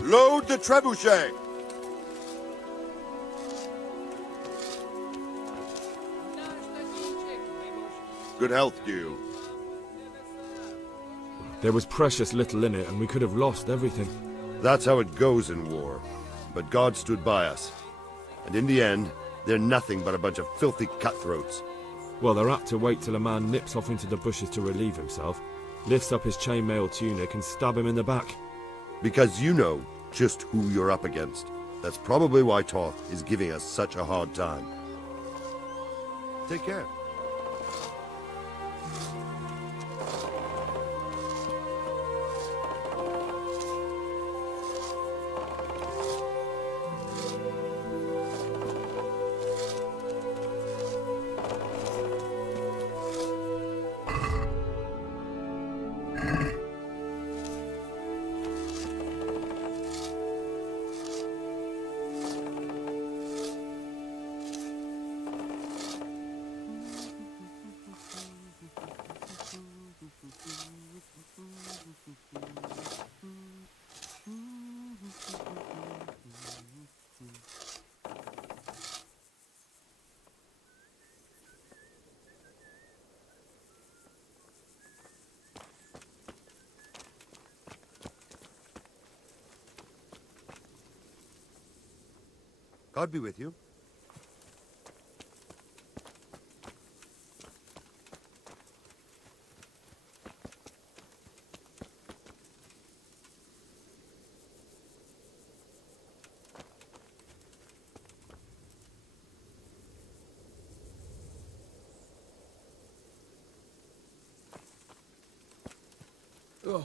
Load the trebuchet! Good health to you. There was precious little in it, and we could have lost everything. That's how it goes in war. But God stood by us. And in the end, they're nothing but a bunch of filthy cutthroats. Well, they're apt to wait till a man nips off into the bushes to relieve himself, lifts up his chainmail tunic and stab him in the back. Because you know just who you're up against. That's probably why Toth is giving us such a hard time. Take care. God be with you. Oh.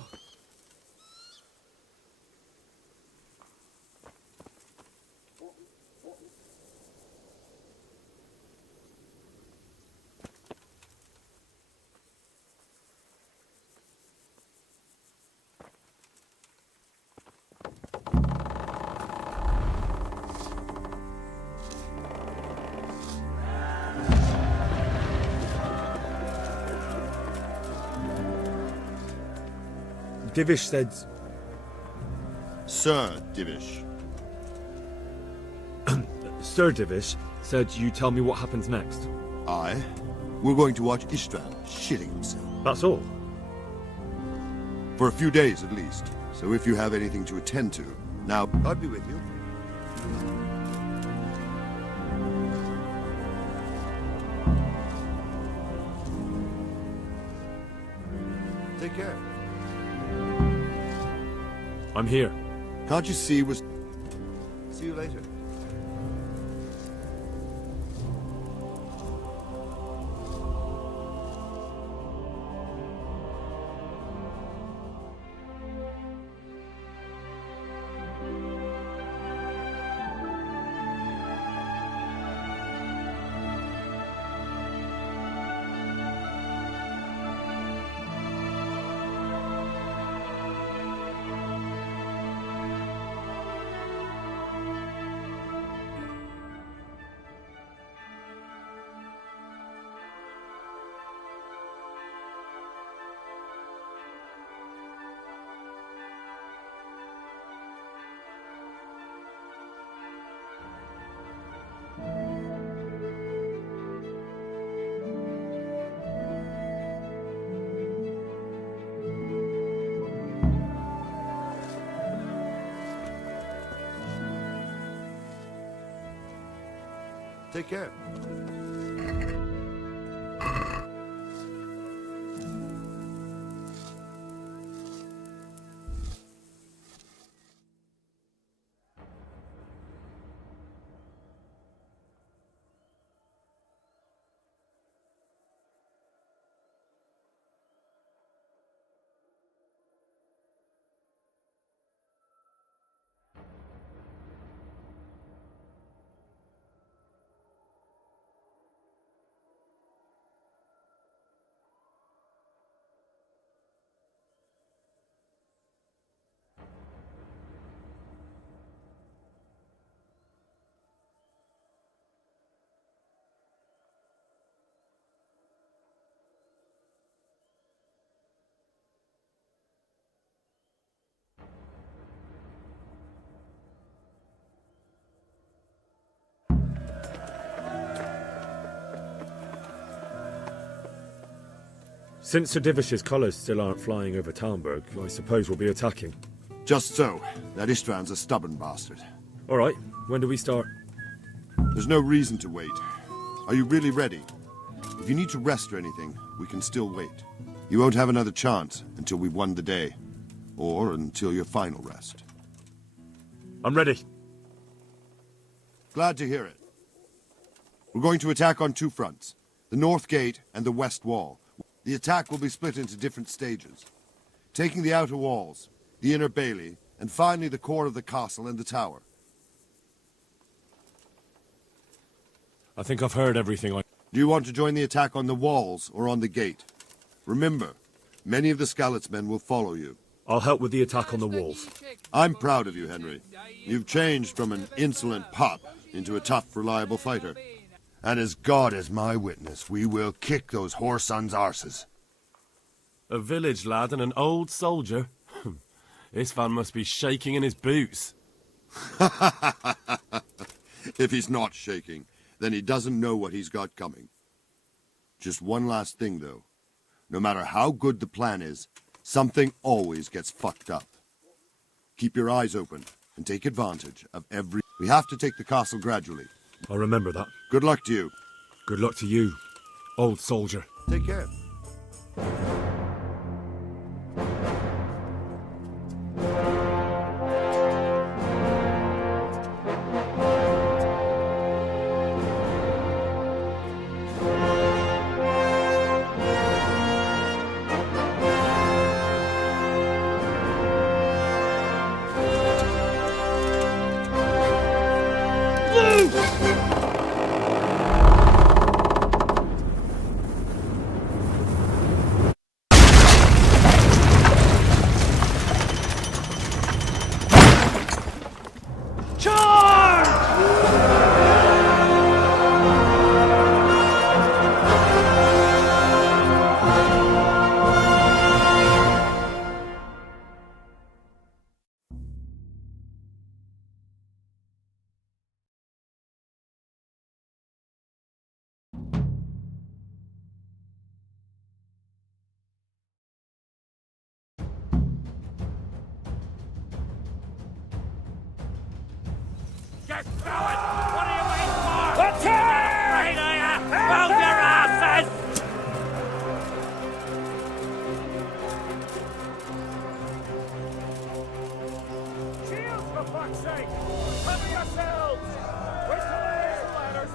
Divish said... Sir Divish. Sir Divish said you tell me what happens next. Aye. We're going to watch Istvan shitting himself. That's all? For a few days at least. So if you have anything to attend to... Now, God be with you. Take care. I'm here. Can't you see was... See you later. Take care. Since Sir Divish's colours still aren't flying over Talmberg, I suppose we'll be attacking. Just so. That Istvan's a stubborn bastard. All right. When do we start? There's no reason to wait. Are you really ready? If you need to rest or anything, we can still wait. You won't have another chance until we've won the day. Or until your final rest. I'm ready. Glad to hear it. We're going to attack on two fronts. The North Gate and the West Wall. The attack will be split into different stages. Taking the outer walls, the inner bailey, and finally the core of the castle and the tower. I think I've heard everything Do you want to join the attack on the walls or on the gate? Remember, many of the Skalitz men will follow you. I'll help with the attack on the walls. I'm proud of you, Henry. You've changed from an insolent pup into a tough, reliable fighter. And as God is my witness, we will kick those whore sons' arses. A village lad and an old soldier? Istvan must be shaking in his boots. If he's not shaking, then he doesn't know what he's got coming. Just one last thing, though. No matter how good the plan is, something always gets fucked up. Keep your eyes open and take advantage of every... We have to take the castle gradually. I'll remember that. Good luck to you. Good luck to you, old soldier. Take care. Get going! What are you waiting for? Attack! Hold your asses! Shields, for fuck's sake! Cover yourselves! Wait till the ladders!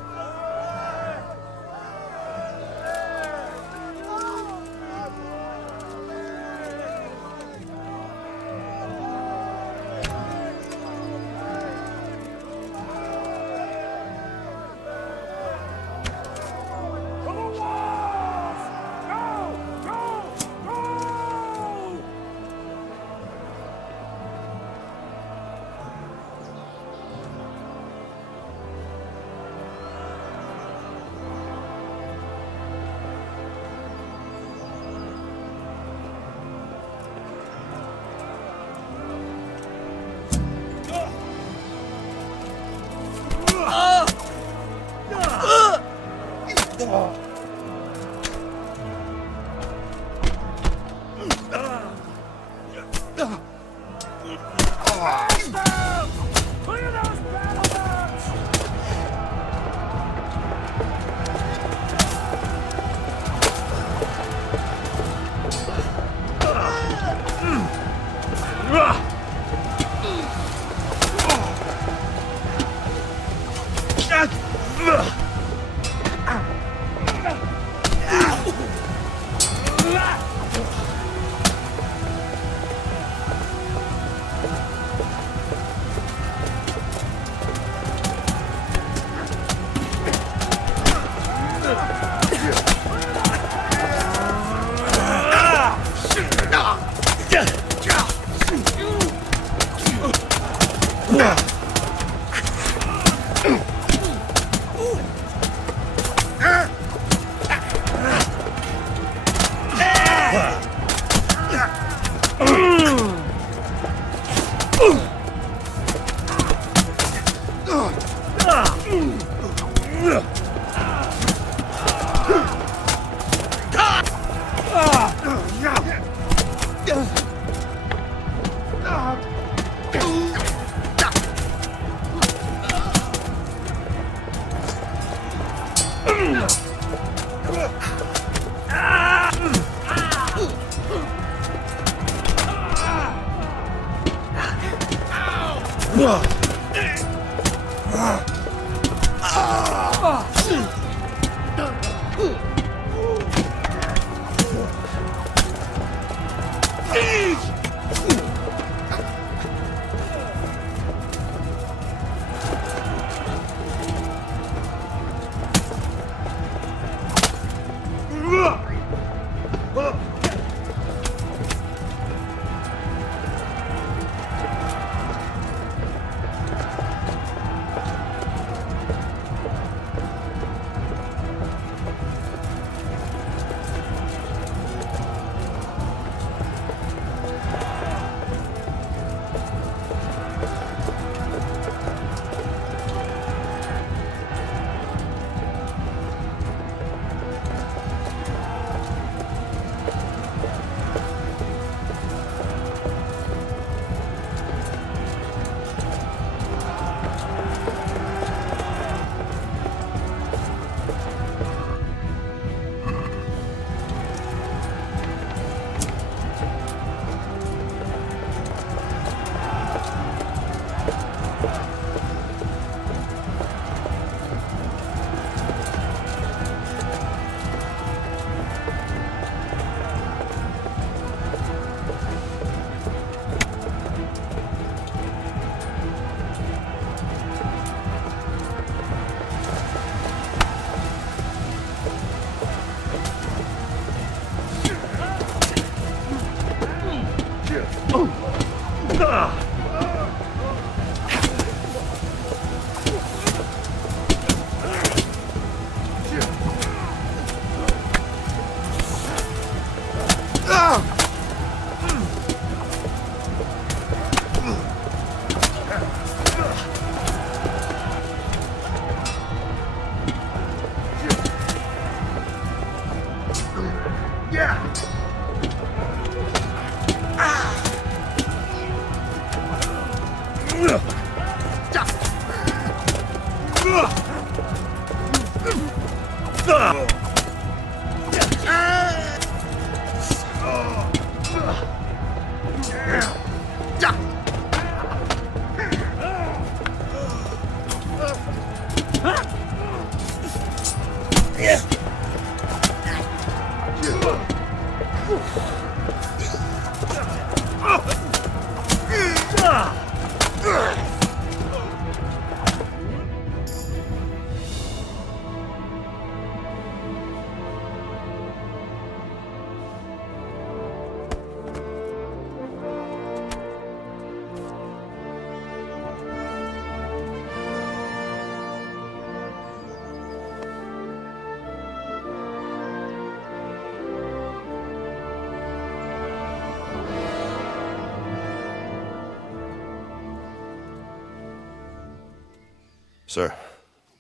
Sir,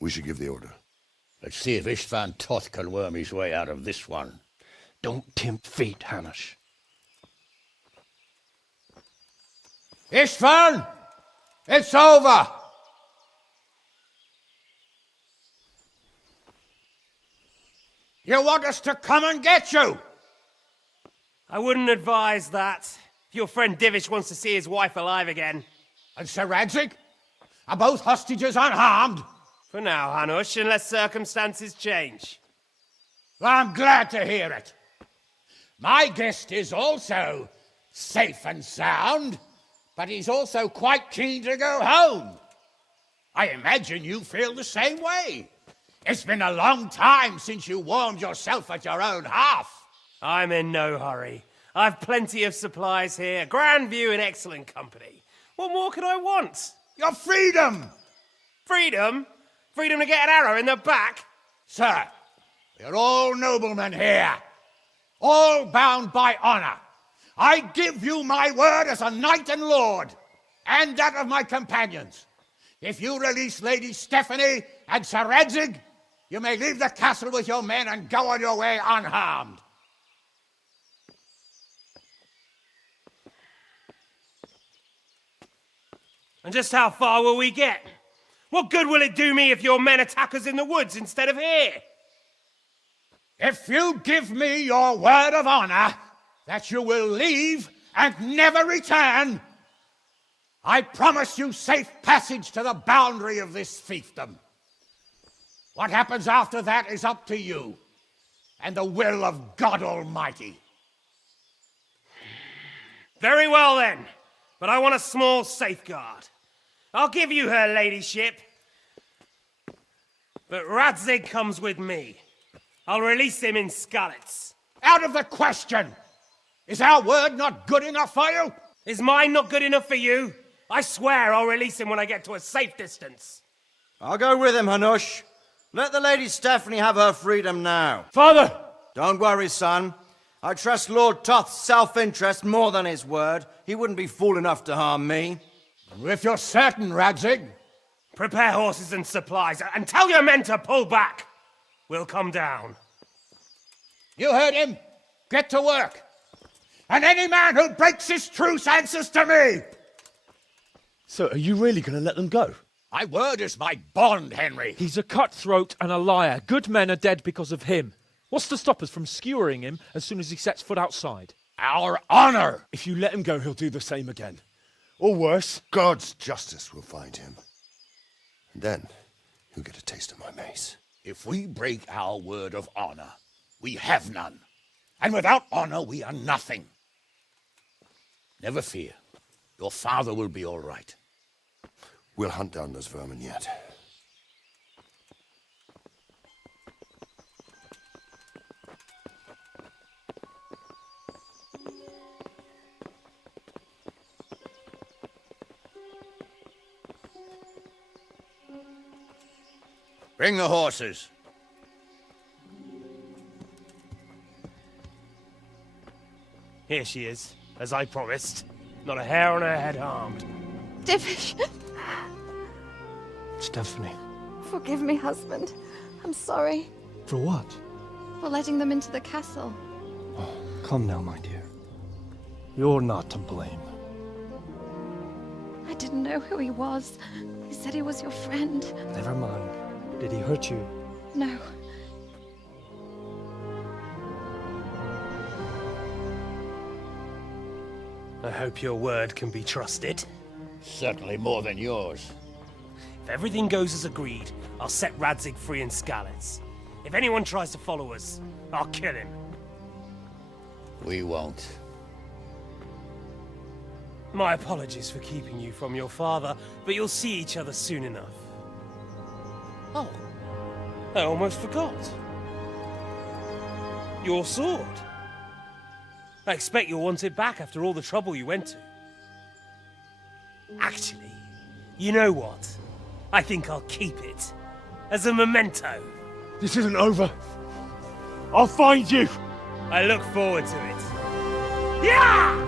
we should give the order. Let's see if Istvan Toth can worm his way out of this one. Don't tempt fate, Hanush. Istvan! It's over! You want us to come and get you? I wouldn't advise that. If your friend Divish wants to see his wife alive again. And Sir Radzig? Are both hostages unharmed? For now, Hanush, unless circumstances change. Well, I'm glad to hear it. My guest is also safe and sound, but he's also quite keen to go home. I imagine you feel the same way. It's been a long time since you warmed yourself at your own hearth. I'm in no hurry. I've plenty of supplies here, grand view and excellent company. What more could I want? Your freedom! Freedom? Freedom to get an arrow in the back? Sir, we're all noblemen here, all bound by honor. I give you my word as a knight and lord, and that of my companions. If you release Lady Stephanie and Sir Radzig, you may leave the castle with your men and go on your way unharmed. And just how far will we get? What good will it do me if your men attack us in the woods instead of here? If you give me your word of honor that you will leave and never return, I promise you safe passage to the boundary of this fiefdom. What happens after that is up to you and the will of God Almighty. Very well then, but I want a small safeguard. I'll give you her ladyship, but Radzig comes with me. I'll release him in Skalitz. Out of the question! Is our word not good enough for you? Is mine not good enough for you? I swear I'll release him when I get to a safe distance. I'll go with him, Hanush. Let the Lady Stephanie have her freedom now. Father! Don't worry, son. I trust Lord Toth's self-interest more than his word. He wouldn't be fool enough to harm me. If you're certain, Radzig. Prepare horses and supplies, and tell your men to pull back. We'll come down. You heard him. Get to work. And any man who breaks this truce answers to me. So, are you really going to let them go? My word is my bond, Henry. He's a cutthroat and a liar. Good men are dead because of him. What's to stop us from skewering him as soon as he sets foot outside? Our honor! If you let him go, he'll do the same again. Or worse. God's justice will find him. And then he'll get a taste of my mace. If we break our word of honor, we have none. And without honor, we are nothing. Never fear. Your father will be all right. We'll hunt down those vermin yet. Bring the horses. Here she is, as I promised. Not a hair on her head harmed. Divish! Stephanie. Forgive me, husband. I'm sorry For what? for letting them into the castle. Come now, my dear. You're not to blame. I didn't know who he was. He said he was your friend. Never mind. Did he hurt you? No. I hope your word can be trusted. Certainly more than yours. If everything goes as agreed, I'll set Radzig free in Skalitz. If anyone tries to follow us, I'll kill him. We won't. My apologies for keeping you from your father, but you'll see each other soon enough. Oh, I almost forgot. Your sword. I expect you'll want it back after all the trouble you went to. Actually, you know what? I think I'll keep it. As a memento. This isn't over. I'll find you! I look forward to it. Yeah!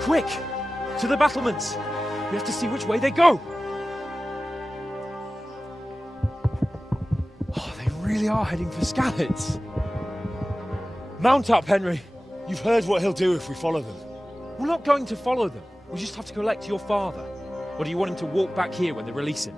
Quick! To the battlements! We have to see which way they go! Oh, they really are heading for Skalitz. Mount up, Henry! You've heard what he'll do if we follow them. We're not going to follow them. We just have to collect your father. Or do you want him to walk back here when they release him?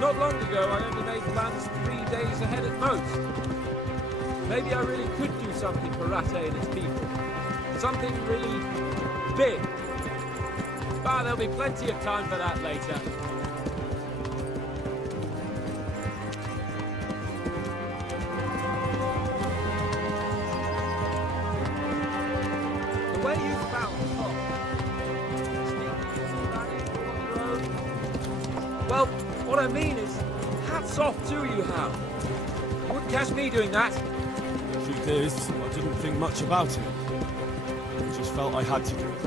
Not long ago, I only made plans 3 days ahead at most. Maybe I really could do something for Rattay and his people. Something really big. But there'll be plenty of time for that later. The way you found Tom, well, what I mean is, hats off to you, Hal. You wouldn't catch me doing that. The truth is, I didn't think much about it. I just felt I had to do it.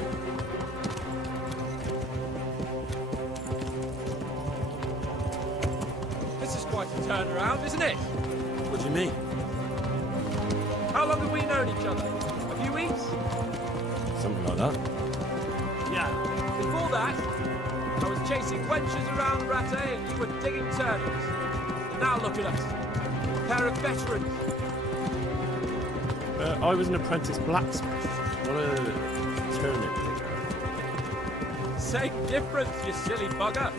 This is quite a turnaround, isn't it? What do you mean? How long have we known each other? A few weeks? Something like that. Yeah. Before that, I was chasing wenches around Rattay and you were digging turnips. And now look at us. A pair of veterans. I was an apprentice blacksmith, not a turnip digger. Same difference, you silly bugger.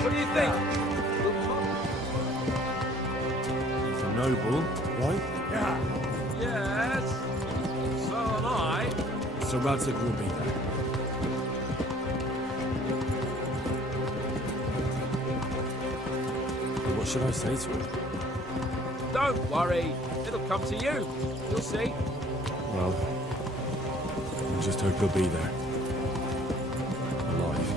What do you think? He's a noble, right? Yeah. Yes. So am I. So Radzig will be there. What should I say to him? Don't worry. It'll come to you. You'll see. Well, I just hope he'll be there. Alive.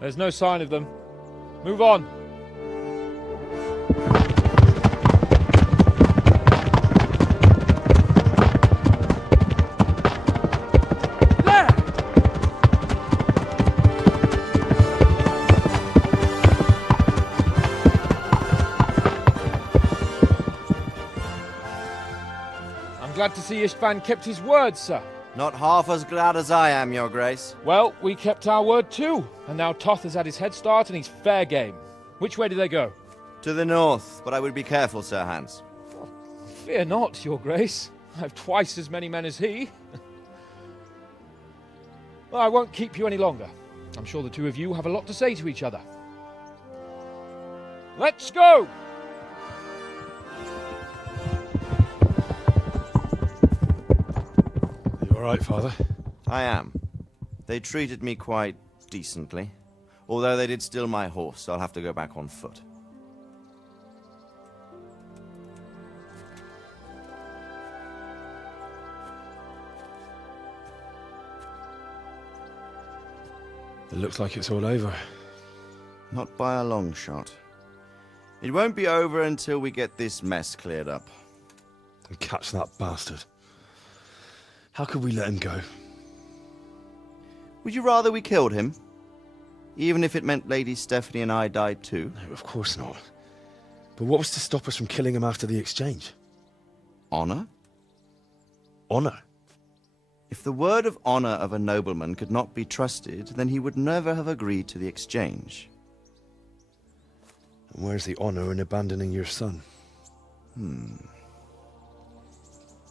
There's no sign of them. Move on. I'm glad to see Istvan kept his word, sir. Not half as glad as I am, Your Grace. Well, we kept our word too, and now Toth has had his head start and he's fair game. Which way do they go? To the north, but I would be careful, Sir Hans. Fear not, Your Grace. I have twice as many men as he. Well, I won't keep you any longer. I'm sure the two of you have a lot to say to each other. Let's go! All right, Father? I am. They treated me quite decently. Although they did steal my horse, so I'll have to go back on foot. It looks like it's all over. Not by a long shot. It won't be over until we get this mess cleared up. And catch that bastard. How could we let him go? Would you rather we killed him? Even if it meant Lady Stephanie and I died too? No, of course not. But what was to stop us from killing him after the exchange? Honor? Honor? If the word of honor of a nobleman could not be trusted, then he would never have agreed to the exchange. And where's the honor in abandoning your son?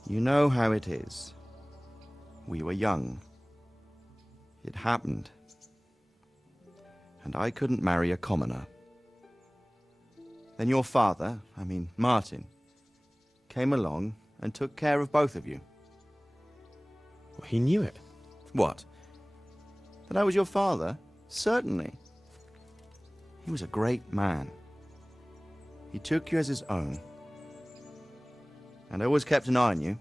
You know how it is. We were young. It happened. And I couldn't marry a commoner. Then your father, Martin, came along and took care of both of you. Well, he knew it. What? That I was your father? Certainly. He was a great man. He took you as his own. And always kept an eye on you.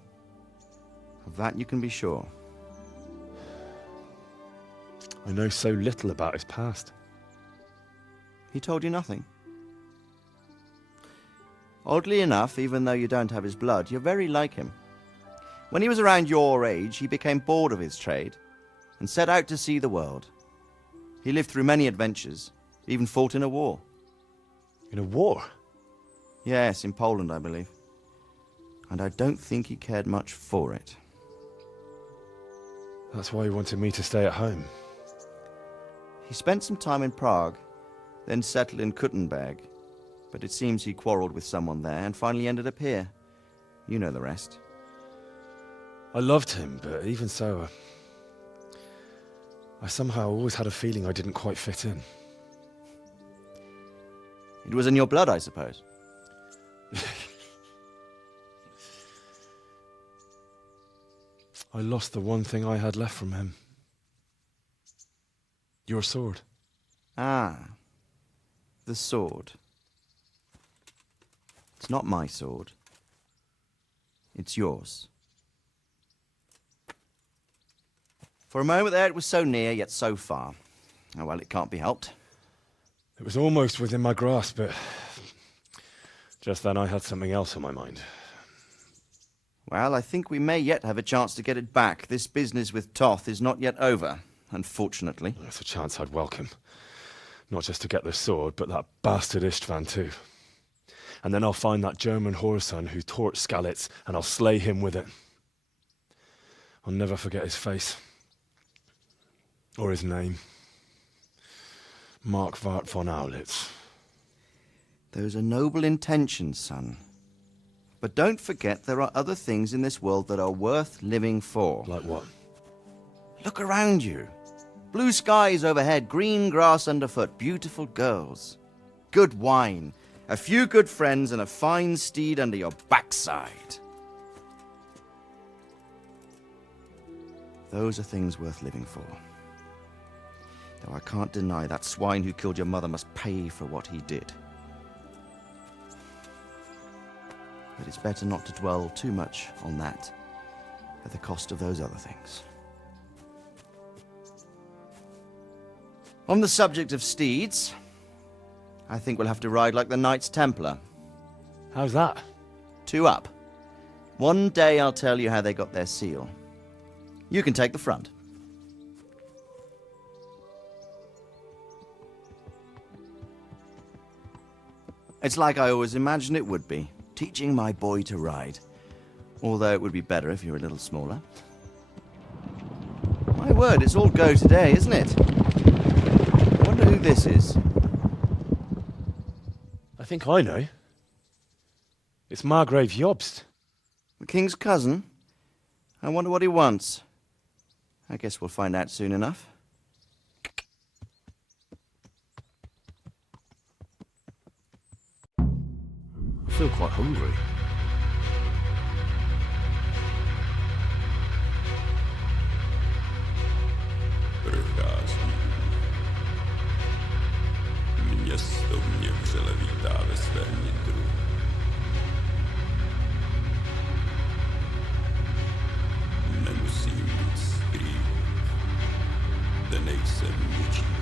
Of that you can be sure. I know so little about his past. He told you nothing? Oddly enough, even though you don't have his blood, you're very like him. When he was around your age, he became bored of his trade and set out to see the world. He lived through many adventures, even fought in a war. In a war? Yes, in Poland, I believe. And I don't think he cared much for it. That's why he wanted me to stay at home. He spent some time in Prague, then settled in Kuttenberg. But it seems he quarreled with someone there and finally ended up here. You know the rest. I loved him, but even so, I somehow always had a feeling I didn't quite fit in. It was in your blood, I suppose. I lost the one thing I had left from him. Your sword. Ah, the sword. It's not my sword. It's yours. For a moment there, it was so near, yet so far. Oh, well, it can't be helped. It was almost within my grasp, but just then I had something else on my mind. Well, I think we may yet have a chance to get it back. This business with Toth is not yet over, unfortunately. That's a chance I'd welcome. Not just to get the sword, but that bastard Istvan too. And then I'll find that German whoreson who torched Skalitz, and I'll slay him with it. I'll never forget his face. Or his name. Marquardt von Aulitz. Those are noble intentions, son. But don't forget there are other things in this world that are worth living for. Like what? Look around you. Blue skies overhead, green grass underfoot, beautiful girls. Good wine, a few good friends, and a fine steed under your backside. Those are things worth living for. Though I can't deny that swine who killed your mother must pay for what he did. But it's better not to dwell too much on that at the cost of those other things. On the subject of steeds, I think we'll have to ride like the Knights Templar. How's that? 2 up. One day I'll tell you how they got their seal. You can take the front. It's like I always imagined it would be, teaching my boy to ride. Although it would be better if you were a little smaller. My word, it's all go today, isn't it? I wonder who this is. I think I know. It's Margrave Jobst. The king's cousin? I wonder what he wants. I guess we'll find out soon enough. I feel quite hungry. Město mě vřele vítá ve svém nitru. Nemusím nic skrývat, zde nejsem ničím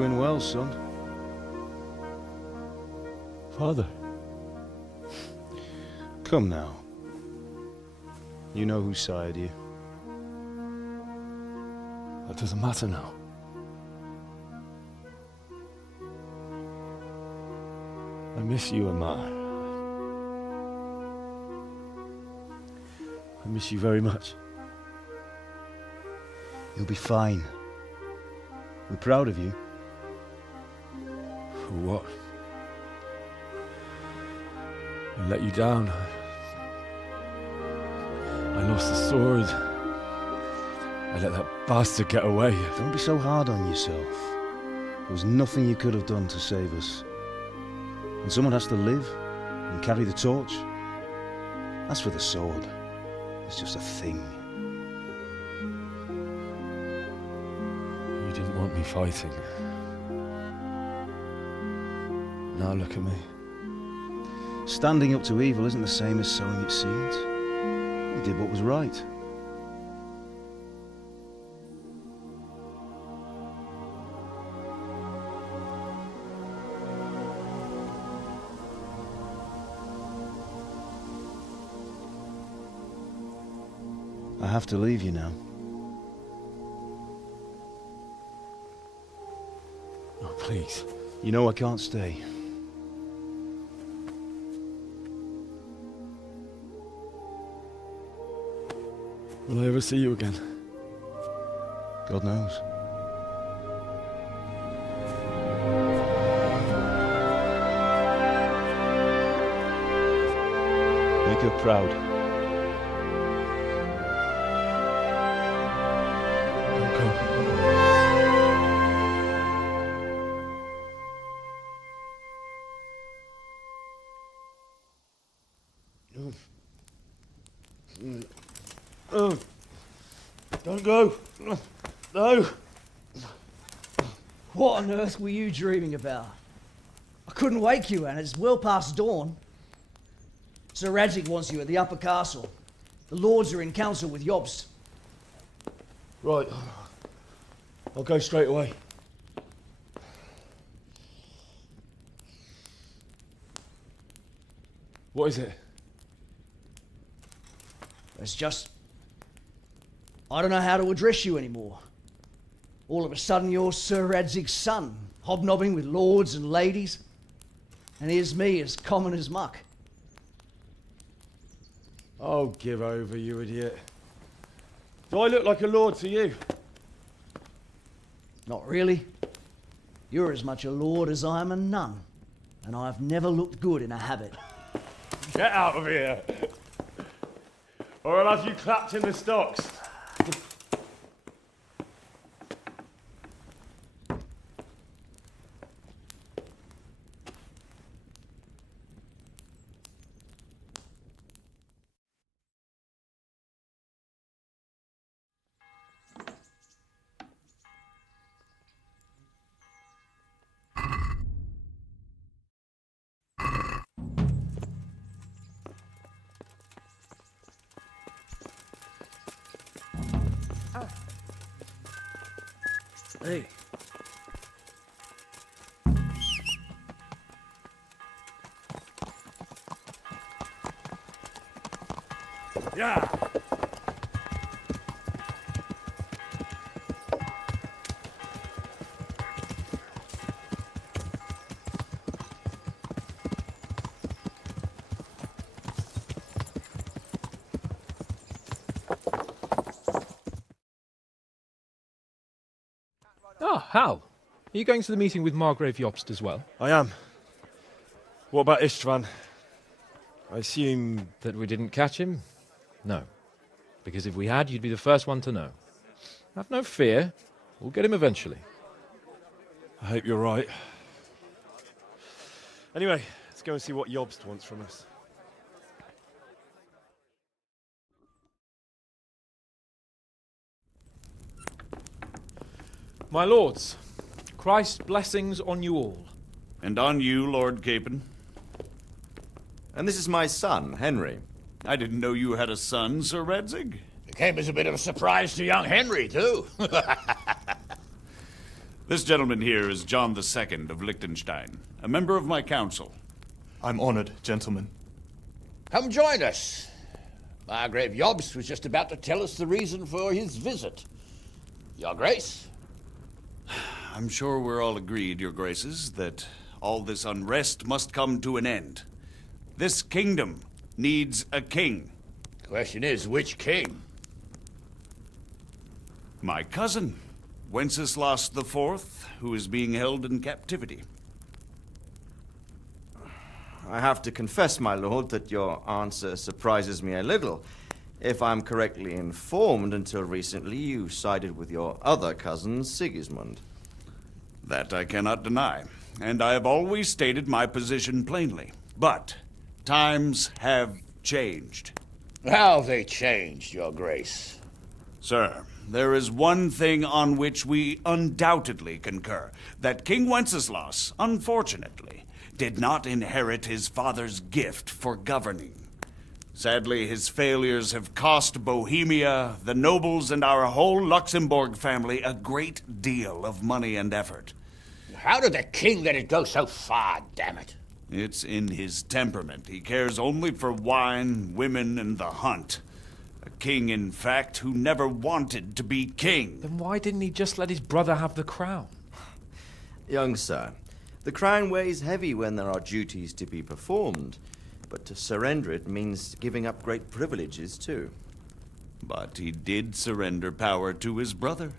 doing well, son. Father. Come now. You know who sired you. That doesn't matter now. I miss you, Amar. I miss you very much. You'll be fine. We're proud of you. For what? I let you down. I lost the sword. I let that bastard get away. Don't be so hard on yourself. There was nothing you could have done to save us. And someone has to live and carry the torch. As for the sword, it's just a thing. You didn't want me fighting. Now look at me. Standing up to evil isn't the same as sowing its seeds. You did what was right. I have to leave you now. Oh, please. You know I can't stay. Will I ever see you again? God knows. Make her proud. Don't go. No. What on earth were you dreaming about? I couldn't wake you, and it's well past dawn. Sir Radzig wants you at the upper castle. The lords are in council with Jobst. Right. I'll go straight away. What is it? It's just... I don't know how to address you anymore. All of a sudden you're Sir Radzig's son, hobnobbing with lords and ladies. And here's me, as common as muck. Oh, give over, you idiot. Do I look like a lord to you? Not really. You're as much a lord as I am a nun. And I've never looked good in a habit. Get out of here! Or I'll have you clapped in the stocks. Hey. Yeah. Ah, Hal. Are you going to the meeting with Margrave Jobst as well? I am. What about Istvan? I assume... That we didn't catch him? No. Because if we had, you'd be the first one to know. Have no fear. We'll get him eventually. I hope you're right. Anyway, let's go and see what Jobst wants from us. My lords, Christ's blessings on you all. And on you, Lord Capon. And this is my son, Henry. I didn't know you had a son, Sir Radzig. It came as a bit of a surprise to young Henry, too. This gentleman here is John II of Liechtenstein, a member of my council. I'm honored, gentlemen. Come join us. Margrave Jobst was just about to tell us the reason for his visit. Your Grace? I'm sure we're all agreed, Your Graces, that all this unrest must come to an end. This kingdom needs a king. Question is, which king? My cousin, Wenceslas IV, who is being held in captivity. I have to confess, my lord, that your answer surprises me a little. If I'm correctly informed, until recently you sided with your other cousin, Sigismund. That I cannot deny, and I have always stated my position plainly. But times have changed. How have they changed, Your Grace? Sir, there is one thing on which we undoubtedly concur, that King Wenceslas, unfortunately, did not inherit his father's gift for governing. Sadly, his failures have cost Bohemia, the nobles, and our whole Luxembourg family a great deal of money and effort. How did the king let it go so far, damn it? It's in his temperament. He cares only for wine, women, and the hunt. A king, in fact, who never wanted to be king. Then why didn't he just let his brother have the crown? Young sir, the crown weighs heavy when there are duties to be performed, but to surrender it means giving up great privileges too. But he did surrender power to his brother.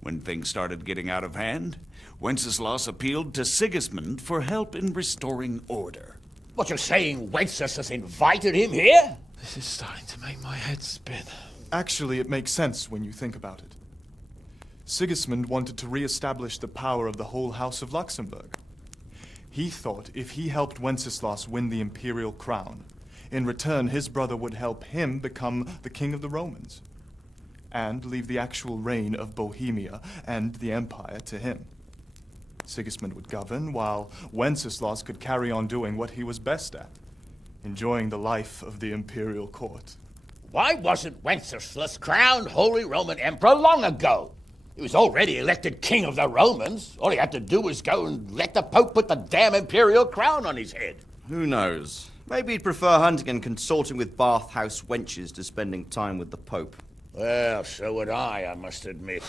When things started getting out of hand, Wenceslas appealed to Sigismund for help in restoring order. What, you're saying Wenceslas invited him here? This is starting to make my head spin. Actually, it makes sense when you think about it. Sigismund wanted to re-establish the power of the whole House of Luxembourg. He thought if he helped Wenceslas win the imperial crown, in return his brother would help him become the king of the Romans, and leave the actual reign of Bohemia and the empire to him. Sigismund would govern, while Wenceslas could carry on doing what he was best at, enjoying the life of the imperial court. Why wasn't Wenceslas crowned Holy Roman Emperor long ago? He was already elected king of the Romans. All he had to do was go and let the Pope put the damn imperial crown on his head. Who knows? Maybe he'd prefer hunting and consorting with bathhouse wenches to spending time with the Pope. Well, so would I must admit.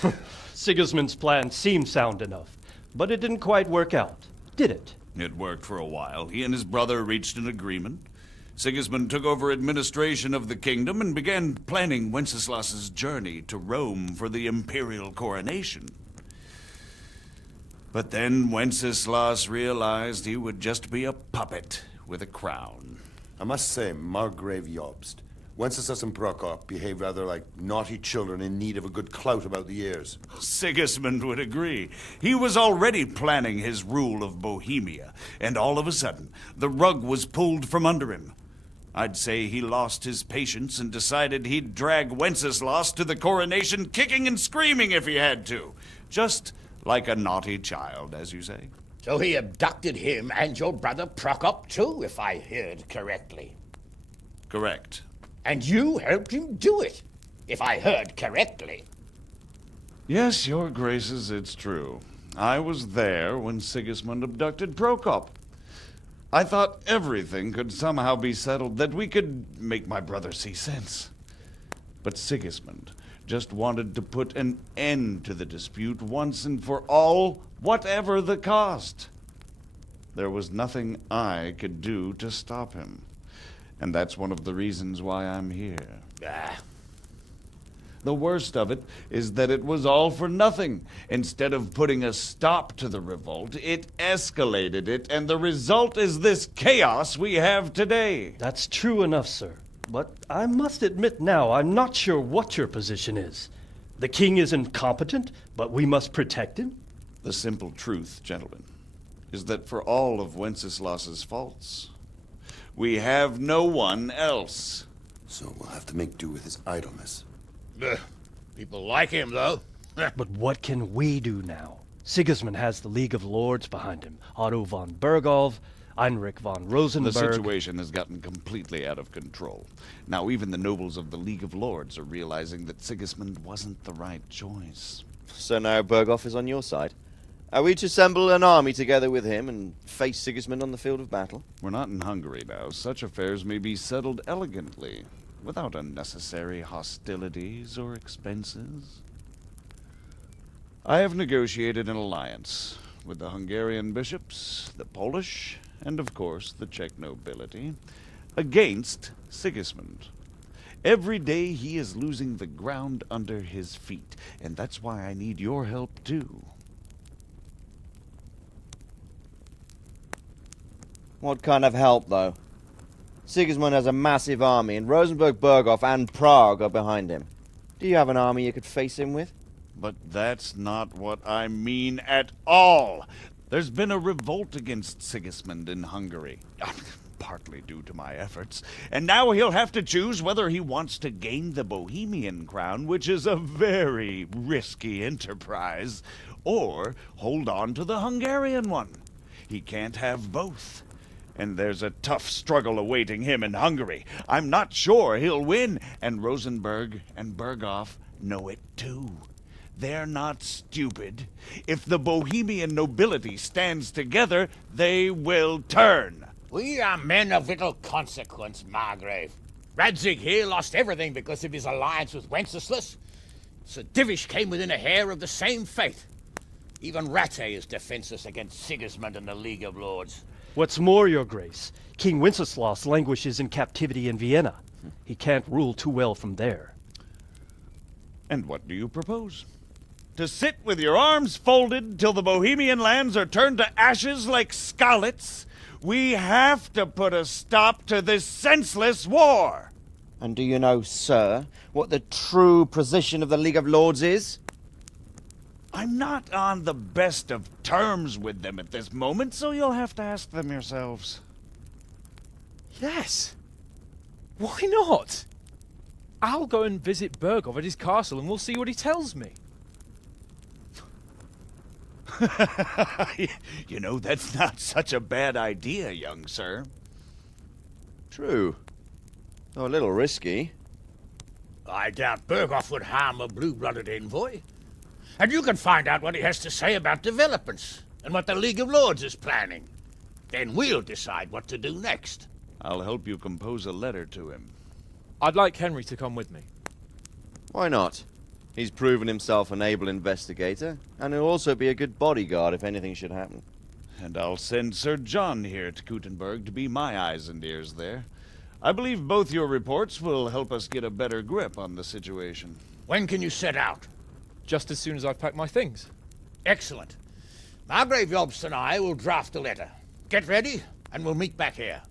Sigismund's plan seemed sound enough, but it didn't quite work out, did it? It worked for a while. He and his brother reached an agreement. Sigismund took over administration of the kingdom and began planning Wenceslas's journey to Rome for the imperial coronation. But then Wenceslas realized he would just be a puppet with a crown. I must say, Margrave Jobst, Wenceslas and Prokop behave rather like naughty children in need of a good clout about the ears. Sigismund would agree. He was already planning his rule of Bohemia, and all of a sudden, the rug was pulled from under him. I'd say he lost his patience and decided he'd drag Wenceslas to the coronation kicking and screaming if he had to. Just like a naughty child, as you say. So he abducted him and your brother Prokop too, if I heard correctly. Correct. And you helped him do it, if I heard correctly. Yes, your graces, it's true. I was there when Sigismund abducted Prokop. I thought everything could somehow be settled, that we could make my brother see sense. But Sigismund just wanted to put an end to the dispute once and for all, whatever the cost. There was nothing I could do to stop him. And that's one of the reasons why I'm here. The worst of it is that it was all for nothing. Instead of putting a stop to the revolt, it escalated it, and the result is this chaos we have today. That's true enough, sir. But I must admit now, I'm not sure what your position is. The king is incompetent, but we must protect him? The simple truth, gentlemen, is that for all of Wenceslas's faults, we have no one else. So we'll have to make do with his idleness. People like him, though. But what can we do now? Sigismund has the League of Lords behind him. Otto von Bergolf, Heinrich von Rosenberg. The situation has gotten completely out of control. Now even the nobles of the League of Lords are realizing that Sigismund wasn't the right choice. So now Berghoff is on your side. Are we to assemble an army together with him and face Sigismund on the field of battle? We're not in Hungary now. Such affairs may be settled elegantly, without unnecessary hostilities or expenses. I have negotiated an alliance with the Hungarian bishops, the Polish, and of course the Czech nobility, against Sigismund. Every day he is losing the ground under his feet, and that's why I need your help too. What kind of help, though? Sigismund has a massive army, and Rosenberg, Berghoff, and Prague are behind him. Do you have an army you could face him with? But that's not what I mean at all. There's been a revolt against Sigismund in Hungary, partly due to my efforts, and now he'll have to choose whether he wants to gain the Bohemian crown, which is a very risky enterprise, or hold on to the Hungarian one. He can't have both. And there's a tough struggle awaiting him in Hungary. I'm not sure he'll win, and Rosenberg and Berghoff know it too. They're not stupid. If the Bohemian nobility stands together, they will turn. We are men of little consequence, Margrave. Radzig here lost everything because of his alliance with Wenceslas. Sir Divish came within a hair of the same fate. Even Rattay is defenseless against Sigismund and the League of Lords. What's more, Your Grace, King Wenceslas languishes in captivity in Vienna. He can't rule too well from there. And what do you propose? To sit with your arms folded till the Bohemian lands are turned to ashes like Skalitz? We have to put a stop to this senseless war! And do you know, sir, what the true position of the League of Lords is? I'm not on the best of terms with them at this moment, so you'll have to ask them yourselves. Yes. Why not? I'll go and visit Berghoff at his castle and we'll see what he tells me. You know, that's not such a bad idea, young sir. True. Though a little risky. I doubt Berghoff would harm a blue-blooded envoy. And you can find out what he has to say about developments and what the League of Lords is planning. Then we'll decide what to do next. I'll help you compose a letter to him. I'd like Henry to come with me. Why not? He's proven himself an able investigator, and he'll also be a good bodyguard if anything should happen. And I'll send Sir John here to Kuttenberg to be my eyes and ears there. I believe both your reports will help us get a better grip on the situation. When can you set out? Just as soon as I've packed my things. Excellent. Margrave Jobst and I will draft a letter. Get ready, and we'll meet back here.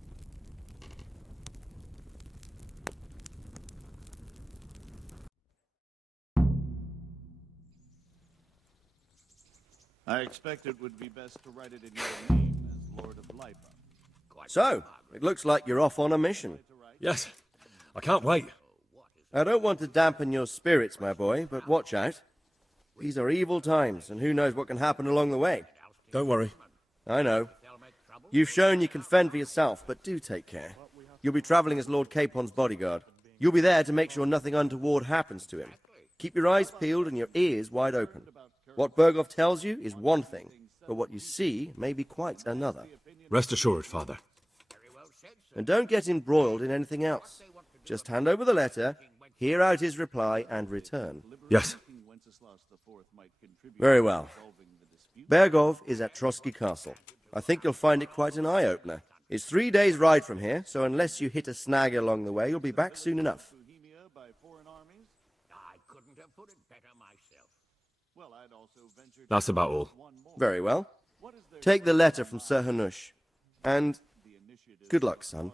I expect it would be best to write it in your name as Lord of Lipa. So, it looks like you're off on a mission. Yes. I can't wait. I don't want to dampen your spirits, my boy, but watch out. These are evil times, and who knows what can happen along the way. Don't worry. I know. You've shown you can fend for yourself, but do take care. You'll be traveling as Lord Capon's bodyguard. You'll be there to make sure nothing untoward happens to him. Keep your eyes peeled and your ears wide open. What Berghoff tells you is one thing, but what you see may be quite another. Rest assured, Father. And don't get embroiled in anything else. Just hand over the letter, hear out his reply, and return. Yes. Very well. Berghoff is at Trotsky Castle. I think you'll find it quite an eye-opener. It's 3 days' ride from here, so unless you hit a snag along the way, you'll be back soon enough. That's about all. Very well. Take the letter from Sir Hanush. And good luck, son.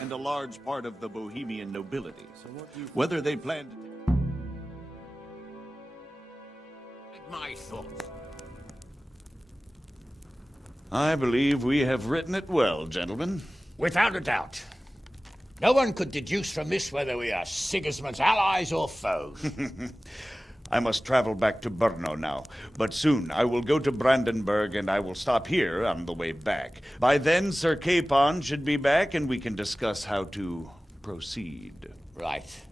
And a large part of the Bohemian nobility. Whether they plan to... My thoughts. I believe we have written it well, gentlemen. Without a doubt. No one could deduce from this whether we are Sigismund's allies or foes. I must travel back to Brno now, but soon I will go to Brandenburg and I will stop here on the way back. By then, Sir Capon should be back and we can discuss how to proceed. Right.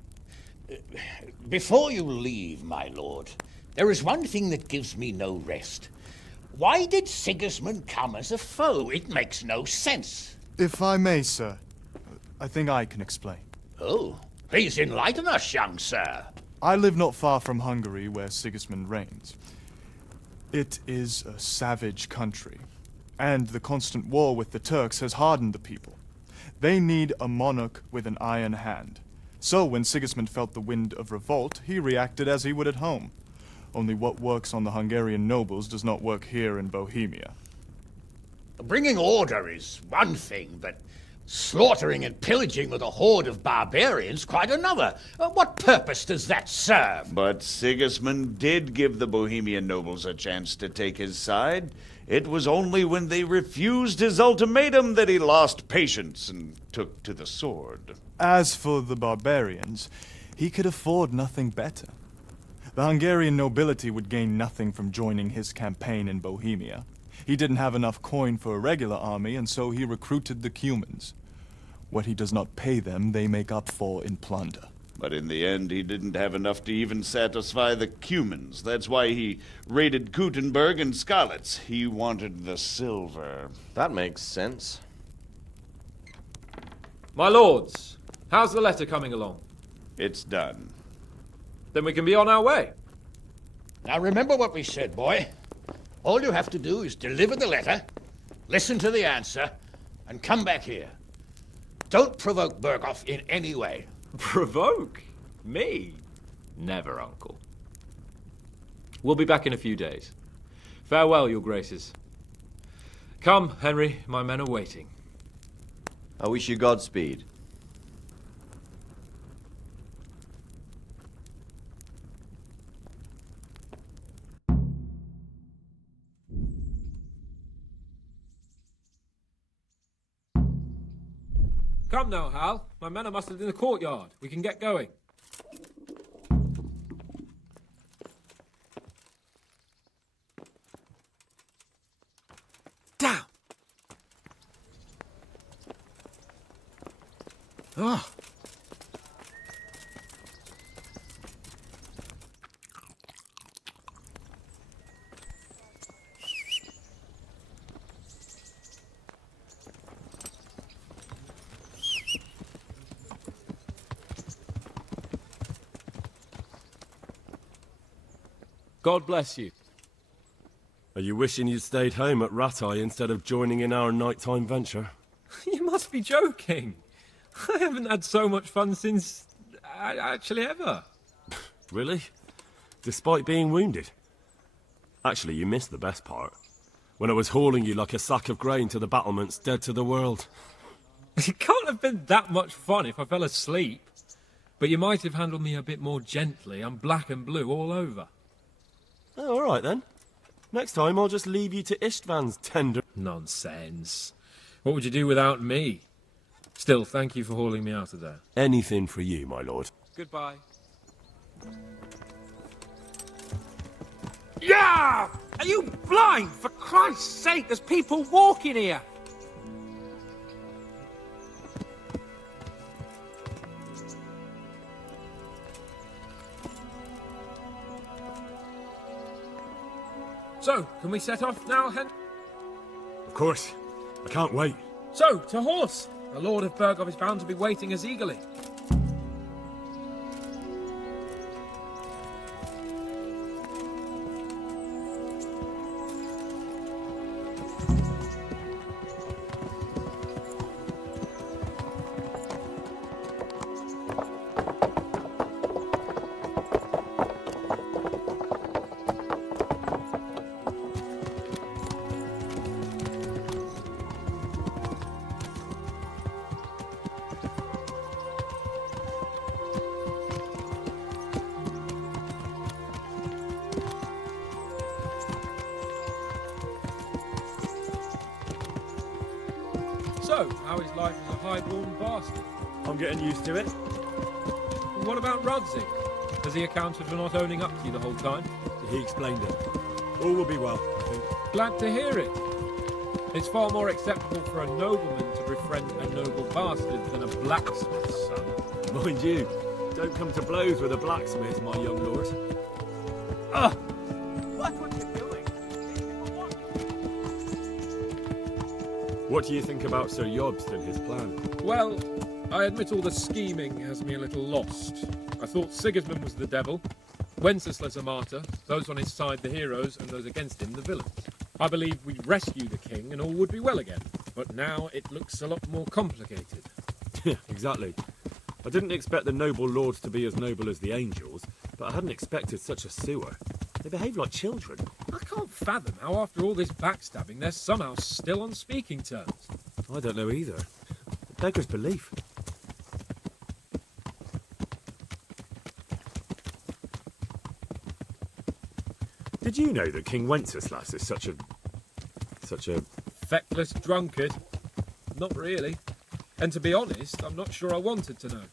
Before you leave, my lord, there is one thing that gives me no rest. Why did Sigismund come as a foe? It makes no sense. If I may, sir, I think I can explain. Oh, please enlighten us, young sir. I live not far from Hungary, where Sigismund reigns. It is a savage country, and the constant war with the Turks has hardened the people. They need a monarch with an iron hand. So when Sigismund felt the wind of revolt, he reacted as he would at home. Only what works on the Hungarian nobles does not work here in Bohemia. Bringing order is one thing, but slaughtering and pillaging with a horde of barbarians quite another. What purpose does that serve? But Sigismund did give the Bohemian nobles a chance to take his side. It was only when they refused his ultimatum that he lost patience and took to the sword. As for the barbarians, he could afford nothing better. The Hungarian nobility would gain nothing from joining his campaign in Bohemia. He didn't have enough coin for a regular army, and so he recruited the Cumans. What he does not pay them, they make up for in plunder. But in the end, he didn't have enough to even satisfy the Cumans. That's why he raided Gutenberg and Skalitz. He wanted the silver. That makes sense. My lords, how's the letter coming along? It's done. Then we can be on our way. Now remember what we said, boy. All you have to do is deliver the letter, listen to the answer, and come back here. Don't provoke Berghoff in any way. Provoke? Me? Never, Uncle. We'll be back in a few days. Farewell, your graces. Come, Henry, my men are waiting. I wish you Godspeed. Come now, Hal. My men are mustered in the courtyard. We can get going. Down! Ah! God bless you. Are you wishing you'd stayed home at Rattay instead of joining in our nighttime venture? You must be joking. I haven't had so much fun since... actually ever. Really? Despite being wounded? Actually, you missed the best part. When I was hauling you like a sack of grain to the battlements, dead to the world. It can't have been that much fun if I fell asleep. But you might have handled me a bit more gently. I'm black and blue all over. Oh, all right then. Next time I'll just leave you to Istvan's tender... Nonsense. What would you do without me? Still, thank you for hauling me out of there. Anything for you, my lord. Goodbye. Yeah! Are you blind? For Christ's sake, there's people walking here. So, can we set off now, Hen? Of course. I can't wait. So, to horse! The Lord of Berghoff is bound to be waiting as eagerly. So, how is life as a high-born bastard? I'm getting used to it. And what about Radzig? Has he accounted for not owning up to you the whole time? He explained it. All will be well, I think. Glad to hear it. It's far more acceptable for a nobleman to befriend a noble bastard than a blacksmith's son. Mind you, Don't come to blows with a blacksmith, my young lord. What were you doing? What do you think about Sir Jobst and his plan? Well, I admit all the scheming has me a little lost. I thought Sigismund was the devil, Wenceslas a martyr, those on his side the heroes, and those against him the villains. I believe we'd rescue the king and all would be well again. But now it looks a lot more complicated. Yeah, exactly. I didn't expect the noble lords to be as noble as the angels, but I hadn't expected such a sewer. They behave like children. I can't fathom how after all this backstabbing they're somehow still on speaking terms. I don't know either. It beggars belief. Did you know that King Wenceslas is such a... Feckless drunkard? Not really. And to be honest, I'm not sure I wanted to know.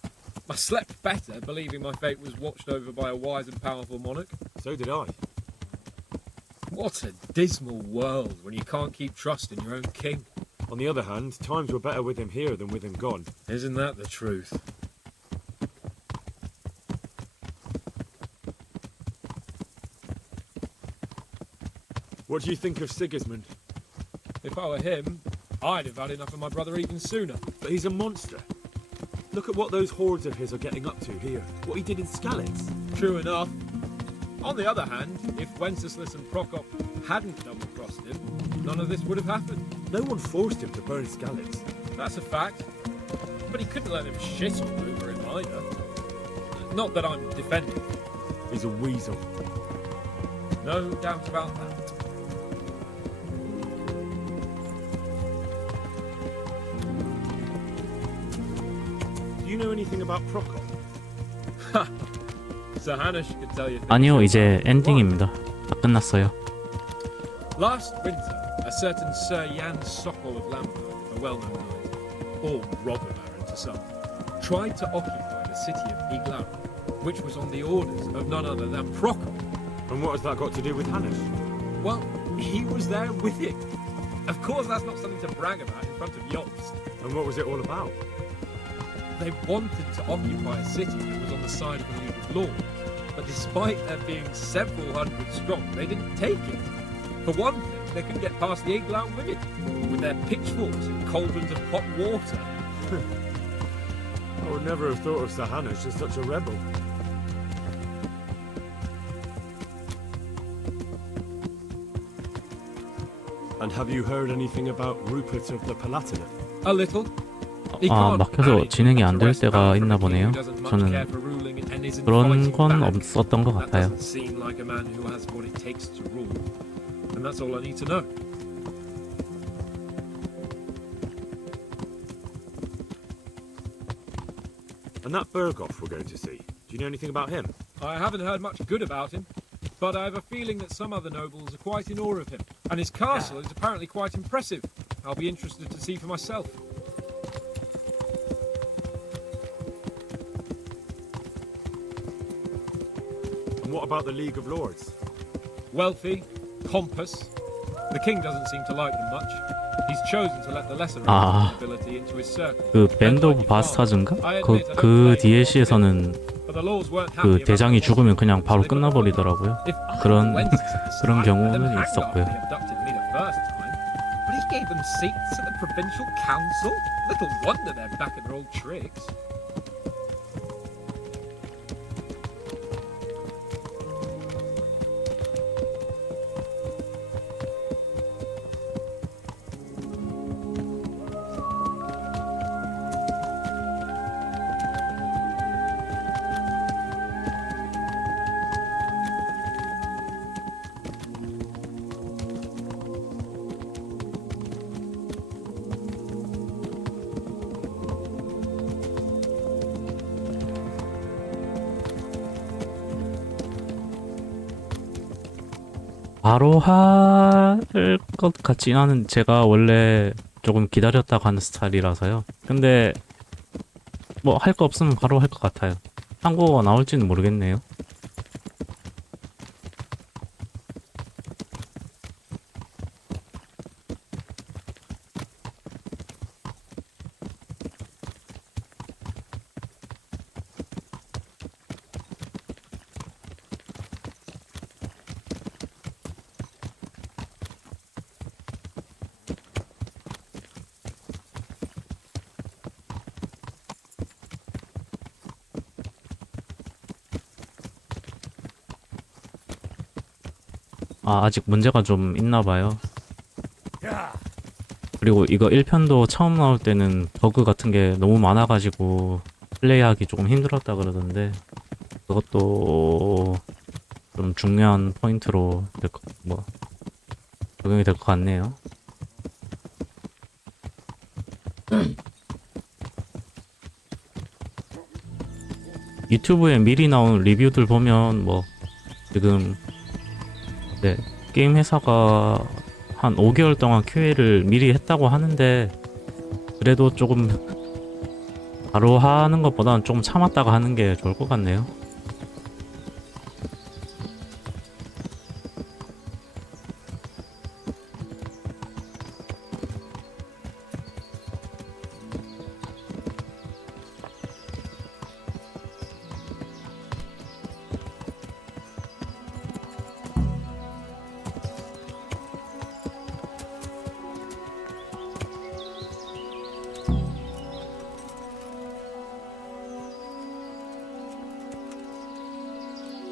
I slept better, believing my fate was watched over by a wise and powerful monarch. So did I. What a dismal world when you can't keep trust in your own king. On the other hand, times were better with him here than with him gone. Isn't that the truth? What do you think of Sigismund? If I were him, I'd have had enough of my brother even sooner. But he's a monster. Look at what those hordes of his are getting up to here. What he did in Skalitz. True enough. On the other hand, if Wenceslas and Prokop hadn't double-crossed him, none of this would have happened. No one forced him to burn Skalitz. That's a fact. But he couldn't let him shit all over him either. Not that I'm defending him. He's a weasel. No doubt about that. Do you know anything about Prokop? Sir Hanush could tell you. 아니요, 이제 엔딩입니다. 다 끝났어요. Last winter, a certain Sir Jan Sokol of Lamberg, a well-known knight, or robber baron to some, tried to occupy the city of Iglau, which was on the orders of none other than Prokop. And what has that got to do with Hanush? Well, he was there with it. Of course, that's not something to brag about in front of Jobst. And what was it all about? They wanted to occupy a city that was on the side of the League of Lords, but despite there being several hundred strong, they didn't take it. For one thing, they couldn't get past the Iglau women, with their pitchforks and cauldrons of hot water. I would never have thought of Sir Hanush as such a rebel. And have you heard anything about Rupert of the Palatinate? A little. 아, 막혀서 진행이 안 될 때가 있나 보네요. 저는 그런 건 없었던 것 같아요. And that's all I need to know. And that Berghoff we're going to see, do you know anything about him? I haven't heard much good about him, but I have a feeling that some other nobles are quite in awe of him. And his castle is apparently quite impressive. I'll be interested to see for myself. And what about the League of Lords? Wealthy, pompous. The king doesn't seem to like them much. He's chosen to let the lesser 아, nobility into his circle. 그 밴드 오브 바스타즈인가? 그 DLC에서는 그 대장이 죽으면 그냥 바로 끝나버리더라고요. 그런 경우는 있었고요. But he gave them seats at the provincial council. Little wonder they're back at their old tricks. 바로 할 것 같진 않은, 제가 원래 조금 기다렸다가 하는 스타일이라서요. 근데 뭐 할 거 없으면 바로 할 것 같아요. 한국어가 나올지는 모르겠네요. 아직 문제가 좀 있나 봐요. 그리고 이거 1편도 처음 나올 때는 버그 같은 게 너무 많아가지고 플레이하기 조금 힘들었다 그러던데, 그것도 좀 중요한 포인트로 적용이 될 것 같네요. 유튜브에 미리 나온 리뷰들 보면 지금 게임 회사가 한 5개월 동안 QA를 미리 했다고 하는데, 그래도 조금 바로 하는 것보다는 좀 참았다가 하는 게 좋을 것 같네요.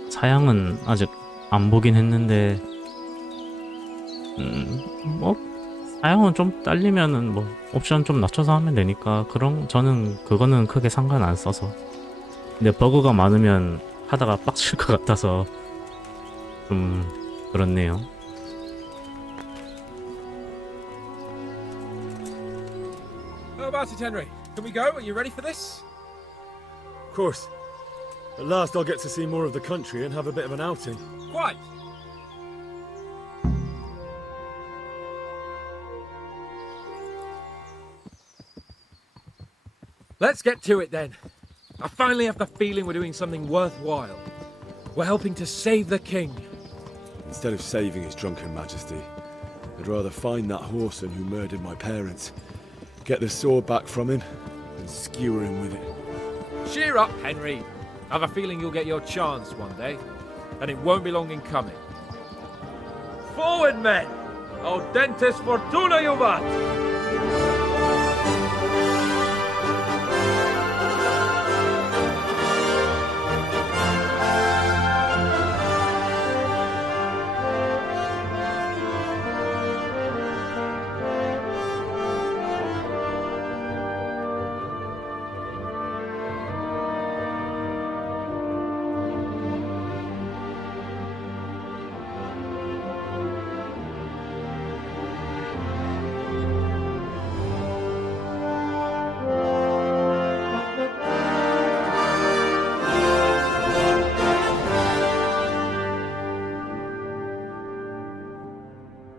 사양은 아직 안 보긴 했는데, 사양은 좀 딸리면은 옵션 좀 낮춰서 하면 되니까, 저는 그거는 크게 상관 안 써서. 근데 버그가 많으면 하다가 빡칠 것 같아서 좀 그렇네요. How about it, Henry? Can we go? Are you ready for this? Of course. At last I'll get to see more of the country and have a bit of an outing. Quite. Let's get to it then. I finally have the feeling we're doing something worthwhile. We're helping to save the king. Instead of saving his drunken majesty, I'd rather find that whoreson who murdered my parents, get the sword back from him, and skewer him with it. Cheer up, Henry. I have a feeling you'll get your chance one day, and it won't be long in coming. Forward, men! Audentes fortuna juvat!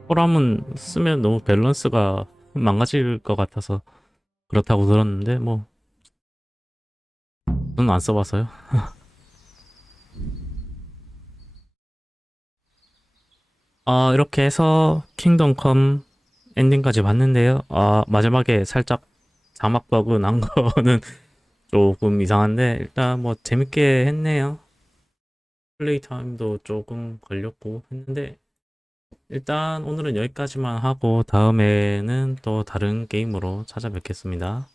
호람은 쓰면 너무 밸런스가 망가질 것 같아서 그렇다고 들었는데, 저는 안 써봐서요. 이렇게 해서 킹덤 컴 엔딩까지 봤는데요. 마지막에 살짝 자막 버그 난 거는 조금 이상한데, 일단 재밌게 했네요. 플레이 타임도 조금 걸렸고 했는데, 일단 오늘은 여기까지만 하고 다음에는 또 다른 게임으로 찾아뵙겠습니다.